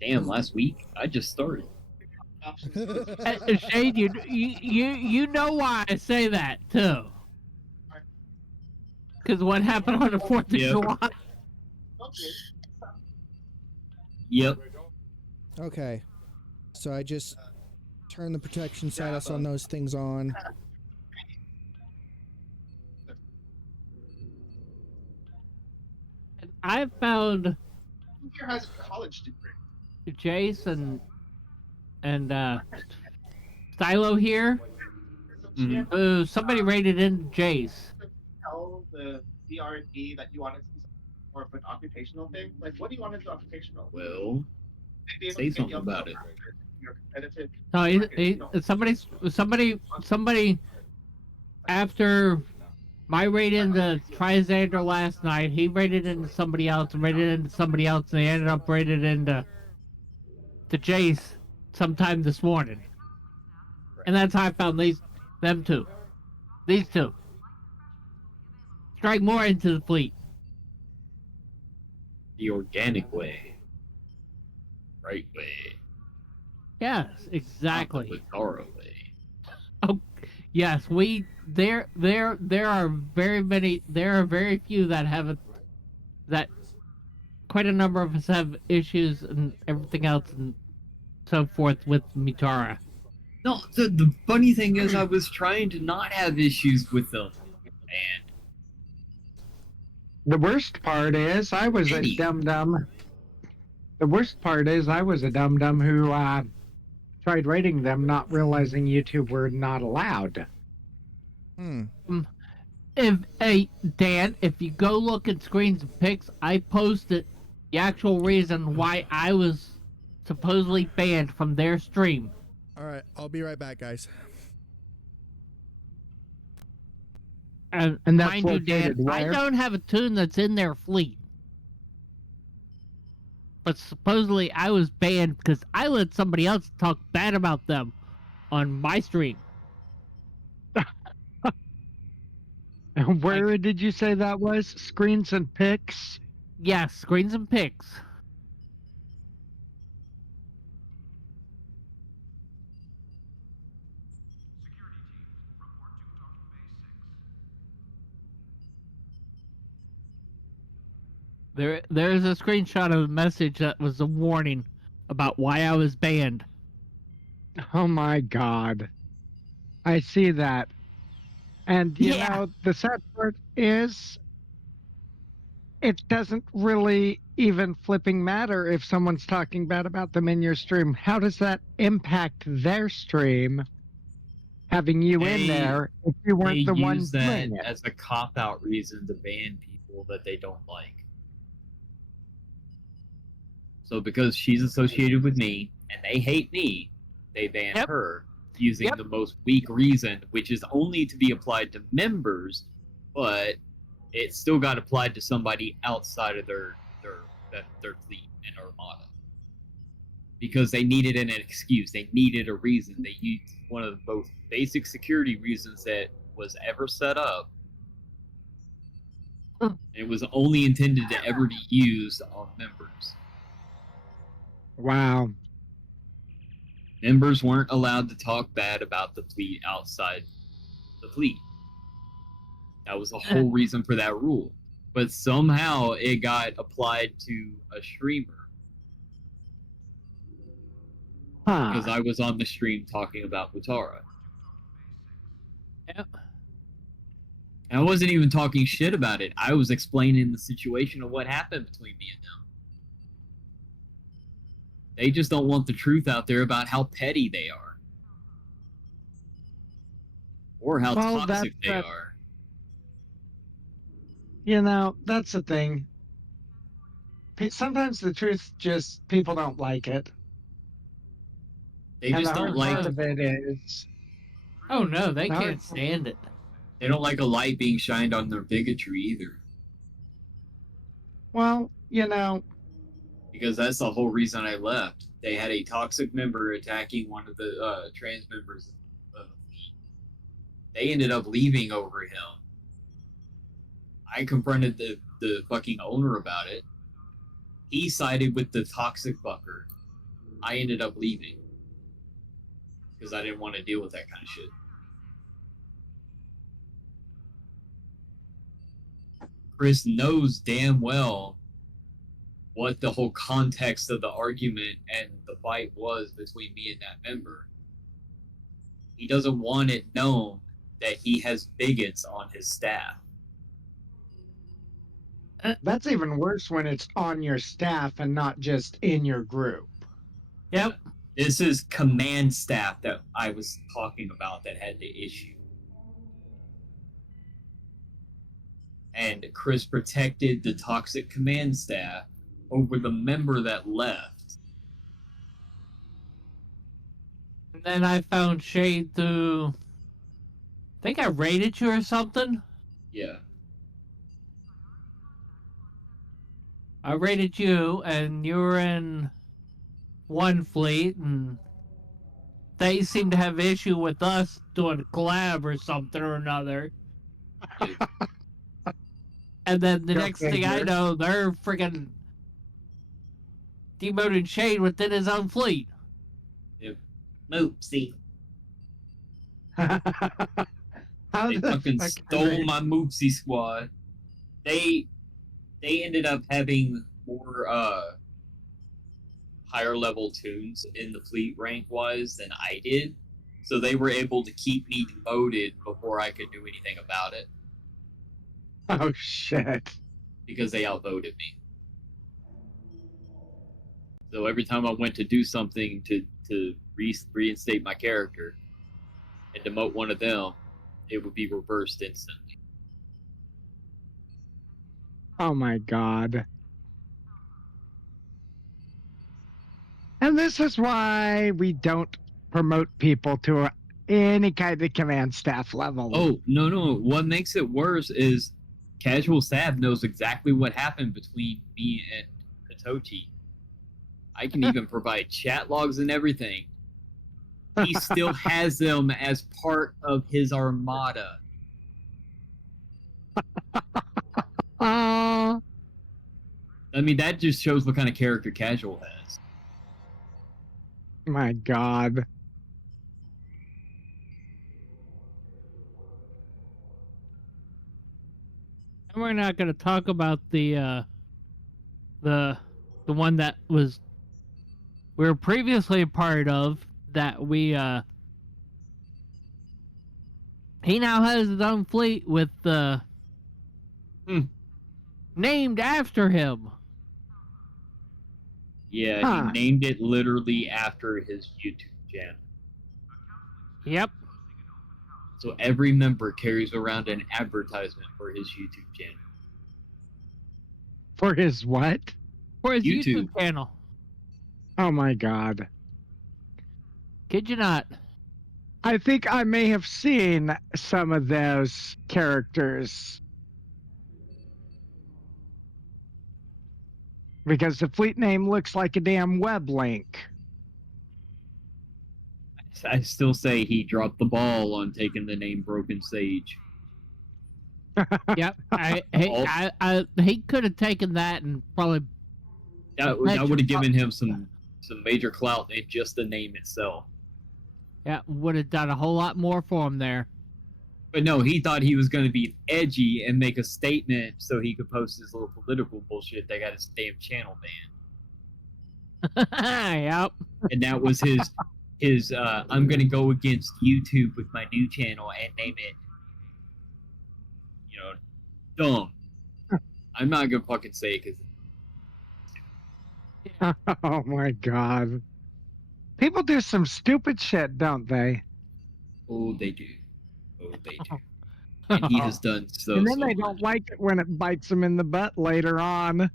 Damn, last week I just started. Shane, you know why I say that too. Because what happened on the 4th of Yep. July? Yep. Okay. So I just turn the protection status on those things on. I found Here has a college degree. Jase and Stylo here. Mhm. Somebody raided in Jase. Tell the DRD that you wanted to do more of an occupational thing. Like, what do you want to do occupational? Well, Maybe able say to get something you up about it. your competitive. No, somebody after my raid into Trizander last night, he raided into somebody else, and raided into somebody else, and they ended up raided into Jace sometime this morning. And that's how I found them two. These two. Strike more into the fleet. The organic way. Right way. Yes, exactly. Not the Latara way. Oh, yes, there are very few that haven't, that quite a number of us have issues and everything else and so forth with Mitara. No, the funny thing is I was trying to not have issues with them. And The worst part is I was a dum-dum. The worst part is I was a dum-dum who tried rating them, not realizing YouTube were not allowed. Dan, if you go look at screens and pics, I posted the actual reason why I was supposedly banned from their stream. All right, I'll be right back, guys. And that's mind you, Dan, located I where? don't have a tune that's in their fleet. But supposedly I was banned because I let somebody else talk bad about them on my stream. Where did you say that was? Screens and pics? Yes, screens and pics. There's a screenshot of a message that was a warning about why I was banned. Oh my god. I see that. And you know, the sad part is it doesn't really even flipping matter if someone's talking bad about them in your stream. How does that impact their stream? Having you in there if you weren't the one use that doing it. as a cop-out reason to ban people that they don't like. So because she's associated with me and they hate me, they ban her using the most weak reason, which is only to be applied to members, but it still got applied to somebody outside of their fleet and armada. Because they needed an excuse, they needed a reason. They used one of the most basic security reasons that was ever set up. It was only intended to ever be used on members. Wow. Members weren't allowed to talk bad about the fleet outside the fleet. That was the whole reason for that rule. But somehow it got applied to a streamer. Because I was on the stream talking about Mutara. Yep. And I wasn't even talking shit about it. I was explaining the situation of what happened between me and them. They just don't want the truth out there about how petty they are. Or how toxic they are. You know, that's the thing. Sometimes the truth just people don't like it. They And the just don't hard like part of it is Oh no, they the hard, can't stand it. they don't like a light being shined on their bigotry either. well, you know, Because that's the whole reason I left. They had a toxic member attacking one of the trans members of the fleet. They ended up leaving over him. I confronted the fucking owner about it. He sided with the toxic fucker. I ended up leaving because I didn't want to deal with that kind of shit. Chris knows damn well what the whole context of the argument and the fight was between me and that member. He doesn't want it known that he has bigots on his staff. that's even worse when it's on your staff and not just in your group. Yep. Yeah. This is command staff that I was talking about that had the issue. And Chris protected the toxic command staff over the member that left. And then I found shade through. I think I raided you or something. Yeah. I raided you, and you were in one fleet, and they seem to have issue with us doing a collab or something or another. Yeah. And then the Go next thing I figure. know, they're freaking demoting Shade within his own fleet. Yep. Moopsie. How They the fucking fuck stole my Moopsie squad. They ended up having more higher level tunes in the fleet rank wise than I did. So they were able to keep me demoted before I could do anything about it. Oh shit. Because they outvoted me. So every time I went to do something to reinstate my character and demote one of them, it would be reversed instantly. Oh my god. And this is why we don't promote people to any kind of command staff level. Oh, no. What makes it worse is casual staff knows exactly what happened between me and Katochi. I can even provide chat logs and everything. He still has them as part of his armada. I mean, that just shows what kind of character casual has. My god. And we're not going to talk about the one that was we were previously a part of that we he now has his own fleet with named after him. Yeah, Huh. he named it literally after his YouTube channel. Yep. So every member carries around an advertisement for his YouTube channel. For his what? For his YouTube. YouTube channel. Oh my god. Kid you not. I think I may have seen some of those characters. Because the fleet name looks like a damn web link. I still say he dropped the ball on taking the name Broken Sage. Yep. He could have taken that and probably That would have given him some major clout in just the name itself. Yeah, would have done a whole lot more for him there. But no, he thought he was going to be edgy and make a statement so he could post his little political bullshit that got his damn channel banned. Yep. And that was his I'm going to go against YouTube with my new channel and name it, dumb. I'm not going to fucking say it because Oh my god. People do some stupid shit, don't they? oh, they do. Oh, they do. and he has done so. And then so they much. don't like it when it bites them in the butt later on.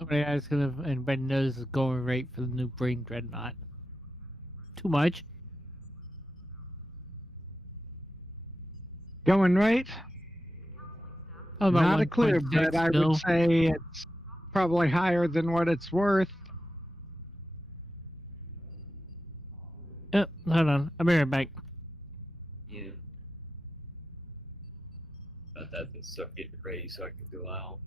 Nobody asked if anybody knows the going rate for the new brain dreadnought. Too much. Going right? Oh, about Not a clue, 1.6 but I would mil. say it's probably higher than what it's worth. Hold on. I'll be right back. Yeah. About that to start getting ready so I can go out.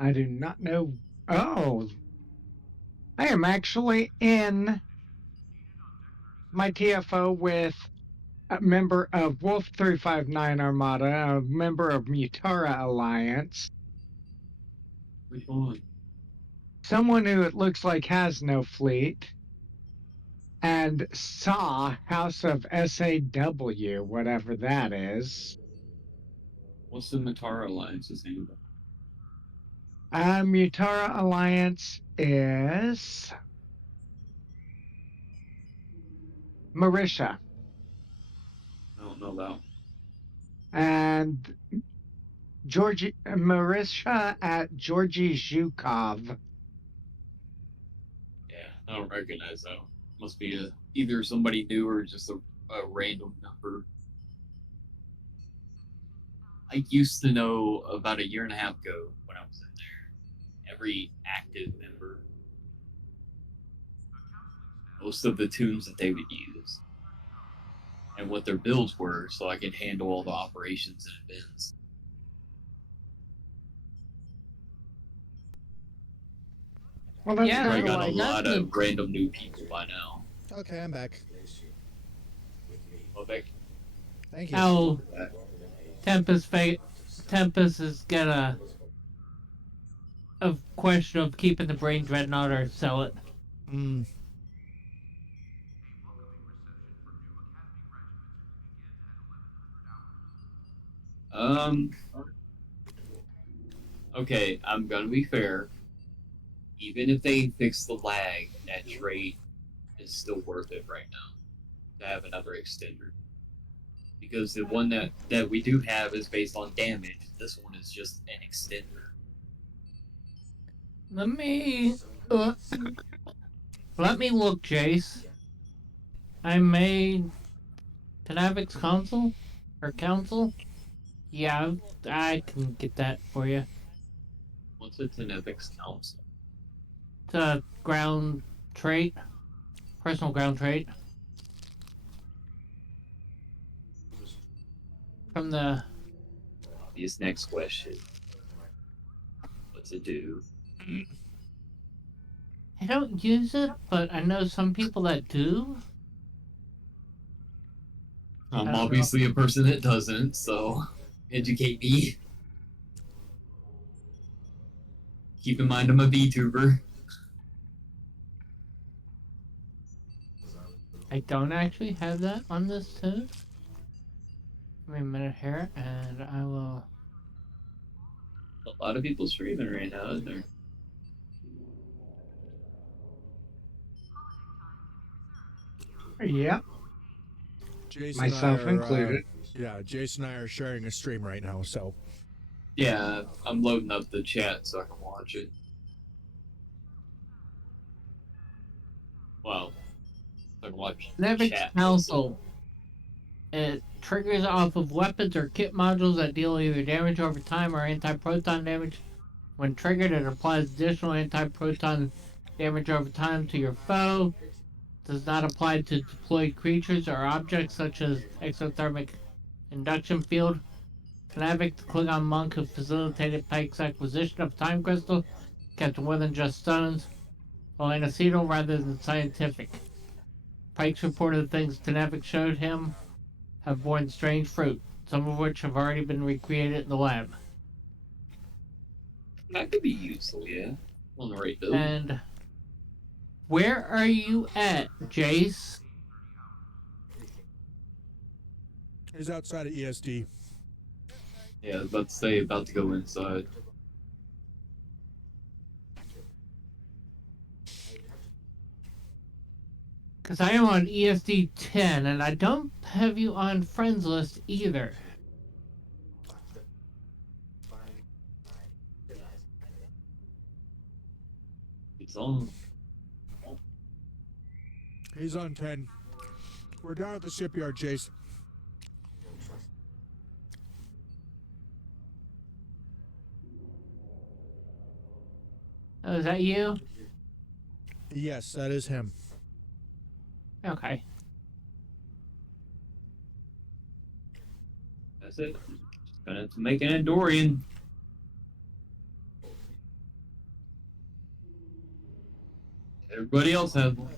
I do not know. Oh, I am actually in my TFO with a member of Wolf 359 Armada, a member of Mutara Alliance. Which one? Someone who it looks like has no fleet. And Saw, House of SAW, whatever that is. What's the Matara Alliance's name? Mutara Alliance is Marisha. I don't know that one. And Marisha at Georgy Zhukov. Yeah, I don't recognize that one. Must be either somebody new or just a random number. I used to know about a year and a half ago when I was in there. Every active member. Most of the tunes that they would use. And what their builds were so I could handle all the operations and events. Well, that's Yeah, I kind of got like a lot of random new people by now. Okay, I'm back. Well, Beck, Thank you. how Tempest has got a question of keeping the brain dreadnought or sell it. Mm. Okay, I'm gonna be fair. Even if they fix the lag, that trade is still worth it right now to have another extender. Because the one that we do have is based on damage. This one is just an extender. Let me look, Jase. I made Tanavic's console or council. Yeah, I can get that for you. What's a Tenevix Council? It's a ground trait, personal ground trait. From the This next question. What's it do? I don't use it, but I know some people that do. I'm obviously a person that doesn't, so educate me. Keep in mind I'm a VTuber. I don't actually have that on this too. Give me a minute here, and I will. A lot of people streaming right now, isn't there? Yep. Jason Myself and I are, included. Yeah, Jason and I are sharing a stream right now, so. Yeah, I'm loading up the chat so I can watch it. Well, I can watch Nevix chat. Council. It triggers off of weapons or kit modules that deal either damage over time or anti-proton damage. When triggered, it applies additional anti-proton damage over time to your foe. Does not apply to deployed creatures or objects such as exothermic induction field. Navik, the Klingon monk who facilitated Pike's acquisition of Time Crystal, kept more than just stones, while anacetal rather than scientific. Pike's reported things Navik showed him have borne strange fruit, some of which have already been recreated in the lab. That could be useful, yeah. On the right build. And where are you at, Jase? He's outside of ESD. Yeah, I was about to say, about to go inside. Because I am on ESD 10, and I don't have you on friends list either. He's on. He's on 10. We're down at the shipyard, Jase. Oh, is that you? Yes, that is him. Okay. That's it. Just gonna have to make an Andorian. Everybody else has one.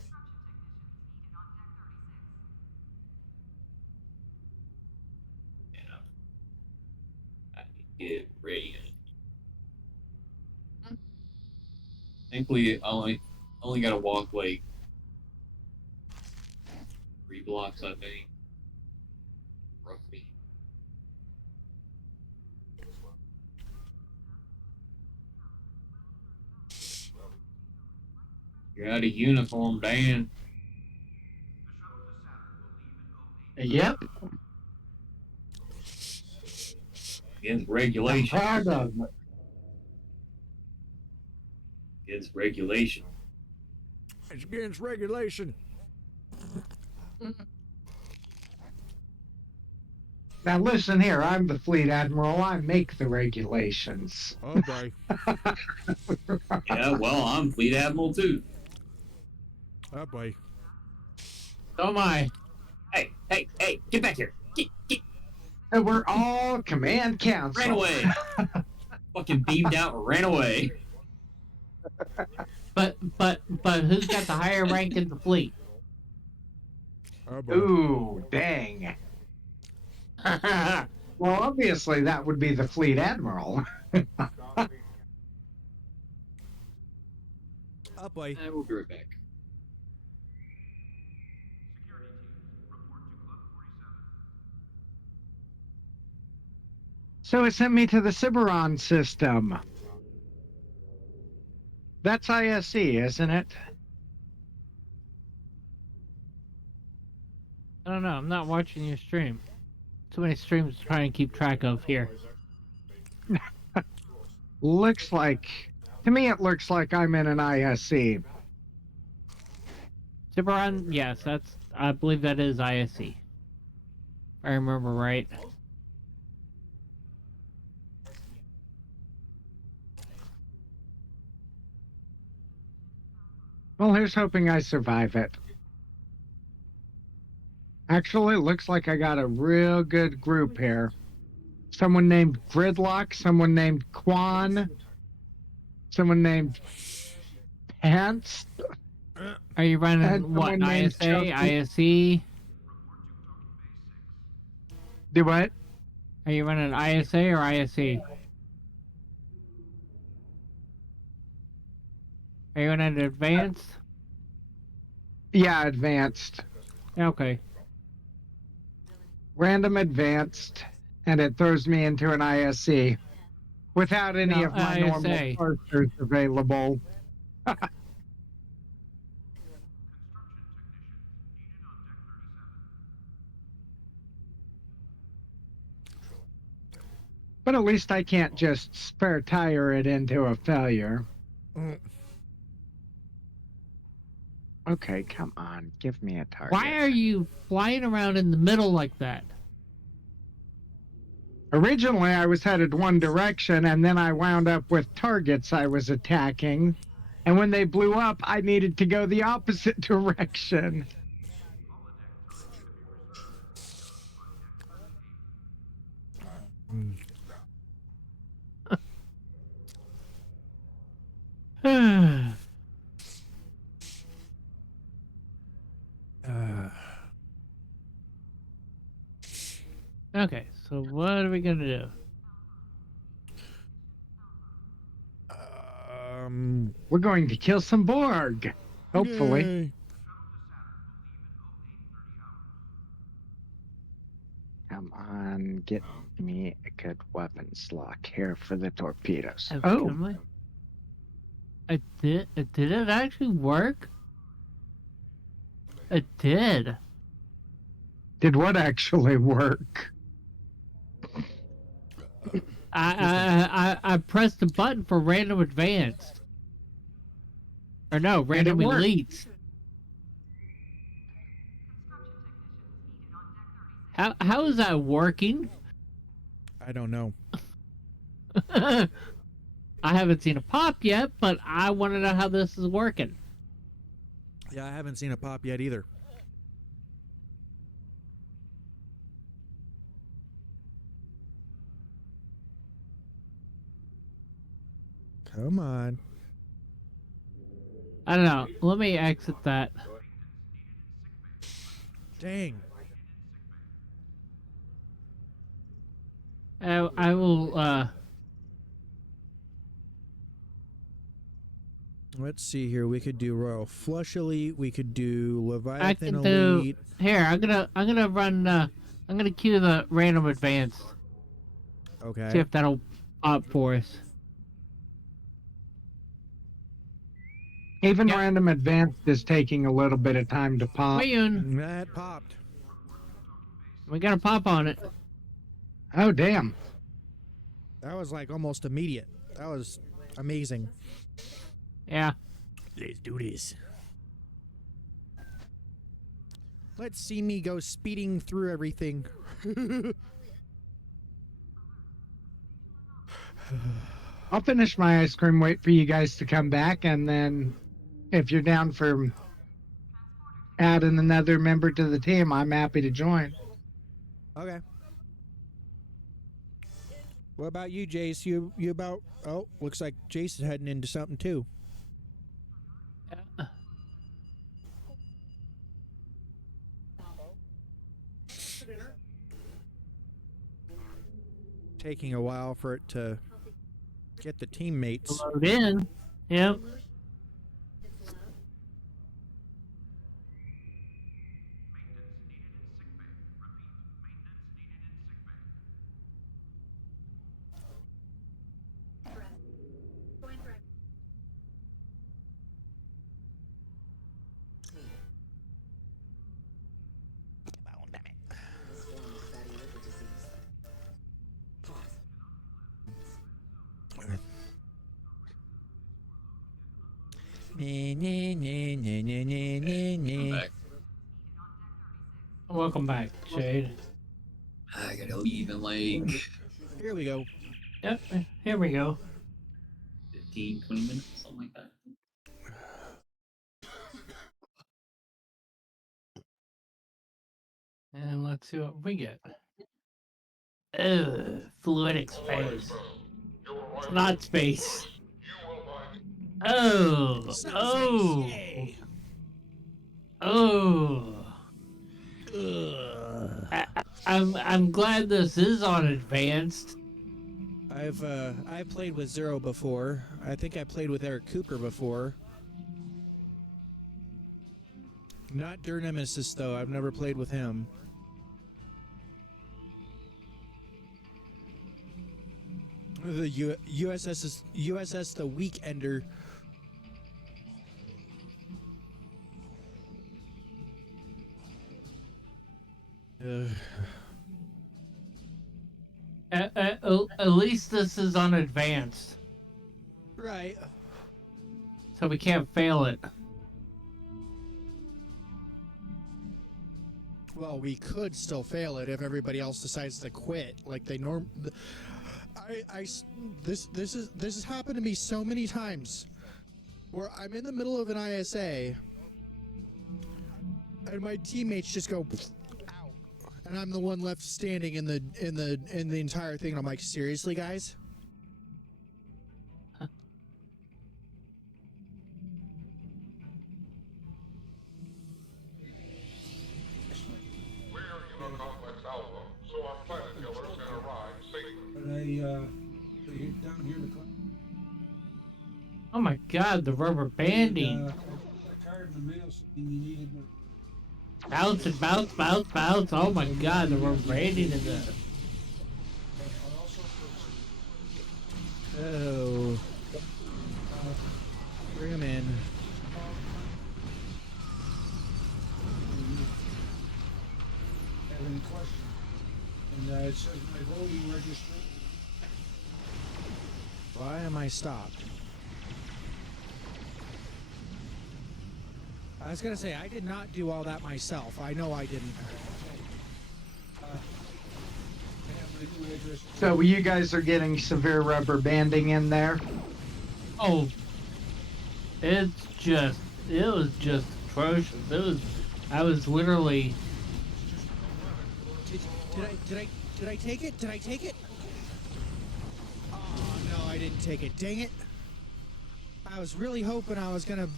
I need to get ready. Thankfully, I only gotta walk like 3 blocks, I think. Roughly. You're out of uniform, Dan. Yep. Against regulation. I'm proud of it. Against regulation. It's against regulation. Now listen here, I'm the fleet admiral. I make the regulations. Oh boy. Yeah, well, I'm fleet admiral too. Oh boy. So am I. Hey, get back here. Get. And we're all command council. Ran away. Fucking beamed out and ran away. But who's got the higher rank in the fleet? Oh boy. Ooh, dang. Well, obviously that would be the fleet admiral. Oh boy. I will be right back. So it sent me to the Ciberon system. That's ISE, isn't it? I don't know. I'm not watching your stream. Too many streams to try and keep track of here. Looks like, to me, it looks like I'm in an ISE. Ciberon, yes, I believe that is ISE. If I remember right. Well, here's hoping I survive it. Actually, it looks like I got a real good group here. Someone named Gridlock, someone named Quan, someone named Pants. Are you running what? ISA, ISE? Do what? Are you running ISA or ISE? Are you running advanced? Yeah, advanced. Okay. Random advanced, and it throws me into an ISE without any No, of my normal ISA. parsers available. But at least I can't just spare tire it into a failure. Okay, come on. Give me a target. Why are you flying around in the middle like that? Originally, I was headed one direction, and then I wound up with targets I was attacking. And when they blew up, I needed to go the opposite direction. Okay, so what are we gonna do? We're going to kill some Borg. Hopefully. Yay. Come on, get me a good weapons lock here for the torpedoes. Oh, Oh, come on. Did it actually work? It did. did what actually work? I pressed the button for random advanced. Or no, random worked. elites. How is that working? I don't know. I haven't seen a pop yet, but I want to know how this is working. Yeah, I haven't seen a pop yet either. Come on. I don't know. Let me exit that. Dang. I will, Let's see here. We could do Royal Flush Elite. We could do I Leviathan can do... Elite. Here, I'm gonna run, I'm gonna cue the random advanced. Okay. See if that'll pop for us. Even random advanced is taking a little bit of time to pop. That popped. We got a pop on it. Oh, damn. That was like almost immediate. That was amazing. Yeah. Let's do this. Let's see me go speeding through everything. I'll finish my ice cream, wait for you guys to come back, and then if you're down for adding another member to the team, I'm happy to join. Okay. What about you, Jase? You about... Oh, looks like Jase is heading into something too. Taking a while for it to get the teammates. Load in. Yep. Welcome back, Shade. I gotta leave in like... Here we go. Yep, here we go. 15, 20 minutes, something like that. And let's see what we get. Ugh, fluidic space. It's not space. Oh, oh, oh. I'm glad this is on advanced. I've played with Zero before. I think I played with Eric Cooper before. Not Der Nemesis though. I've never played with him. The USS the Weekender. At least this is on advanced. Right. So we can't fail it. well, we could still fail it if everybody else decides to quit, like they this has happened to me so many times, where I'm in the middle of an ISA, and my teammates just go out, and I'm the one left standing in the entire thing. And I'm like, seriously, guys? But down here in the class. Oh my god, the rubber banding. A card in the mail saying you needed more. Bounce and bounce, bounce, bounce. Oh my god, the rubber banding in the... Oh. Bring him in. Have any questions? And it says my voting registration. Why am I stopped? I was gonna say, I did not do all that myself. I know I didn't. So you guys are getting severe rubber banding in there? Oh. It was just atrocious. I was literally... Did I take it? Did I take it? Oh, no, I didn't take it. Dang it. I was really hoping I was gonna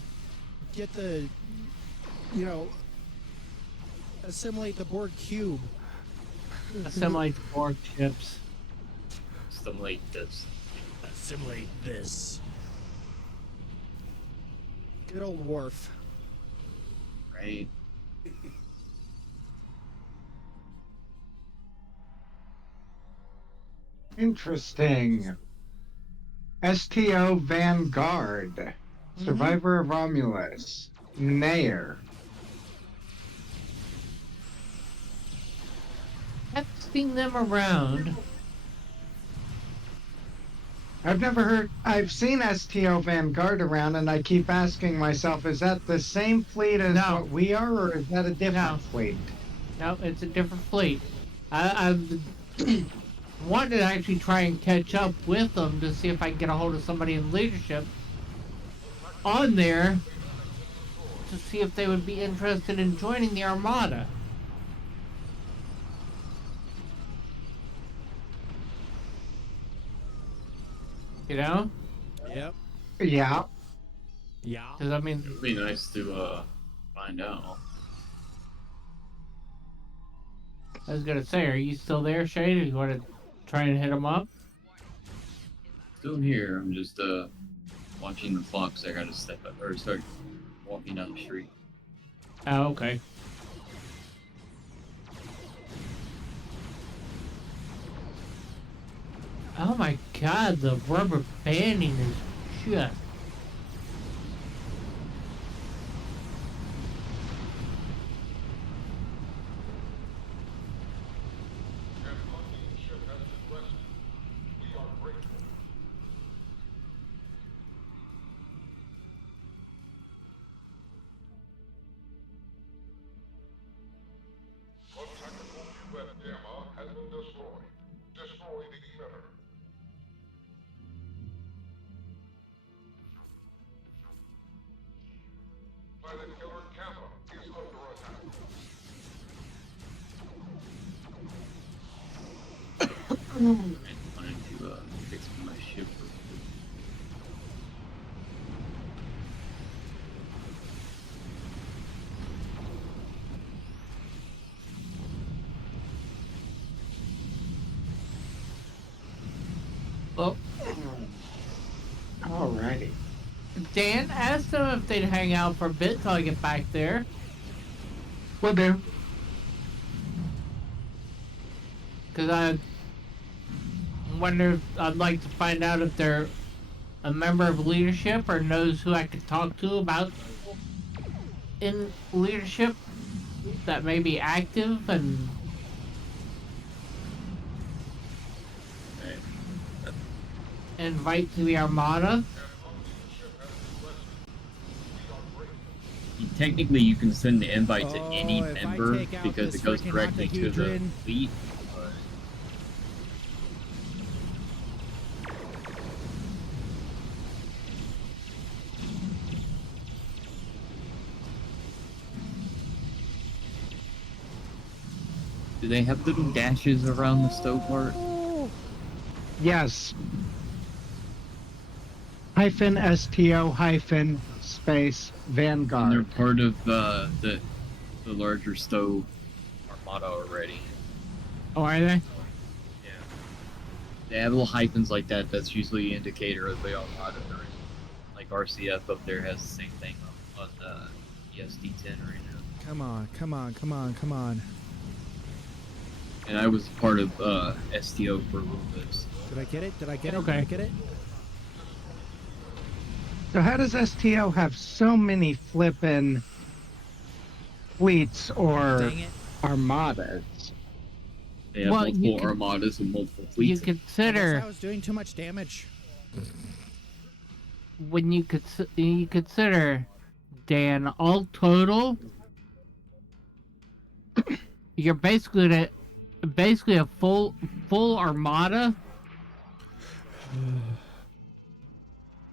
get the, assimilate the Borg cube. Assimilate the Borg chips. Assimilate this. Assimilate this. Good old Worf. Right. Interesting. STO Vanguard. Survivor of Romulus. Nair. I've seen them around. I've seen STO Vanguard around, and I keep asking myself, is that the same fleet as what we are, or is that a different fleet? No, it's a different fleet. I'm wanted to actually try and catch up with them to see if I can get a hold of somebody in leadership on there to see if they would be interested in joining the Armada. You know? Yep. Yeah. Yeah. Because, I mean... It would be nice to find out. I was gonna say, are you still there, Shane? Do you want to try and hit them up? Still here. I'm just watching the clock, so I gotta step up or start walking down the street. Oh, okay. Oh my god, the rubber banding is just... I wanted to fix my ship. Oh. Alrighty. Dan, ask them if they'd hang out for a bit till I get back there. Will do. Because I wonder, I'd like to find out if they're a member of leadership or knows who I could talk to about in leadership that may be active and invite to the Armada. Technically, you can send the invite to any if I member take out because this it goes frickin' directly to the octahedron- fleet. But do they have little dashes around the stove part? Yes. Hyphen STO hyphen space And they're Vanguard. part of the larger stove armada already. Oh, are they? They have little hyphens like that. That's usually an indicator of the armada they're in. Like RCF up there has the same thing on ESD-10 right now. Come on, come on, come on, come on. And I was part of STO for a little bit. Did I get it? Did I get it? Okay. Did I get it? So how does STO have so many flippin' fleets or Dang it. armadas? They have Well, you multiple can- armadas and multiple You fleets. I guess consider I was doing too much damage. when you consider, Dan, all total, you're basically a full armada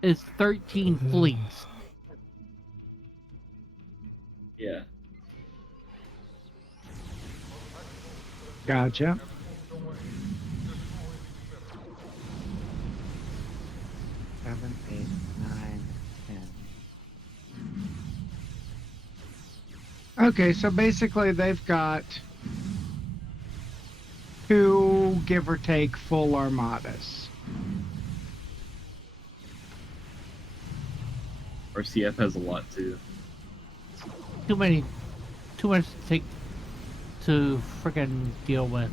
is 13 fleets. Yeah. Gotcha. Seven, 8, 9, 10. Okay, so basically they've got 2, give or take, full armadas. RCF has a lot too. Too much to take to freaking deal with.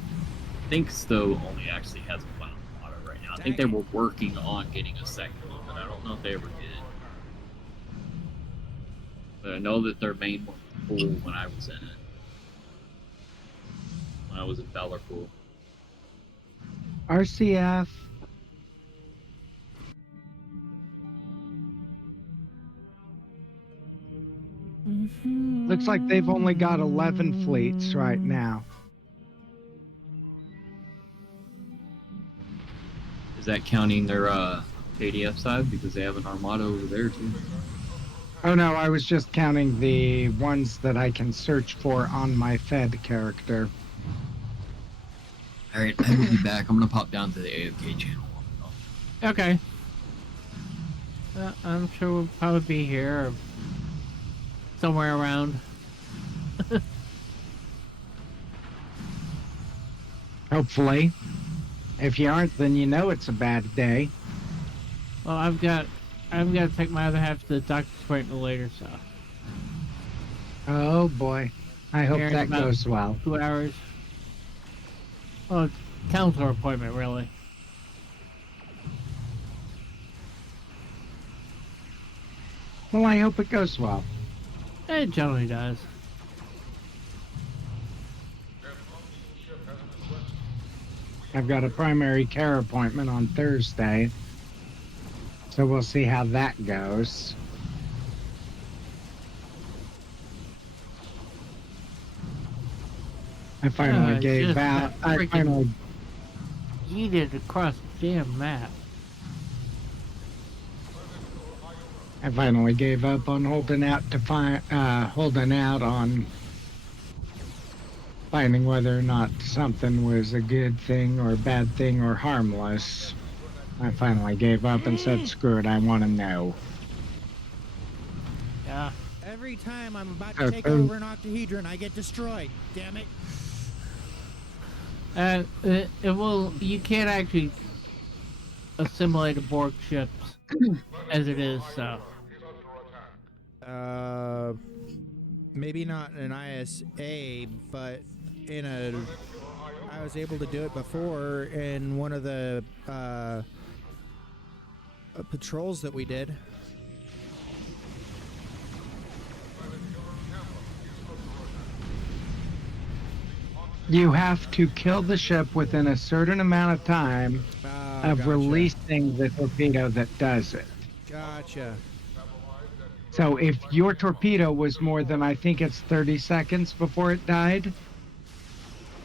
I think Stowe only actually has one armada right now. I think they were working on getting a second one, but I don't know if they ever did. But I know that their main one was full when I was in it. When I was in Valorpool. RCF. Looks like they've only got 11 fleets right now. Is that counting their KDF side? Because they have an armada over there too. Oh no, I was just counting the ones that I can search for on my Fed character. Alright, I will be back. I'm gonna pop down to the AFK channel. Okay. I'm sure we'll probably be here or somewhere around. Hopefully. If you aren't, then you know it's a bad day. Well, I've got to take my other half to the doctor's appointment later, so. Oh boy. I hope Here in that about goes well. 2 hours. Well, counselor appointment, really. Well, I hope it goes well. It generally does. I've got a primary care appointment on Thursday. So we'll see how that goes. I finally gave just out. that I freaking finally. yeeted across the damn map. I finally gave up on holding out on finding whether or not something was a good thing or a bad thing or harmless. I finally gave up and said, screw it, I want to know. Yeah. Every time I'm about to Okay. take over an octahedron, I get destroyed. Damn it. It will. You can't actually assimilate a Borg ships as it is. So. Maybe not in an ISA, but in a. I was able to do it before in one of the patrols that we did. You have to kill the ship within a certain amount of time of Gotcha. releasing the torpedo that does it. Gotcha. So if your torpedo was more than, I think it's 30 seconds before it died,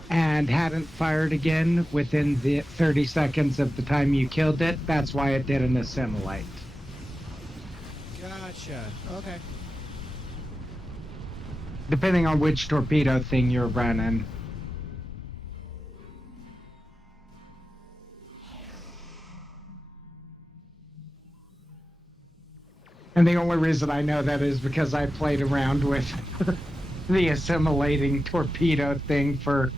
and hadn't fired again within the 30 seconds of the time you killed it, that's why it didn't assimilate. Gotcha. Okay. Depending on which torpedo thing you're running. And the only reason I know that is because I played around with the assimilating torpedo thing for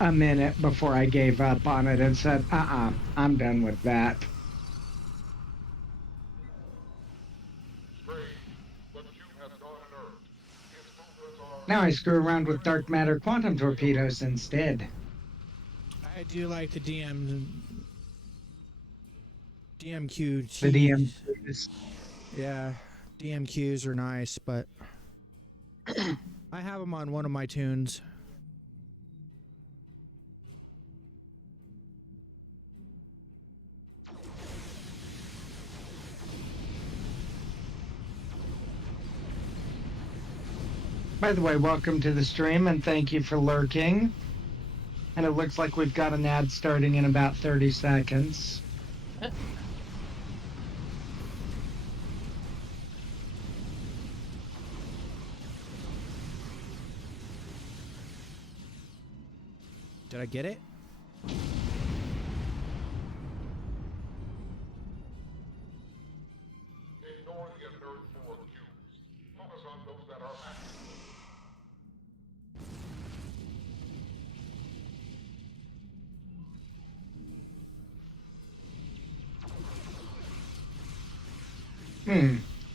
a minute before I gave up on it and said, I'm done with that. Now I screw around with dark matter quantum torpedoes instead. I do like the DMQT. The DMQs. Yeah, DMQs are nice, but I have them on one of my tunes. By the way, welcome to the stream and thank you for lurking. And it looks like we've got an ad starting in about 30 seconds. Did I get it?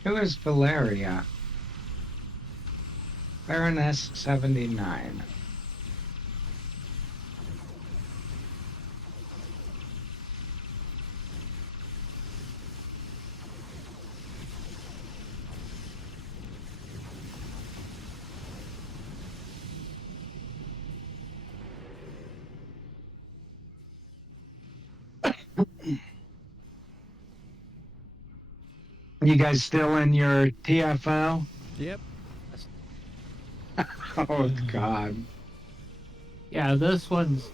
Who is Valeria? Baroness 79. You guys still in your TFO? Yep. Oh, God. Yeah, this one's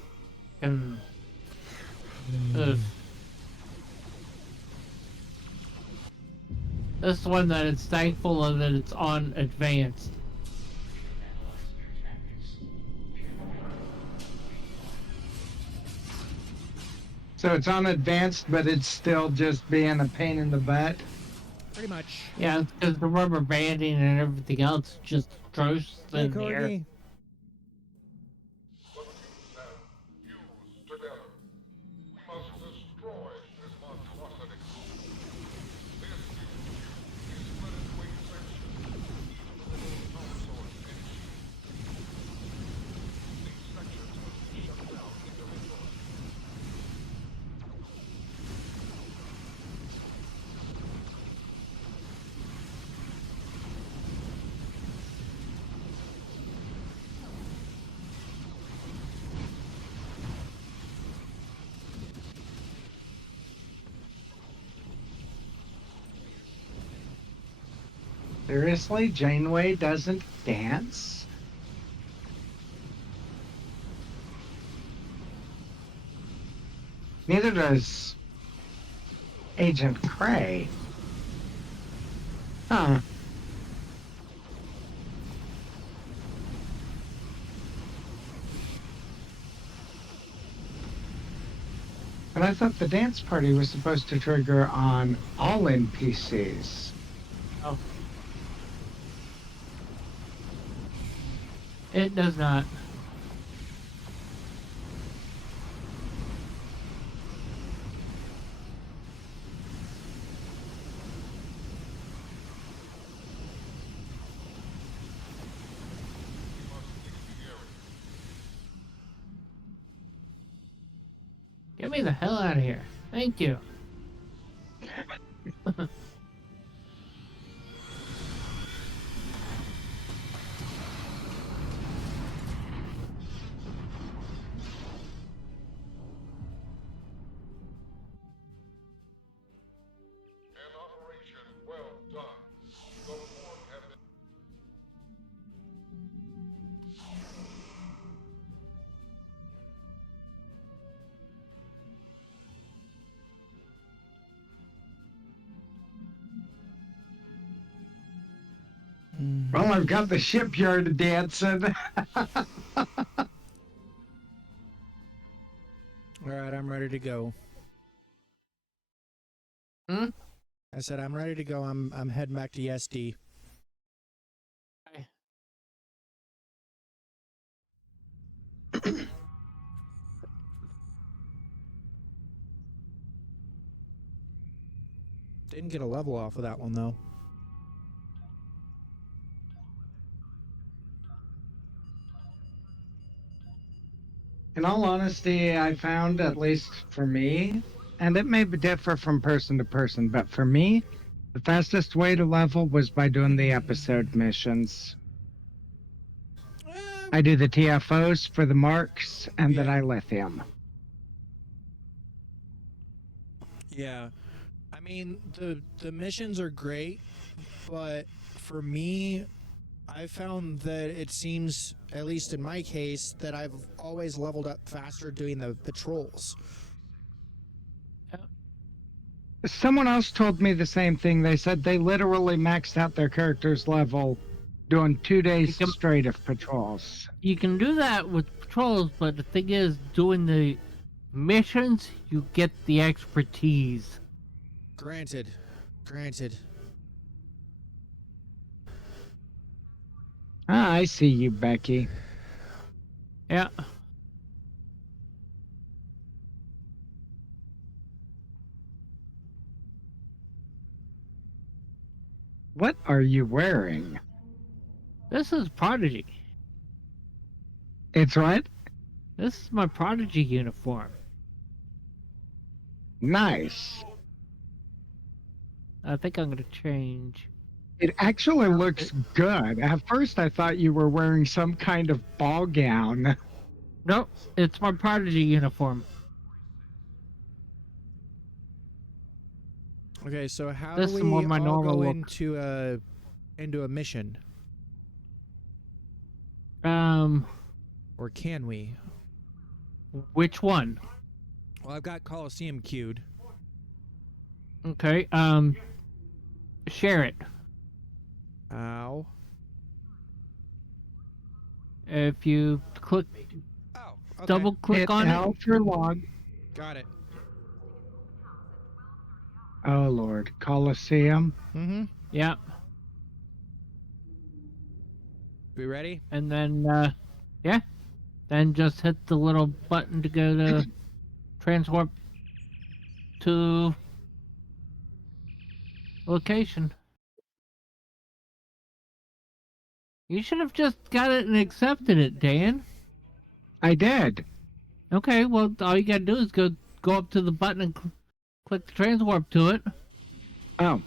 this one that it's thankful of that it's on advanced. So it's on advanced, but it's still just being a pain in the butt? Pretty much. Yeah, because the rubber banding and everything else just throws Hey, in here. Corgi. Seriously? Janeway doesn't dance? Neither does Agent Cray. Huh. But I thought the dance party was supposed to trigger on all NPCs. Oh. It does not. Get me the hell out of here. Thank you. Well, I've got the shipyard dancing. All right, I'm ready to go. Hmm? I said I'm ready to go. I'm heading back to SD. Didn't get a level off of that one though. In all honesty, I found, at least for me, and it may differ from person to person, but for me, the fastest way to level was by doing the episode missions. I do the TFOs for the marks, and then I lithium. Yeah. I mean, the missions are great, but for me, I found that it seems, at least in my case, that I've always leveled up faster doing the patrols. Someone else told me the same thing. They said they literally maxed out their character's level doing 2 days straight of patrols. You can do that with patrols, but the thing is, doing the missions, you get the expertise. Granted. Ah, I see you, Becky. Yeah. What are you wearing? This is Prodigy. It's what? This is my Prodigy uniform. Nice. I think I'm gonna change. It actually looks good. At first, I thought you were wearing some kind of ball gown. Nope, it's my Prodigy uniform. Okay, so how This do is we more my all normal go look. into a mission? Or can we? Which one? Well, I've got Coliseum queued. Okay, share it. Ow. If you click, okay. double click Hit on L it. for log. Got it. Oh Lord, Coliseum. Mm-hmm. Yeah. We ready? And then, yeah. Then just hit the little button to go to transwarp to location. You should have just got it and accepted it, Dan. I did. Okay, well, all you gotta do is go up to the button and click the transwarp to it. Oh.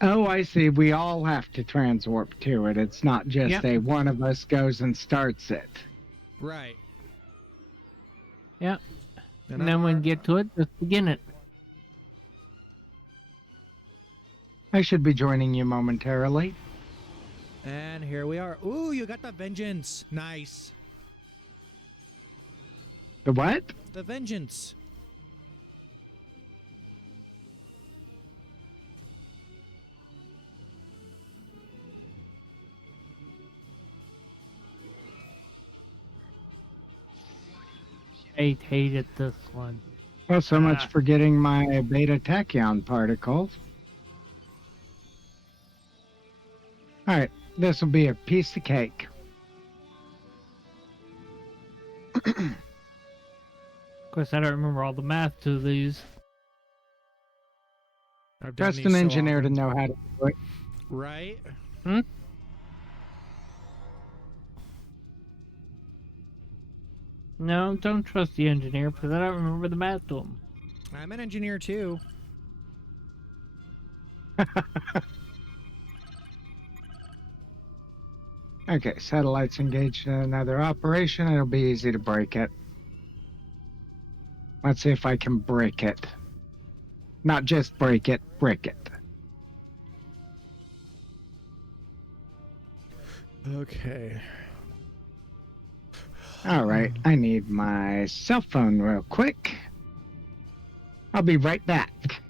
Oh, I see. We all have to transwarp to it. It's not just Yep. one of us goes and starts it. Right. Yep. And then when you get to it, just begin it. I should be joining you momentarily. And here we are. Ooh, you got the vengeance. Nice. The what? The vengeance. I hated this one. Well, so much for getting my beta tachyon particles. Alright, this will be a piece of cake. Of course, I don't remember all the math to these. Trust an engineer to know how to do it. Right? Hmm? No, don't trust the engineer because I don't remember the math to him. I'm an engineer too. Okay, satellite's engaged in another operation. It'll be easy to break it. Let's see if I can break it. Not just break it, brick it. Okay. Alright, I need my cell phone real quick. I'll be right back.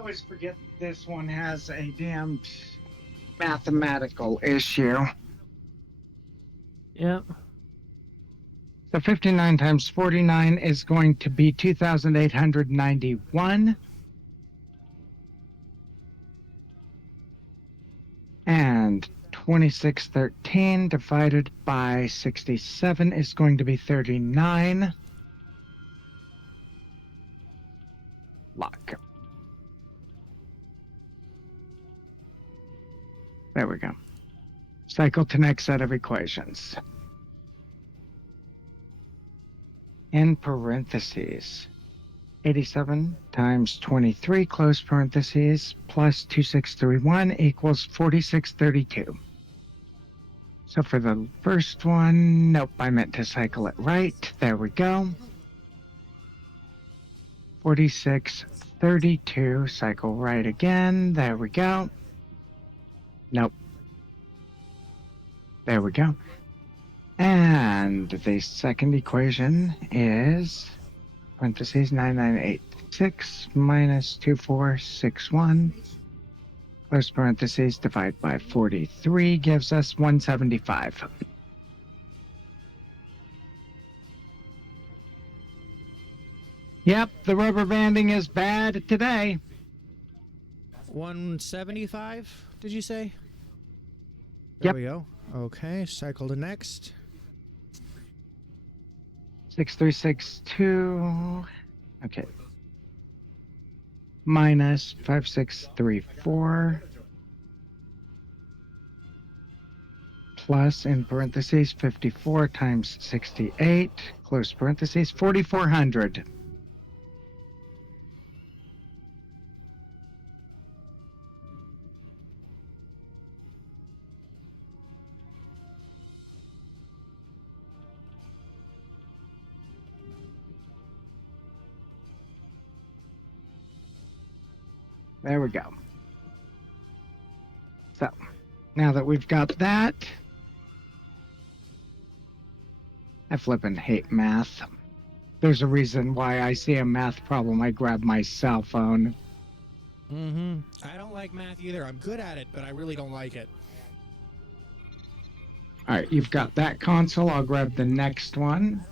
I always forget this one has a damned mathematical issue. Yep. So 59 times 49 is going to be 2,891. And 2613 divided by 67 is going to be 39. Lock. There we go. Cycle to next set of equations. In parentheses, 87 times 23, close parentheses, plus 2631 equals 4632. So for the first one, nope, I meant to cycle it right. There we go. 4632, cycle right again. There we go. Nope. There we go. And the second equation is parentheses 9986 minus 2461 close parentheses divide by 43 gives us 175. Yep, the rubber banding is bad today. 175, did you say? There Yep. we go. Okay, cycle to next. 6362. Okay. Minus 5634. Plus, in parentheses, 54 times 68, close parentheses, 4,400. There we go. So, now that we've got that, I flippin' hate math. There's a reason why I see a math problem, I grab my cell phone. Mm-hmm. I don't like math either. I'm good at it, but I really don't like it. All right, you've got that console. I'll grab the next one.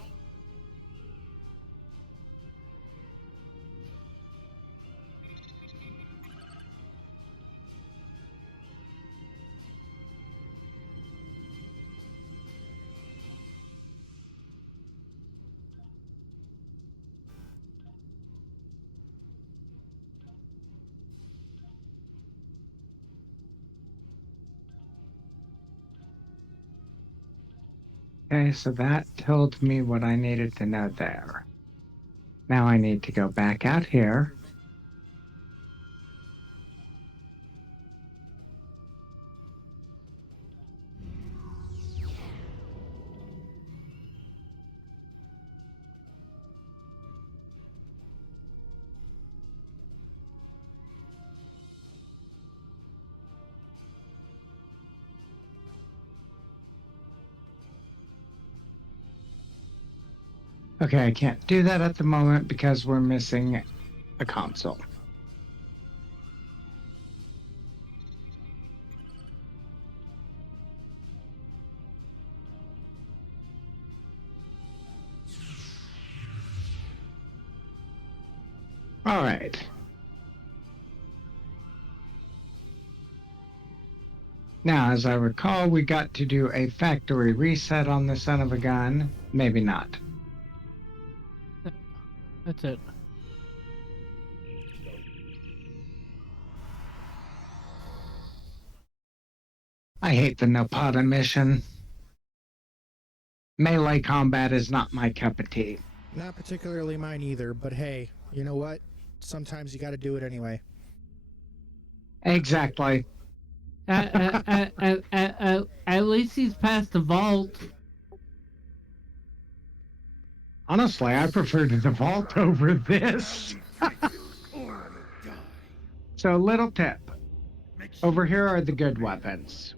Okay, so that told me what I needed to know there. Now I need to go back out here. Okay, I can't do that at the moment because we're missing a console. All right. Now, as I recall, we got to do a factory reset on the son of a gun. Maybe not. That's it. I hate the Napata mission. Melee combat is not my cup of tea. Not particularly mine either, but hey, you know what? Sometimes you gotta do it anyway. Exactly. At least he's past the vault. Honestly, I prefer the vault over this. So, little tip. Over here are the good weapons.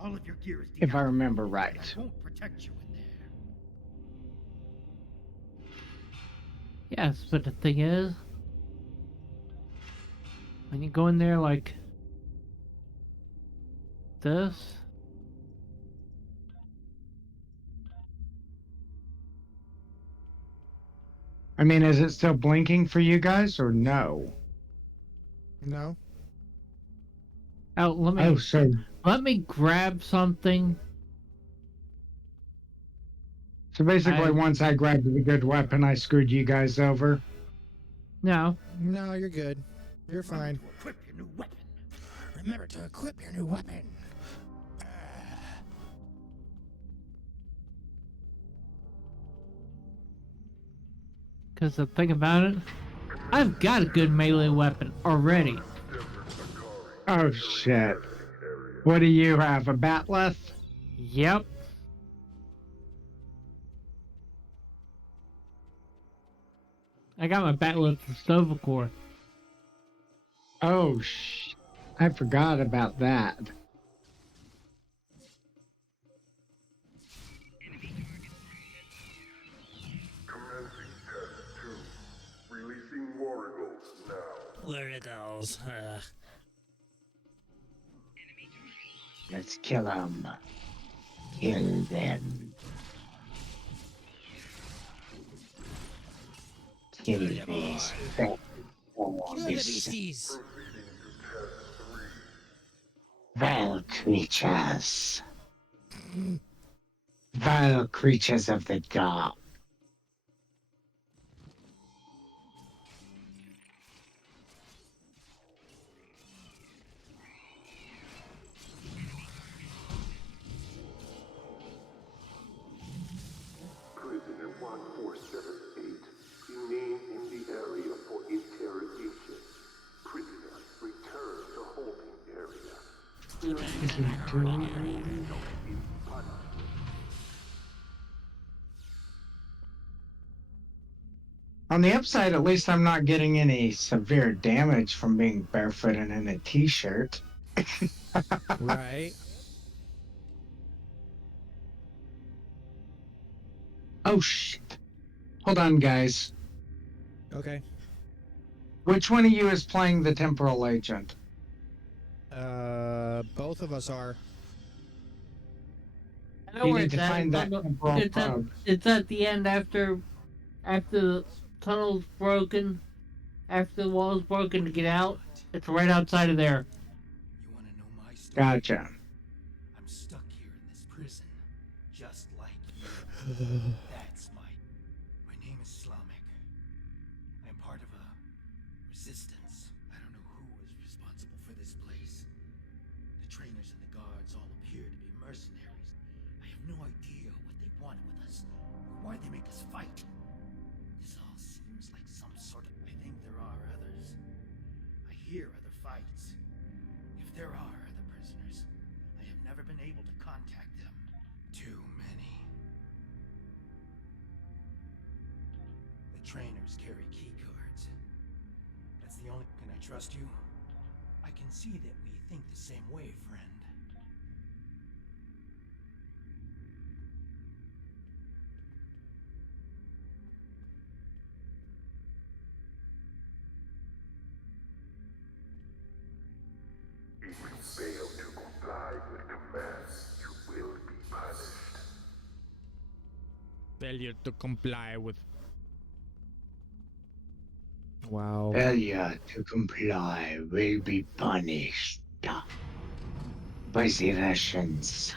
All of your gear is If I remember right. I won't protect you in there. Yes, but the thing is, when you go in there like this. I mean, is it still blinking for you guys or no? No. Oh, so let me grab something. So basically, once I grabbed the good weapon, I screwed you guys over. No. No, you're good. You're fine. Equip your new weapon. Remember to equip your new weapon. Because the thing about it, I've got a good melee weapon already. Oh shit! What do you have? A batleth? Yep. I got my batleth and Stovacore. Oh I forgot about that. Commencing test 2. Releasing Warrigals now. Warrigals. Let's kill them. Kill them. Kill these Kill the beasties. vile creatures. Vile creatures of the dark. Prisoner 1478, remain in the area for interrogation. Prisoner, return to holding area. On the upside, at least I'm not getting any severe damage from being barefoot and in a t-shirt. Right. Oh shit. Hold on, guys. Okay. Which one of you is playing the temporal agent? Both of us are. I know You where need it's to at. find that temporal probe. It's at the end after the tunnel's broken, after the wall's broken to get out. It's right outside of there. Gotcha. I'm stuck here in this prison, just like you. That's my name is Slamek. I'm part of a resistance. I don't know who is responsible for this place. The trainers and the guards all appear to be mercenaries. I have no idea what they want with us, or why they make us fight. This all seems like some sort of... I think there are others. I hear other fights. If there are other prisoners, I have never been able to contact them. Too many. The trainers carry key cards. That's the only... Can I trust you? I can see that we think the same way, friend. If you fail to comply with commands, you will be punished. Failure to comply with. Wow. Failure to comply will be punished by the Russians.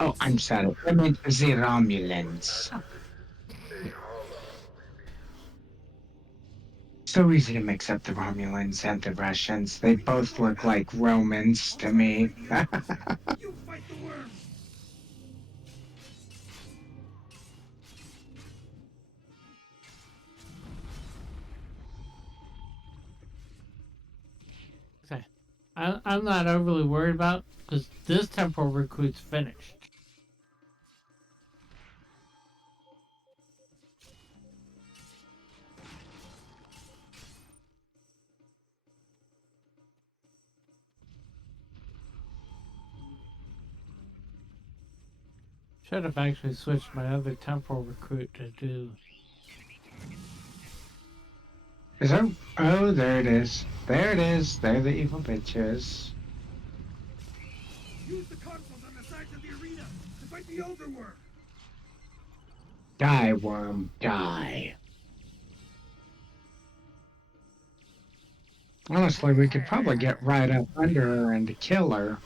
Oh, I'm sorry. I meant the Romulans. So easy to mix up the Romulans and the Russians. They both look like Romans to me. You fight the worm! Okay. I'm not overly worried about because this temporal recruit's finished. Should have actually switched my other temporal recruit to do. Is that? Oh, there it is. There it is. They're the evil bitches. Use the consoles on the sides of the arena to fight the overworm. Die, worm, die. Honestly, we could probably get right up under her and kill her.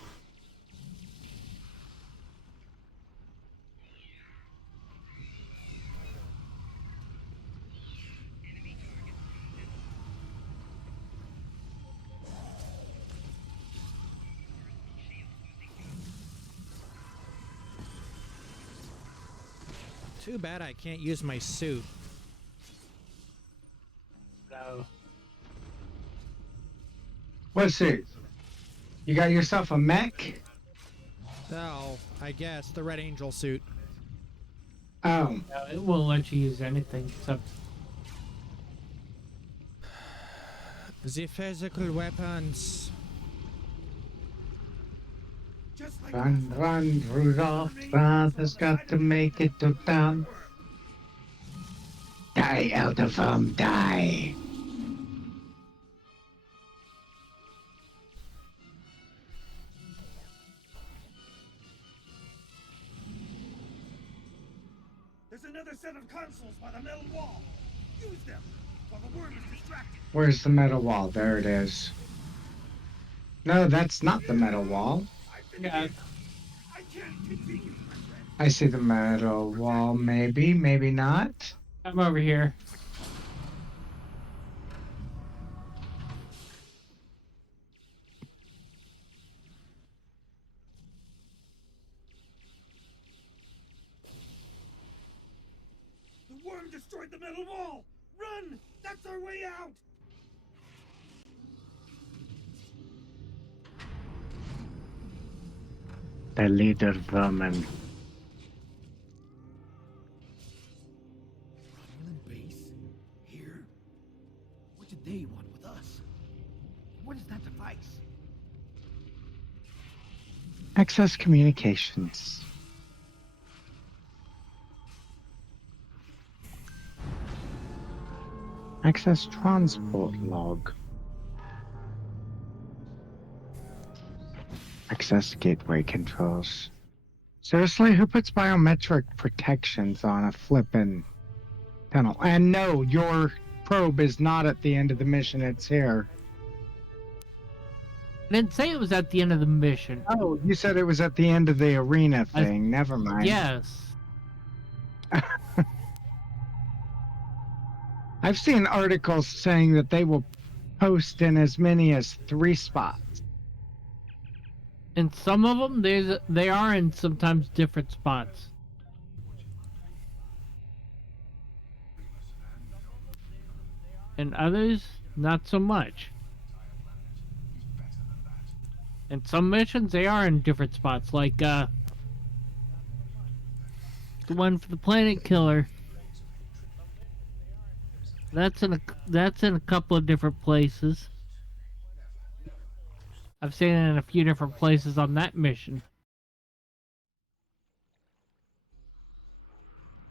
Too bad I can't use my suit. No. What's it? You got yourself a mech? Oh, I guess the Red Angel suit. Oh. No, it won't let you use anything except. The physical weapons. Run, run, Rudolph. Father's got to make it to town. Die, elder worm, die. There's another set of consoles by the metal wall. Use them while the worm is distracted. Where's the metal wall? There it is. No, that's not the metal wall. Yeah. I can't continue, my friend. I see the metal wall. Maybe, maybe not. I'm over here. The worm destroyed the metal wall. Run! That's our way out. The leader vermin. Romulan base? Here? What did they want with us? What is that device? Access communications. Access transport log. Access gateway controls. Seriously, who puts biometric protections on a flippin' tunnel? And no, your probe is not at the end of the mission, it's here. I didn't say it was at the end of the mission. Oh, you said it was at the end of the arena thing. Never mind. Yes. I've seen articles saying that they will post in as many as 3 spots. And some of them, they are in sometimes different spots. And others, not so much. And some missions, they are in different spots, like the one for the Planet Killer. That's in a couple of different places. I've seen it in a few different places on that mission.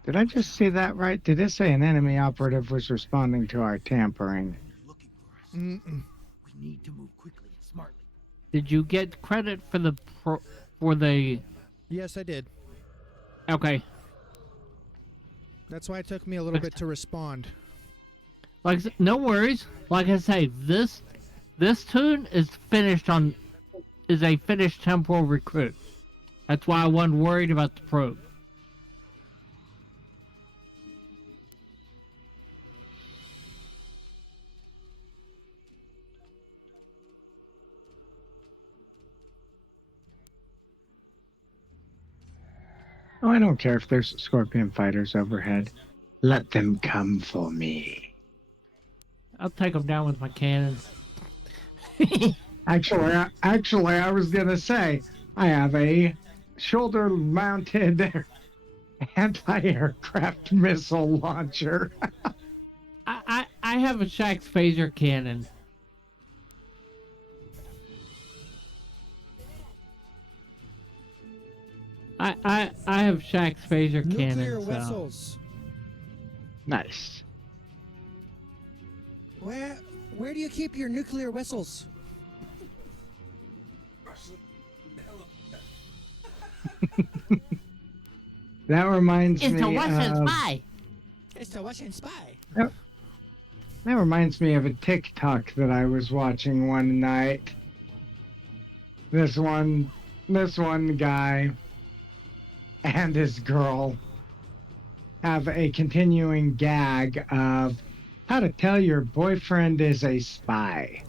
Did I just see that right? Did it say an enemy operative was responding to our tampering? We need to move quickly and smartly. Did you get credit for the? Yes, I did. Okay. That's why it took me a little bit to respond. Like, no worries. Like I say, this tune is a finished temporal recruit. That's why I wasn't worried about the probe. Oh, I don't care if there's scorpion fighters overhead. Let them come for me. I'll take them down with my cannon. Actually, I was gonna say I have a shoulder-mounted anti-aircraft missile launcher. I have a Shax phaser cannon. I have Shax phaser cannon. Nuclear So. vessels. Nice. Where do you keep your nuclear vessels? That reminds It's me a Russian of... spy. It's the Russian spy. That reminds me of a TikTok that I was watching one night. This one guy and his girl have a continuing gag of how to tell your boyfriend is a spy.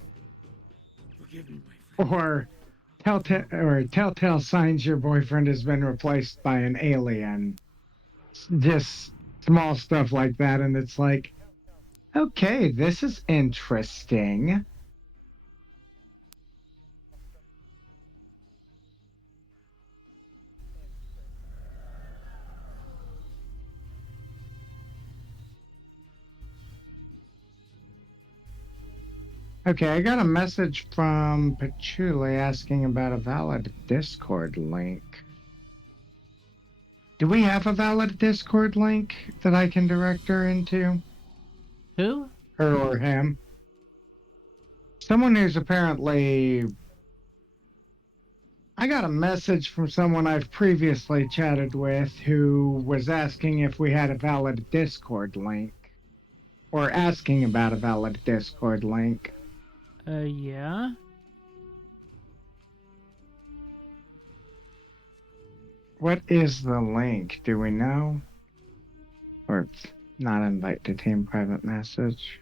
Or telltale signs your boyfriend has been replaced by an alien. Just small stuff like that, and it's like, okay, this is interesting. Okay, I got a message from Patchouli asking about a valid Discord link. Do we have a valid Discord link that I can direct her into? Who? Her or him? Someone who's apparently... I got a message from someone I've previously chatted with who was asking if we had a valid Discord link. Or asking about a valid Discord link. Yeah. What is the link? Do we know? Or it's not invite to team private message?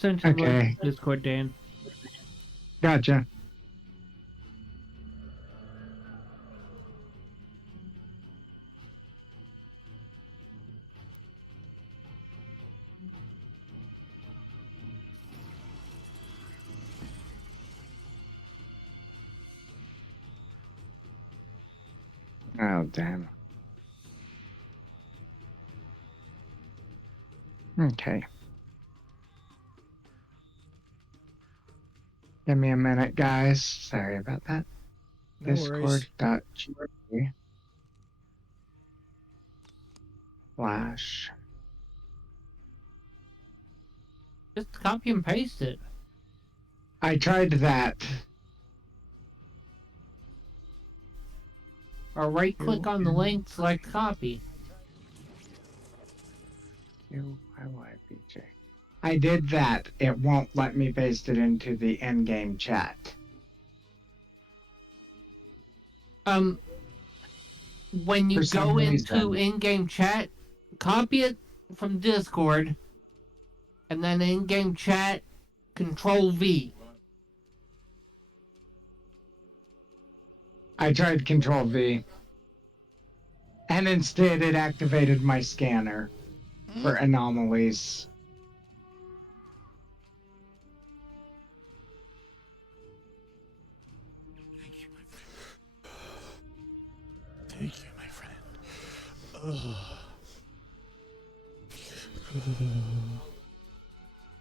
Sent to Okay. the Discord, Dan. Gotcha. Oh, damn. Okay. Give me a minute, guys. Sorry about that. No worries. Discord.gg / Just copy and paste it. I tried that. Or right click on the link, select copy. UYYBJ. I did that. It won't let me paste it into the in-game chat. When you For some go into reason. in-game chat, copy it from Discord, and then in-game chat, Control V. I tried Control V. And instead it activated my scanner for anomalies. Thank you, my friend.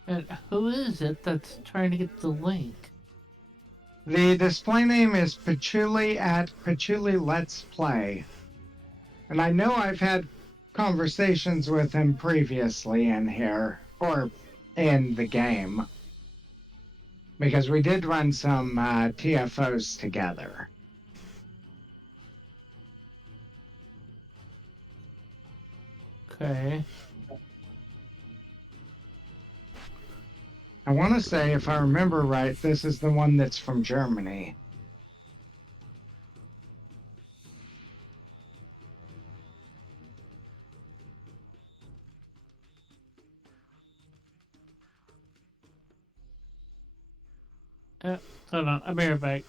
And who is it that's trying to get the link? The display name is Patchouli at Patchouli Let's Play. And I know I've had conversations with him previously in here, or in the game. Because we did run some TFOs together. Okay. I want to say, if I remember right, this is the one that's from Germany. Hold on, I'll be right back.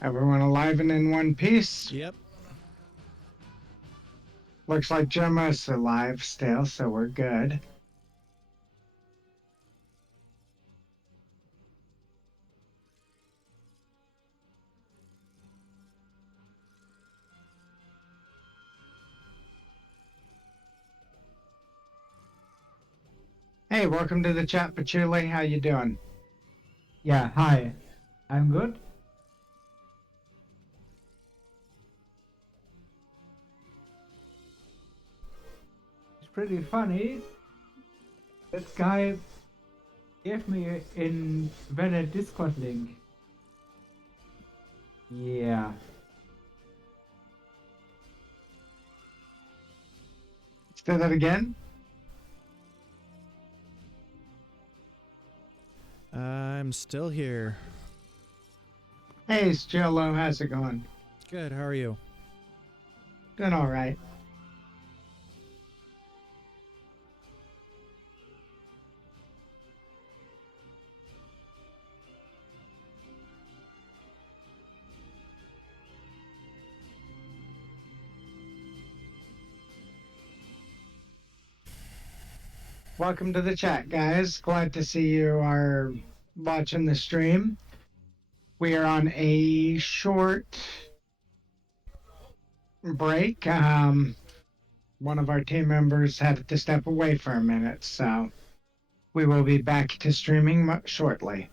Everyone alive and in one piece? Yep. Looks like Gemma's alive still, so we're good. Hey, welcome to the chat, Patchouli. How you doing? Yeah, hi. I'm good. It's pretty funny. That guy gave me a invalid Discord link. Yeah. Say that again? I'm still here. Hey, Jello, how's it going? Good, how are you? Doing all right. Welcome to the chat, guys. Glad to see you are watching the stream. We are on a short break. One of our team members had to step away for a minute, so we will be back to streaming shortly.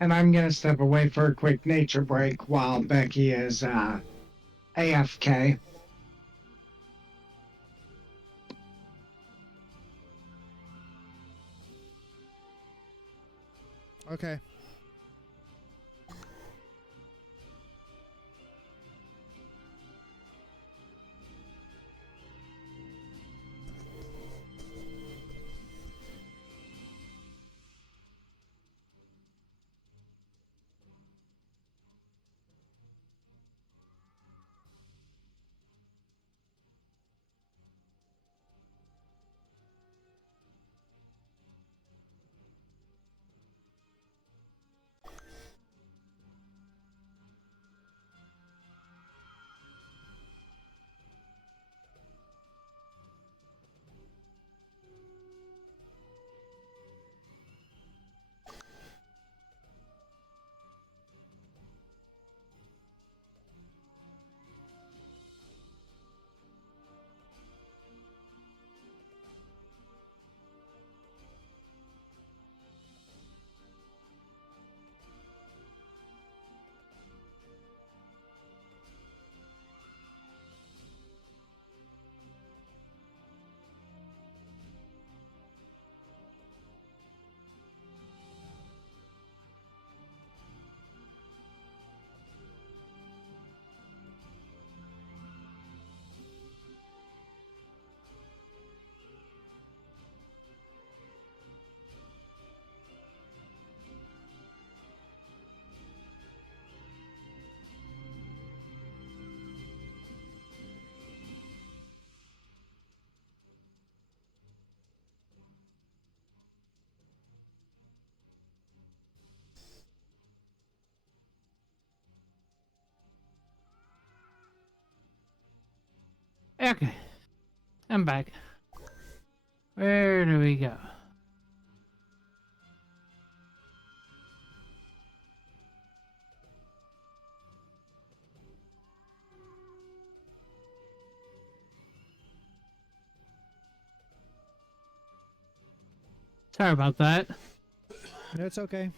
And I'm going to step away for a quick nature break while Becky is AFK. Okay. Okay. I'm back. Where do we go? Sorry about that. It's okay.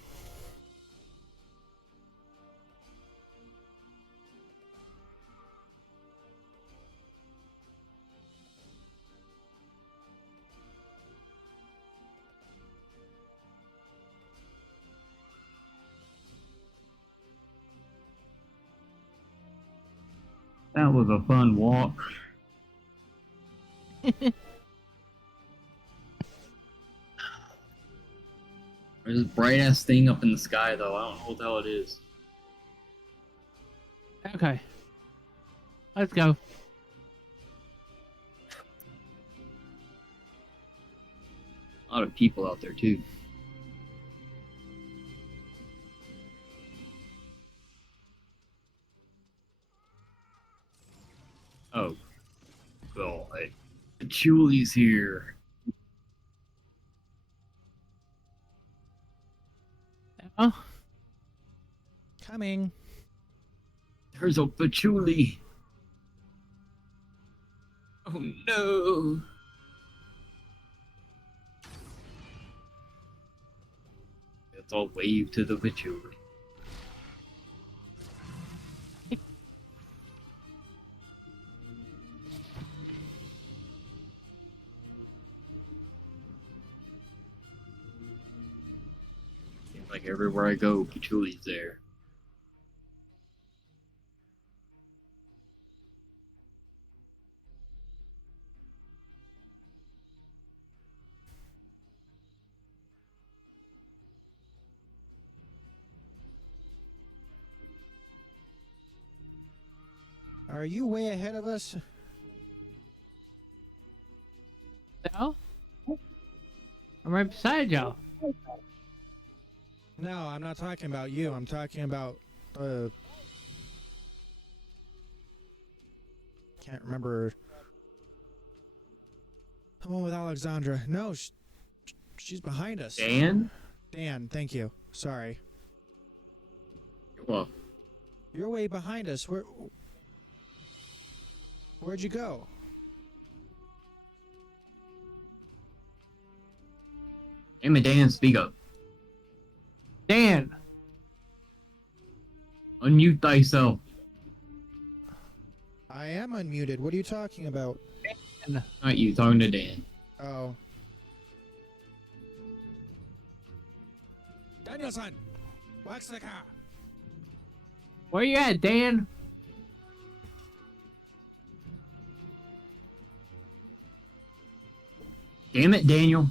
That was a fun walk. There's this bright ass thing up in the sky though. I don't know what the hell it is. Okay. Let's go. A lot of people out there too. Oh, God. Patchouli's here. Oh. Coming. There's a patchouli. Oh no. Let's all wave to the patchouli. Seems like everywhere I go, patchouli's there. Are you way ahead of us? No? I'm right beside y'all. No, I'm not talking about you. I'm talking about can't remember. The one with Alexandra. No, she's behind us. Dan? Dan, thank you. Sorry. You're welcome. You're way behind us. Where'd you go? Damn it, Dan, speak up. Dan! Unmute thyself. I am unmuted. What are you talking about? Not you, talking to Dan. Oh. Daniel-san! Wax the car! Where you at, Dan? Damn it, Daniel.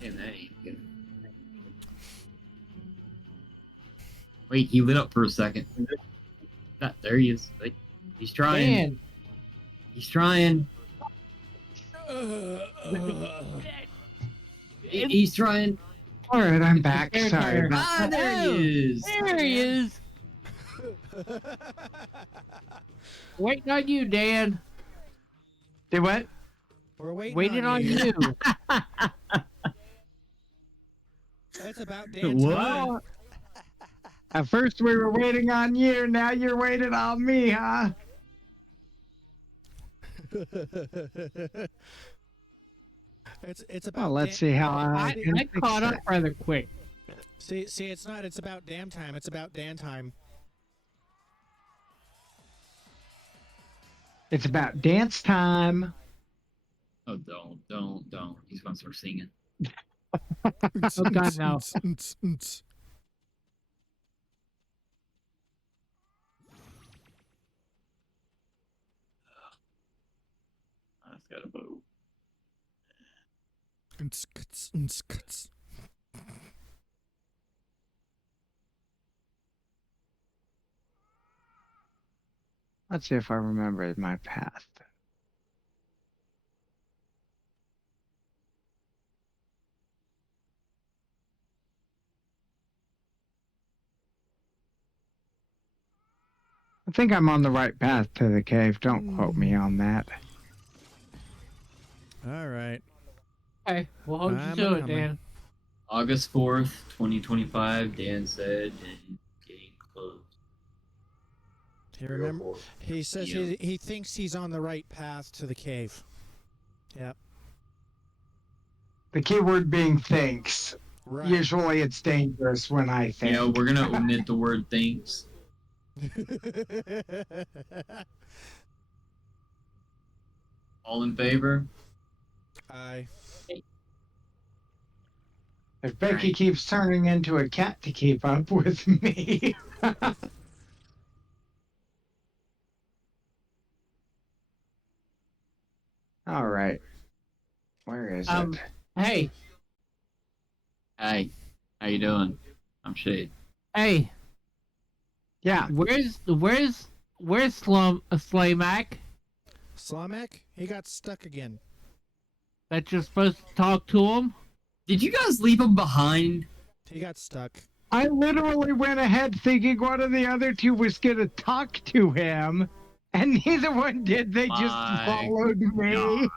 Damn, that ain't good. Wait, he lit up for a second. There he is. Wait, he's trying. Dan. He's trying. He's trying. All right, I'm back. Sorry about that. There he is. There he is. Waiting on you, Dan. Did what? We're Waiting on you. It's about Dan. What? At first we were waiting on you, now you're waiting on me, huh? It's about. Well, let's see how I caught up rather quick. See, it's not. It's about damn time. It's about Dan time. It's about dance time. Oh, don't. He's gonna start singing. Oh, God, no. I just gotta vote. Let's see if I remember my path. I think I'm on the right path to the cave. Don't quote me on that. All right. Okay, we'll hold you I'm to it, coming. Dan. August 4th, 2025, Dan said, and getting close. He remember. He says he thinks he's on the right path to the cave. Yep. The keyword being thinks. Right. Usually it's dangerous when I think. Yeah, we're gonna omit the word thinks. All in favor? Aye. If Becky keeps turning into a cat to keep up with me. All right. Where is it? Hey, Hi, how you doing? I'm Shade. hey, Yeah. where's Slaymac? Slamek? He got stuck again. That you're supposed to talk to him? Did you guys leave him behind? He got stuck. I literally went ahead thinking one of the other two was going to talk to him, and neither one did. They just My followed me.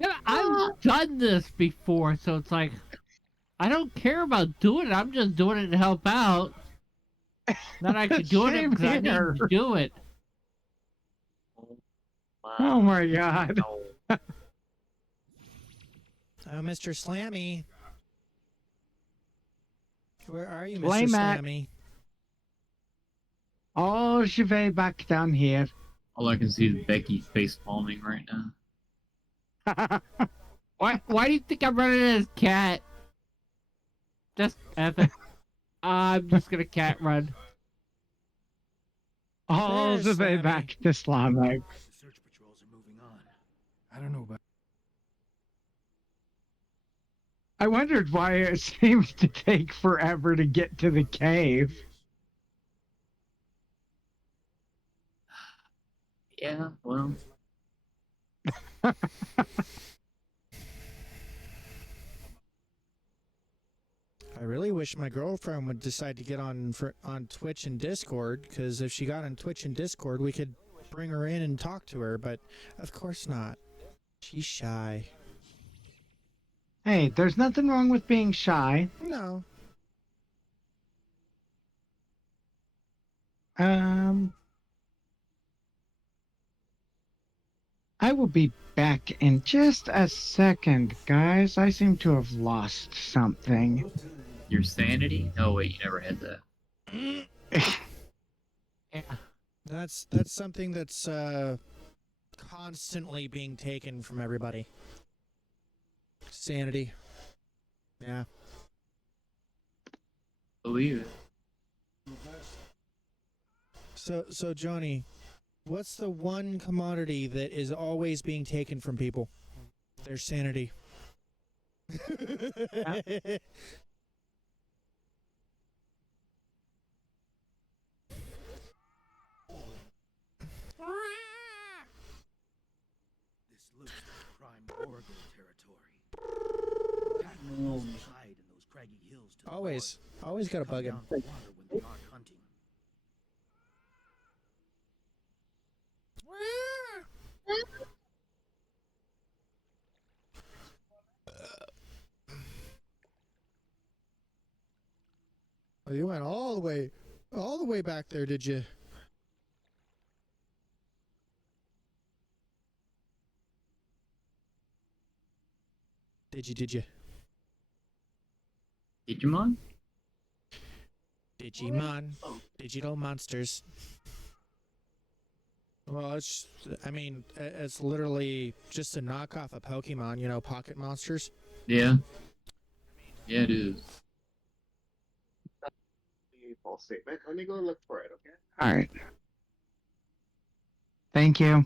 Yeah, I've done this before, so it's like I don't care about doing it. I'm just doing it to help out. Not actually doing it Same because I need here. to do it. Oh my god. Oh, Mr. Slammy. Where are you, Mr. Slaymac. Slammy? Oh, je vais back down here. All I can see is Becky face palming right now. Why do you think I'm running as cat? Just epic. I'm just gonna cat run. Oh, je vais back to Slamek. The search patrols are moving on. I don't know about. I wondered why it seems to take forever to get to the cave. Yeah, well. I really wish my girlfriend would decide to get on Twitch and Discord, because if she got on Twitch and Discord, we could bring her in and talk to her, but of course not. She's shy. Hey, there's nothing wrong with being shy. No. I will be back in just a second, guys. I seem to have lost something. Your sanity? Oh wait, you never had that. Yeah. That's something that's constantly being taken from everybody. Sanity. Yeah. Believe it. So Johnny, what's the one commodity that is always being taken from people? Their sanity. This looks like prime Oracle territory. Pack wolves hide in those craggy hills to the Always north. got a bug in. Down the water when they aren't hunting. Oh, you went all the way back there, did you? Did you? Digimon? Digimon. Digital monsters. Well, it's literally just a knockoff of Pokemon, you know, Pocket Monsters. Yeah. Yeah, it is. False statement. Let me go look for it, okay? All right. Thank you.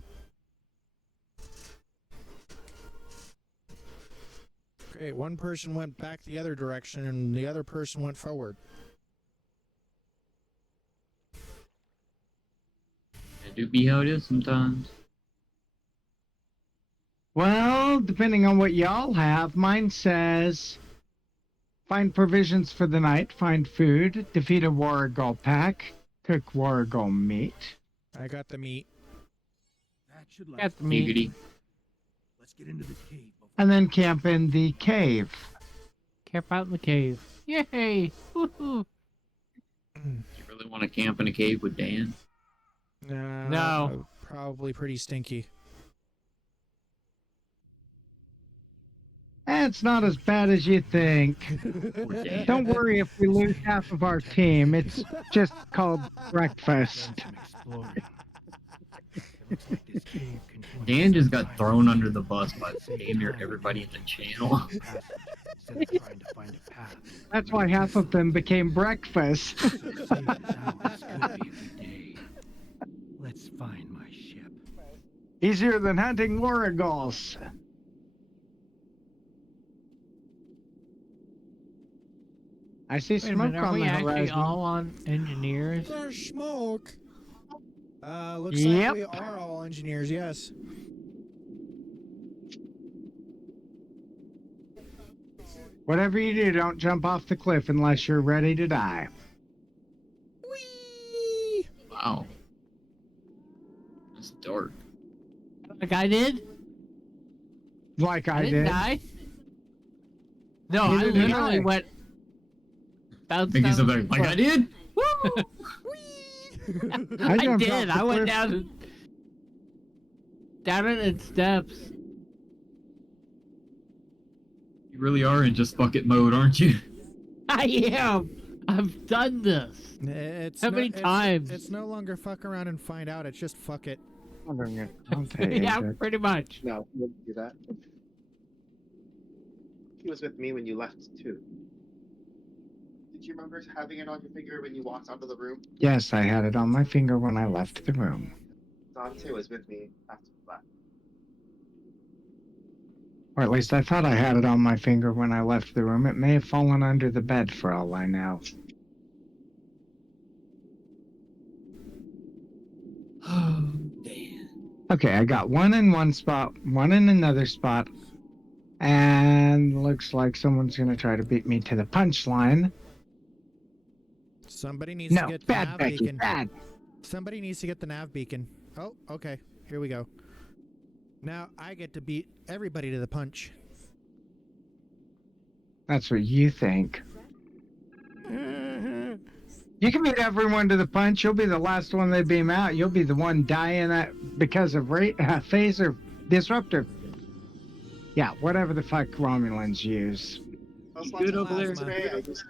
Great. One person went back the other direction, and the other person went forward. It do be how it is sometimes. Well, depending on what y'all have, mine says find provisions for the night, find food, defeat a Warrigal pack, cook Warrigal meat. I got the meat. That should Got the meat. Giggity. Let's get into this cave. And then camp in the cave. Camp out in the cave. Yay! Woohoo! You really want to camp in a cave with Dan? No. Probably pretty stinky. It's not as bad as you think. Don't worry if we lose half of our team. It's just called breakfast. Dan just got thrown under the bus by damn near everybody in the channel. That's why half of them became breakfast. Let's find my ship. Easier than hunting waragals. I see Wait a smoke minute, are on we the actually horizon. all on engineers? There's smoke. Looks Yep. like we are all engineers, yes. Whatever you do, don't jump off the cliff unless you're ready to die. Wow. It's dark. Like I did? Like I didn't did. die. No, Neither I did literally I. went. Bounced Making down something the like I cliff. did? I I jumped off did. the I went cliff. down it in steps. You really are in just bucket mode, aren't you? I am. I've done this. It's How many times? It's no longer fuck around and find out. It's just fuck it. Yeah, pretty much. No, he wouldn't do that. He was with me when you left too. Did you remember having it on your finger when you walked out of the room? Yes, I had it on my finger when I left the room. Dante was with me after you left. Or at least I thought I had it on my finger when I left the room. It may have fallen under the bed for all I know. Okay, I got one in one spot, one in another spot, and looks like someone's gonna try to beat me to the punchline. Somebody needs No, to get the bad nav Becky, beacon. bad. Somebody needs to get the nav beacon. Oh, okay. Here we go. Now I get to beat everybody to the punch. That's what you think. You can beat everyone to the punch. You'll be the last one they beam out. You'll be the one dying because of phaser disruptor. Yeah, whatever the fuck Romulans use. I was good watching over there? last today. I just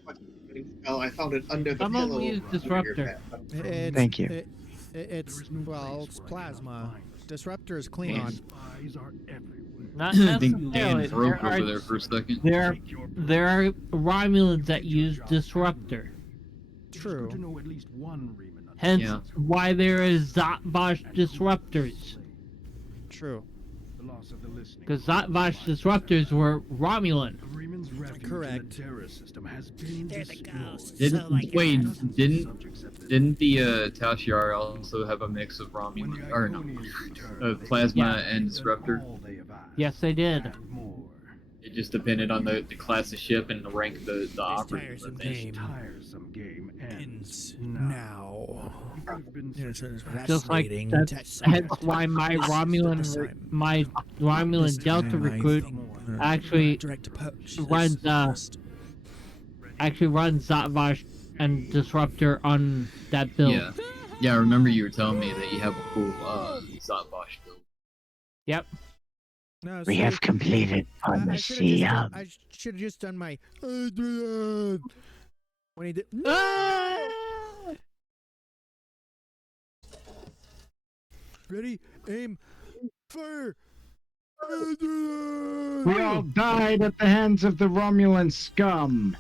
I found it under the Some of them pillow. use under your disruptor. bed. Thank you. It's plasma. Disruptor is Klingon. Not I think necessarily. Dan broke over there for a second. There are Romulans that use disruptor. True. Hence Yeah. why there is Zotbosh disruptors. True. Because Zotbosh disruptors were Romulan. Correct. Didn't the Tau Shiar also have a mix of Romulan or no, of plasma and disruptor? Yes, they did. It just depended on the class of ship and the rank of the operative. I think. Tiresome game ends now. Just like that's why my Romulan Delta recruit actually runs Zotbosh and Disruptor on that build. Yeah, yeah. I remember you were telling me that you have a full Zotbosh build. Yep. No, We see, have completed I should have Panacea. just done my when he did. Ready, aim, fire. We all died at the hands of the Romulan scum.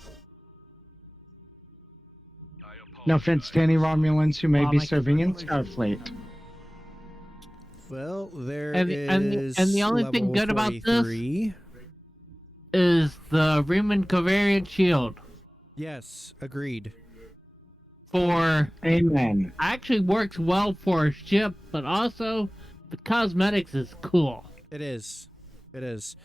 No offense to any Romulans who may be serving in Starfleet. Well, there And is the only thing level good about 43. this is the Riemann covariant shield. Yes, agreed. For Amen. actually works well for a ship, but also the cosmetics is cool. It is. It is.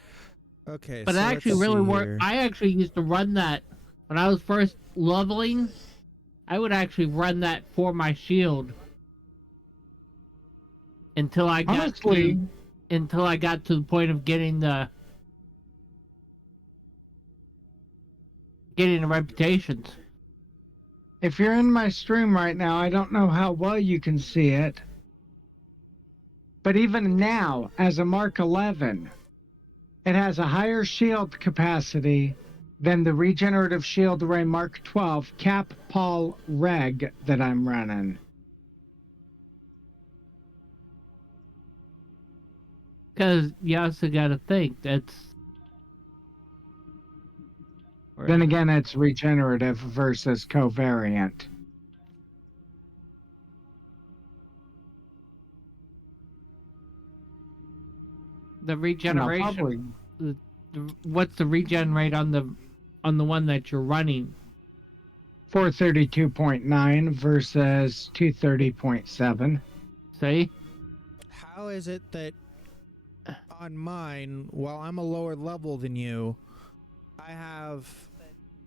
Okay, But so it actually let's really see worked. here. I actually used to run that when I was first leveling. I would actually run that for my shield until I got Honestly, to the point of getting the reputations. if you're in my stream right now, I don't know how well you can see it. But even now, as a Mark 11, it has a higher shield capacity than the Regenerative Shield Array Mark 12 Cap Paul Reg that I'm running. Because you also got to think that's. Then again, it's regenerative versus covariant. the regeneration. What's the regen rate on the one that you're running? 432.9 versus 230.7. See? How is it that on mine, while I'm a lower level than you, I have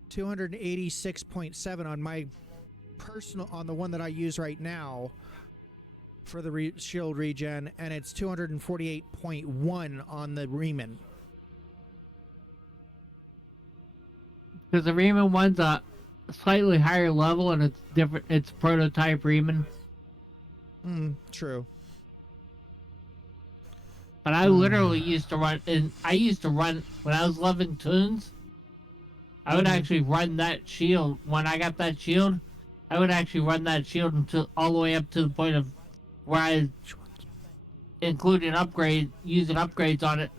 286.7 on my personal, on the one that I use right now for the shield regen, and it's 248.1 on the Riemann. Because the Riemann one's a slightly higher level, and it's different. It's prototype Riemann. True. But I literally used to run, and I used to run when I was loving tunes. I would actually run that shield. When I got that shield, I would actually run that shield until all the way up to the point of where I including using upgrades on it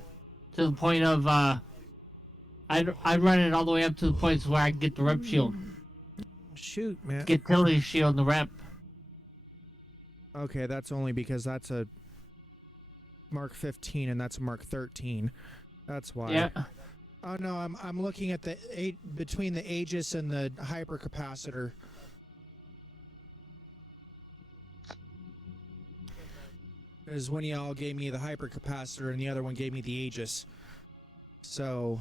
to the point of I'd run it all the way up to the point where I can get the rep shield. Shoot, man. Get Tilly's shield and the rep. Okay, that's only because that's a Mark 15 and that's a Mark 13. That's why. Yeah. Oh no, I'm looking at the between the Aegis and the hypercapacitor. Because one of y'all gave me the hypercapacitor and the other one gave me the Aegis. So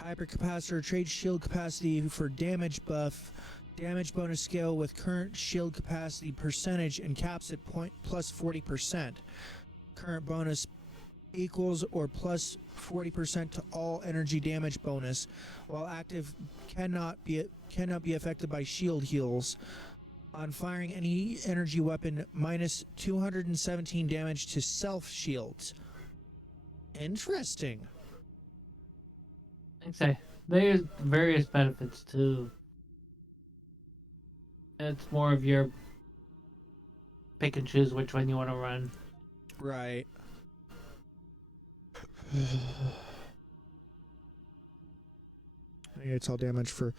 hypercapacitor trade shield capacity for damage buff, damage bonus scale with current shield capacity percentage and caps at plus 40%. Current bonus equals or plus 40% to all energy damage bonus, while active cannot be affected by shield heals. On firing any energy weapon, minus 217 damage to self shields. Interesting. Okay. There's various benefits too. It's more of your pick and choose which one you want to run. Right. It's all damage for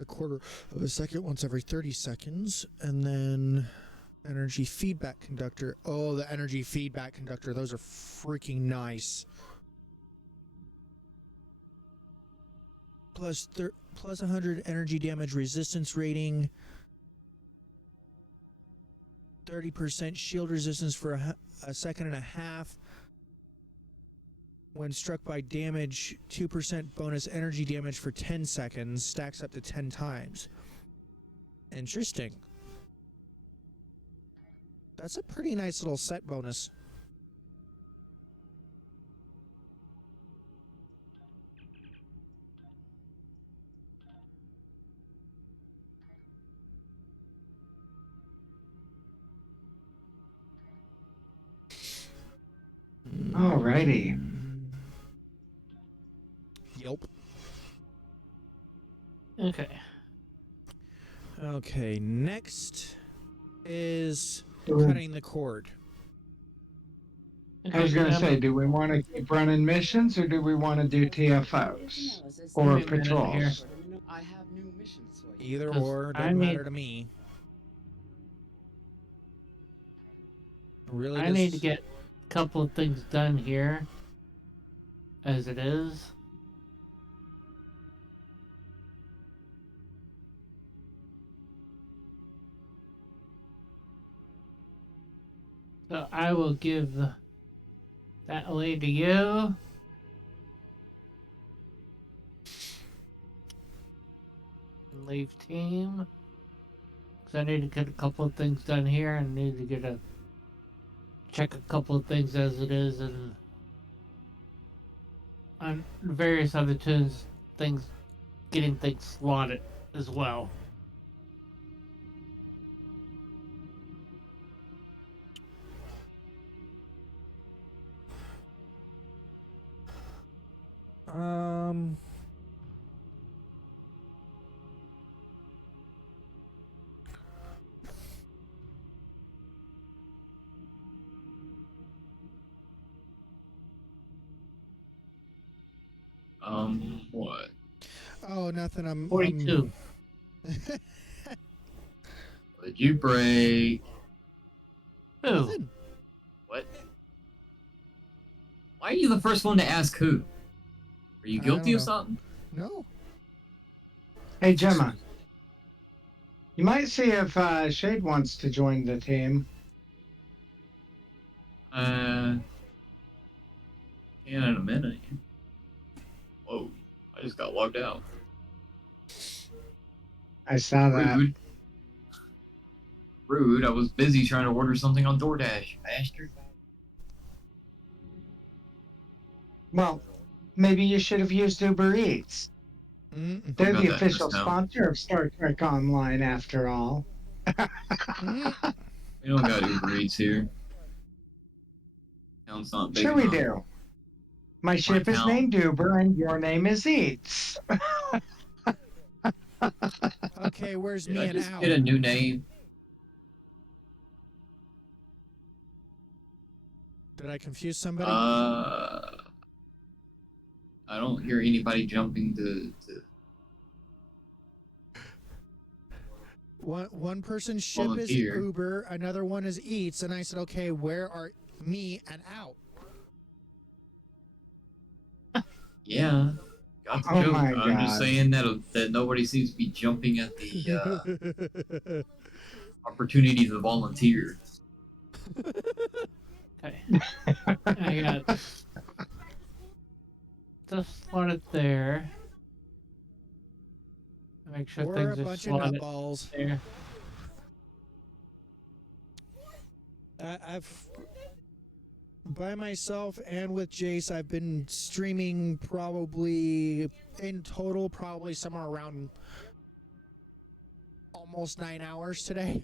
a quarter of a second once every 30 seconds. And then energy feedback conductor. Oh, the energy feedback conductor. Those are freaking nice. Plus 100 energy damage resistance rating. 30% shield resistance for a second and a half. When struck by damage, 2% bonus energy damage for 10 seconds, stacks up to 10 times. Interesting. That's a pretty nice little set bonus. Alrighty. Yep. Okay. Okay, next is Sure. cutting the cord. I was going to say, do we want to keep running missions or do we want to do TFOs or patrols? I have new missions for Either 'Cause or, I doesn't need- matter to me. Really, I need to get a couple of things done here, as it is. So I will give that lead to you. And leave team. Because I need to get a couple of things done here and need to check a couple of things as it is and on various other tunes, getting things slotted as well. What? Oh, nothing. I'm 42. Would you break? Who? What? Why are you the first one to ask who? Are you I guilty don't of know. something? No. Hey, Gemma. You might see if Shade wants to join the team. Yeah, in a minute. Whoa, I just got logged out. I saw that. Rude. Rude. I was busy trying to order something on DoorDash, bastard. Well, maybe you should have used Uber Eats. Mm-mm. They're Got the that official discount. sponsor of Star Trek Online, after all. We don't got Uber Eats here. Town's not big Sure we enough. do. My ship is town. named Uber, and your name is Eats. Okay, where's Did me I and just out? get a new name? Did I confuse somebody? I don't hear anybody jumping to One person's ship volunteer. is Uber, another one is Eats, and I said, okay, where are me and out? Yeah. Got the Oh joke. my I'm just God. saying that nobody seems to be jumping at the opportunity to volunteer. Okay. I got just slotted there. Make sure We're things a are bunch of slotted nutballs. there. I've by myself and with Jase, I've been streaming probably in total, probably somewhere around almost 9 hours today.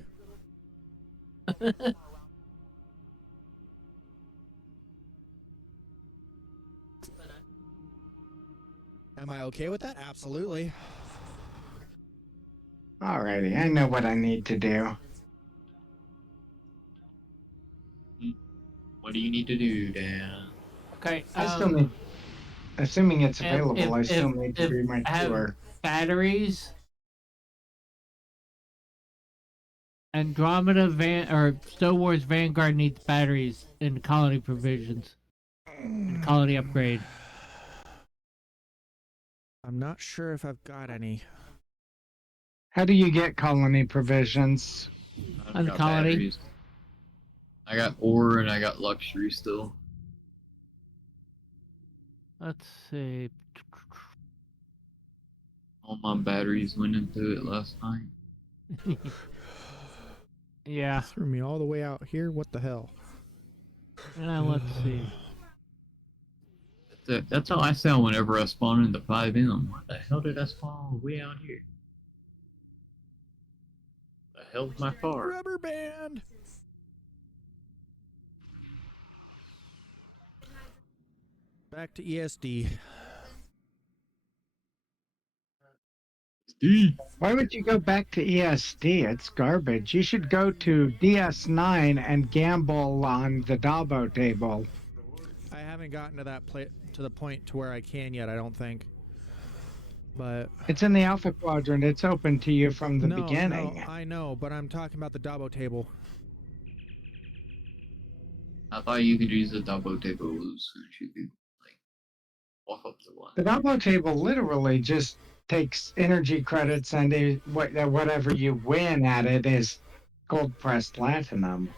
Am I okay with that? Absolutely. Alrighty, I know what I need to do. What do you need to do, Dan? Okay. I still need, assuming it's available, I if, still need to if do my I have tour. batteries, Andromeda or Star Wars Vanguard needs batteries in colony provisions and colony upgrade. I'm not sure if I've got any. How do you get colony provisions? I've On got colony. batteries. I got ore and I got luxury still. Let's see. All my batteries went into it last night. Yeah. Threw me all the way out here. What the hell? Let's see. That's how I sound whenever I spawn into 5M. What the hell did I spawn way out here? The hell's my car? Rubber band. Back to ESD. Why would you go back to ESD? It's garbage. You should go to DS9 and gamble on the Dabo table. I haven't gotten to that to the point to where I can yet. I don't think. But it's in the Alpha Quadrant. It's open to you from the beginning. No, I know, but I'm talking about the Dabo table. I thought you could use the double table so you could like walk up to one. The Dabo table literally just takes energy credits and whatever you win at it is gold pressed platinum.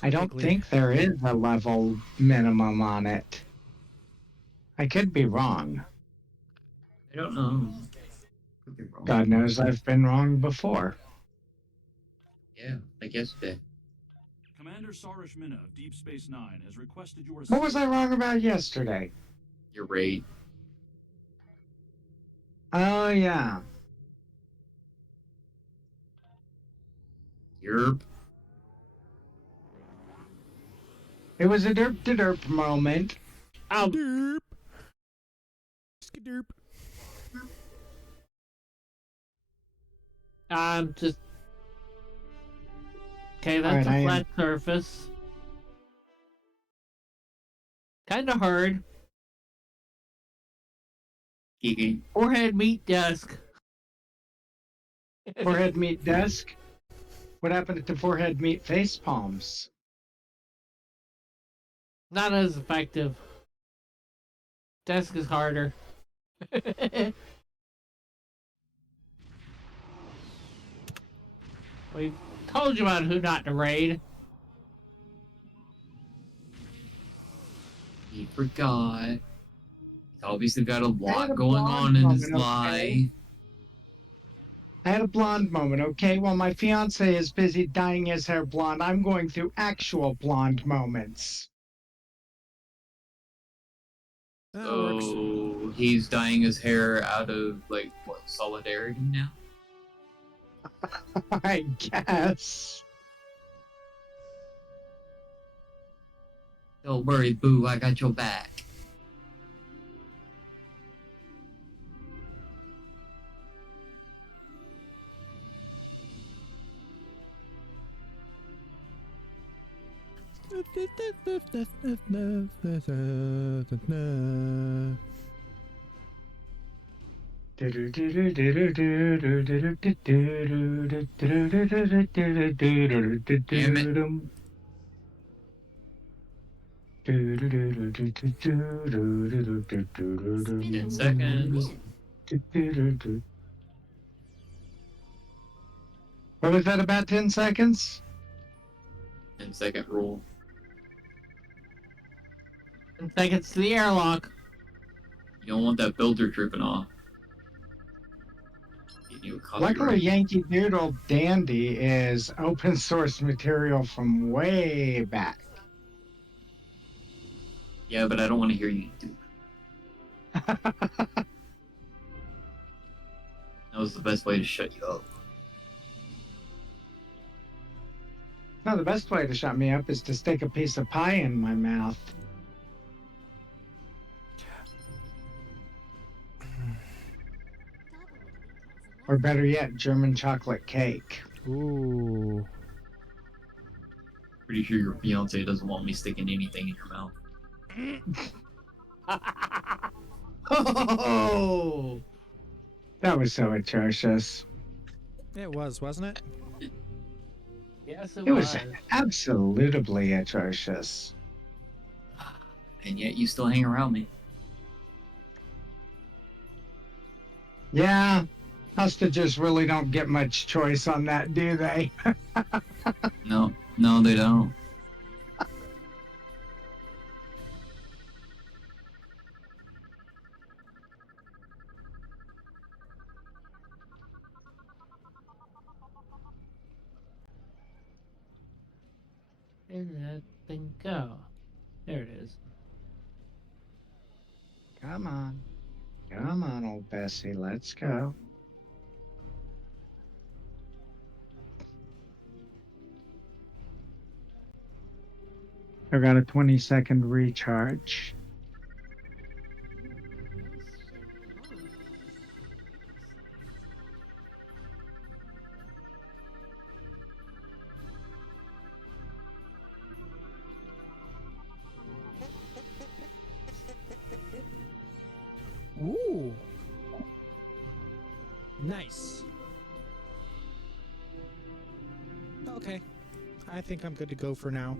I don't think there is a level minimum on it. I could be wrong. I don't know. Could be wrong. God knows I've been wrong before. Yeah, I guess that. Commander Sarish Minna of Deep Space Nine has requested your What was I wrong about yesterday? Your raid. Oh, yeah. Yerp. It was a derp-to-derp moment. Ow. Derp. Skiderp. Just... Okay, that's right, a flat surface. Kind of hard. Kiki. Forehead meet desk. Forehead meet desk? What happened to forehead meet face palms? Not as effective. Desk is harder. We've told you about who not to raid. He forgot. He's obviously got a I had lot a going blonde on in his moment, okay? life. I had a blonde moment, okay? While my fiance is busy dyeing his hair blonde, I'm going through actual blonde moments. So he's dyeing his hair out of like what, solidarity now? I guess. Don't worry, boo, I got your back. Damn it. 10 seconds. What was that, about 10 seconds? 10-second rule. 10 seconds to the airlock. You don't want that filter tripping off. Luckily, Yankee Doodle Dandy is open source material from way back. Yeah, but I don't want to hear you do it. That was the best way to shut you up. No, the best way to shut me up is to stick a piece of pie in my mouth. Or better yet, German chocolate cake. Ooh. Pretty sure your fiance doesn't want me sticking anything in your mouth. Oh, that was so atrocious. It was, wasn't it? Yes, It was absolutely atrocious. And yet you still hang around me. Yeah, hostages really don't get much choice on that, do they? No, they don't. Where did that thing go? There it is. Come on. Come on, old Bessie, let's go. I got a 20-second recharge. Ooh. Nice. Okay. I think I'm good to go for now.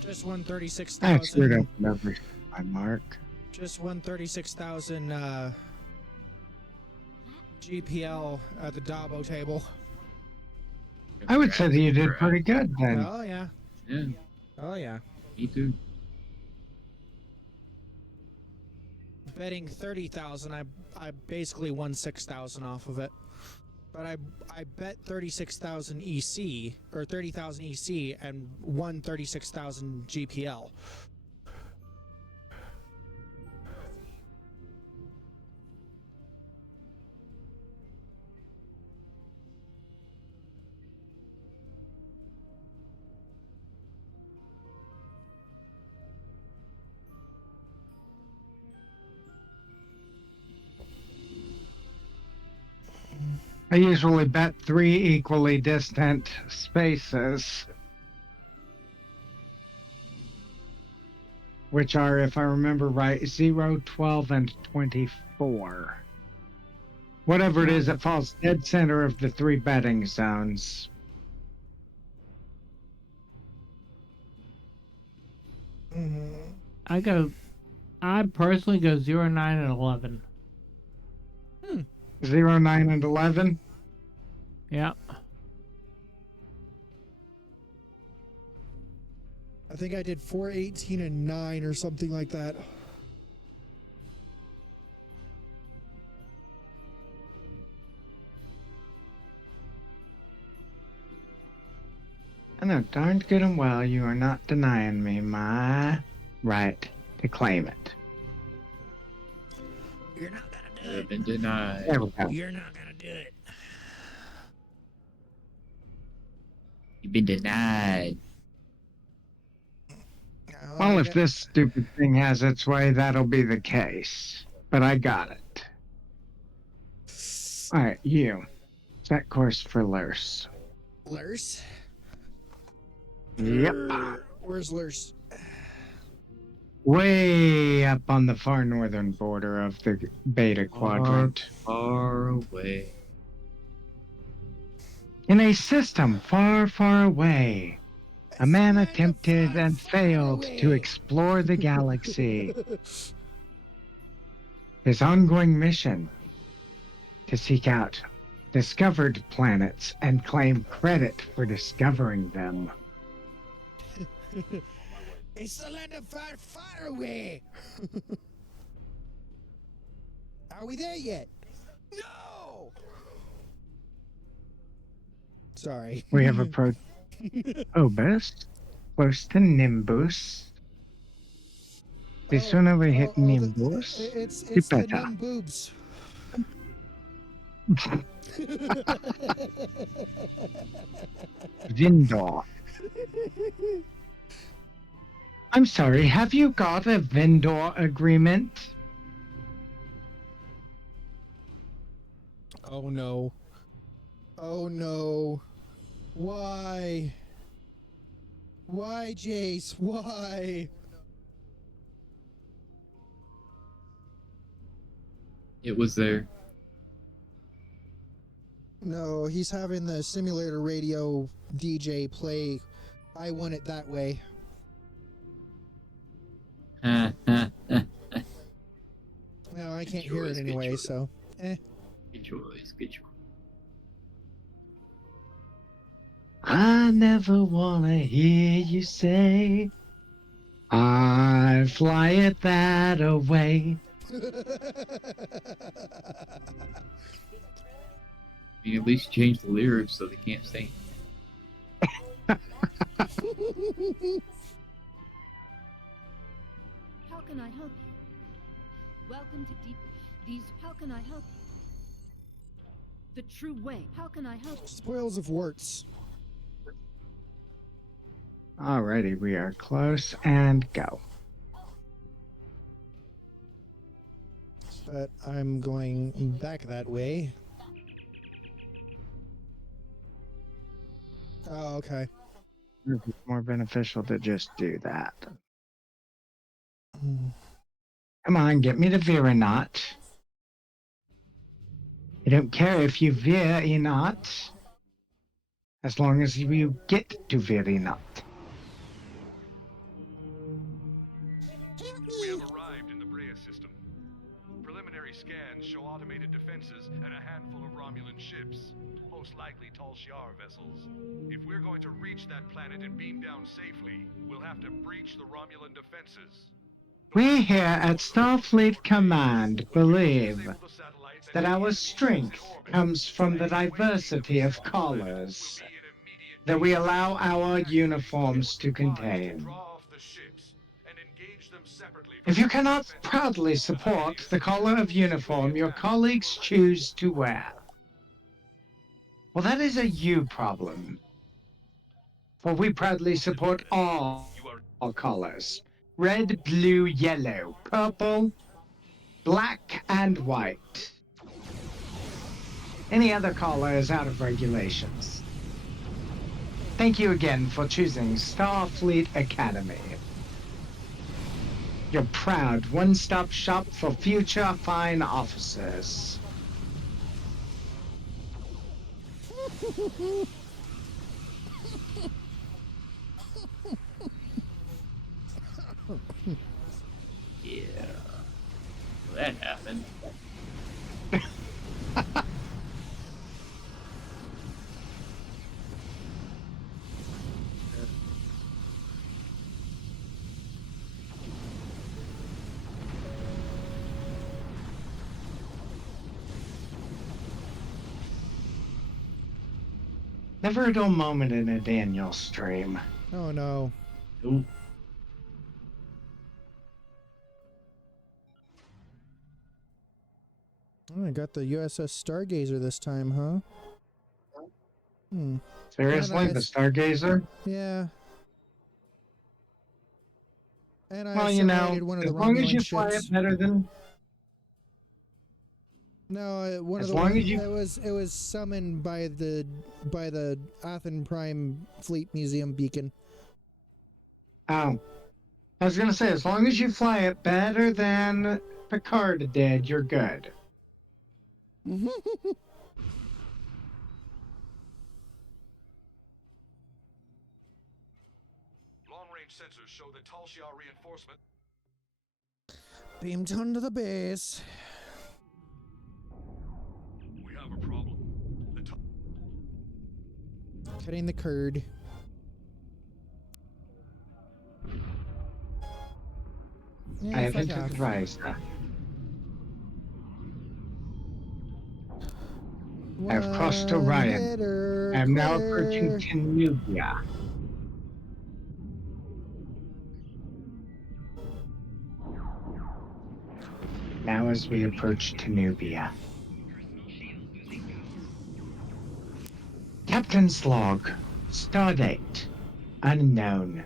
Just won 36,000. Actually, don't remember my mark. Just won 36,000 GPL at the Dabo table. I would say that you did pretty good then. Oh yeah. Yeah. Oh yeah. Me too. Betting 30,000, I basically won 6,000 off of it. But I bet 36,000 EC or 30,000 EC and won 36,000 GPL. I usually bet 3 equally distant spaces, which are, if I remember right, 0, 12, and 24. Whatever it is, it falls dead center of the 3 betting zones. I personally go 0, 9, and 11. 0, 9, and 11. Yeah. I think I did 4, 18, and 9 or something like that. I know darn good and well you are not denying me my right to claim it. You're not gonna do I've been denied. There we go. You're not gonna do it. You've been denied. Well, if this stupid thing has its way, that'll be the case. But I got it. Alright, you. Set course for Lurse. Lurse? Yep. Where's Lurse? Way up on the far northern border of the Beta Quadrant. Far away. In a system far, far away, a man attempted and failed to explore the galaxy. His ongoing mission to seek out discovered planets and claim credit for discovering them. It's the land of far, far away. Are we there yet? No. Sorry. We have approached Obus, close to Nimbus. The sooner we hit Nimbus, It's the the better. numb boobs. Vendor. I'm sorry, have you got a vendor agreement? Oh no. Oh no. Why? Why, Jase? Why? It was there. No, he's having the simulator radio DJ play I Want It That Way. Ha, ha, ha, ha. No, I can't hear it anyway, so. Good choice, good choice. I never wanna hear you say I fly it that away. I mean, at least change the lyrics so they can't sing. How can I help you? Welcome to Deep. These. How can I help you? The true way. How can I help you? Spoils of warts. Alrighty, we are close and go. But I'm going back that way. Oh, okay. It's more beneficial to just do that. Come on, get me to Veronot. I don't care if you veer or not, as long as you get to Veronot. We have arrived in the Brea system. Preliminary scans show automated defenses and a handful of Romulan ships, most likely Tal Shiar vessels. If we're going to reach that planet and beam down safely, we'll have to breach the Romulan defenses. We here at Starfleet Command believe that our strength comes from the diversity of colors that we allow our uniforms to contain. If you cannot proudly support the color of uniform your colleagues choose to wear, well, that is a you problem. For we proudly support all colors. Red, blue, yellow, purple, black, and white. Any other color is out of regulations. Thank you again for choosing Starfleet Academy. Your proud one-stop shop for future fine officers. that happened. Never a dull moment in a Daniel stream. Oh no. Ooh. Oh, I got the USS Stargazer this time, huh? Hmm. Seriously, And the Stargazer? Yeah. And I Well, you know, assimilated one of as the long as Romulan you fly ships. it better than. No, one As of the long one, as you- it was summoned by the Athen Prime Fleet Museum beacon. Oh. I was gonna say, as long as you fly it better than Picard did, you're good. Long-range sensors show that Tal Shiar reinforcement. Beamed onto the base. We have a problem. Cutting the curd. I have fuck entered off. the rise. I have crossed Orion. I am now approaching Tenubia. Now as we approach Tenubia. Captain's log. Stardate. Unknown.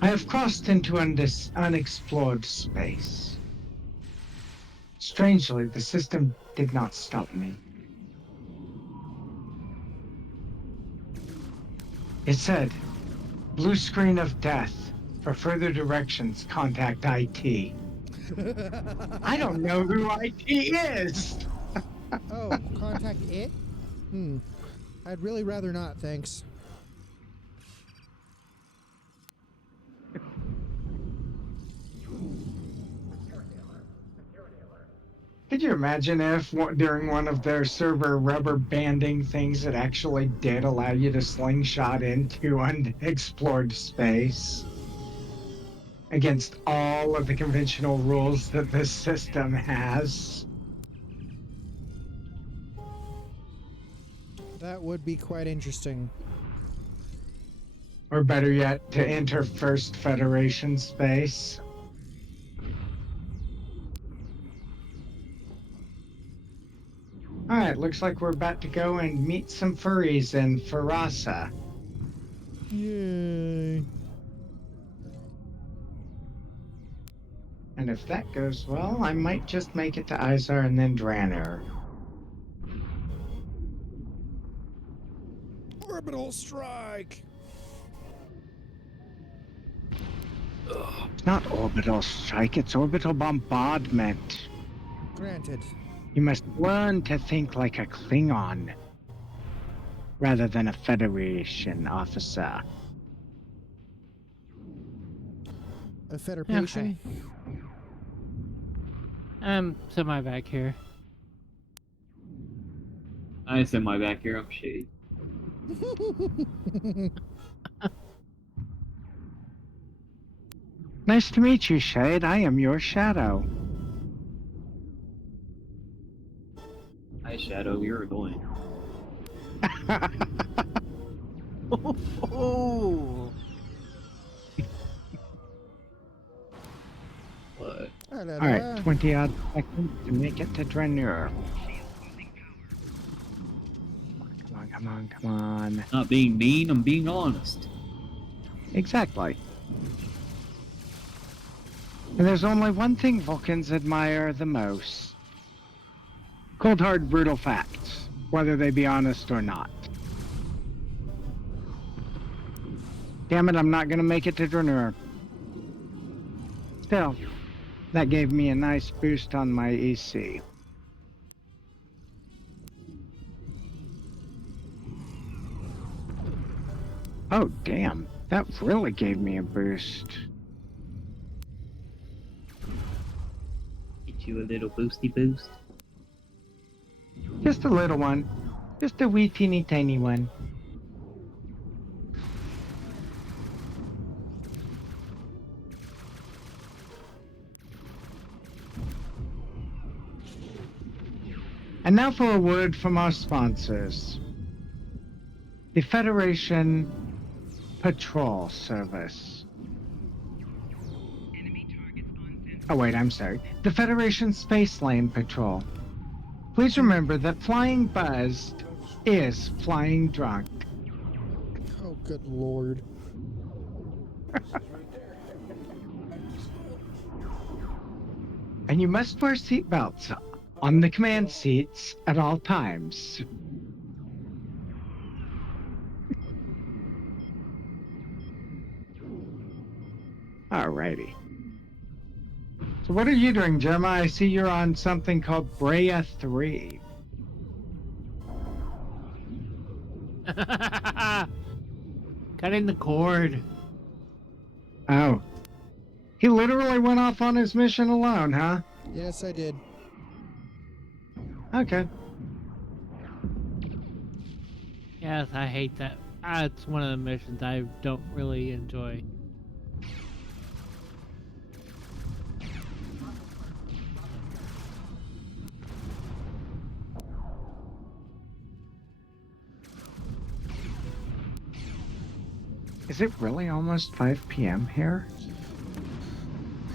I have crossed into unexplored space. Strangely, the system did not stop me. It said, blue screen of death. For further directions, contact IT. I don't know who IT is. Oh, contact it? I'd really rather not, thanks. Could you imagine if during one of their server rubber banding things it actually did allow you to slingshot into unexplored space? Against all of the conventional rules that this system has. That would be quite interesting. Or better yet, to enter First Federation space. Alright, looks like we're about to go and meet some furries in Farasa. Yay. And if that goes well, I might just make it to Izar and then Draenor. Orbital strike! It's not orbital strike, it's orbital bombardment. Granted. You must learn to think like a Klingon, rather than a Federation officer. A Federation? I'm semi back here. I send my back here. I'm shady. Nice to meet you, Shade. I am your shadow. Hi, Shadow. You're annoying. Oh. What? Alright, 20 odd seconds to make it to Draenor. Come on, come on. Not being mean, I'm being honest. Exactly. And there's only one thing Vulcans admire the most. Cold, hard, brutal facts, whether they be honest or not. Damn it, I'm not gonna make it to Draenor. Still, that gave me a nice boost on my EC. Oh, damn. That really gave me a boost. Get you a little boosty boost. Just a little one. Just a wee teeny tiny one. And now for a word from our sponsors. The Federation Patrol Service. Oh wait, I'm sorry. The Federation Space Lane Patrol. Please remember that flying buzzed is flying drunk. Oh, good lord. And you must wear seatbelts on the command seats at all times. Alrighty. So what are you doing, Jeremiah? I see you're on something called Brea 3. Cutting the cord. Oh. He literally went off on his mission alone, huh? Yes, I did. Okay. Yes, I hate that. It's one of the missions I don't really enjoy. Is it really almost 5 p.m. here?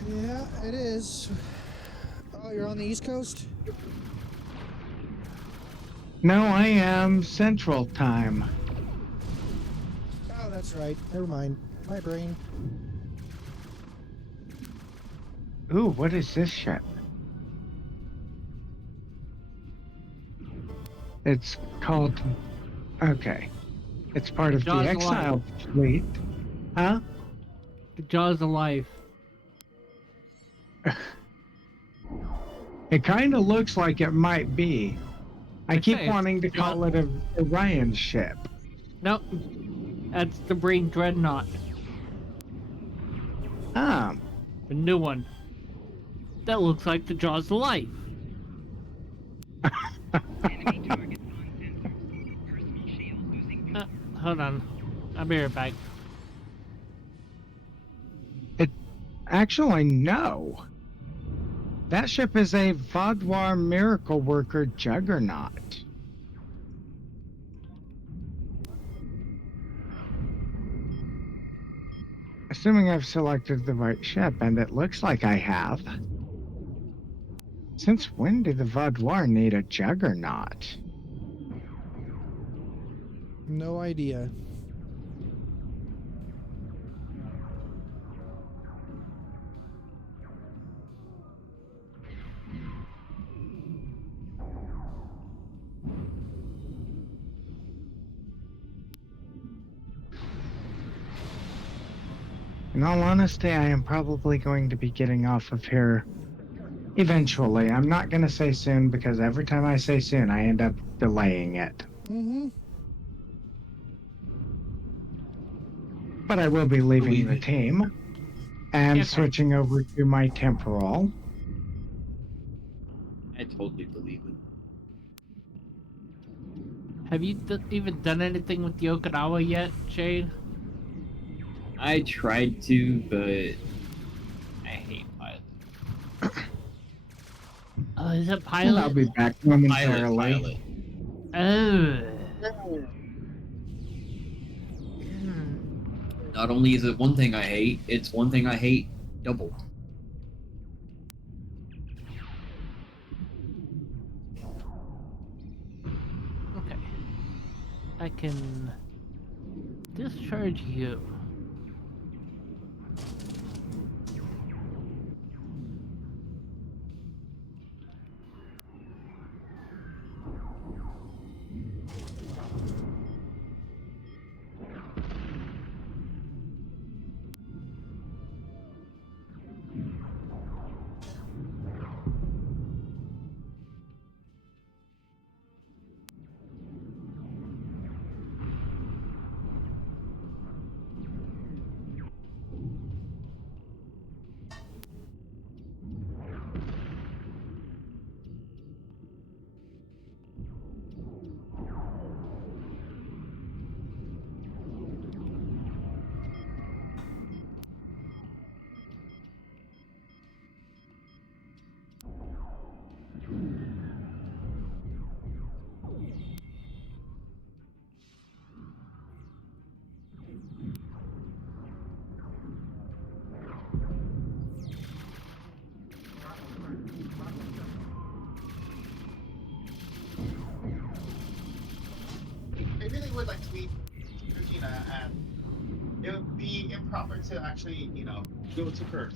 Yeah, it is. Oh, you're on the East Coast? No, I am Central Time. Oh, that's right. Never mind. My brain. Ooh, what is this ship? It's called... Okay. It's part of the Jaws of Exile fleet. Huh? The Jaws of Life. It kind of looks like it might be. I keep wanting to call it a Orion ship. Nope. That's the Brain Dreadnought. Ah. The new one. That looks like the Jaws of Life. Hold on. I'll be right back. Actually, no. That ship is a Vaudoir Miracle Worker Juggernaut. Assuming I've selected the right ship, and it looks like I have. Since when did the Vaudoir need a Juggernaut? No idea. In all honesty, I am probably going to be getting off of here eventually. I'm not going to say soon because every time I say soon, I end up delaying it. Mm-hmm. But I will be leaving the team and switching over to my temporal. I totally believe it. Have you even done anything with the Okinawa yet, Shane? I tried to, but I hate pilots. Oh, is it pilot? I'll be back momentarily. Pilot. Oh. Not only is it one thing I hate, it's one thing I hate double. Okay. I can discharge you. to actually, go to her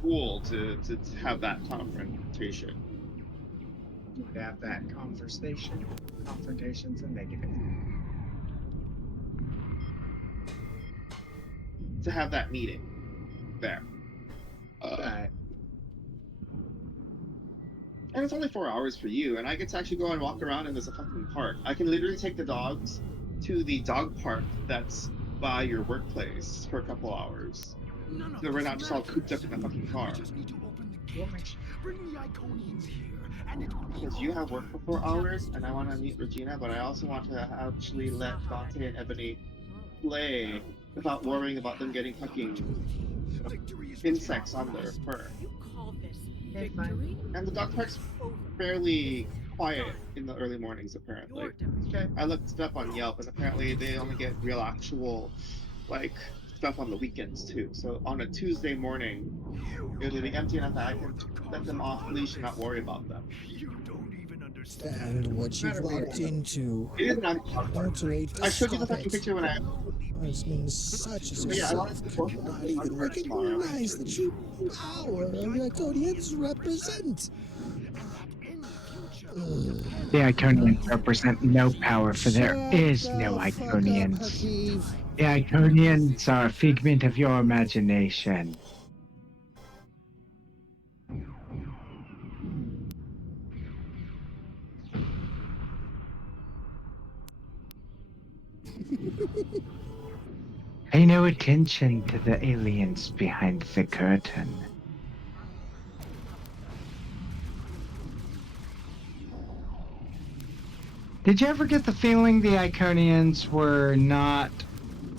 school to have that confrontation. To have that confrontation's a negative. To have that meeting there. And it's only 4 hours for you, and I get to actually go and walk around, and there's a fucking park. I can literally take the dogs to the dog park that's by your workplace for a couple hours. So we're not just all cooped up in a fucking car. We just need to open the gate. Bring the Iconians here, and it will be Because you have work for 4 hours, and I want to meet Regina, but I also want to actually let Dante and Ebony play without worrying about them getting fucking insects on their fur. Victory? And the dog park's fairly quiet in the early mornings, apparently. I looked it up on Yelp, and apparently they only get real actual, stuff on the weekends, too. So on a Tuesday morning, it'll be empty enough that I can let them off leash and not worry about them. You don't even understand. And what you've walked into. It is not. I showed you the fucking picture when I. This means such as Yeah, I yourself could not even recognize the true power Iconians represent. The Iconians represent no power, for there is no Iconians. The Iconians are a figment of your imagination. Pay no attention to the aliens behind the curtain. Did you ever get the feeling the Iconians were not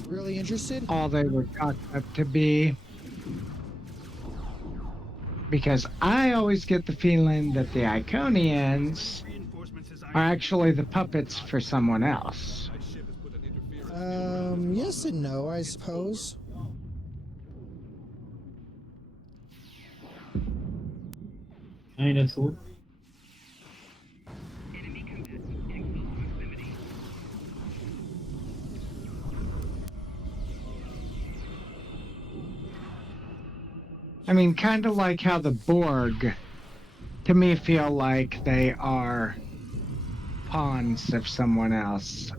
really interested? All they were caught up to be? Because I always get the feeling that the Iconians are actually the puppets for someone else. Yes and no, I suppose. Kind of, sort. I mean, kind of like how the Borg, to me, feel like they are pawns of someone else.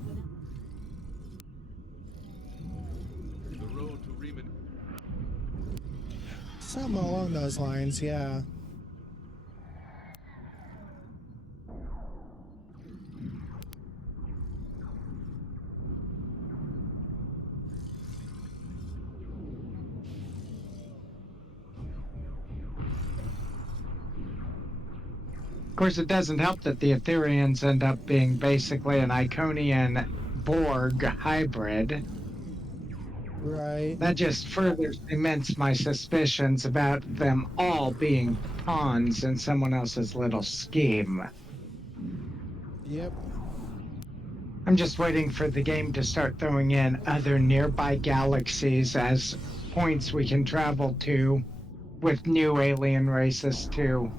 Something along those lines, yeah. Of course, it doesn't help that the Ethereans end up being basically an Iconian Borg hybrid. Right. That just further cements my suspicions about them all being pawns in someone else's little scheme. Yep. I'm just waiting for the game to start throwing in other nearby galaxies as points we can travel to with new alien races to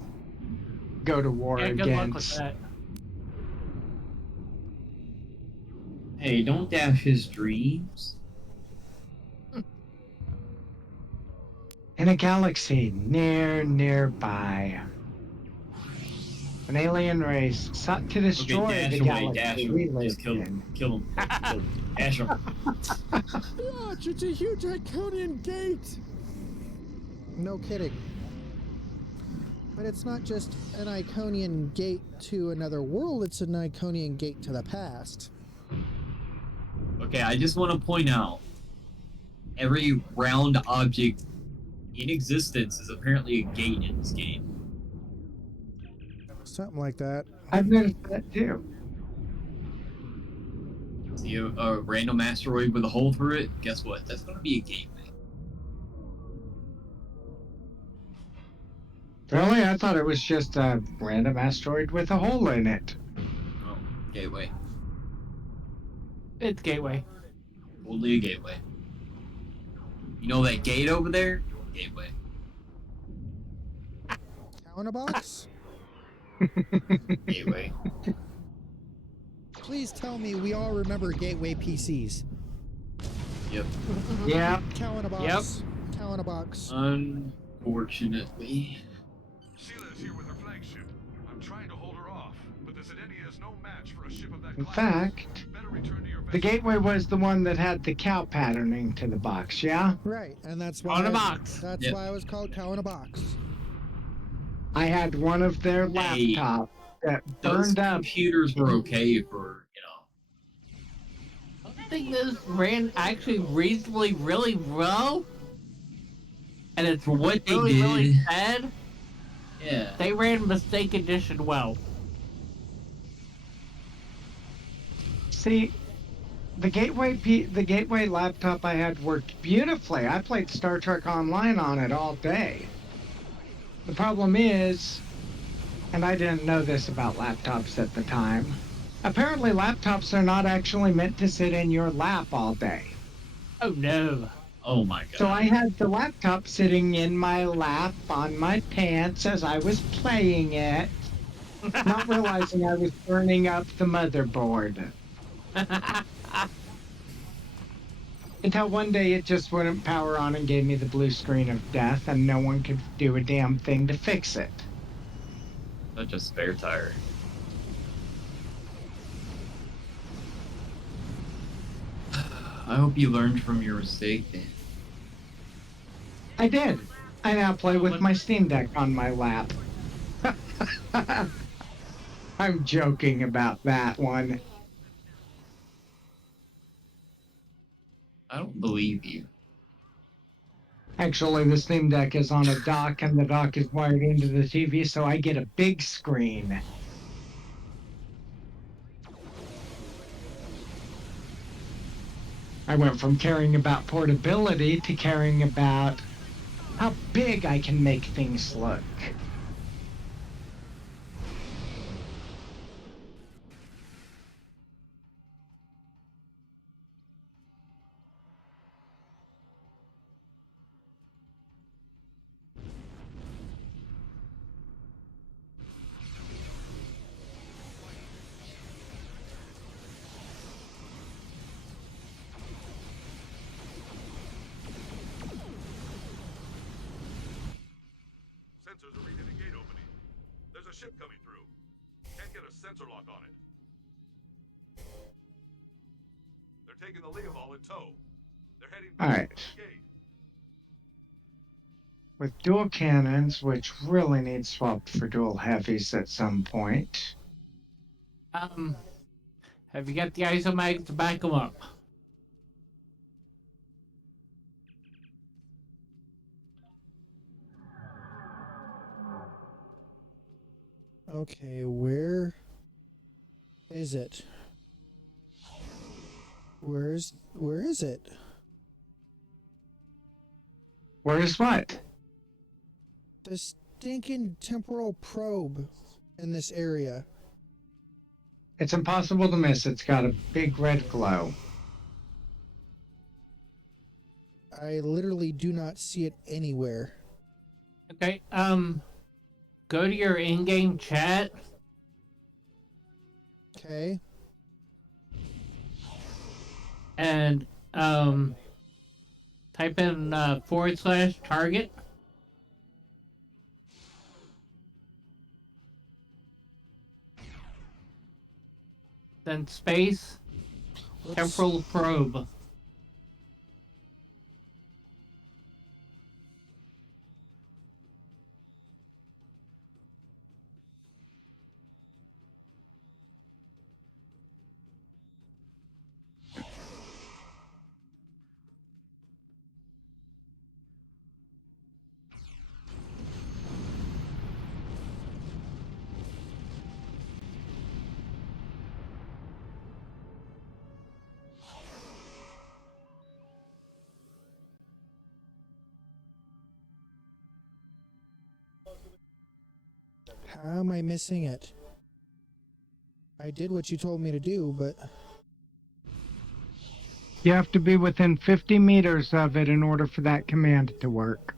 go to war Yeah, good luck with against. that. Hey, don't dash his dreams. In a galaxy nearby, an alien race sought to destroy dash the away, galaxy dash him. we live Just kill in. him. Kill him. Kill him. Dash him. Gosh, it's a huge Iconian gate! No kidding. But it's not just an Iconian gate to another world, it's an Iconian gate to the past. Okay, I just want to point out, every round object in existence is apparently a gate in this game. Something like that. I've noticed that too. See a random asteroid with a hole through it? Guess what? That's going to be a gateway. Really? I thought it was just a random asteroid with a hole in it. Oh, gateway. It's gateway. Totally a gateway. You know that gate over there? Gateway. Cow in a box? Gateway. Please tell me we all remember Gateway PCs. Yep. Yeah. Cow in a box. Yep. Cow in a box. Unfortunately. Sheila is here with her flagship. I'm trying to hold her off, but the Sedenia is no match for a ship of that In class. fact, Better return to your the vessel. gateway was the one that had the cow patterning to the box, yeah? Right, and that's why. On a box. That's Yep. why it was called cow in a box. I had one of their Hey, laptops that Those burned up. computers were okay for, I think this ran actually reasonably really well. And it's for what they really, did. really sad. Yeah. They ran Mistake Edition well. See, the gateway laptop I had worked beautifully. I played Star Trek Online on it all day. The problem is, and I didn't know this about laptops at the time, apparently laptops are not actually meant to sit in your lap all day. Oh no. Oh my god. So I had the laptop sitting in my lap on my pants as I was playing it, not realizing I was burning up the motherboard. Until one day it just wouldn't power on and gave me the blue screen of death, and no one could do a damn thing to fix it. Such a spare tire. I hope you learned from your mistake, Dan. I did. I now play with my Steam Deck on my lap. I'm joking about that one. I don't believe you. Actually, the Steam Deck is on a dock, and the dock is wired into the TV, so I get a big screen. I went from caring about portability to caring about how big I can make things look. Sensors are reading a gate opening. There's a ship coming through. Can't get a sensor lock on it. They're taking the Leomol in tow. They're heading back Alright. to the gate. With dual cannons, which really need swapped for dual heavies at some point. Have you got the ISO mags to back them up? Okay, where is it? Where is it? Where is what? The stinking temporal probe in this area. It's impossible to miss. It's got a big red glow. I literally do not see it anywhere. Okay, go to your in-game chat. Okay. And, type in, /target. Then space, temporal probe. How am I missing it? I did what you told me to do, but... You have to be within 50 meters of it in order for that command to work.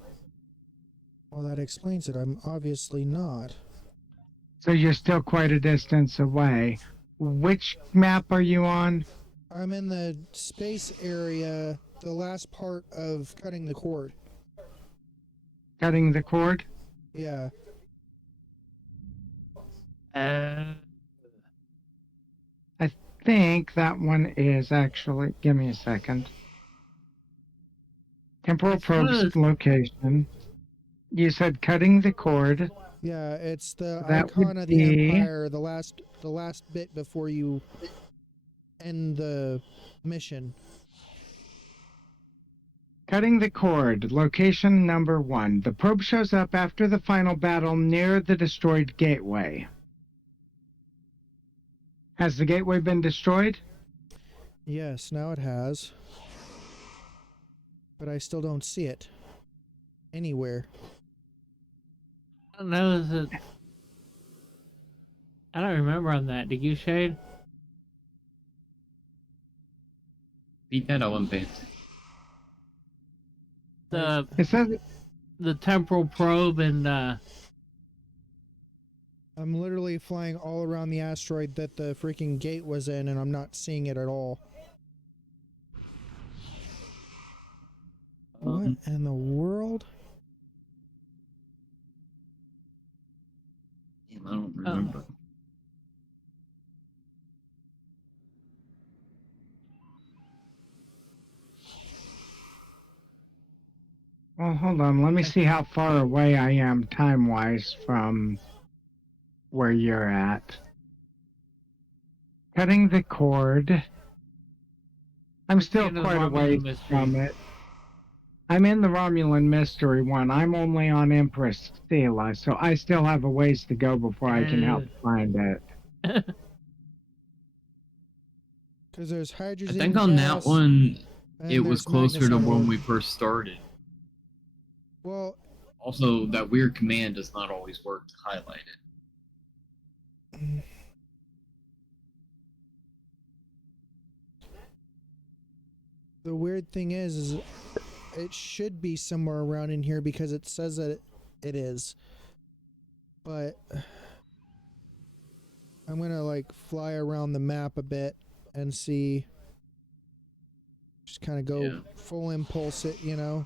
Well, that explains it. I'm obviously not. So you're still quite a distance away. Which map are you on? I'm in the space area The last part of cutting the cord. Cutting the cord? Yeah. I think that one is actually. Give me a second. Temporal probes location. You said cutting the cord. Yeah, it's the That icon would of the be- Empire, the last bit before you end the mission. Cutting the cord. Location number 1. The probe shows up after the final battle near the destroyed gateway. Has the gateway been destroyed? Yes, now it has. But I still don't see it. Anywhere. I don't know, is it... I don't remember on that. Did you, Shade? Beat that Olympic. It says the temporal probe and I'm literally flying all around the asteroid that the freaking gate was in, and I'm not seeing it at all. What in the world? Damn, I don't remember. Well, hold on. Let me see how far away I am time-wise from where you're at. Cutting the cord. I'm still in the quite a Romulan ways mystery. from it. I'm in the Romulan mystery one. I'm only on Empress Stela, so I still have a ways to go before I can help find it. Because there's I hydrogen. think on that gas, one, and it was there's closer Magnus to on when board. we first started. Well, Also, that weird command does not always work to highlight it. the weird thing is it should be somewhere around in here because it says that it is. But I'm gonna like fly around the map a bit and see. Just kind of go full impulse it, you know.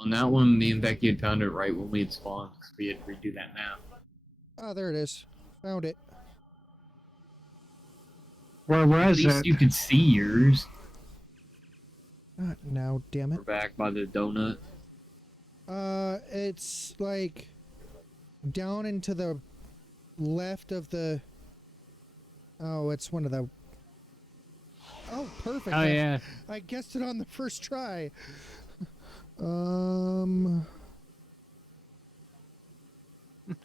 On that one, me and Becky had found it right when we had spawned, because we had to redo that map. Oh, there it is. Found it. Where At was least it? you could see yours. Not now, damn it. We're back by the donut. It's like down into the left of the. Oh, it's one of the. Oh, perfect. Oh, yeah. I guessed it on the first try.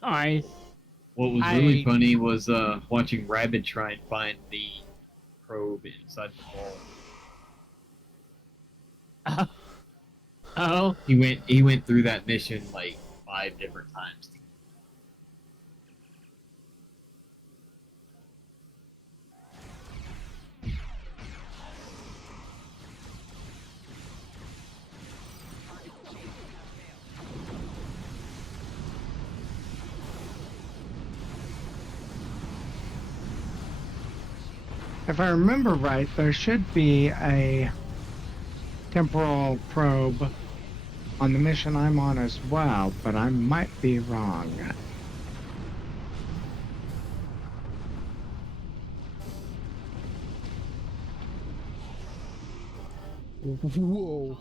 Nice. What was really funny was watching Rabbit try and find the probe inside the ball. Oh. He went through that mission like 5 different times. If I remember right, there should be a temporal probe on the mission I'm on as well, but I might be wrong. Whoa.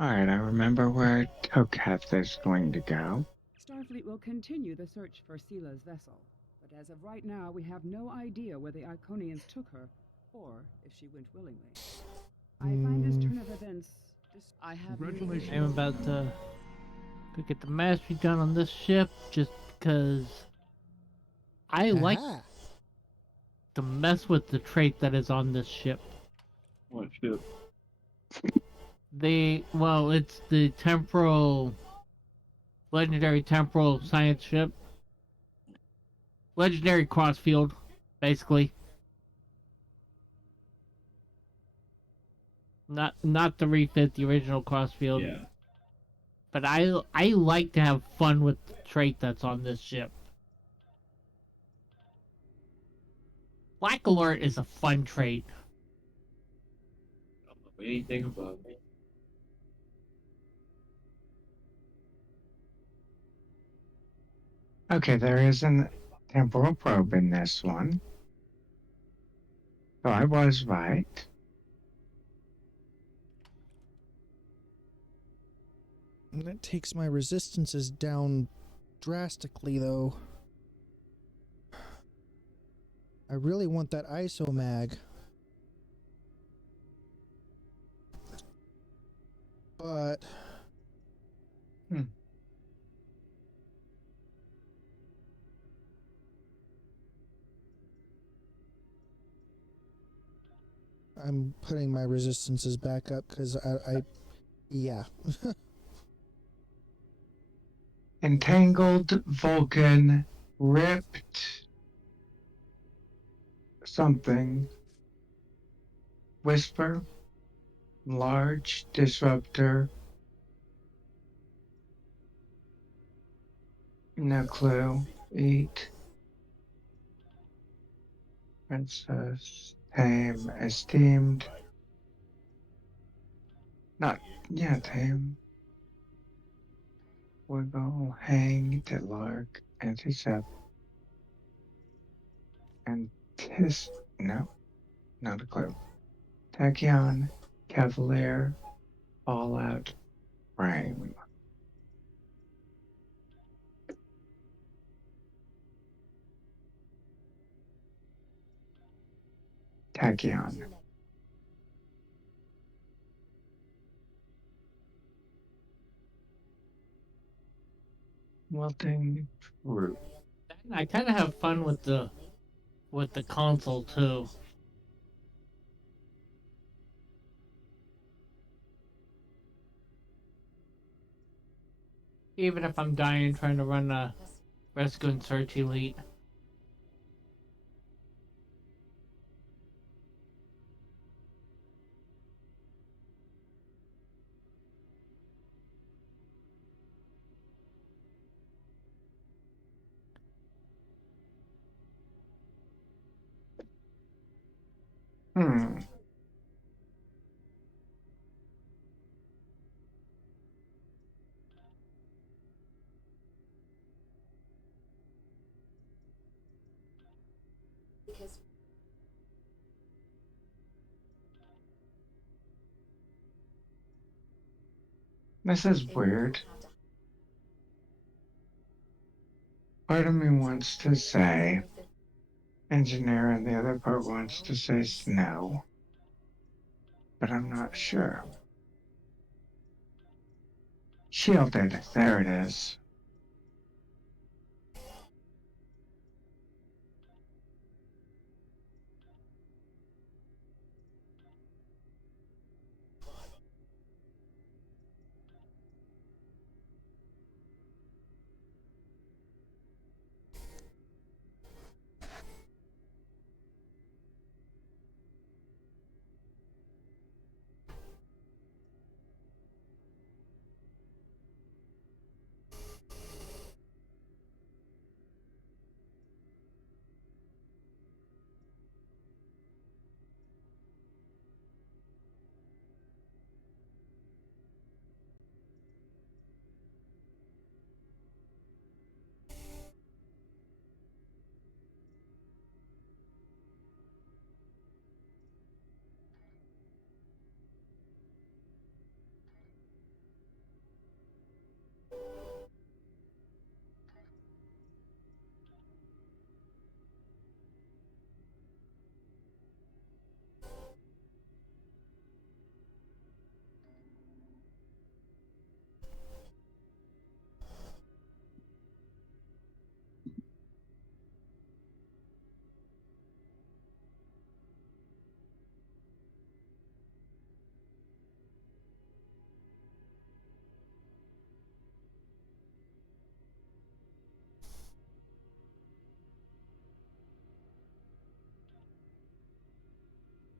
Alright, I remember where Toketh is going to go. Starfleet will continue the search for Sela's vessel, but as of right now, we have no idea where the Iconians took her, or if she went willingly. I find this turn of events. I have. I'm about to go get the mastery done on this ship just because I like to mess with the trait that is on this ship. What ship? It's the legendary temporal science ship. Legendary crossfield, basically. Not the refit, the original crossfield. Yeah. But I like to have fun with the trait that's on this ship. Black Alert is a fun trait. I don't know anything about it. Okay, there is a temporal probe in this one. So I was right. And that takes my resistances down drastically, though. I really want that ISO mag. But... I'm putting my resistances back up because yeah. Entangled Vulcan ripped something. Whisper. Large disruptor. No clue. Eat. Princess. Tame. Esteemed. Not. Yeah, tame. Wiggle. Hang. Delark. Anticept. And no. Not a clue. Tachyon. Cavalier. Fallout. Frame. Tachyon. Wilting fruit. I kind of have fun with the console too. Even if I'm dying trying to run a Rescue and Search Elite. This is weird. Part of me wants to say engineer and the other part wants to say snow. But I'm not sure. Shielded. There it is.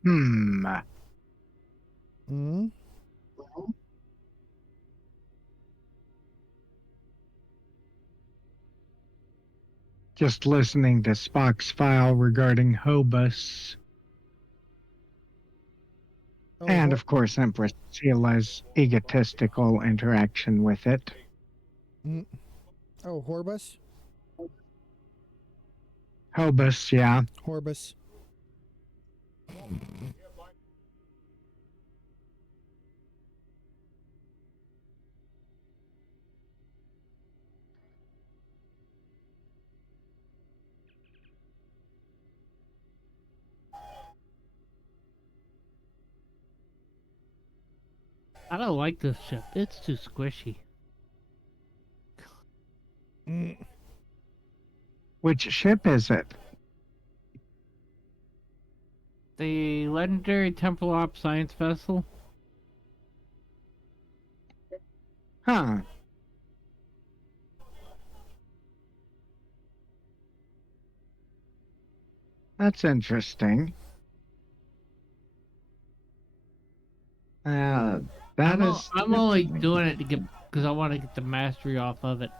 Hmm. Hmm? Just listening to Spock's file regarding Hobus. Oh, And of course, Empress Sheila's egotistical interaction with it. Oh, Horbus? Hobus, yeah. Horbus. I don't like this ship. It's too squishy. Which ship is it? The legendary Temporal Op science vessel. Huh. That's interesting. That is. I'm only doing it to get because I want to get the mastery off of it.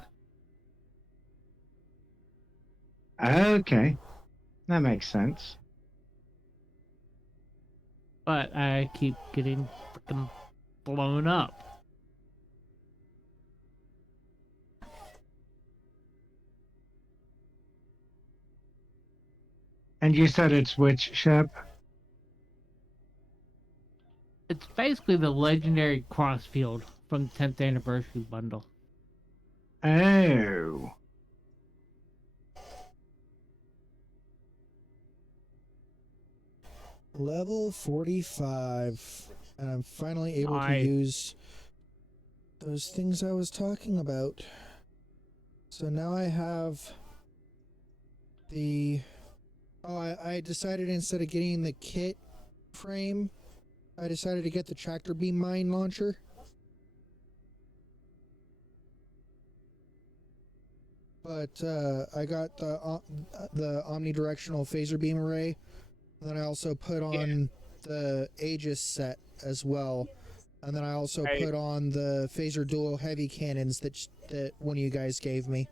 Okay. That makes sense. But I keep getting freaking blown up. And you said it's which ship? It's basically the legendary Crossfield from the 10th anniversary bundle. Oh. Level 45. And I'm finally able to Nice. use those things I was talking about. So now I have the... Oh, I decided instead of getting the kit frame, I decided to get the tractor beam mine launcher. But I got the omnidirectional phaser beam array. And then I also put on the Aegis set as well. And then I also put on the phaser dual heavy cannons that one of you guys gave me.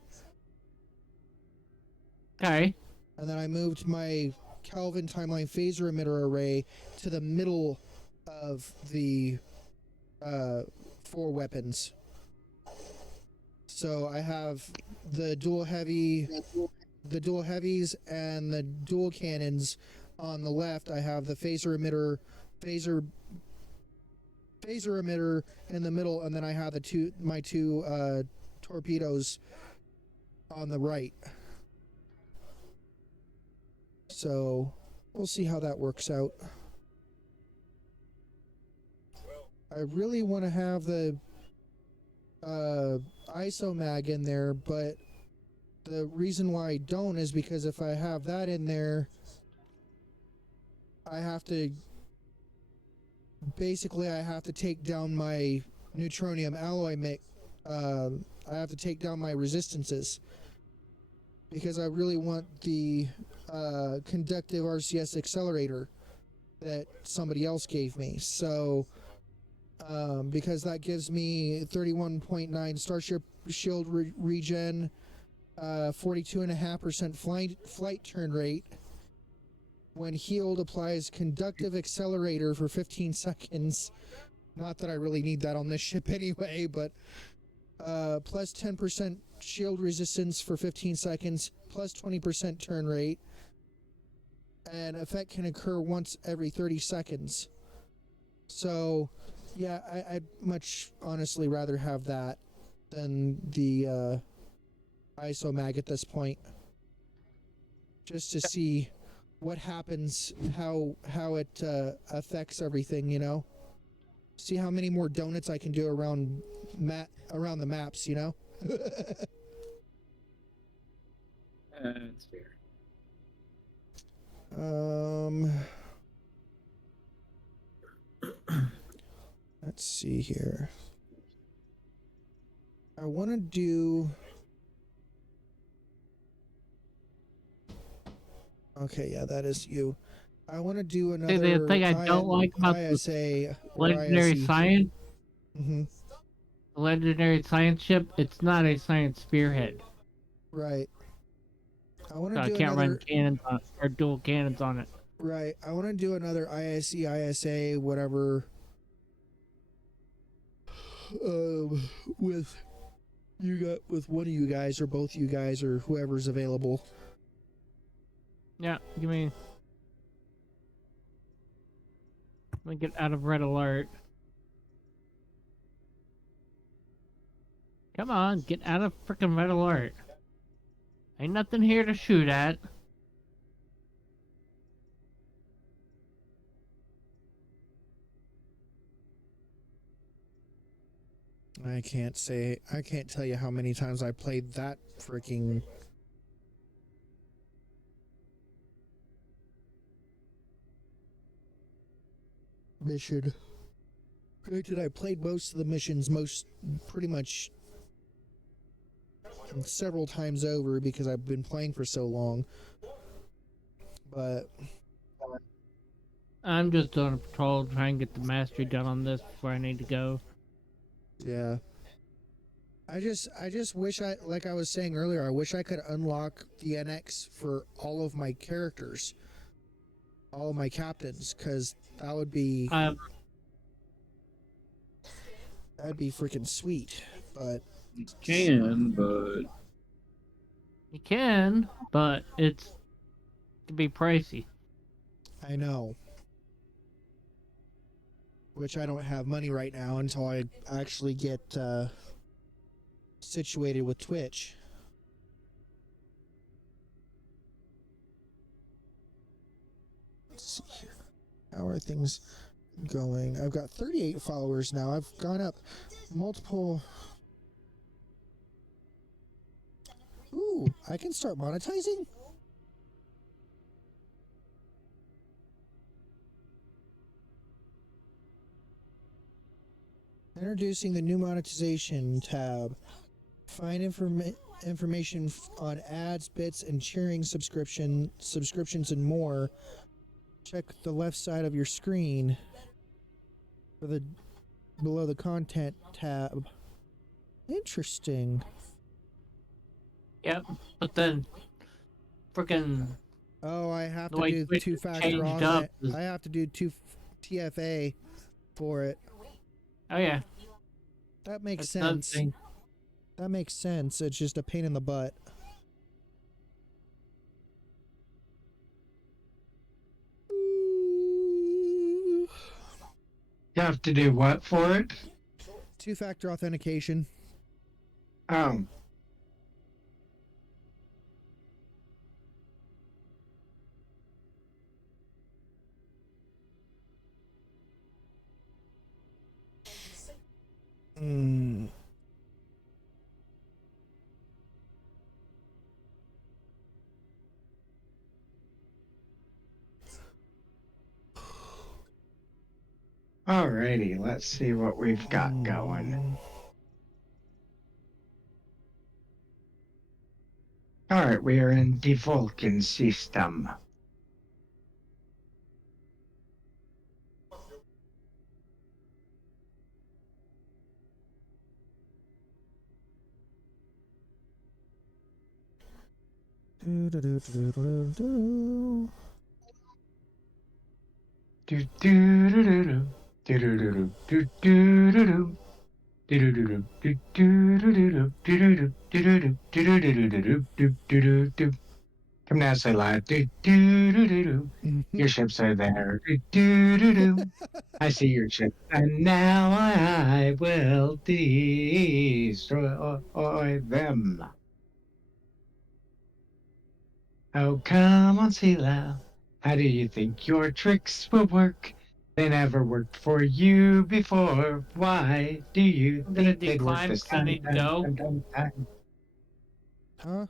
Okay. And then I moved my Kelvin timeline phaser emitter array to the middle of the 4 weapons. So I have the dual heavies and the dual cannons on the left. I have the phaser emitter in the middle, and then I have my two torpedoes on the right. So we'll see how that works out. I really want to have the ISO mag in there, but the reason why I don't is because if I have that in there, I have to take down my neutronium alloy mix. I have to take down my resistances because I really want the conductive RCS accelerator that somebody else gave me. So because that gives me 31.9 Starship Shield regen, 42.5% flight turn rate. When healed, applies conductive accelerator for 15 seconds. Not that I really need that on this ship anyway, but plus 10% shield resistance for 15 seconds, plus 20% turn rate. And effect can occur once every 30 seconds. So, yeah, I'd much honestly rather have that than the ISO mag at this point. Just to see what happens, how it affects everything, you know? See how many more donuts I can do around the maps, you know? That's fair. Let's see here. I want to do... Okay, yeah, that is you. I want to do See, the another thing I don't like about the ISA or legendary ISE. science, Mm-hmm. the legendary science ship, it's not a science spearhead, Right. I want so to I do can't run another. cannons on or dual cannons on it. Right. I want to do another ISE, ISA, whatever. With with one of you guys or both you guys or whoever's available. Yeah, give me. Let me get out of red alert. Come on, get out of frickin' red alert. Ain't nothing here to shoot at. I can't tell you how many times I played that freaking mission. Granted, I played most of the missions pretty much several times over because I've been playing for so long. But I'm just doing a patrol, trying to get the mastery done on this before I need to go. yeah. I just wish like I was saying earlier, I wish I could unlock the NX for all of my characters, all of my captains, because that would be that'd be freaking sweet. But you can, but you can, but it can be pricey. I know. Which I don't have money right now until I actually get situated with Twitch. Let's see here. How are things going? I've got 38 followers now. I've gone up multiple. Ooh, I can start monetizing? Introducing the new monetization tab. Find information on ads, bits, and cheering subscriptions, and more. Check the left side of your screen for the below the content tab. Interesting. Yep, but then freaking. Oh, I have the to way do Twitch two-factor changed up. I have to do TFA for it. Oh yeah. That makes That's another sense. thing. That makes sense. It's just a pain in the butt. You have to do what for it? Two-factor authentication. Oh. Hmm. Alrighty, let's see what we've got going. Alright, we are in the Vulcan system. Do, do, do, do, do, do. Do do do do do do do do do do do. Come now, say loud. Your ships are there. I see your ship, and now I will destroy them. Oh, come on, Sila. How do you think your tricks will work? They never worked for you before. Why do you think they'd work this I time? need to go. Huh?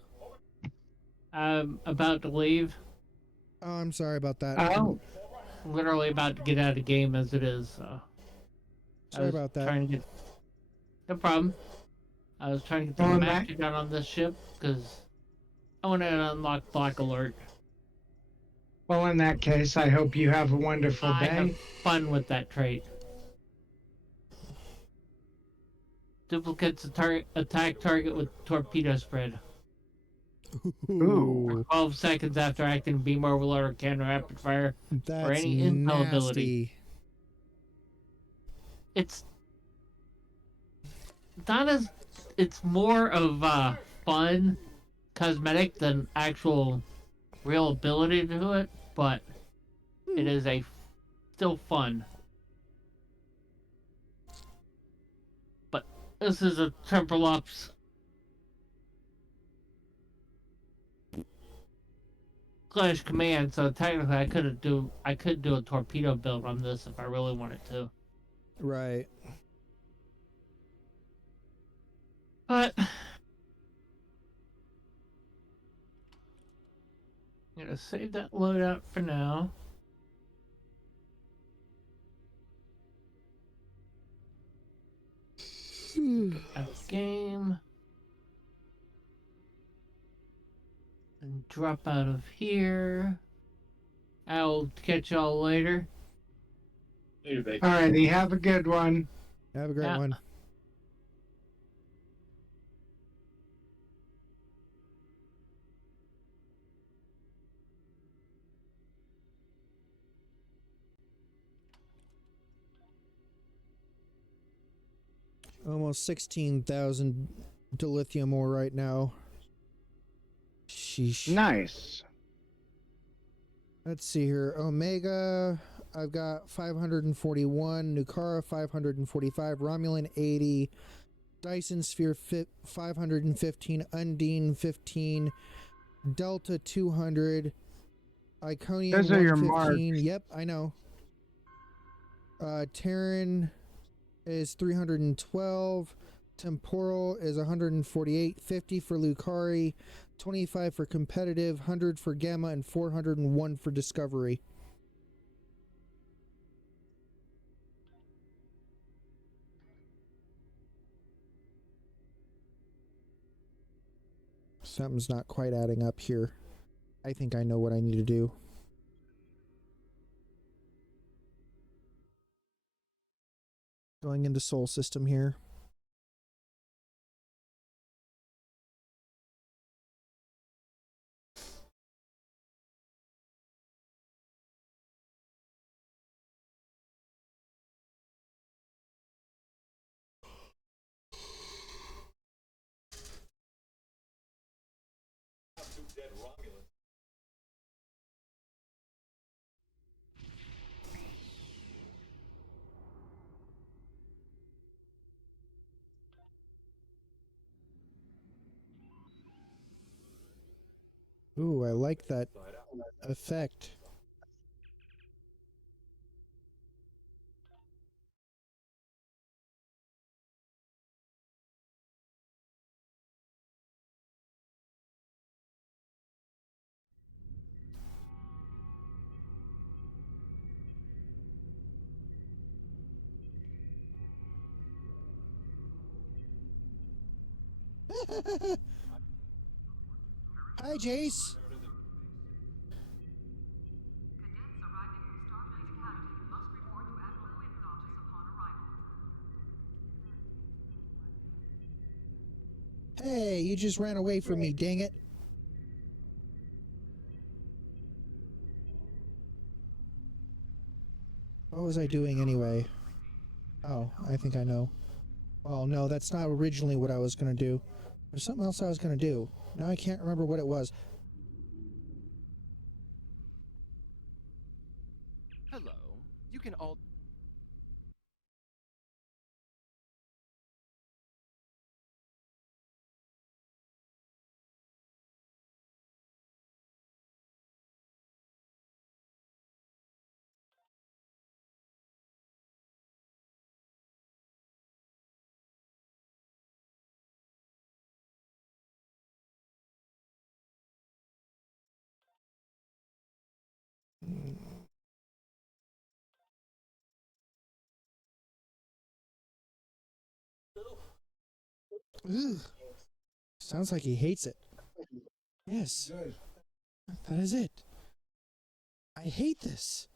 I'm about to leave. Oh, I'm sorry about that. Oh. Literally about to get out of the game as it is. So. Sorry about that. Trying to get. No problem. I was trying to get the Going master done on this ship because I want to unlock Black Alert. Well, in that case, I hope you have a wonderful I have day. fun with that trait. Duplicates attack target with torpedo spread. For Ooh. 12 seconds after acting, beam overload or cannon rapid fire or That's any intel ability. nasty. It's not as it's more of fun cosmetic than actual real ability to it, but it is still fun. But this is a temporal ops slash command, so technically I could do a torpedo build on this if I really wanted to. Right. But I'm gonna save that loadout for now. Out of game. And drop out of here. I'll catch y'all later. Alrighty, have a good one. Have a great one. Almost 16,000 dilithium ore right now. Sheesh. Nice. Let's see here. Omega, I've got 541. Nukara, 545. Romulan, 80. Dyson Sphere, 515. Undine, 15. Delta, 200. Iconium, Those are your 115. marks. Yep, I know. Terran is 312. Temporal is 148. 50 for Lucari. 25 for competitive, 100 for gamma, and 401 for discovery. Something's not quite adding up here. I think I know what I need to do. Going into Soul System here. Ooh, I like that effect. Hi, Jase. Hey, you just ran away from me, dang it. What was I doing anyway? Oh, I think I know. Well, no, that's not originally what I was going to do. There's something else I was going to do. Now I can't remember what it was. Hello. You can all. Ugh. Sounds like he hates it. Yes. That is it. I hate this.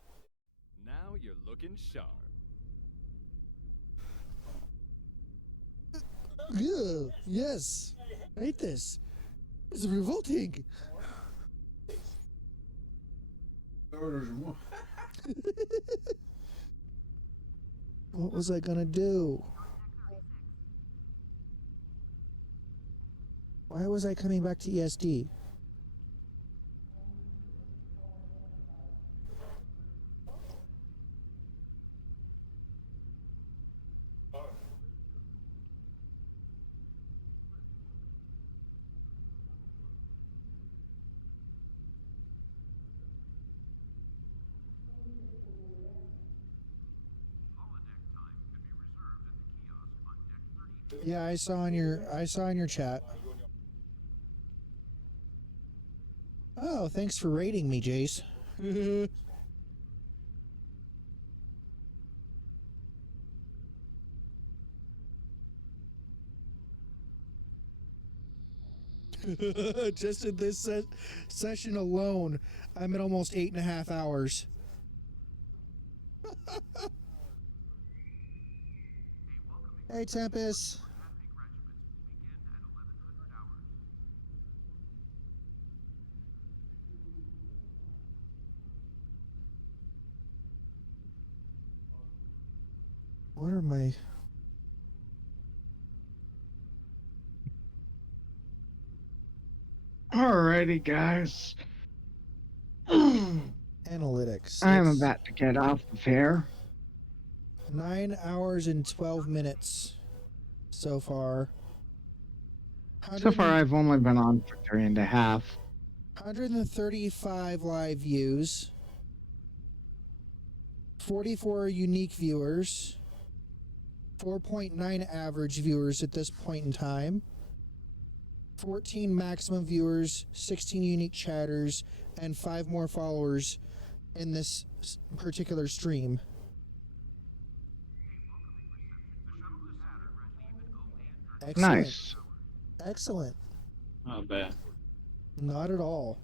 Now you're looking sharp. Ugh, yes. I hate this. It's revolting. What was I gonna do? Why was I coming back to ESD? Yeah, I saw in your chat. Oh, thanks for rating me, Jase. Just in this session alone, I'm at almost 8.5 hours. Hey, Tempest. What are my... Alrighty, guys. Analytics. I'm Let's- about to get off of here. 9 hours and 12 minutes so far. So far, I've only been on for 3.5. 135 live views. 44 unique viewers. 4.9 average viewers at this point in time. 14 maximum viewers, 16 unique chatters, and 5 more followers in this particular stream. Excellent. Nice. Excellent. Not bad. Not at all.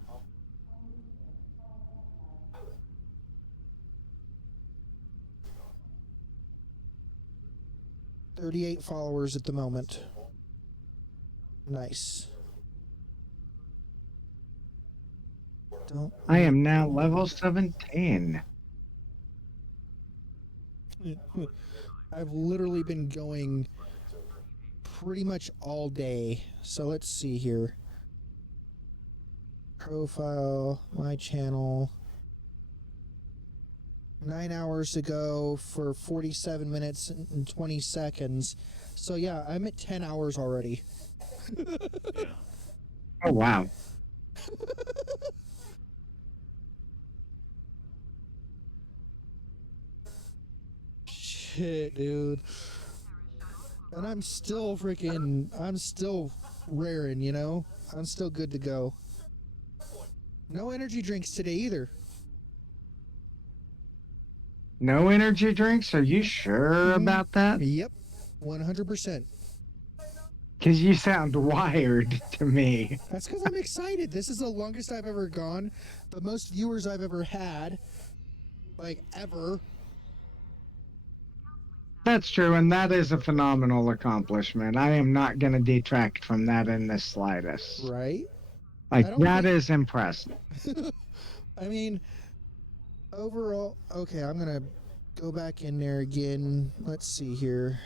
$38 followers at the moment. Nice. I am now level 17. I've literally been going pretty much all day. So let's see here. Profile, my channel. 9 hours ago for 47 minutes and 20 seconds. So yeah, I'm at 10 hours already. Oh, wow. Shit, dude. And I'm still raring, you know? I'm still good to go. No energy drinks today either. No energy drinks? Are you sure about that? Yep, 100%. Because you sound wired to me. That's because I'm excited. This is the longest I've ever gone. The most viewers I've ever had. Like, ever. That's true, and that is a phenomenal accomplishment. I am not going to detract from that in the slightest. Right? Like, that is impressive. I mean, overall... Okay, I'm going to go back in there again. Let's see here.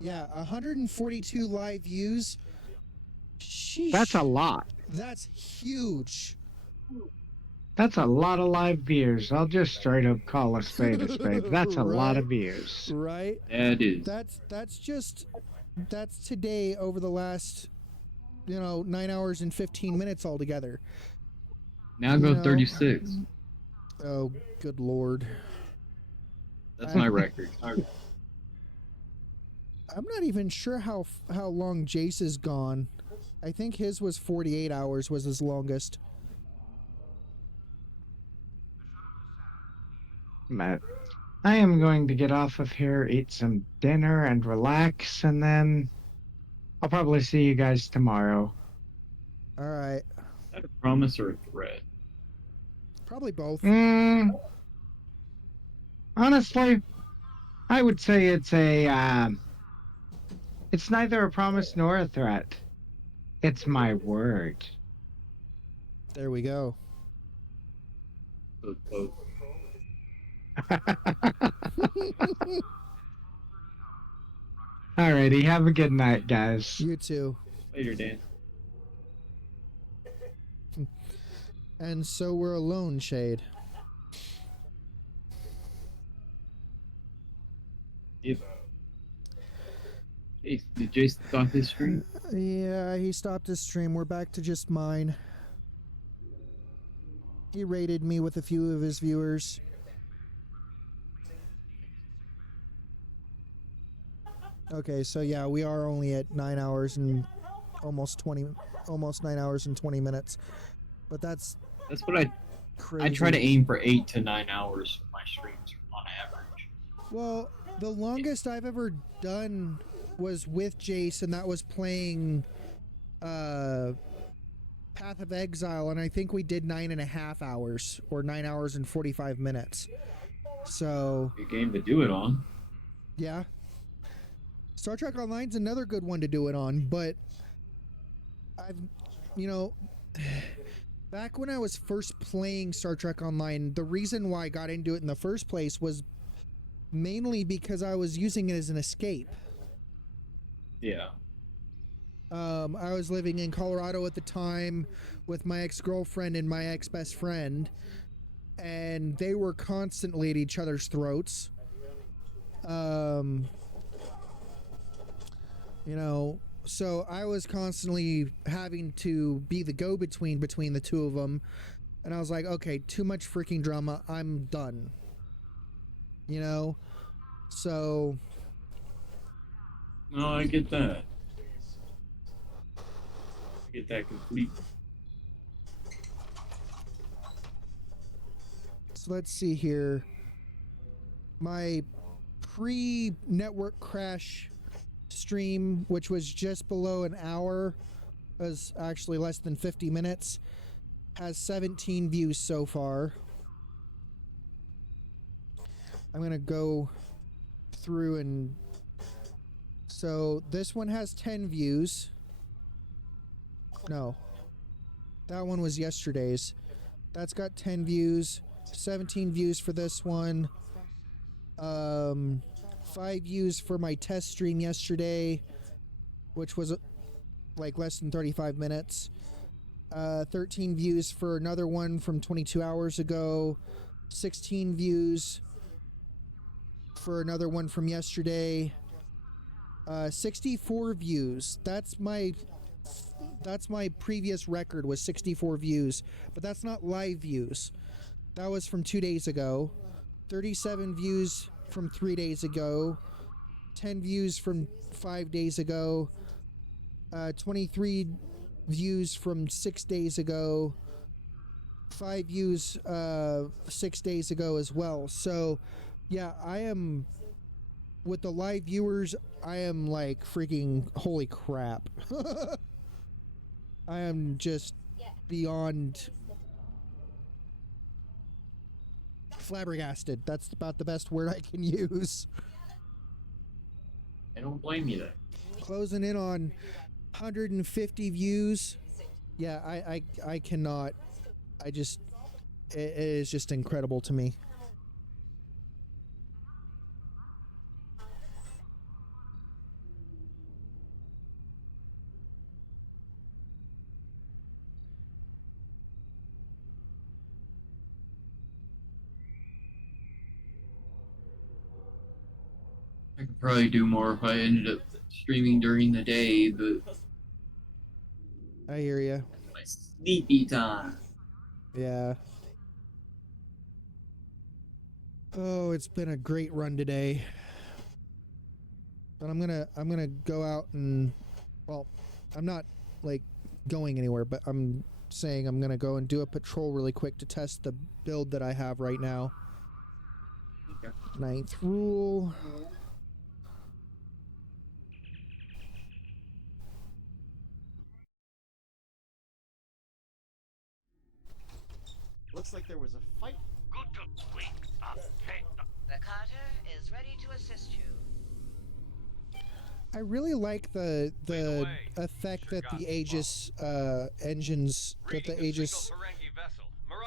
Yeah, 142 live views. Sheesh. That's a lot. That's huge. That's a lot of live views. I'll just straight up call a spade a spade. That's a lot of views. Right? Yeah, it is. That's today over the last, 9 hours and 15 minutes altogether. Now go 36. Oh, good lord. That's my record. I'm not even sure how long Jase is gone. I think his was 48 hours was his longest. Matt, I am going to get off of here, eat some dinner, and relax, and then I'll probably see you guys tomorrow. All right. that a promise or a threat? Probably both. Honestly, I would say it's it's neither a promise nor a threat. It's my word. There we go. Alrighty, have a good night, guys. You too. Later, Dan. And so we're alone, Shade. Yep. Did Jase stop his stream? Yeah, he stopped his stream. We're back to just mine. He raided me with a few of his viewers. Okay, so yeah, we are only at 9 hours and almost 9 hours and 20 minutes. But that's what I crazy. I try to aim for 8 to 9 hours for my streams on average. Well, the longest I've ever done was with Jase, and that was playing Path of Exile, and I think we did 9.5 hours, or 9 hours and 45 minutes. So Good game to do it on. yeah. Star Trek Online's another good one to do it on, but back when I was first playing Star Trek Online, the reason why I got into it in the first place was mainly because I was using it as an escape. Yeah. I was living in Colorado at the time with my ex-girlfriend and my ex-best friend, and they were constantly at each other's throats. So I was constantly having to be the go-between between the two of them, and I was like, okay, too much freaking drama, I'm done. So No, I get that. I get that complete. So let's see here. My pre-network crash stream, which was just below an hour, was actually less than 50 minutes, has 17 views so far. I'm gonna go through and so this one has 10 views. No, that one was yesterday's. That's got 10 views, 17 views for this one. 5 views for my test stream yesterday, which was like less than 35 minutes. 13 views for another one from 22 hours ago. 16 views for another one from yesterday. 64 views. That's my previous record, was 64 views, but that's not live views. That was from 2 days ago. 37 views from 3 days ago. 10 views from 5 days ago. 23 views from 6 days ago. 5 views 6 days ago as well. So yeah, I am, with the live viewers, I am like freaking holy crap. I am just beyond flabbergasted. That's about the best word I can use. I don't blame you there. Closing in on 150 views. Yeah, I cannot. It is just incredible to me. I could probably do more if I ended up streaming during the day, but I hear you. my sleepy time. Yeah. Oh, it's been a great run today. But I'm gonna go out and, well, I'm not like going anywhere, but I'm saying I'm gonna go and do a patrol really quick to test the build that I have right now. Okay. 9th rule. Looks like there was a fight. Good to wait. The Carter is ready to assist you. I really like the effect that the Aegis engines that the Aegis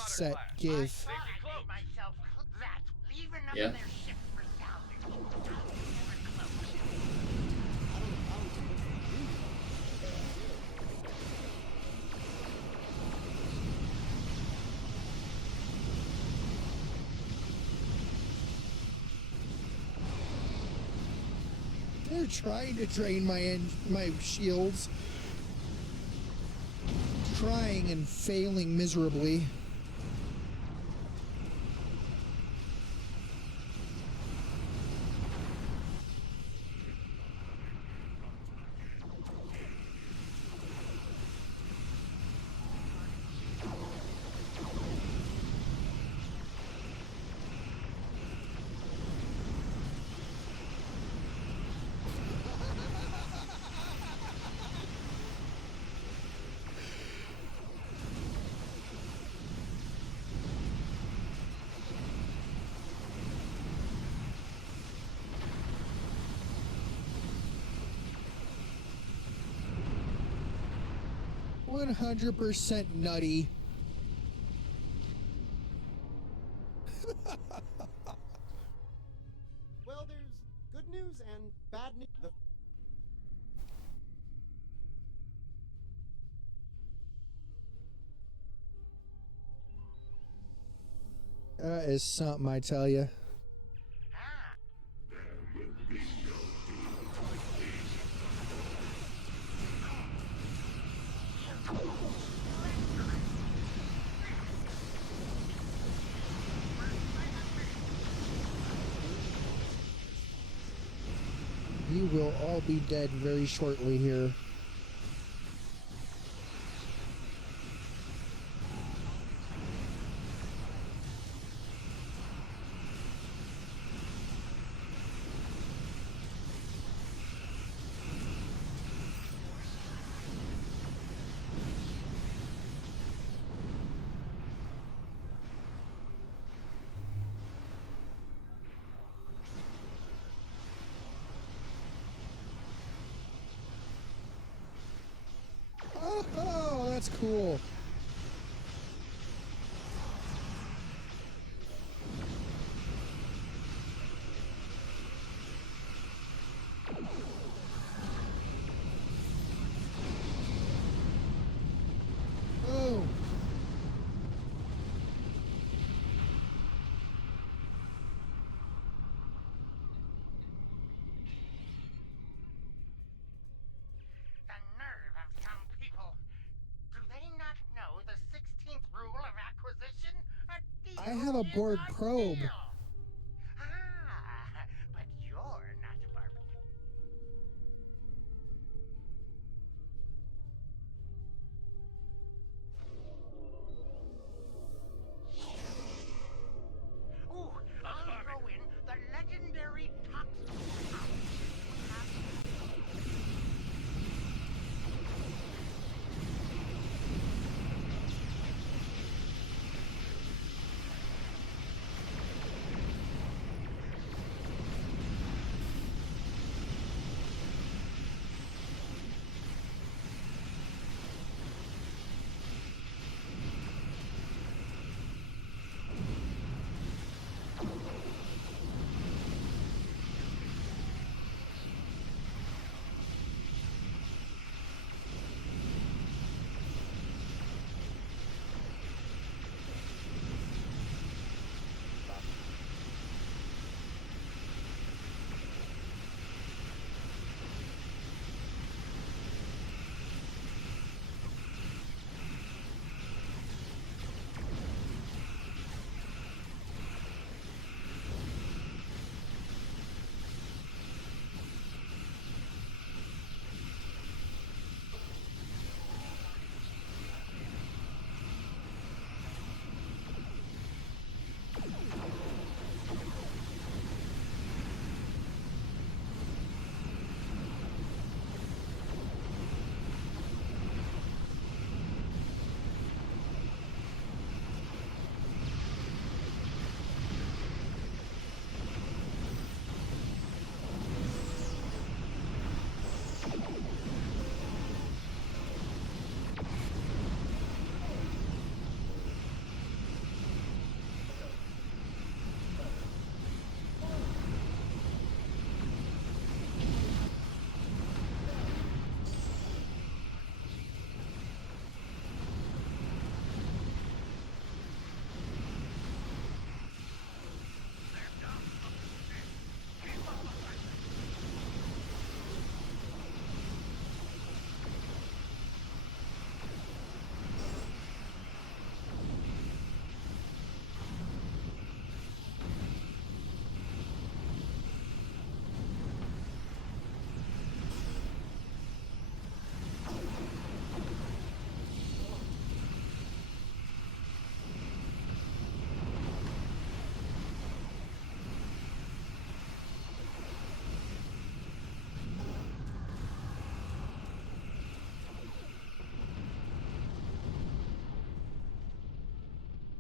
set give. Yeah. They're trying to drain my shields. Trying and failing miserably. %100 nutty. Well, there's good news and bad news. That is something, I tell you. You will all be dead very shortly here. Oh, that's cool. Oh. The nerve of some people. Do they not know the 16th rule of acquisition? I have a board probe. Ah, but you're not a barbarian. Ooh, I'll throw in the legendary toxic.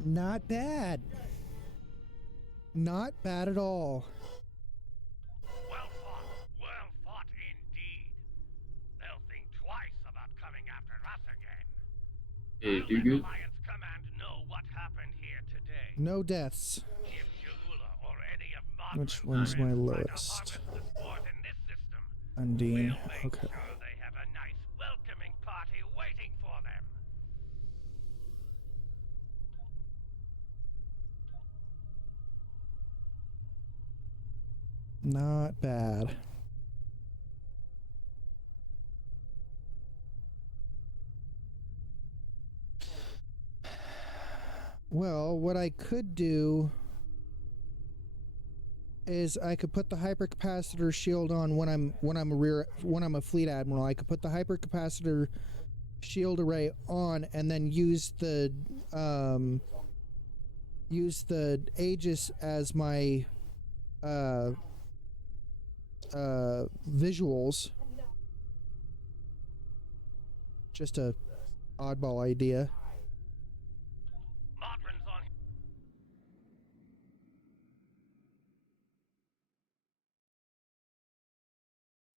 Not bad. Not bad at all. Well fought indeed. They'll think twice about coming after us again. Hey, you good? Alliance Command know what happened here today. No deaths. If Jaula or any of Which one's my lowest? Undine. Okay. they have a nice welcoming party waiting for them. Not bad. Well, what I could do is I could put the hypercapacitor shield on when I'm a fleet admiral. I could put the hypercapacitor shield array on and then use the Aegis as my visuals. Just a oddball idea.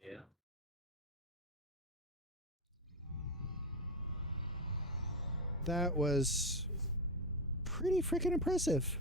Yeah. That was pretty freaking impressive.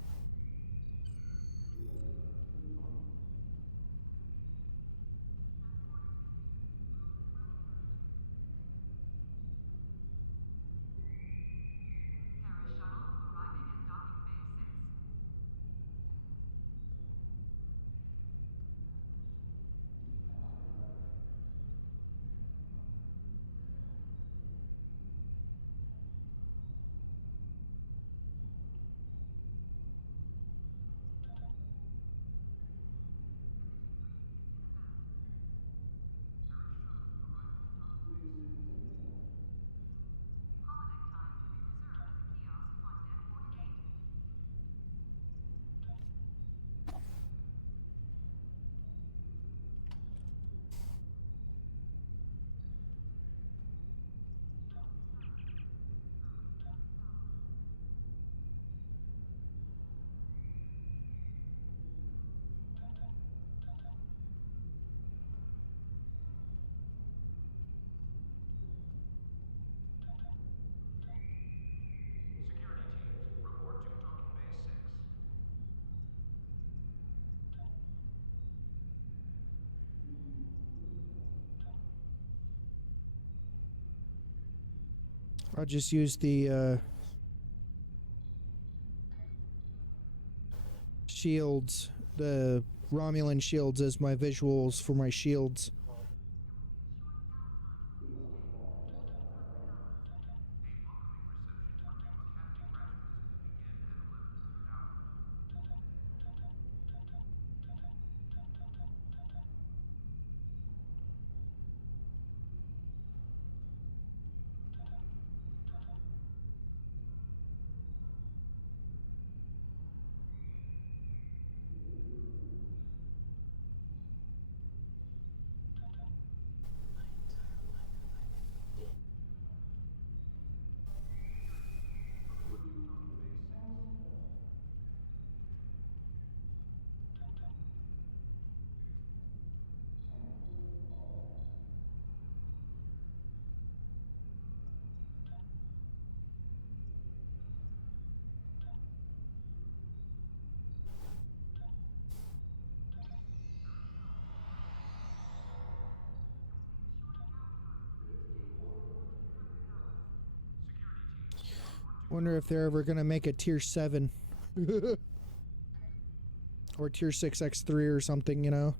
I'll just use the shields, the Romulan shields as my visuals for my shields. Wonder if they're ever gonna make a tier 7 or tier 6x3 or something, you know.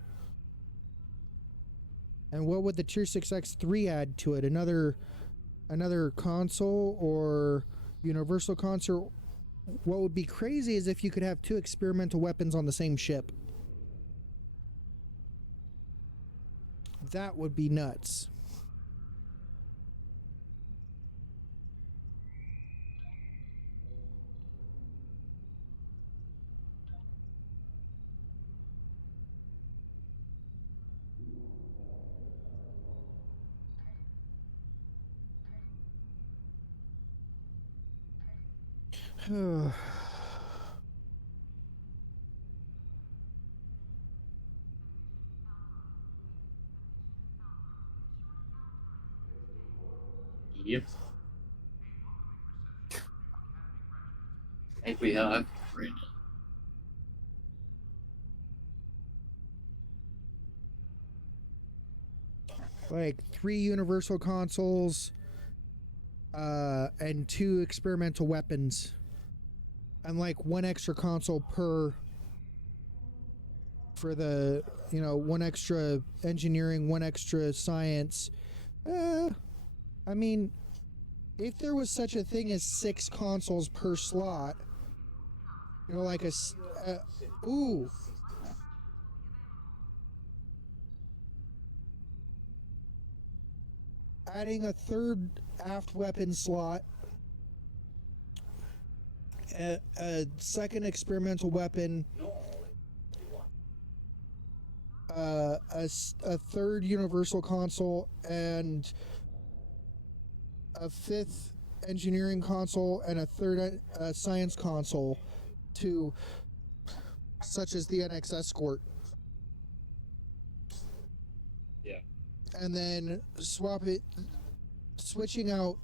And what would the tier 6x3 add to it? Another console or universal console? What would be crazy is if you could have 2 experimental weapons on the same ship. That would be nuts. Yep. I think we have right now. Like 3 universal consoles, and 2 experimental weapons, and like 1 extra console per for the, 1 extra engineering, 1 extra science. I mean, if there was such a thing as 6 consoles per slot, like ooh. Adding a 3rd aft weapon slot, a 2nd experimental weapon, a 3rd universal console, and a 5th engineering console, and a 3rd science console, such as the NX Escort. Yeah. And then switching out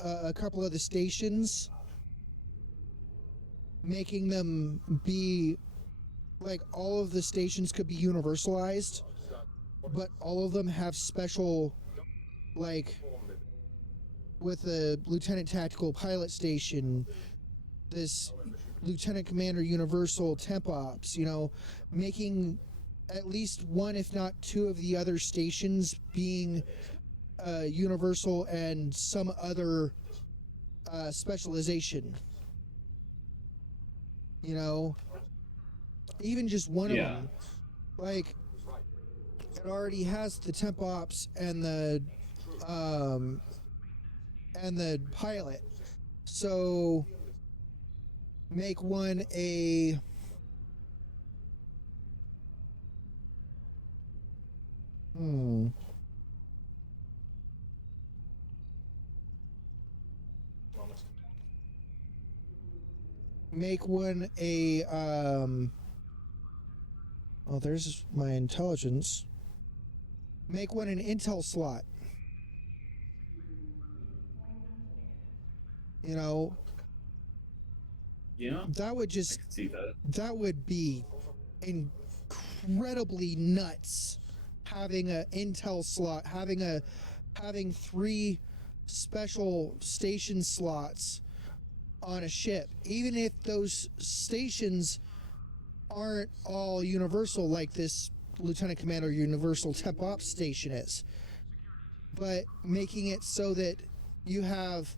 a couple of the stations, making them be like, all of the stations could be universalized, but all of them have special, like with the Lieutenant Tactical Pilot Station, this Lieutenant Commander Universal Temp Ops, making at least 1, if not 2 of the other stations being universal and some other specialization. Even just one of them. Like, it already has the Temp Ops and the pilot. So make one a make one a oh, there's my intelligence. Make one an intel slot. Yeah. That would just, I can see that. That would be incredibly nuts, having an intel slot, having 3 special station slots on a ship, even if those stations aren't all universal, like this Lieutenant Commander Universal Temp Ops station is, but making it so that you have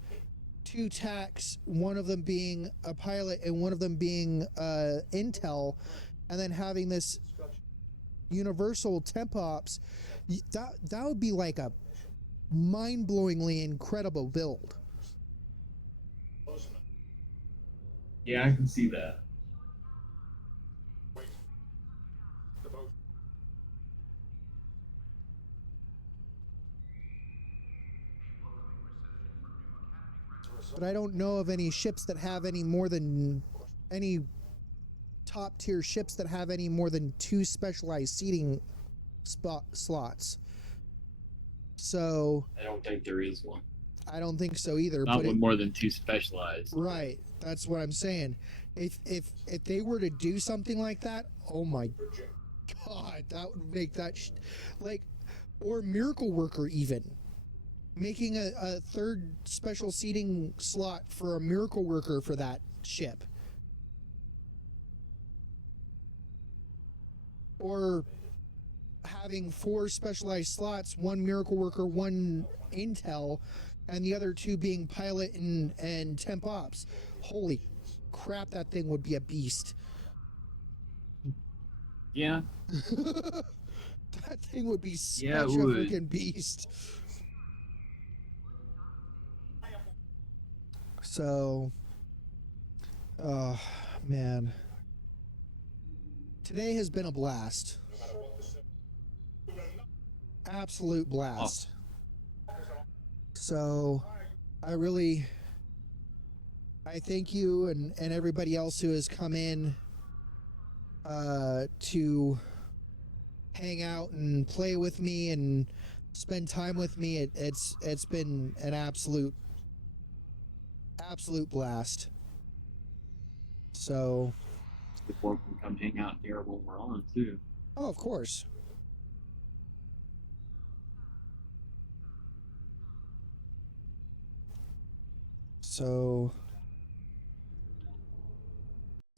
2 TACs, one of them being a pilot and one of them being intel, and then having this universal Temp Ops, that would be like a mind-blowingly incredible build. Yeah, I can see that. But I don't know of any ships that have any top tier ships that have any more than 2 specialized seating slots. So I don't think there is one. I don't think so either. Not with more than 2 specialized. Right. That's what I'm saying. If they were to do something like that, oh my God, that would make that or Miracle Worker even. Making a 3rd special seating slot for a Miracle Worker for that ship. Or having 4 specialized slots, 1 Miracle Worker, 1 Intel, and the other 2 being pilot and Temp Ops. Holy crap, that thing would be a beast. Yeah. That thing would be such a freaking beast. So, oh, man. Today has been a blast. Absolute blast. So, I thank you and everybody else who has come in to hang out and play with me and spend time with me. It's been an absolute blast. So, The board can come hang out here when we're on too. oh, of course. So,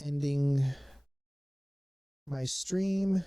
ending my stream.